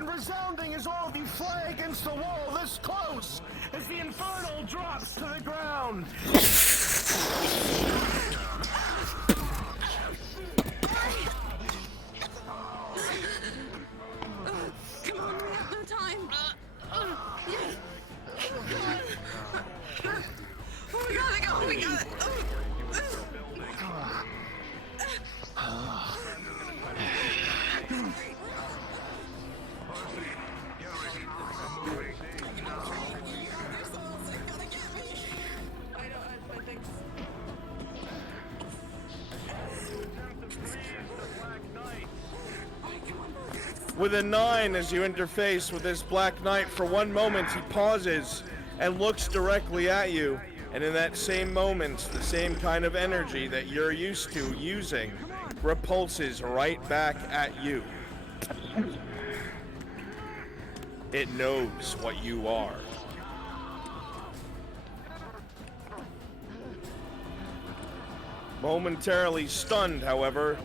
Resounding as all of you fly against the wall this close as the infernal drops to the ground. Come on, we have no time. Yes. Come on. Oh, we gotta go. We got it. With a 9, as you interface with this Black Knight, for one moment he pauses and looks directly at you. And in that same moment, the same kind of energy that you're used to using repulses right back at you. It knows what you are. Momentarily stunned, however,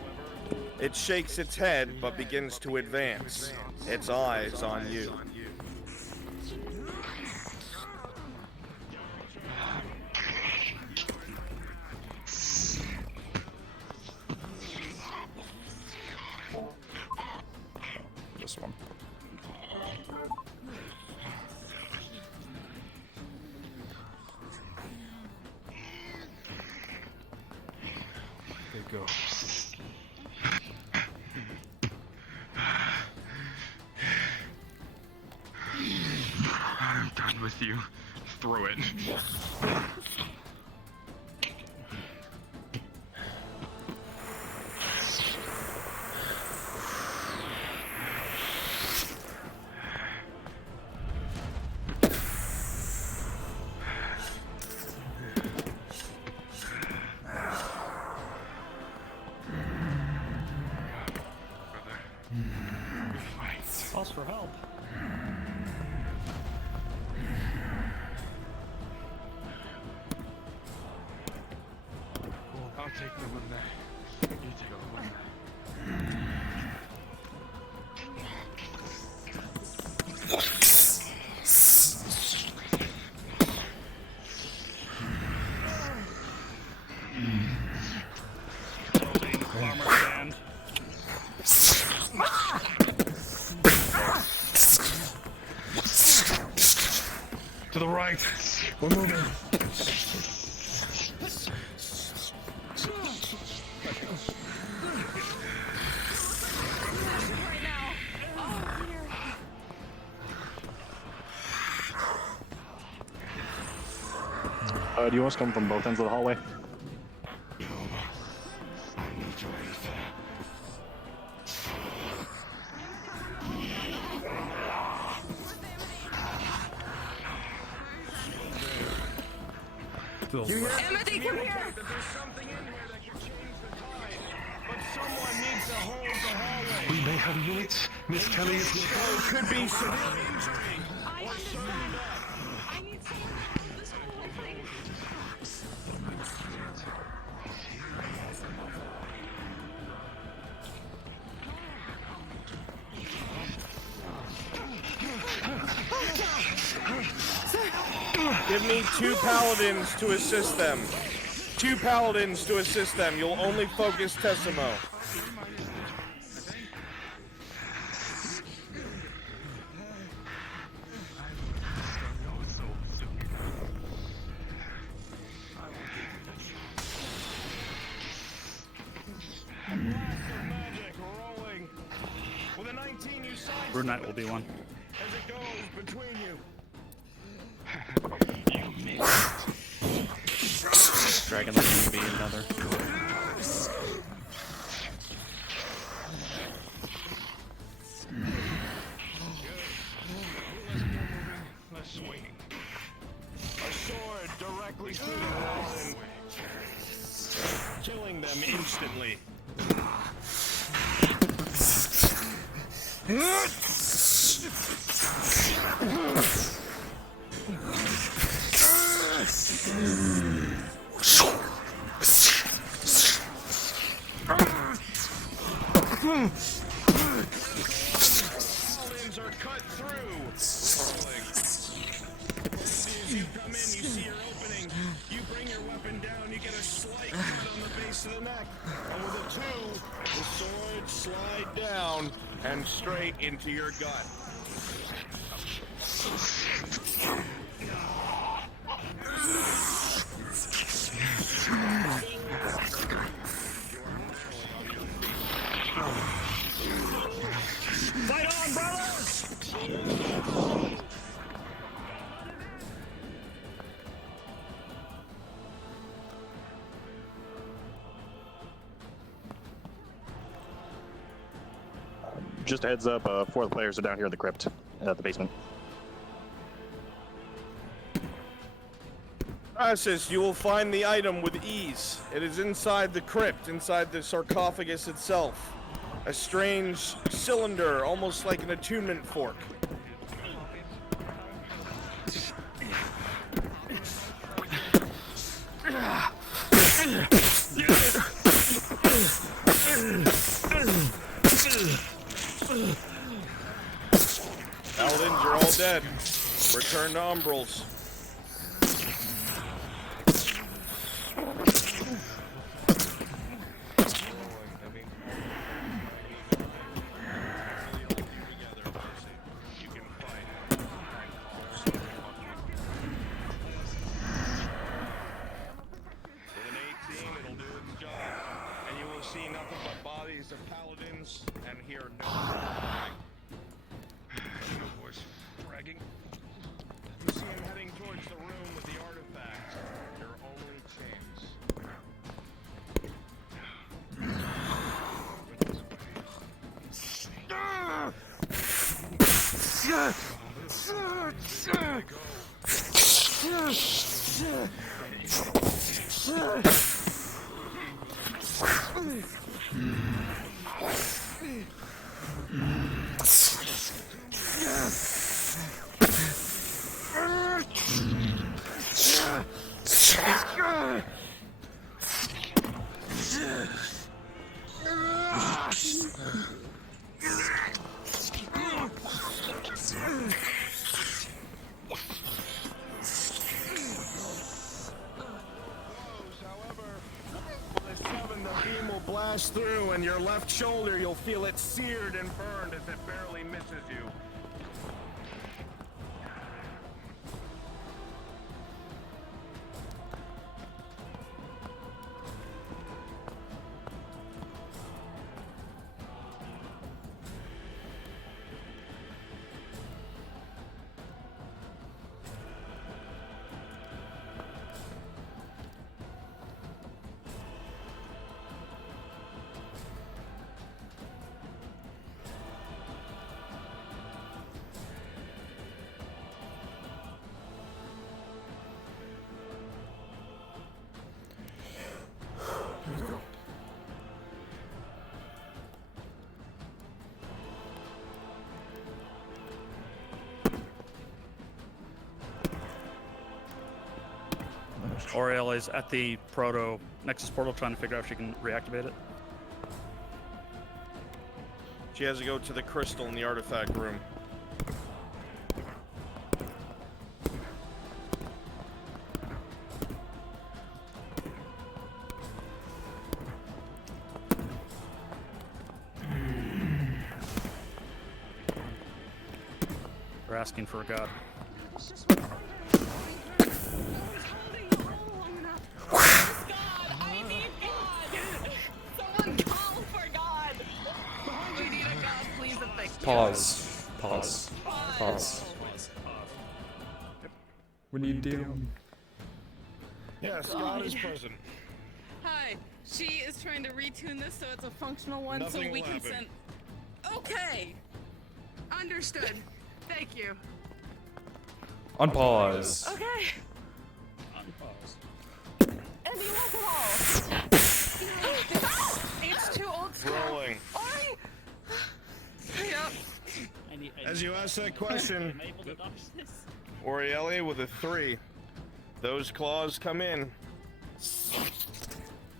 it shakes its head but begins to advance, its eyes on you. This one. There you go. I'm done with you. Throw it. Calls for help. I'll take the one there. You take the one Farmer stand. To the right. We're moving. Do you want us to come from both ends of the hallway? Amity, come here! There's something in here that could change the tide, but someone needs to hold the hallway. We may have units. Miss Kelly is Could be severe injury. I understand. I need someone to hold this whole thing. Sir, Give me 2 paladins to assist them. 2 paladins to assist them. You'll only focus Tessimo. Rune Knight will be one. As it goes between you. Dragon Legend will be another. Less swinging. A sword directly through the paladin, killing them instantly. Paladins are cut through. As you come in, you see your opening. You bring your weapon down, you get a slight cut on the base of the neck. And with a 2, the sword slide down and straight into your gut. Fight on, brothers! Just a heads up, 4 of the players are down here in the crypt, at the basement. Assis, you will find the item with ease. It is inside the crypt, inside the sarcophagus itself. A strange cylinder, almost like an attunement fork. Paladins, you're all dead. Return to Umbrals. Through, and your left shoulder, you'll feel it seared and burned as it barely misses you. Oriel is at the Proto Nexus portal trying to figure out if she can reactivate it. She has to go to the crystal in the artifact room. for asking for a god. Someone call for God! We need a God, please, and thank you. Pause. Pause. Pause. We need Dion. Yes, God is present. Hi. She is trying to retune this so it's a functional one so Nothing we will can happen. send. Okay. Understood. Thank you. On pause. Okay. Unpause. And you have it all. It's too old school. Rolling. Oi! Yep. As you ask that question, Am I able to dodge this? Orieli with a 3. Those claws come in.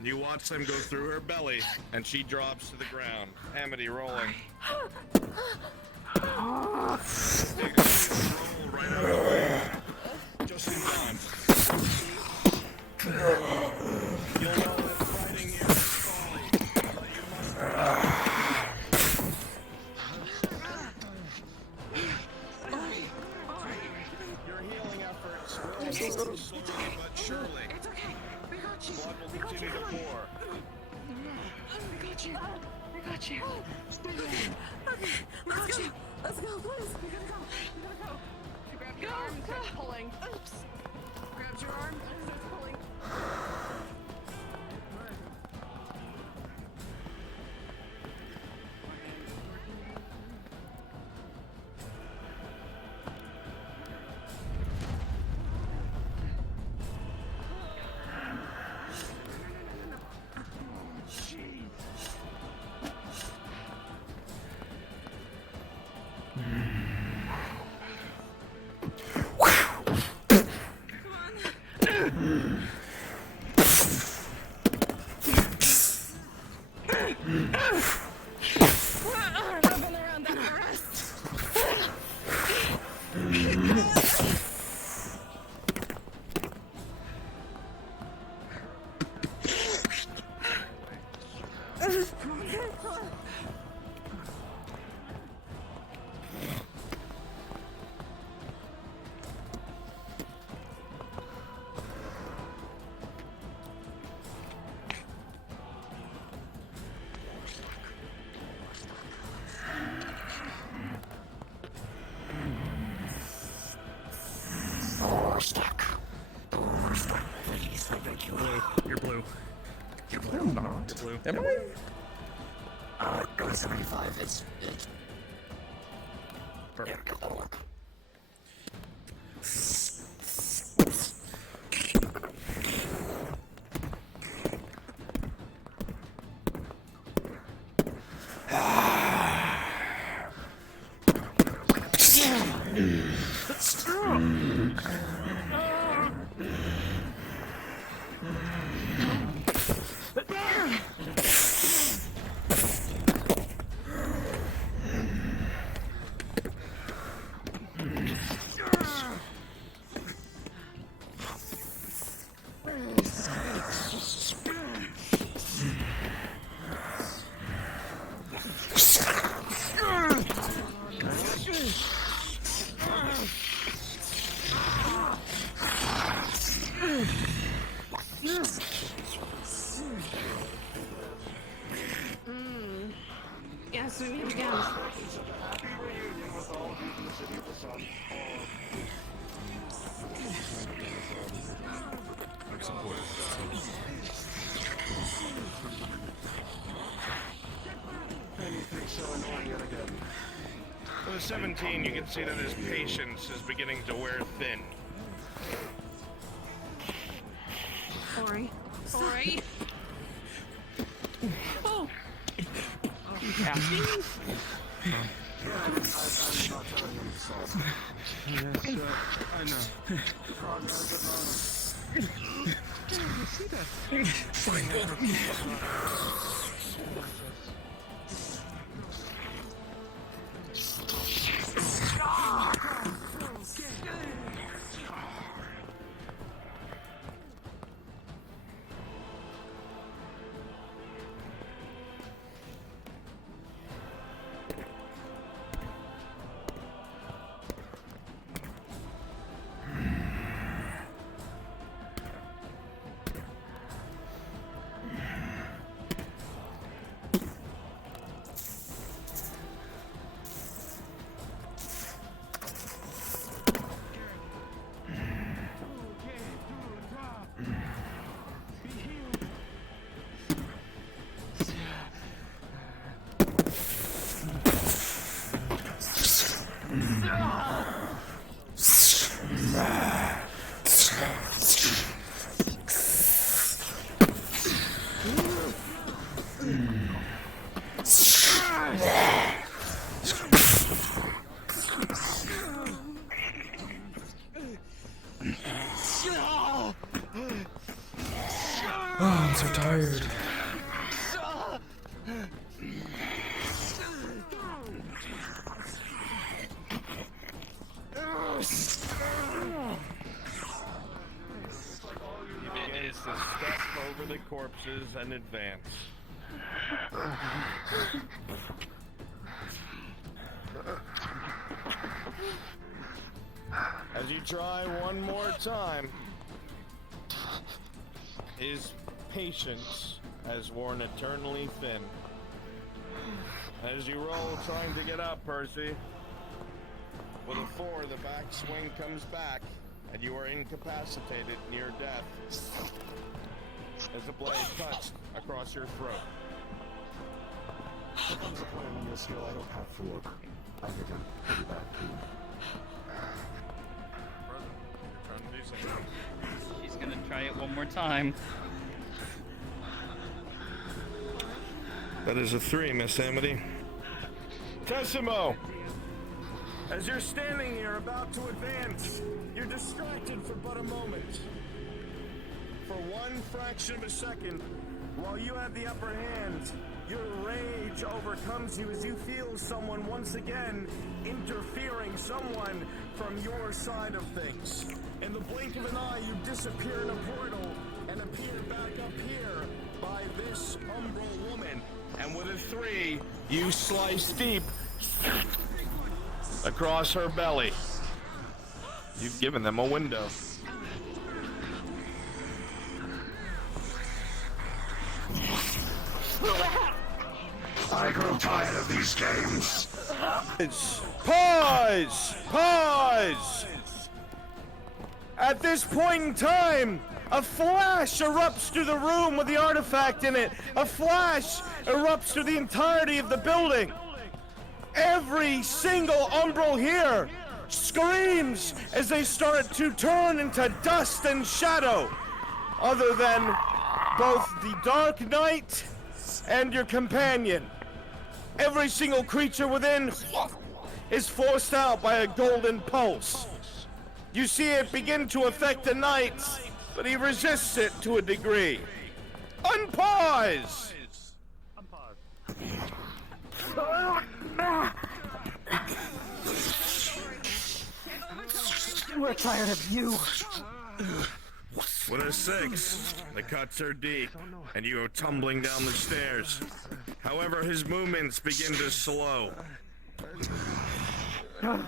You watch them go through her belly, and she drops to the ground. Amity rolling. Roll right out of the way. Just in time. You'll know that fighting you is folly, that you must Your healing efforts will go slowly but surely. It's okay. We got you. Blood will We got continue you. to pour. We got you. We got you. Okay, let's go. Let's go, please. We gotta go. We gotta go. She grabbed your arm and starts pulling. Oops. Grabs your arm and starts pulling. I've been around that arrest. You're blue. You're blue. Not. You're blue. Am I? 75, it's Perfect. Yes, we meet again. For the 17, you can see that his patience is beginning to wear thin. Ori. Ori. Oh. Yeah. Yes, I know. Oh, I'm so tired. He begins to step over the corpses and advance. As you try one more time, his patience has worn eternally thin. As you roll trying to get up, Percy, with a 4, the back swing comes back, and you are incapacitated near death as the blade cuts across your throat. Your skill, I don't have 4. I think I'm pretty bad too. She's gonna try it one more time. That is a 3, Miss Amity. Tessimo! As you're standing here about to advance, you're distracted for but a moment. For one fraction of a second, while you have the upper hand, your rage overcomes you as you feel someone once again interfering, someone from your side of things. In the blink of an eye, you disappear in a portal and appear back up here by this umbral woman. And with a 3, you slice deep across her belly. You've given them a window. I grow tired of these games. Pause! Pause! At this point in time, a flash erupts through the room with the artifact in it. A flash erupts through the entirety of the building. Every single umbral here screams as they start to turn into dust and shadow, other than both the Dark Knight and your companion. Every single creature within is forced out by a golden pulse. You see it begin to affect the knight, but he resists it to a degree. Unpause! We're tired of you. With a 6, the cuts are deep, and you go tumbling down the stairs. However, his movements begin to slow. I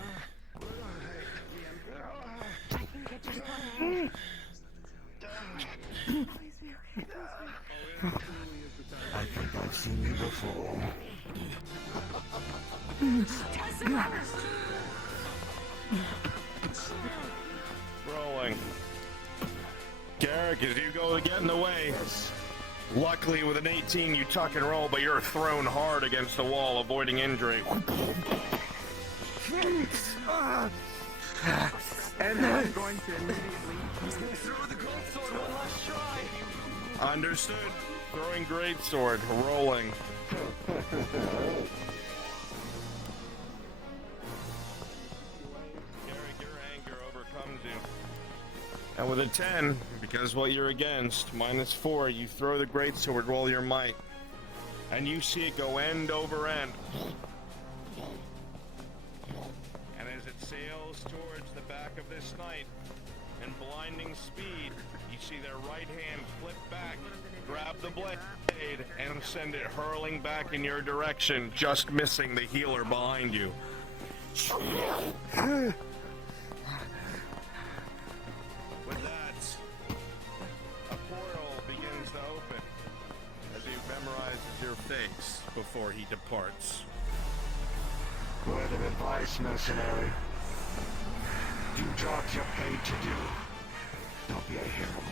think I've seen you before. Rolling. Garrick, as you go to get in the way, luckily with an 18 you tuck and roll, but you're thrown hard against the wall, avoiding injury. And I'm going to immediately throw the gold sword one last try. Understood. Throwing greatsword, rolling. Garrick, your anger overcomes you. And with a 10, because what you're against, -4, you throw the greatsword, roll your might. And you see it go end over end. And as it sails towards the back of this knight, in blinding speed, you see their right hand flip back, grab the blade, and send it hurling back in your direction, just missing the healer behind you. With that, a portal begins to open as he memorizes your face before he departs. Word of advice, mercenary. Do jobs you're paid to do. Don't be a hero.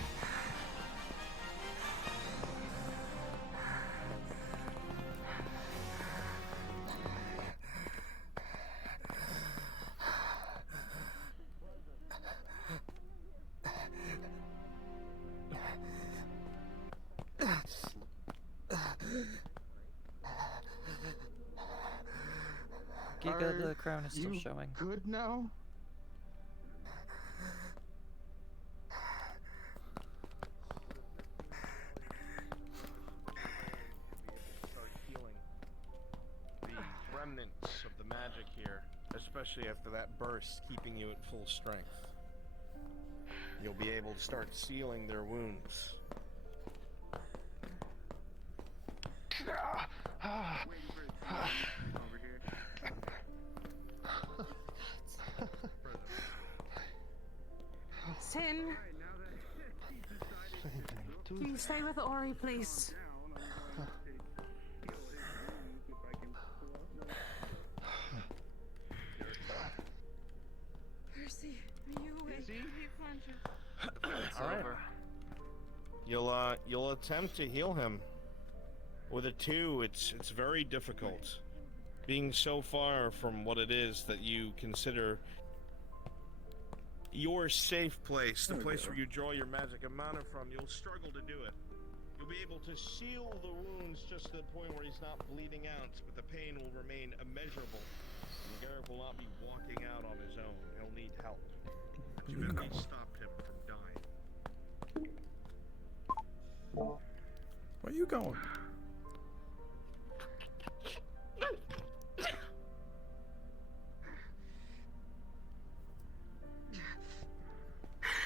Giga, the crown is still showing. Good now? magic here, especially after that burst keeping you at full strength. You'll be able to start sealing their wounds. Sin, can you stay with Ori, please? Percy, are you awake? Are you conscious? It's all right. You'll attempt to heal him. With a 2, it's very difficult. Being so far from what it is that you consider your safe place, the place where you draw your magic and mana from, you'll struggle to do it. You'll be able to seal the wounds just to the point where he's not bleeding out, but the pain will remain immeasurable. And Garrick will not be walking out on his own. He'll need help. But you've at least stopped him from dying. Where are you going?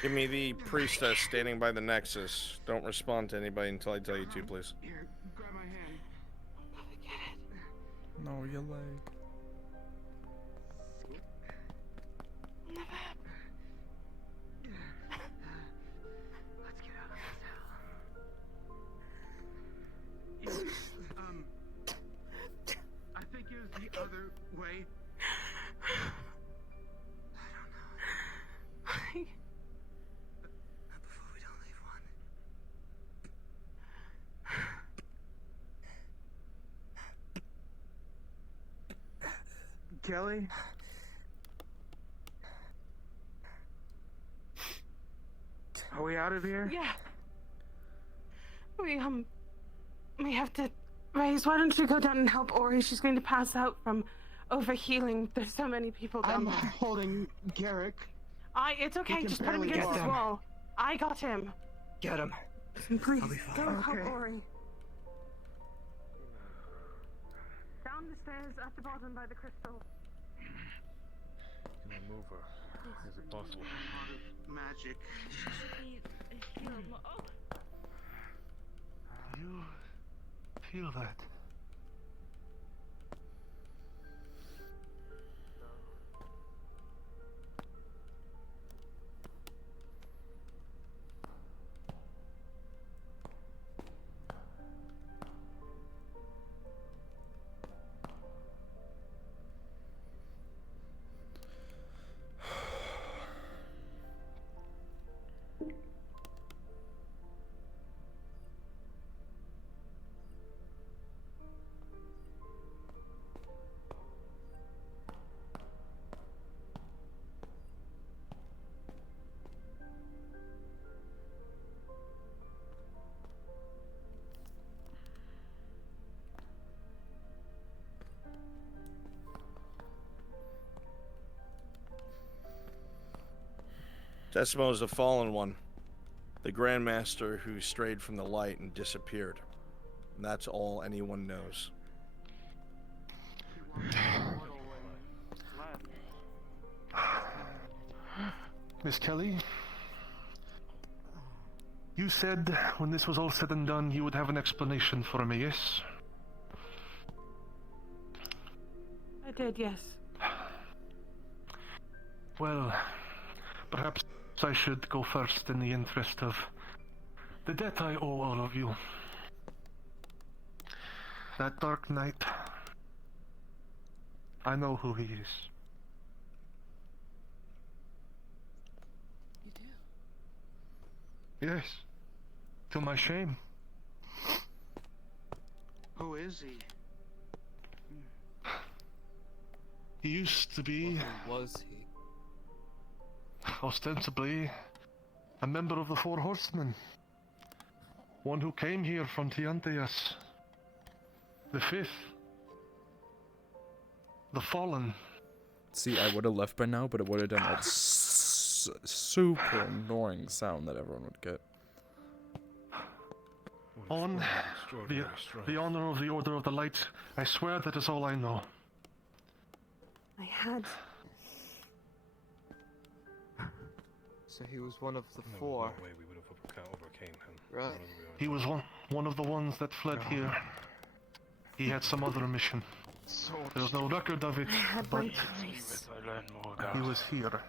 Give me the priestess standing by the nexus. Don't respond to anybody until I tell you to, please. Here, grab my hand. No, your leg. Let's get out of this hell. I think it was the other way. Kelly? Are we out of here? Yeah. We have to... Raise, why don't you go down and help Ori? She's going to pass out from overhealing. There's so many people down there. I'm holding Garrick. It's okay, He can just put him barely against get this them. wall. I got him. Get him. Please, go Okay. help Ori. Down the stairs at the bottom by the crystal. Can I move her? Is it possible? Magic. Do you feel that? Decimo is the fallen one, the Grandmaster who strayed from the light and disappeared. And that's all anyone knows. Miss Kelly, you said when this was all said and done, you would have an explanation for me, yes? I did, yes. Well, perhaps I should go first in the interest of the debt I owe all of you. That Dark Knight, I know who he is. You do? Yes, to my shame. Who is he? He used to be, Who was he? ostensibly, a member of the Four Horsemen. One who came here from Tianteas. The Fifth. The Fallen. See, I would have left by now, but it would have done that super annoying sound that everyone would get. On the honor of the Order of the Light, I swear that is all I know. I had. So he was one of the four. No way we would have overcame him. Right. He was one of the ones that fled here. He had some other mission. There's no record of it, but he was here.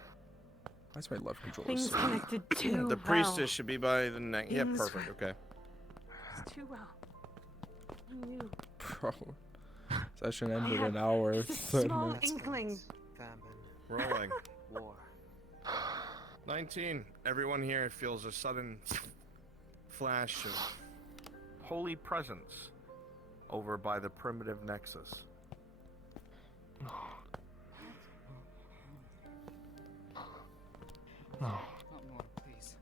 Why is my left controller Things so connected too The priestess well. should be by the neck. Yeah, Things perfect. were- Okay. It's too well. I knew. Bro. Session I ended had an hour, just a 30 small minutes. inkling. Rolling. War. 19. Everyone here feels a sudden flash of holy presence over by the primitive nexus. No. Not more, please.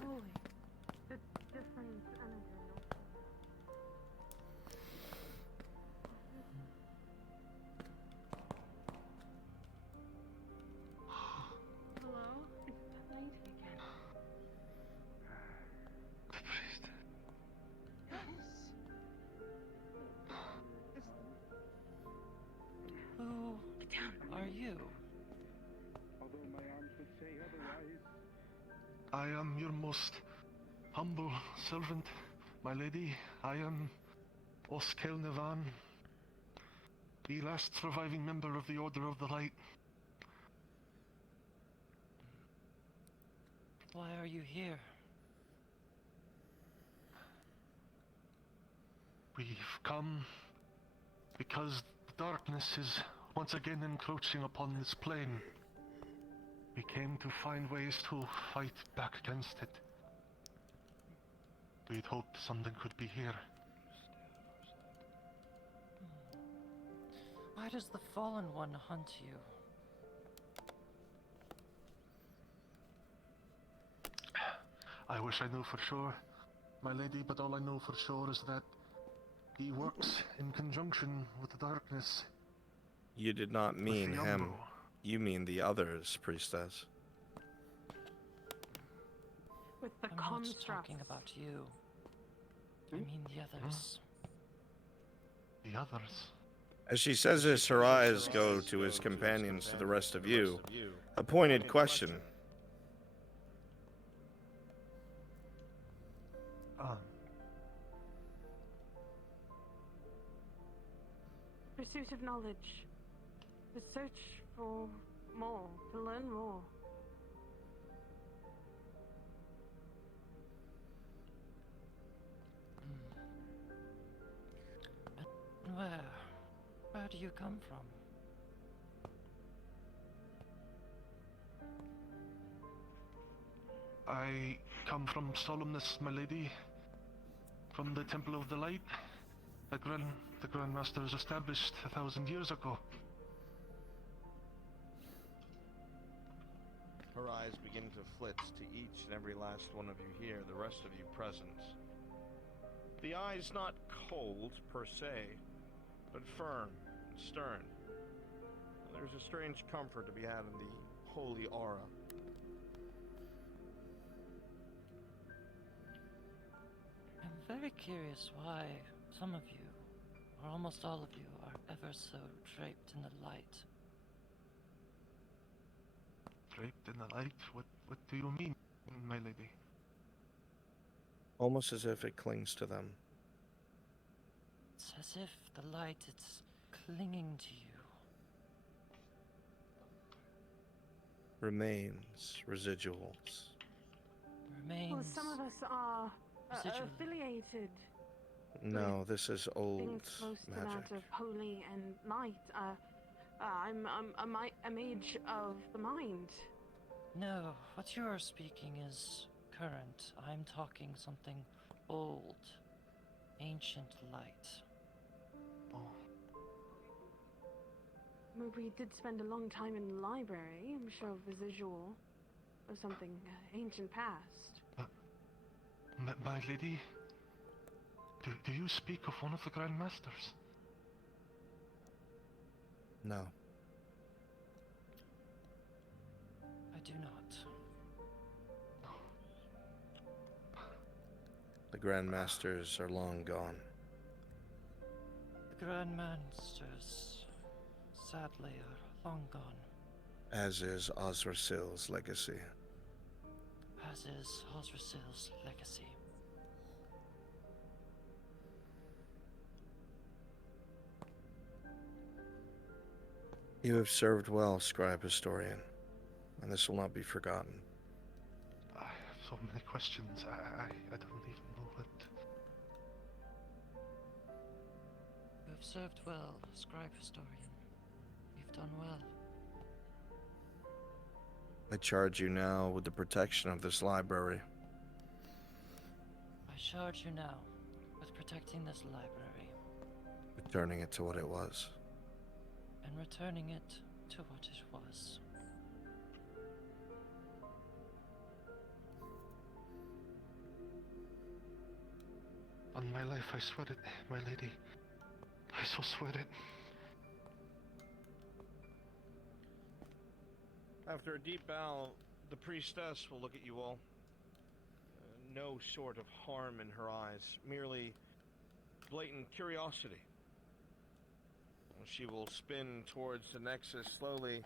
Holy. The different energy. Hello? It's that lady again. Who are you? I am your most humble servant, my lady. I am Oskel Nevan, the last surviving member of the Order of the Light. Why are you here? We've come because the darkness is once again encroaching upon this plane. We came to find ways to fight back against it. We'd hoped something could be here. Why does the Fallen One hunt you? I wish I knew for sure, my lady, but all I know for sure is that he works in conjunction with the darkness. You did not mean the him. Umbro. You mean the others, priestess. With the I'm not constructs. talking about you. I mean the others. The others? As she says this, her eyes go to his companions, to the rest of you. A pointed question. Pursuit of knowledge. The search for more, to learn more. And where do you come from? I come from Solemnus, my lady. From the Temple of the Light. The Grandmasters established 1,000 years ago. Her eyes begin to flit to each and every last one of you here, the rest of you present. The eyes not cold, per se, but firm and stern. There's a strange comfort to be had in the holy aura. I'm very curious why some of you, or almost all of you, are ever so draped in the light. Draped in the light? What do you mean, my lady? Almost as if it clings to them. It's as if the light is clinging to you. Remains, residuals. Remains. Well, some of us are Residual. affiliated. No, this is old Things close to magic. that of holy and light. I'm a mage of the mind. No, what you are speaking is current. I'm talking something old, ancient light. Well, we did spend a long time in the library. I'm sure of a visual of something ancient past. My lady? Do you speak of one of the Grandmasters? No. I do not. The Grandmasters are long gone. grandmasters, sadly, are long gone, As is Osrasil's legacy. as is Osrasil's legacy. You have served well, scribe historian, and this will not be forgotten. I have so many questions. I don't even know what. You have served well, scribe historian. You've done well. I charge you now with the protection of this library. I charge you now with protecting this library Returning it to what it was. and returning it to what it was. On my life, I swear it, my lady. I so swear it. After a deep bow, the priestess will look at you all. No sort of harm in her eyes, merely blatant curiosity. She will spin towards the Nexus slowly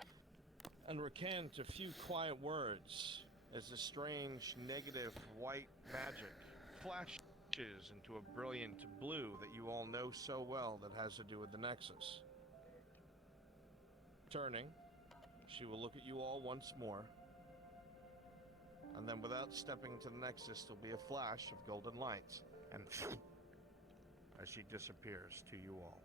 and recant a few quiet words as the strange negative white magic flashes into a brilliant blue that you all know so well that has to do with the Nexus. Turning, she will look at you all once more, and then without stepping to the Nexus, there'll be a flash of golden light, and as she disappears to you all.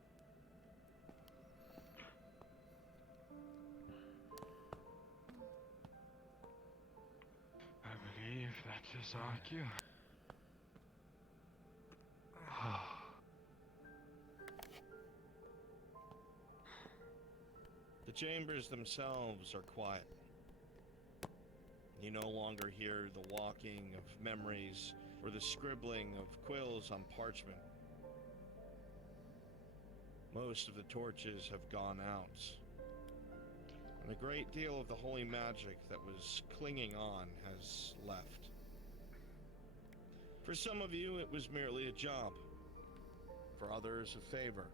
I believe that is our cue. The chambers themselves are quiet. You no longer hear the walking of memories or the scribbling of quills on parchment. Most of the torches have gone out, and a great deal of the holy magic that was clinging on has left. For some of you, it was merely a job. For others, a favor.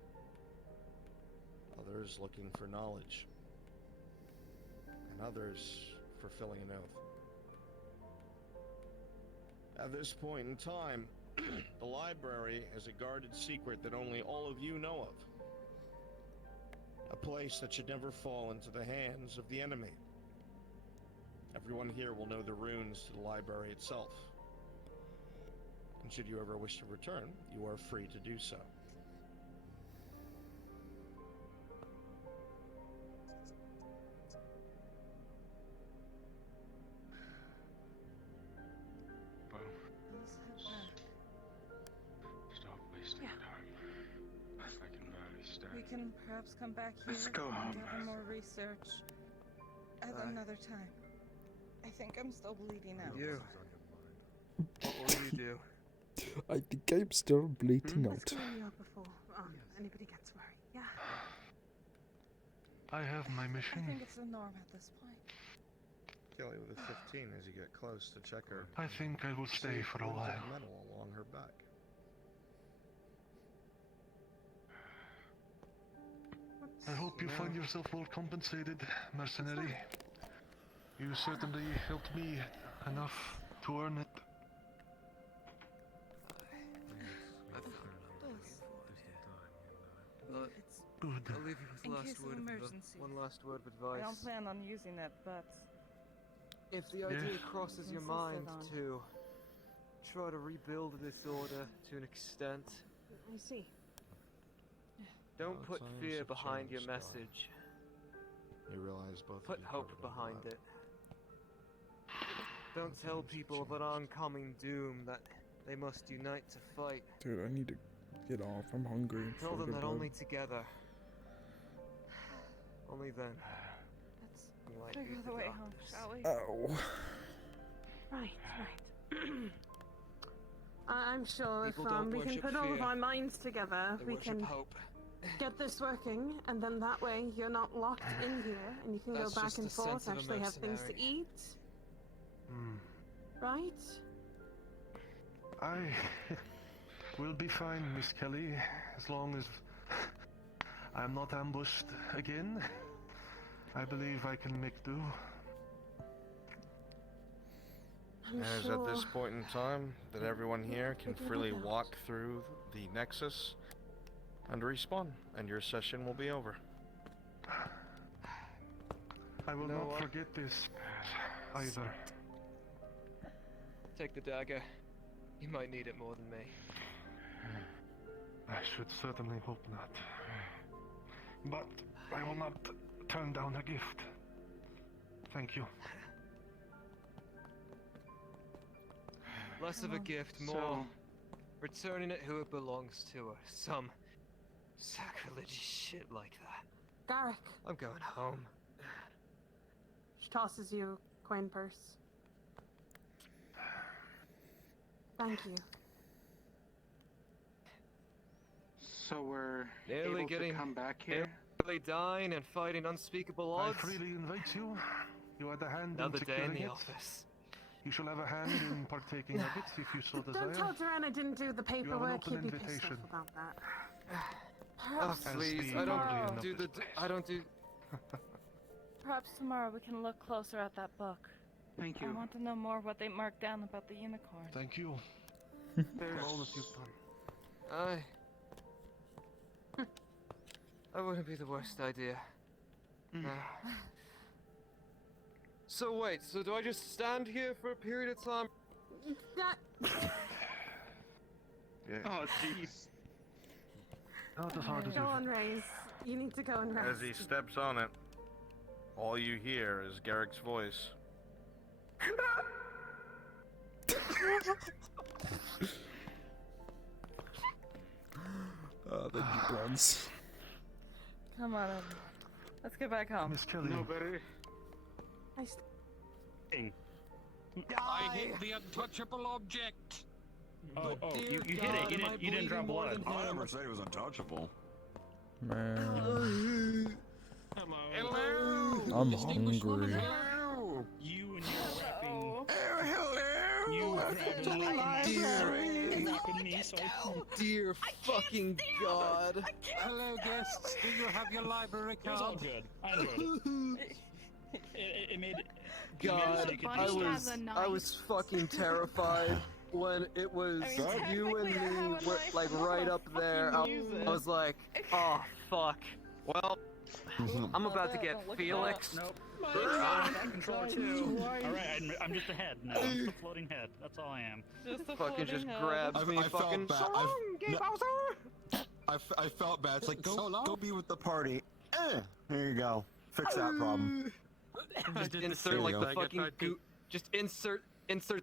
Others looking for knowledge. And others fulfilling an oath. At this point in time, the library is a guarded secret that only all of you know of. A place that should never fall into the hands of the enemy. Everyone here will know the runes to the library itself. And should you ever wish to return, you are free to do so. Stop wasting time. I can barely stand. We can perhaps come back here Let's go home. and gather more research at another time. I think I'm still bleeding out. You. What will you do? I think I'm still bleeding Let's out. clear you up before anybody gets worried. Yeah. I have my I mission. think it's the norm at this point. Kelly with a 15 as you get close to check her. I think I will stay for a while. Metal along her back. I hope you find yourself well compensated, mercenary. You certainly helped me enough to earn it. Good. I'll leave you In with case of emergency. one last word of I advice. don't plan on using it, but If the idea Yeah. crosses your Insisted mind on. to try to rebuild this order to an extent, I see. don't Oh, put times fear have behind your changed, Don. message. You realize both Put of you hope probably behind know it. Don't tell people of an oncoming doom that they must unite to fight. Dude, I need to get off. I'm hungry. and Tell them fucking that only bad. together, only then, let's you might figure beat the the way home, darkness. shall we? Ow. Right. I'm sure if People don't we can worship put all of fear. our minds together, They we worship can hope. get this working, and then that way you're not locked in here, and you can That's go back just and the sense forth, of a actually have things to mercenary. eat, Hmm. right? I will be fine, Miss Kelly, as long as I am not ambushed again. I believe I can make do. And it's at this point in time that everyone here can freely walk through the Nexus and respawn, and your session will be over. I will not forget this either. Take the dagger. You might need it more than me. I should certainly hope not. But I will not turn down a gift. Thank you. Less of a gift, more returning it who it belongs to, or some sacrilegious shit like that. Garrick. I'm going home. She tosses you a coin purse. Thank you. So we're Nearly able getting to come back here? nearly dying and fighting unspeakable odds. I freely invite you. You had a hand Another in day in securing the it. office. You shall have a hand in partaking of it if you so desire. Don't tell Duran I didn't do the paperwork. open He'd be pissed invitation. off about that. Oh, Perhaps please, I tomorrow. don't do the. I don't do. Perhaps tomorrow we can look closer at that book. Thank I you. want to know more what they marked down about the unicorn. Thank you. There's all that you've done. I wouldn't be the worst idea. So wait, so do I just stand here for a period of time? Oh, jeez. Not as hard as Go you on, Raze. You need to go and rest. As he steps on it, all you hear is Garrick's voice. Thank you, Bronze. Come on, everyone. Let's get back home. Miss Kelly. Nobody. I hit the untouchable object. Oh, you hit it. You didn't draw blood. I never said he was untouchable. Man. Hello. I'm hungry. You and your rapping. Hello. You rapping me, so Dear fucking God. Hello, guests. Do you have your library It was all card? good. I enjoyed it. It made it. God, I was fucking terrified when it was you and me were like right up there. I was like, oh fuck. Well, I'm about to get Felix. Nope. That controller too. Alright, I'm just a head now. I'm just a floating head. That's all I am. Fucking just grabs me. I felt Fucking bad. I felt bad. It's like, go be with the party. There you go. Fix that problem. Just insert like the fucking just insert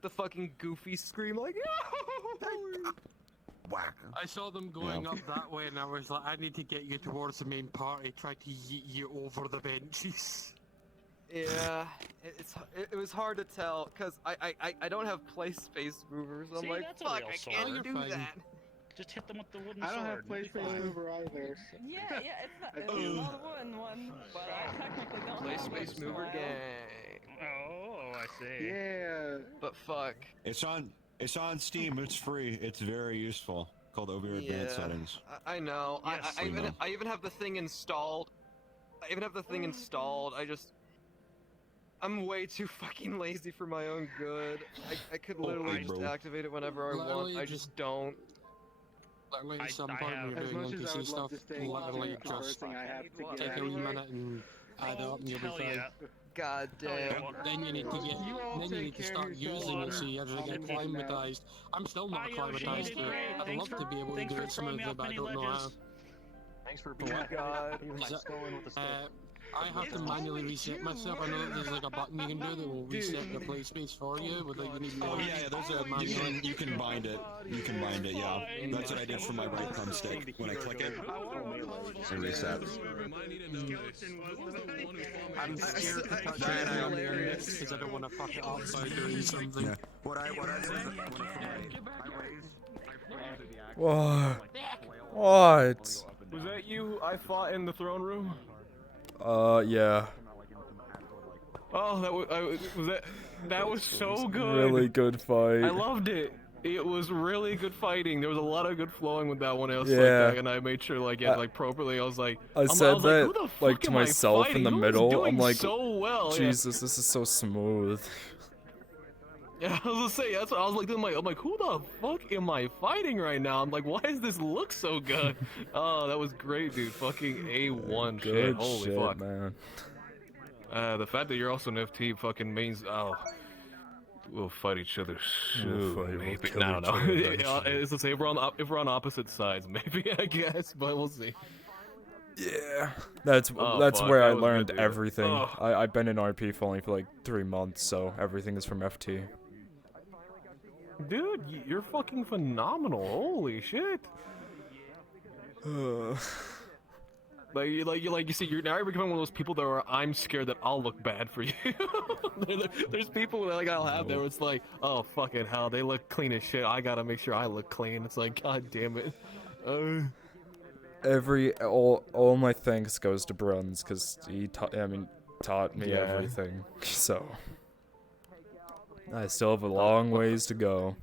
the fucking goofy scream like Whack. I saw them going up that way, and I was like, I need to get you towards the main party. Try to yeet you over the benches. Yeah, it was hard to tell because I don't have place space movers. I'm See, like, that's a fuck, real I sword. can't do that. Just hit them with the wooden I sword. don't have place space mover either. Yeah, it's not a wooden one, but I technically don't Place have space one, mover so- gang. Oh, I see. Yeah. But fuck. It's on Steam. It's free. It's very useful. Called over your advanced settings. I know. Yes. I even have the thing installed. I'm way too fucking lazy for my own good. I could literally just activate it whenever I want. I just don't. Literally, at some I point when have- you're As doing much as I NPC would stuff, love to stay literally the first just thing I have to get take out a of wee here. minute and add up, and you'll be Hell fine. yeah. God damn. Then you need to get, You all then you take need to care start of using it yourself. so you actually get I'm heading out. climatized. I'm still not Bye, Yoshi, climatized you to did it. great. I'd Thanks love to be able to thanks do for it throwing me smoothly, off but I many don't know how. ledges. Thanks for Oh being my God. Even my skull in with the stick. I have to manually reset myself. I know that there's like a button you can do that will reset the play space for you, but like you need to You can bind it. You can bind it. Yeah, that's what I did for my right thumbstick. When I click it, it resets. I'm scared to touch it because I don't want to fuck it up by doing something. Yeah. What I What? What? Was that you I fought in the throne room? Yeah. Oh, that was so good. Really good fight. I loved it. It was really good fighting. There was a lot of good flowing with that one. I was Yeah. like, and I made sure like yeah, like properly. I was like, I I said was that who the like fuck to am I myself in fighting? the Who's middle. doing I'm like, so well. Jesus, this is so smooth. Yeah, I was gonna say that's what I was like. I'm like, who the fuck am I fighting right now? I'm like, why does this look so good? Oh, that was great, dude. Fucking A1 shit. Good Holy shit, fuck. man. The fact that you're also an FT fucking means we'll fight each other soon. We'll Maybe. kill No, each no. other eventually. It's to say if we're on opposite sides, maybe I guess, but we'll see. Yeah, that's fuck, where that I was learned good, dude. everything. Oh. I've been in RP for only like 3 months, so everything is from FT. Dude, you're fucking phenomenal. Holy shit. Like you see, you're now becoming one of those people that are, I'm scared that I'll look bad for you. There's people that like I'll have there. It's like, oh fucking hell, they look clean as shit. I gotta make sure I look clean. It's like, god damn it. All my thanks goes to Bruns because he taught me Yeah. everything. So I still have a long ways to go.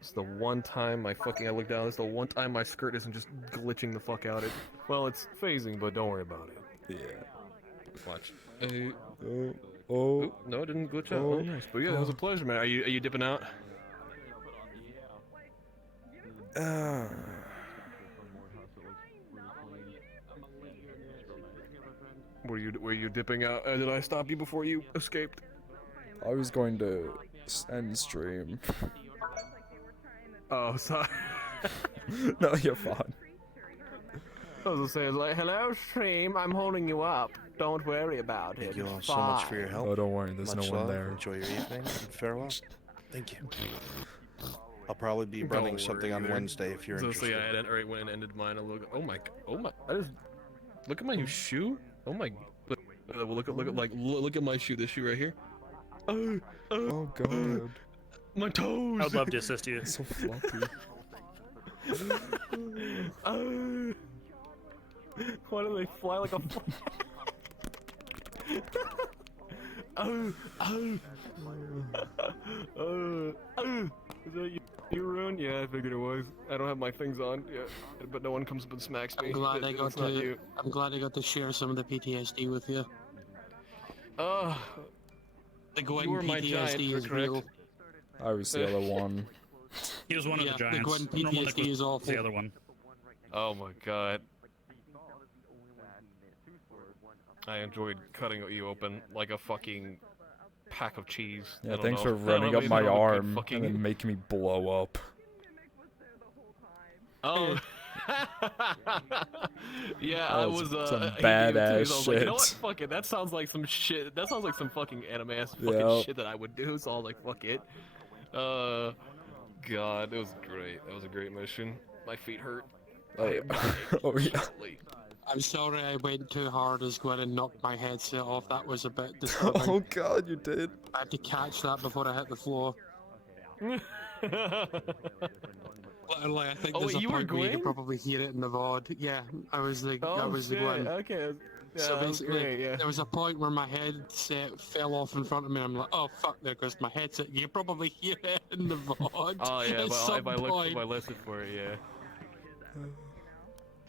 It's the one time I look down. It's the one time my skirt isn't just glitching the fuck out. Well, it's phasing, but don't worry about it. Yeah. Watch. Oh. No, it didn't glitch out. Oh, nice. But yeah, it was a pleasure, man. Are you dipping out? Were you dipping out? Did I stop you before you escaped? I was going to end stream. Oh, sorry. No, you're fine. I was gonna say, like, hello, stream. I'm holding you up. Don't worry about it. Thank you all It's so much for your fine. help. Oh, don't worry, there's Much no one love. there. Enjoy your evening and farewell. Thank you. I'll probably be Don't running something on worry, Wednesday if you're so, interested. So yeah, I went and ended mine a little. Oh my! I just look at my new shoe. Oh my! Look at my shoe. This shoe right here. Oh god. My toes. I'd love to assist you. It's so floppy. Why do they fly like a? Is that you, Rune? Yeah, I figured it was. I don't have my things on. Yeah, but no one comes up and smacks me. I'm glad I got It's not you. to share some of the PTSD with you. The Gwen you were my PTSD giant, is correct? real. I was the other one. He was one of the giants. The Gwen I'm the one that PTSD is was awful. the other one. Oh my god. I enjoyed cutting you open like a fucking pack of cheese. I Yeah, don't thanks know. for I don't running know, up maybe my that'll look good arm fucking- and then making me blow up. Oh. Yeah, That I was was some he gave it to me, badass so I was like, you know what? shit. Fuck it. That sounds like some shit. That sounds like some fucking anime ass fucking Yep. shit that I would do. So I was like, fuck it. God, it was great. That was a great mission. My feet hurt. Oh, yeah. Oh, yeah. I'm sorry I went too hard as Gwen and knocked my headset off. That was a bit disturbing. Oh god, you did. I had to catch that before I hit the floor. Literally, I think Oh, there's wait, a you were point where you Gwen? could probably hear it in the VOD. Yeah, I was the shit. Gwen. Okay. Yeah, So that was basically, great, yeah. there was a point where my headset fell off in front of me. I'm like, oh fuck, there goes my headset. You probably hear it in the VOD. Oh yeah, at some if I point. listen for it, yeah.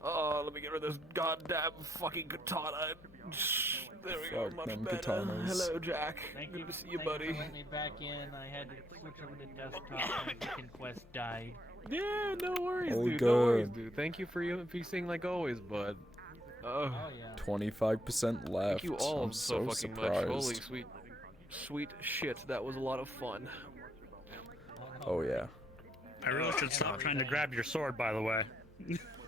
Oh, let me get rid of this goddamn fucking katana. There we go, Fuck much them better. katanas. Hello, Jack. Good to see you, buddy. Let me back in. I had to switch over to desktop and Chicken Quest died. Yeah, no worries, Oh, dude. No worries, good. dude. Thank you for you fixing like always, bud. Oh yeah. 25% left. Thank you all I'm so fucking surprised. much. Holy sweet shit. That was a lot of fun. Oh yeah. I really should stop trying to grab your sword, by the way.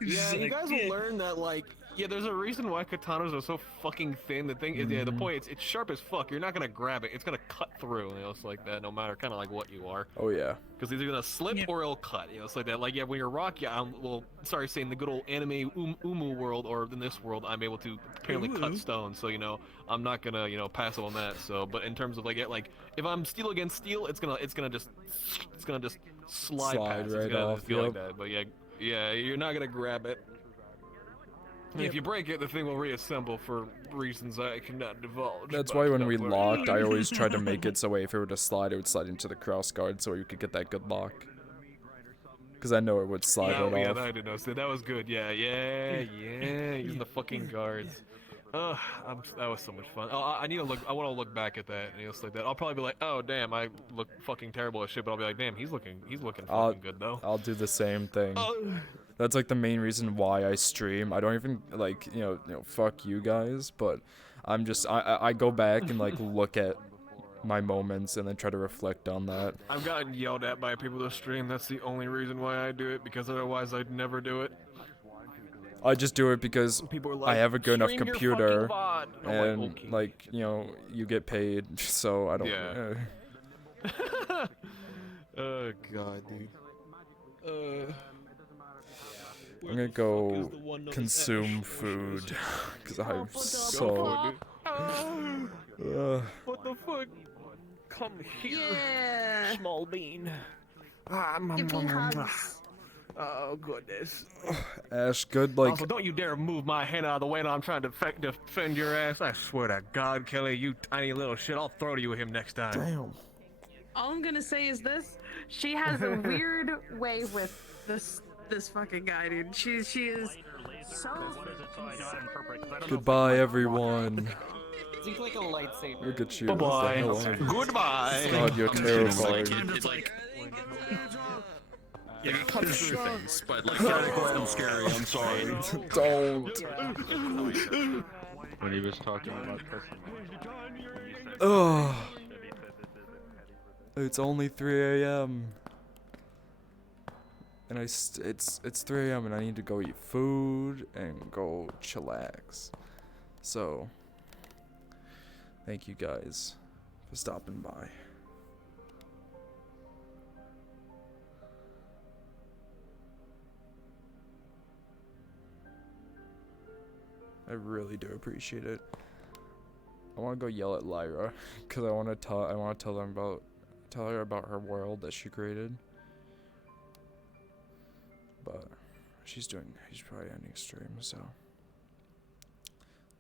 Yeah, you Like, guys will learn that, like, yeah, there's a reason why katanas are so fucking thin. The thing is, yeah, the point, it's sharp as fuck. You're not gonna grab it. It's gonna cut through, you know, it's like that, no matter kind of like what you are. Oh yeah. Because either gonna slip or it'll cut, you know, it's like that. Like, yeah, when you're rock, yeah, well, sorry, saying the good old anime Umu world, or in this world, I'm able to apparently cut stone, so, you know, I'm not gonna, you know, pass on that, so, but in terms of, like, if I'm steel against steel, it's gonna just slide past. right It's gonna off, feel like yep. that, but yeah, you're not gonna grab it. And if you break it, the thing will reassemble for reasons I cannot divulge. That's but why when don't we worry. locked, I always tried to make it so if it were to slide, it would slide into the cross guard so you could get that good lock. Because I know it would slide right Yeah, off. I did notice that. That was good. Yeah, using the fucking guards. That was so much fun. Oh, I need to look. I want to look back at that and just like that. I'll probably be like, oh damn, I look fucking terrible as shit. But I'll be like, damn, he's looking fucking good though. I'll do the same thing. That's like the main reason why I stream. I don't even like fuck you guys, but I'm just I go back and like look at my moments and then try to reflect on that. I've gotten yelled at by people to stream. That's the only reason why I do it, because otherwise I'd never do it. I just do it because People are I like, have a good enough "Stream your computer, fucking VOD." I'm and like, like you get paid, so I don't. Yeah. Oh god, dude. I'm gonna go consume food because I'm so. What the fuck? Come here, Yeah. small bean. Give me hugs. Oh goodness. Ash, good like. Also, don't you dare move my hand out of the way when I'm trying to defend your ass. I swear to God, Kelly, you tiny little shit. I'll throw to you him next time. Damn. All I'm gonna say is this: she has a weird way with this fucking guy, dude. She is so. Goodbye, everyone. Think like a lightsaber. Look at you. Bye-bye. What the hell are you? Goodbye. God, you're terrifying. Kind of like. Yeah, you cut through things, but like I'm scary. I'm sorry. Don't. When he was talking about cussing. Oh. It's only 3 a.m. And it's 3 a.m. and I need to go eat food and go chillax. So, thank you guys for stopping by. I really do appreciate it. I want to go yell at Lyra because I want to tell her about her world that she created. But she's probably ending stream, so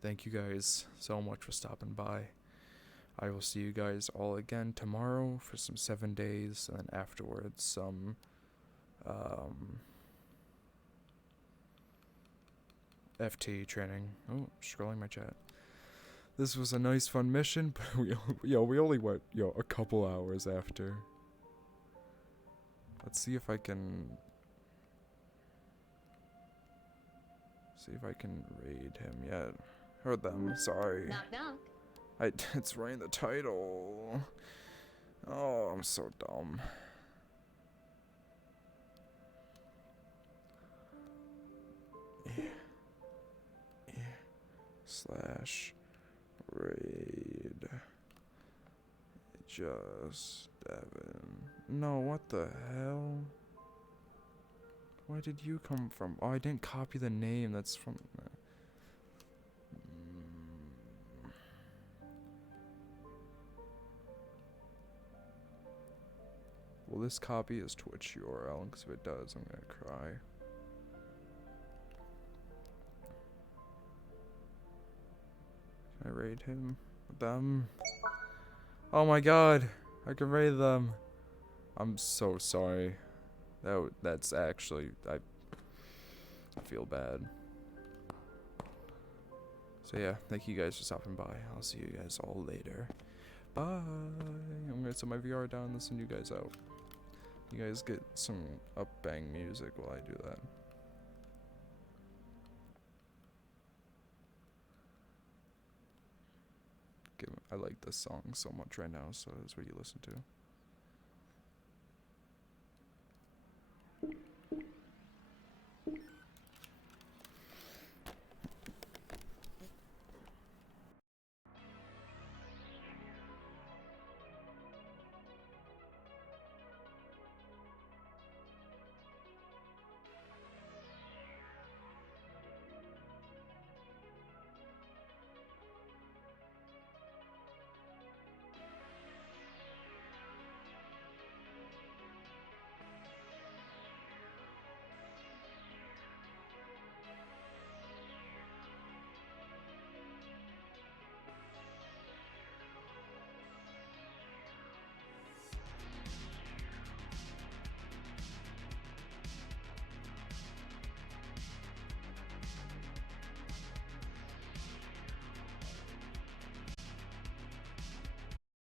thank you guys so much for stopping by. I will see you guys all again tomorrow for some 7 days, and then afterwards some FT training. Oh, scrolling my chat. This was a nice fun mission, but we only went a couple hours after. Let's see if I can raid him yet. Or them, sorry. Knock knock. It's right in the title. Oh, I'm so dumb. Slash raid just Devin. No, what the hell? Where did you come from? Oh, I didn't copy the name. That's from. Will this copy his Twitch URL? Because if it does, I'm gonna cry. Can I raid him? Them? Oh my god! I can raid them. I'm so sorry. That's actually I feel bad. So yeah, thank you guys for stopping by. I'll see you guys all later. Bye. I'm gonna set my VR down and listen you guys out. You guys get some up-bang music while I do that. I like this song so much right now, so that's what you listen to.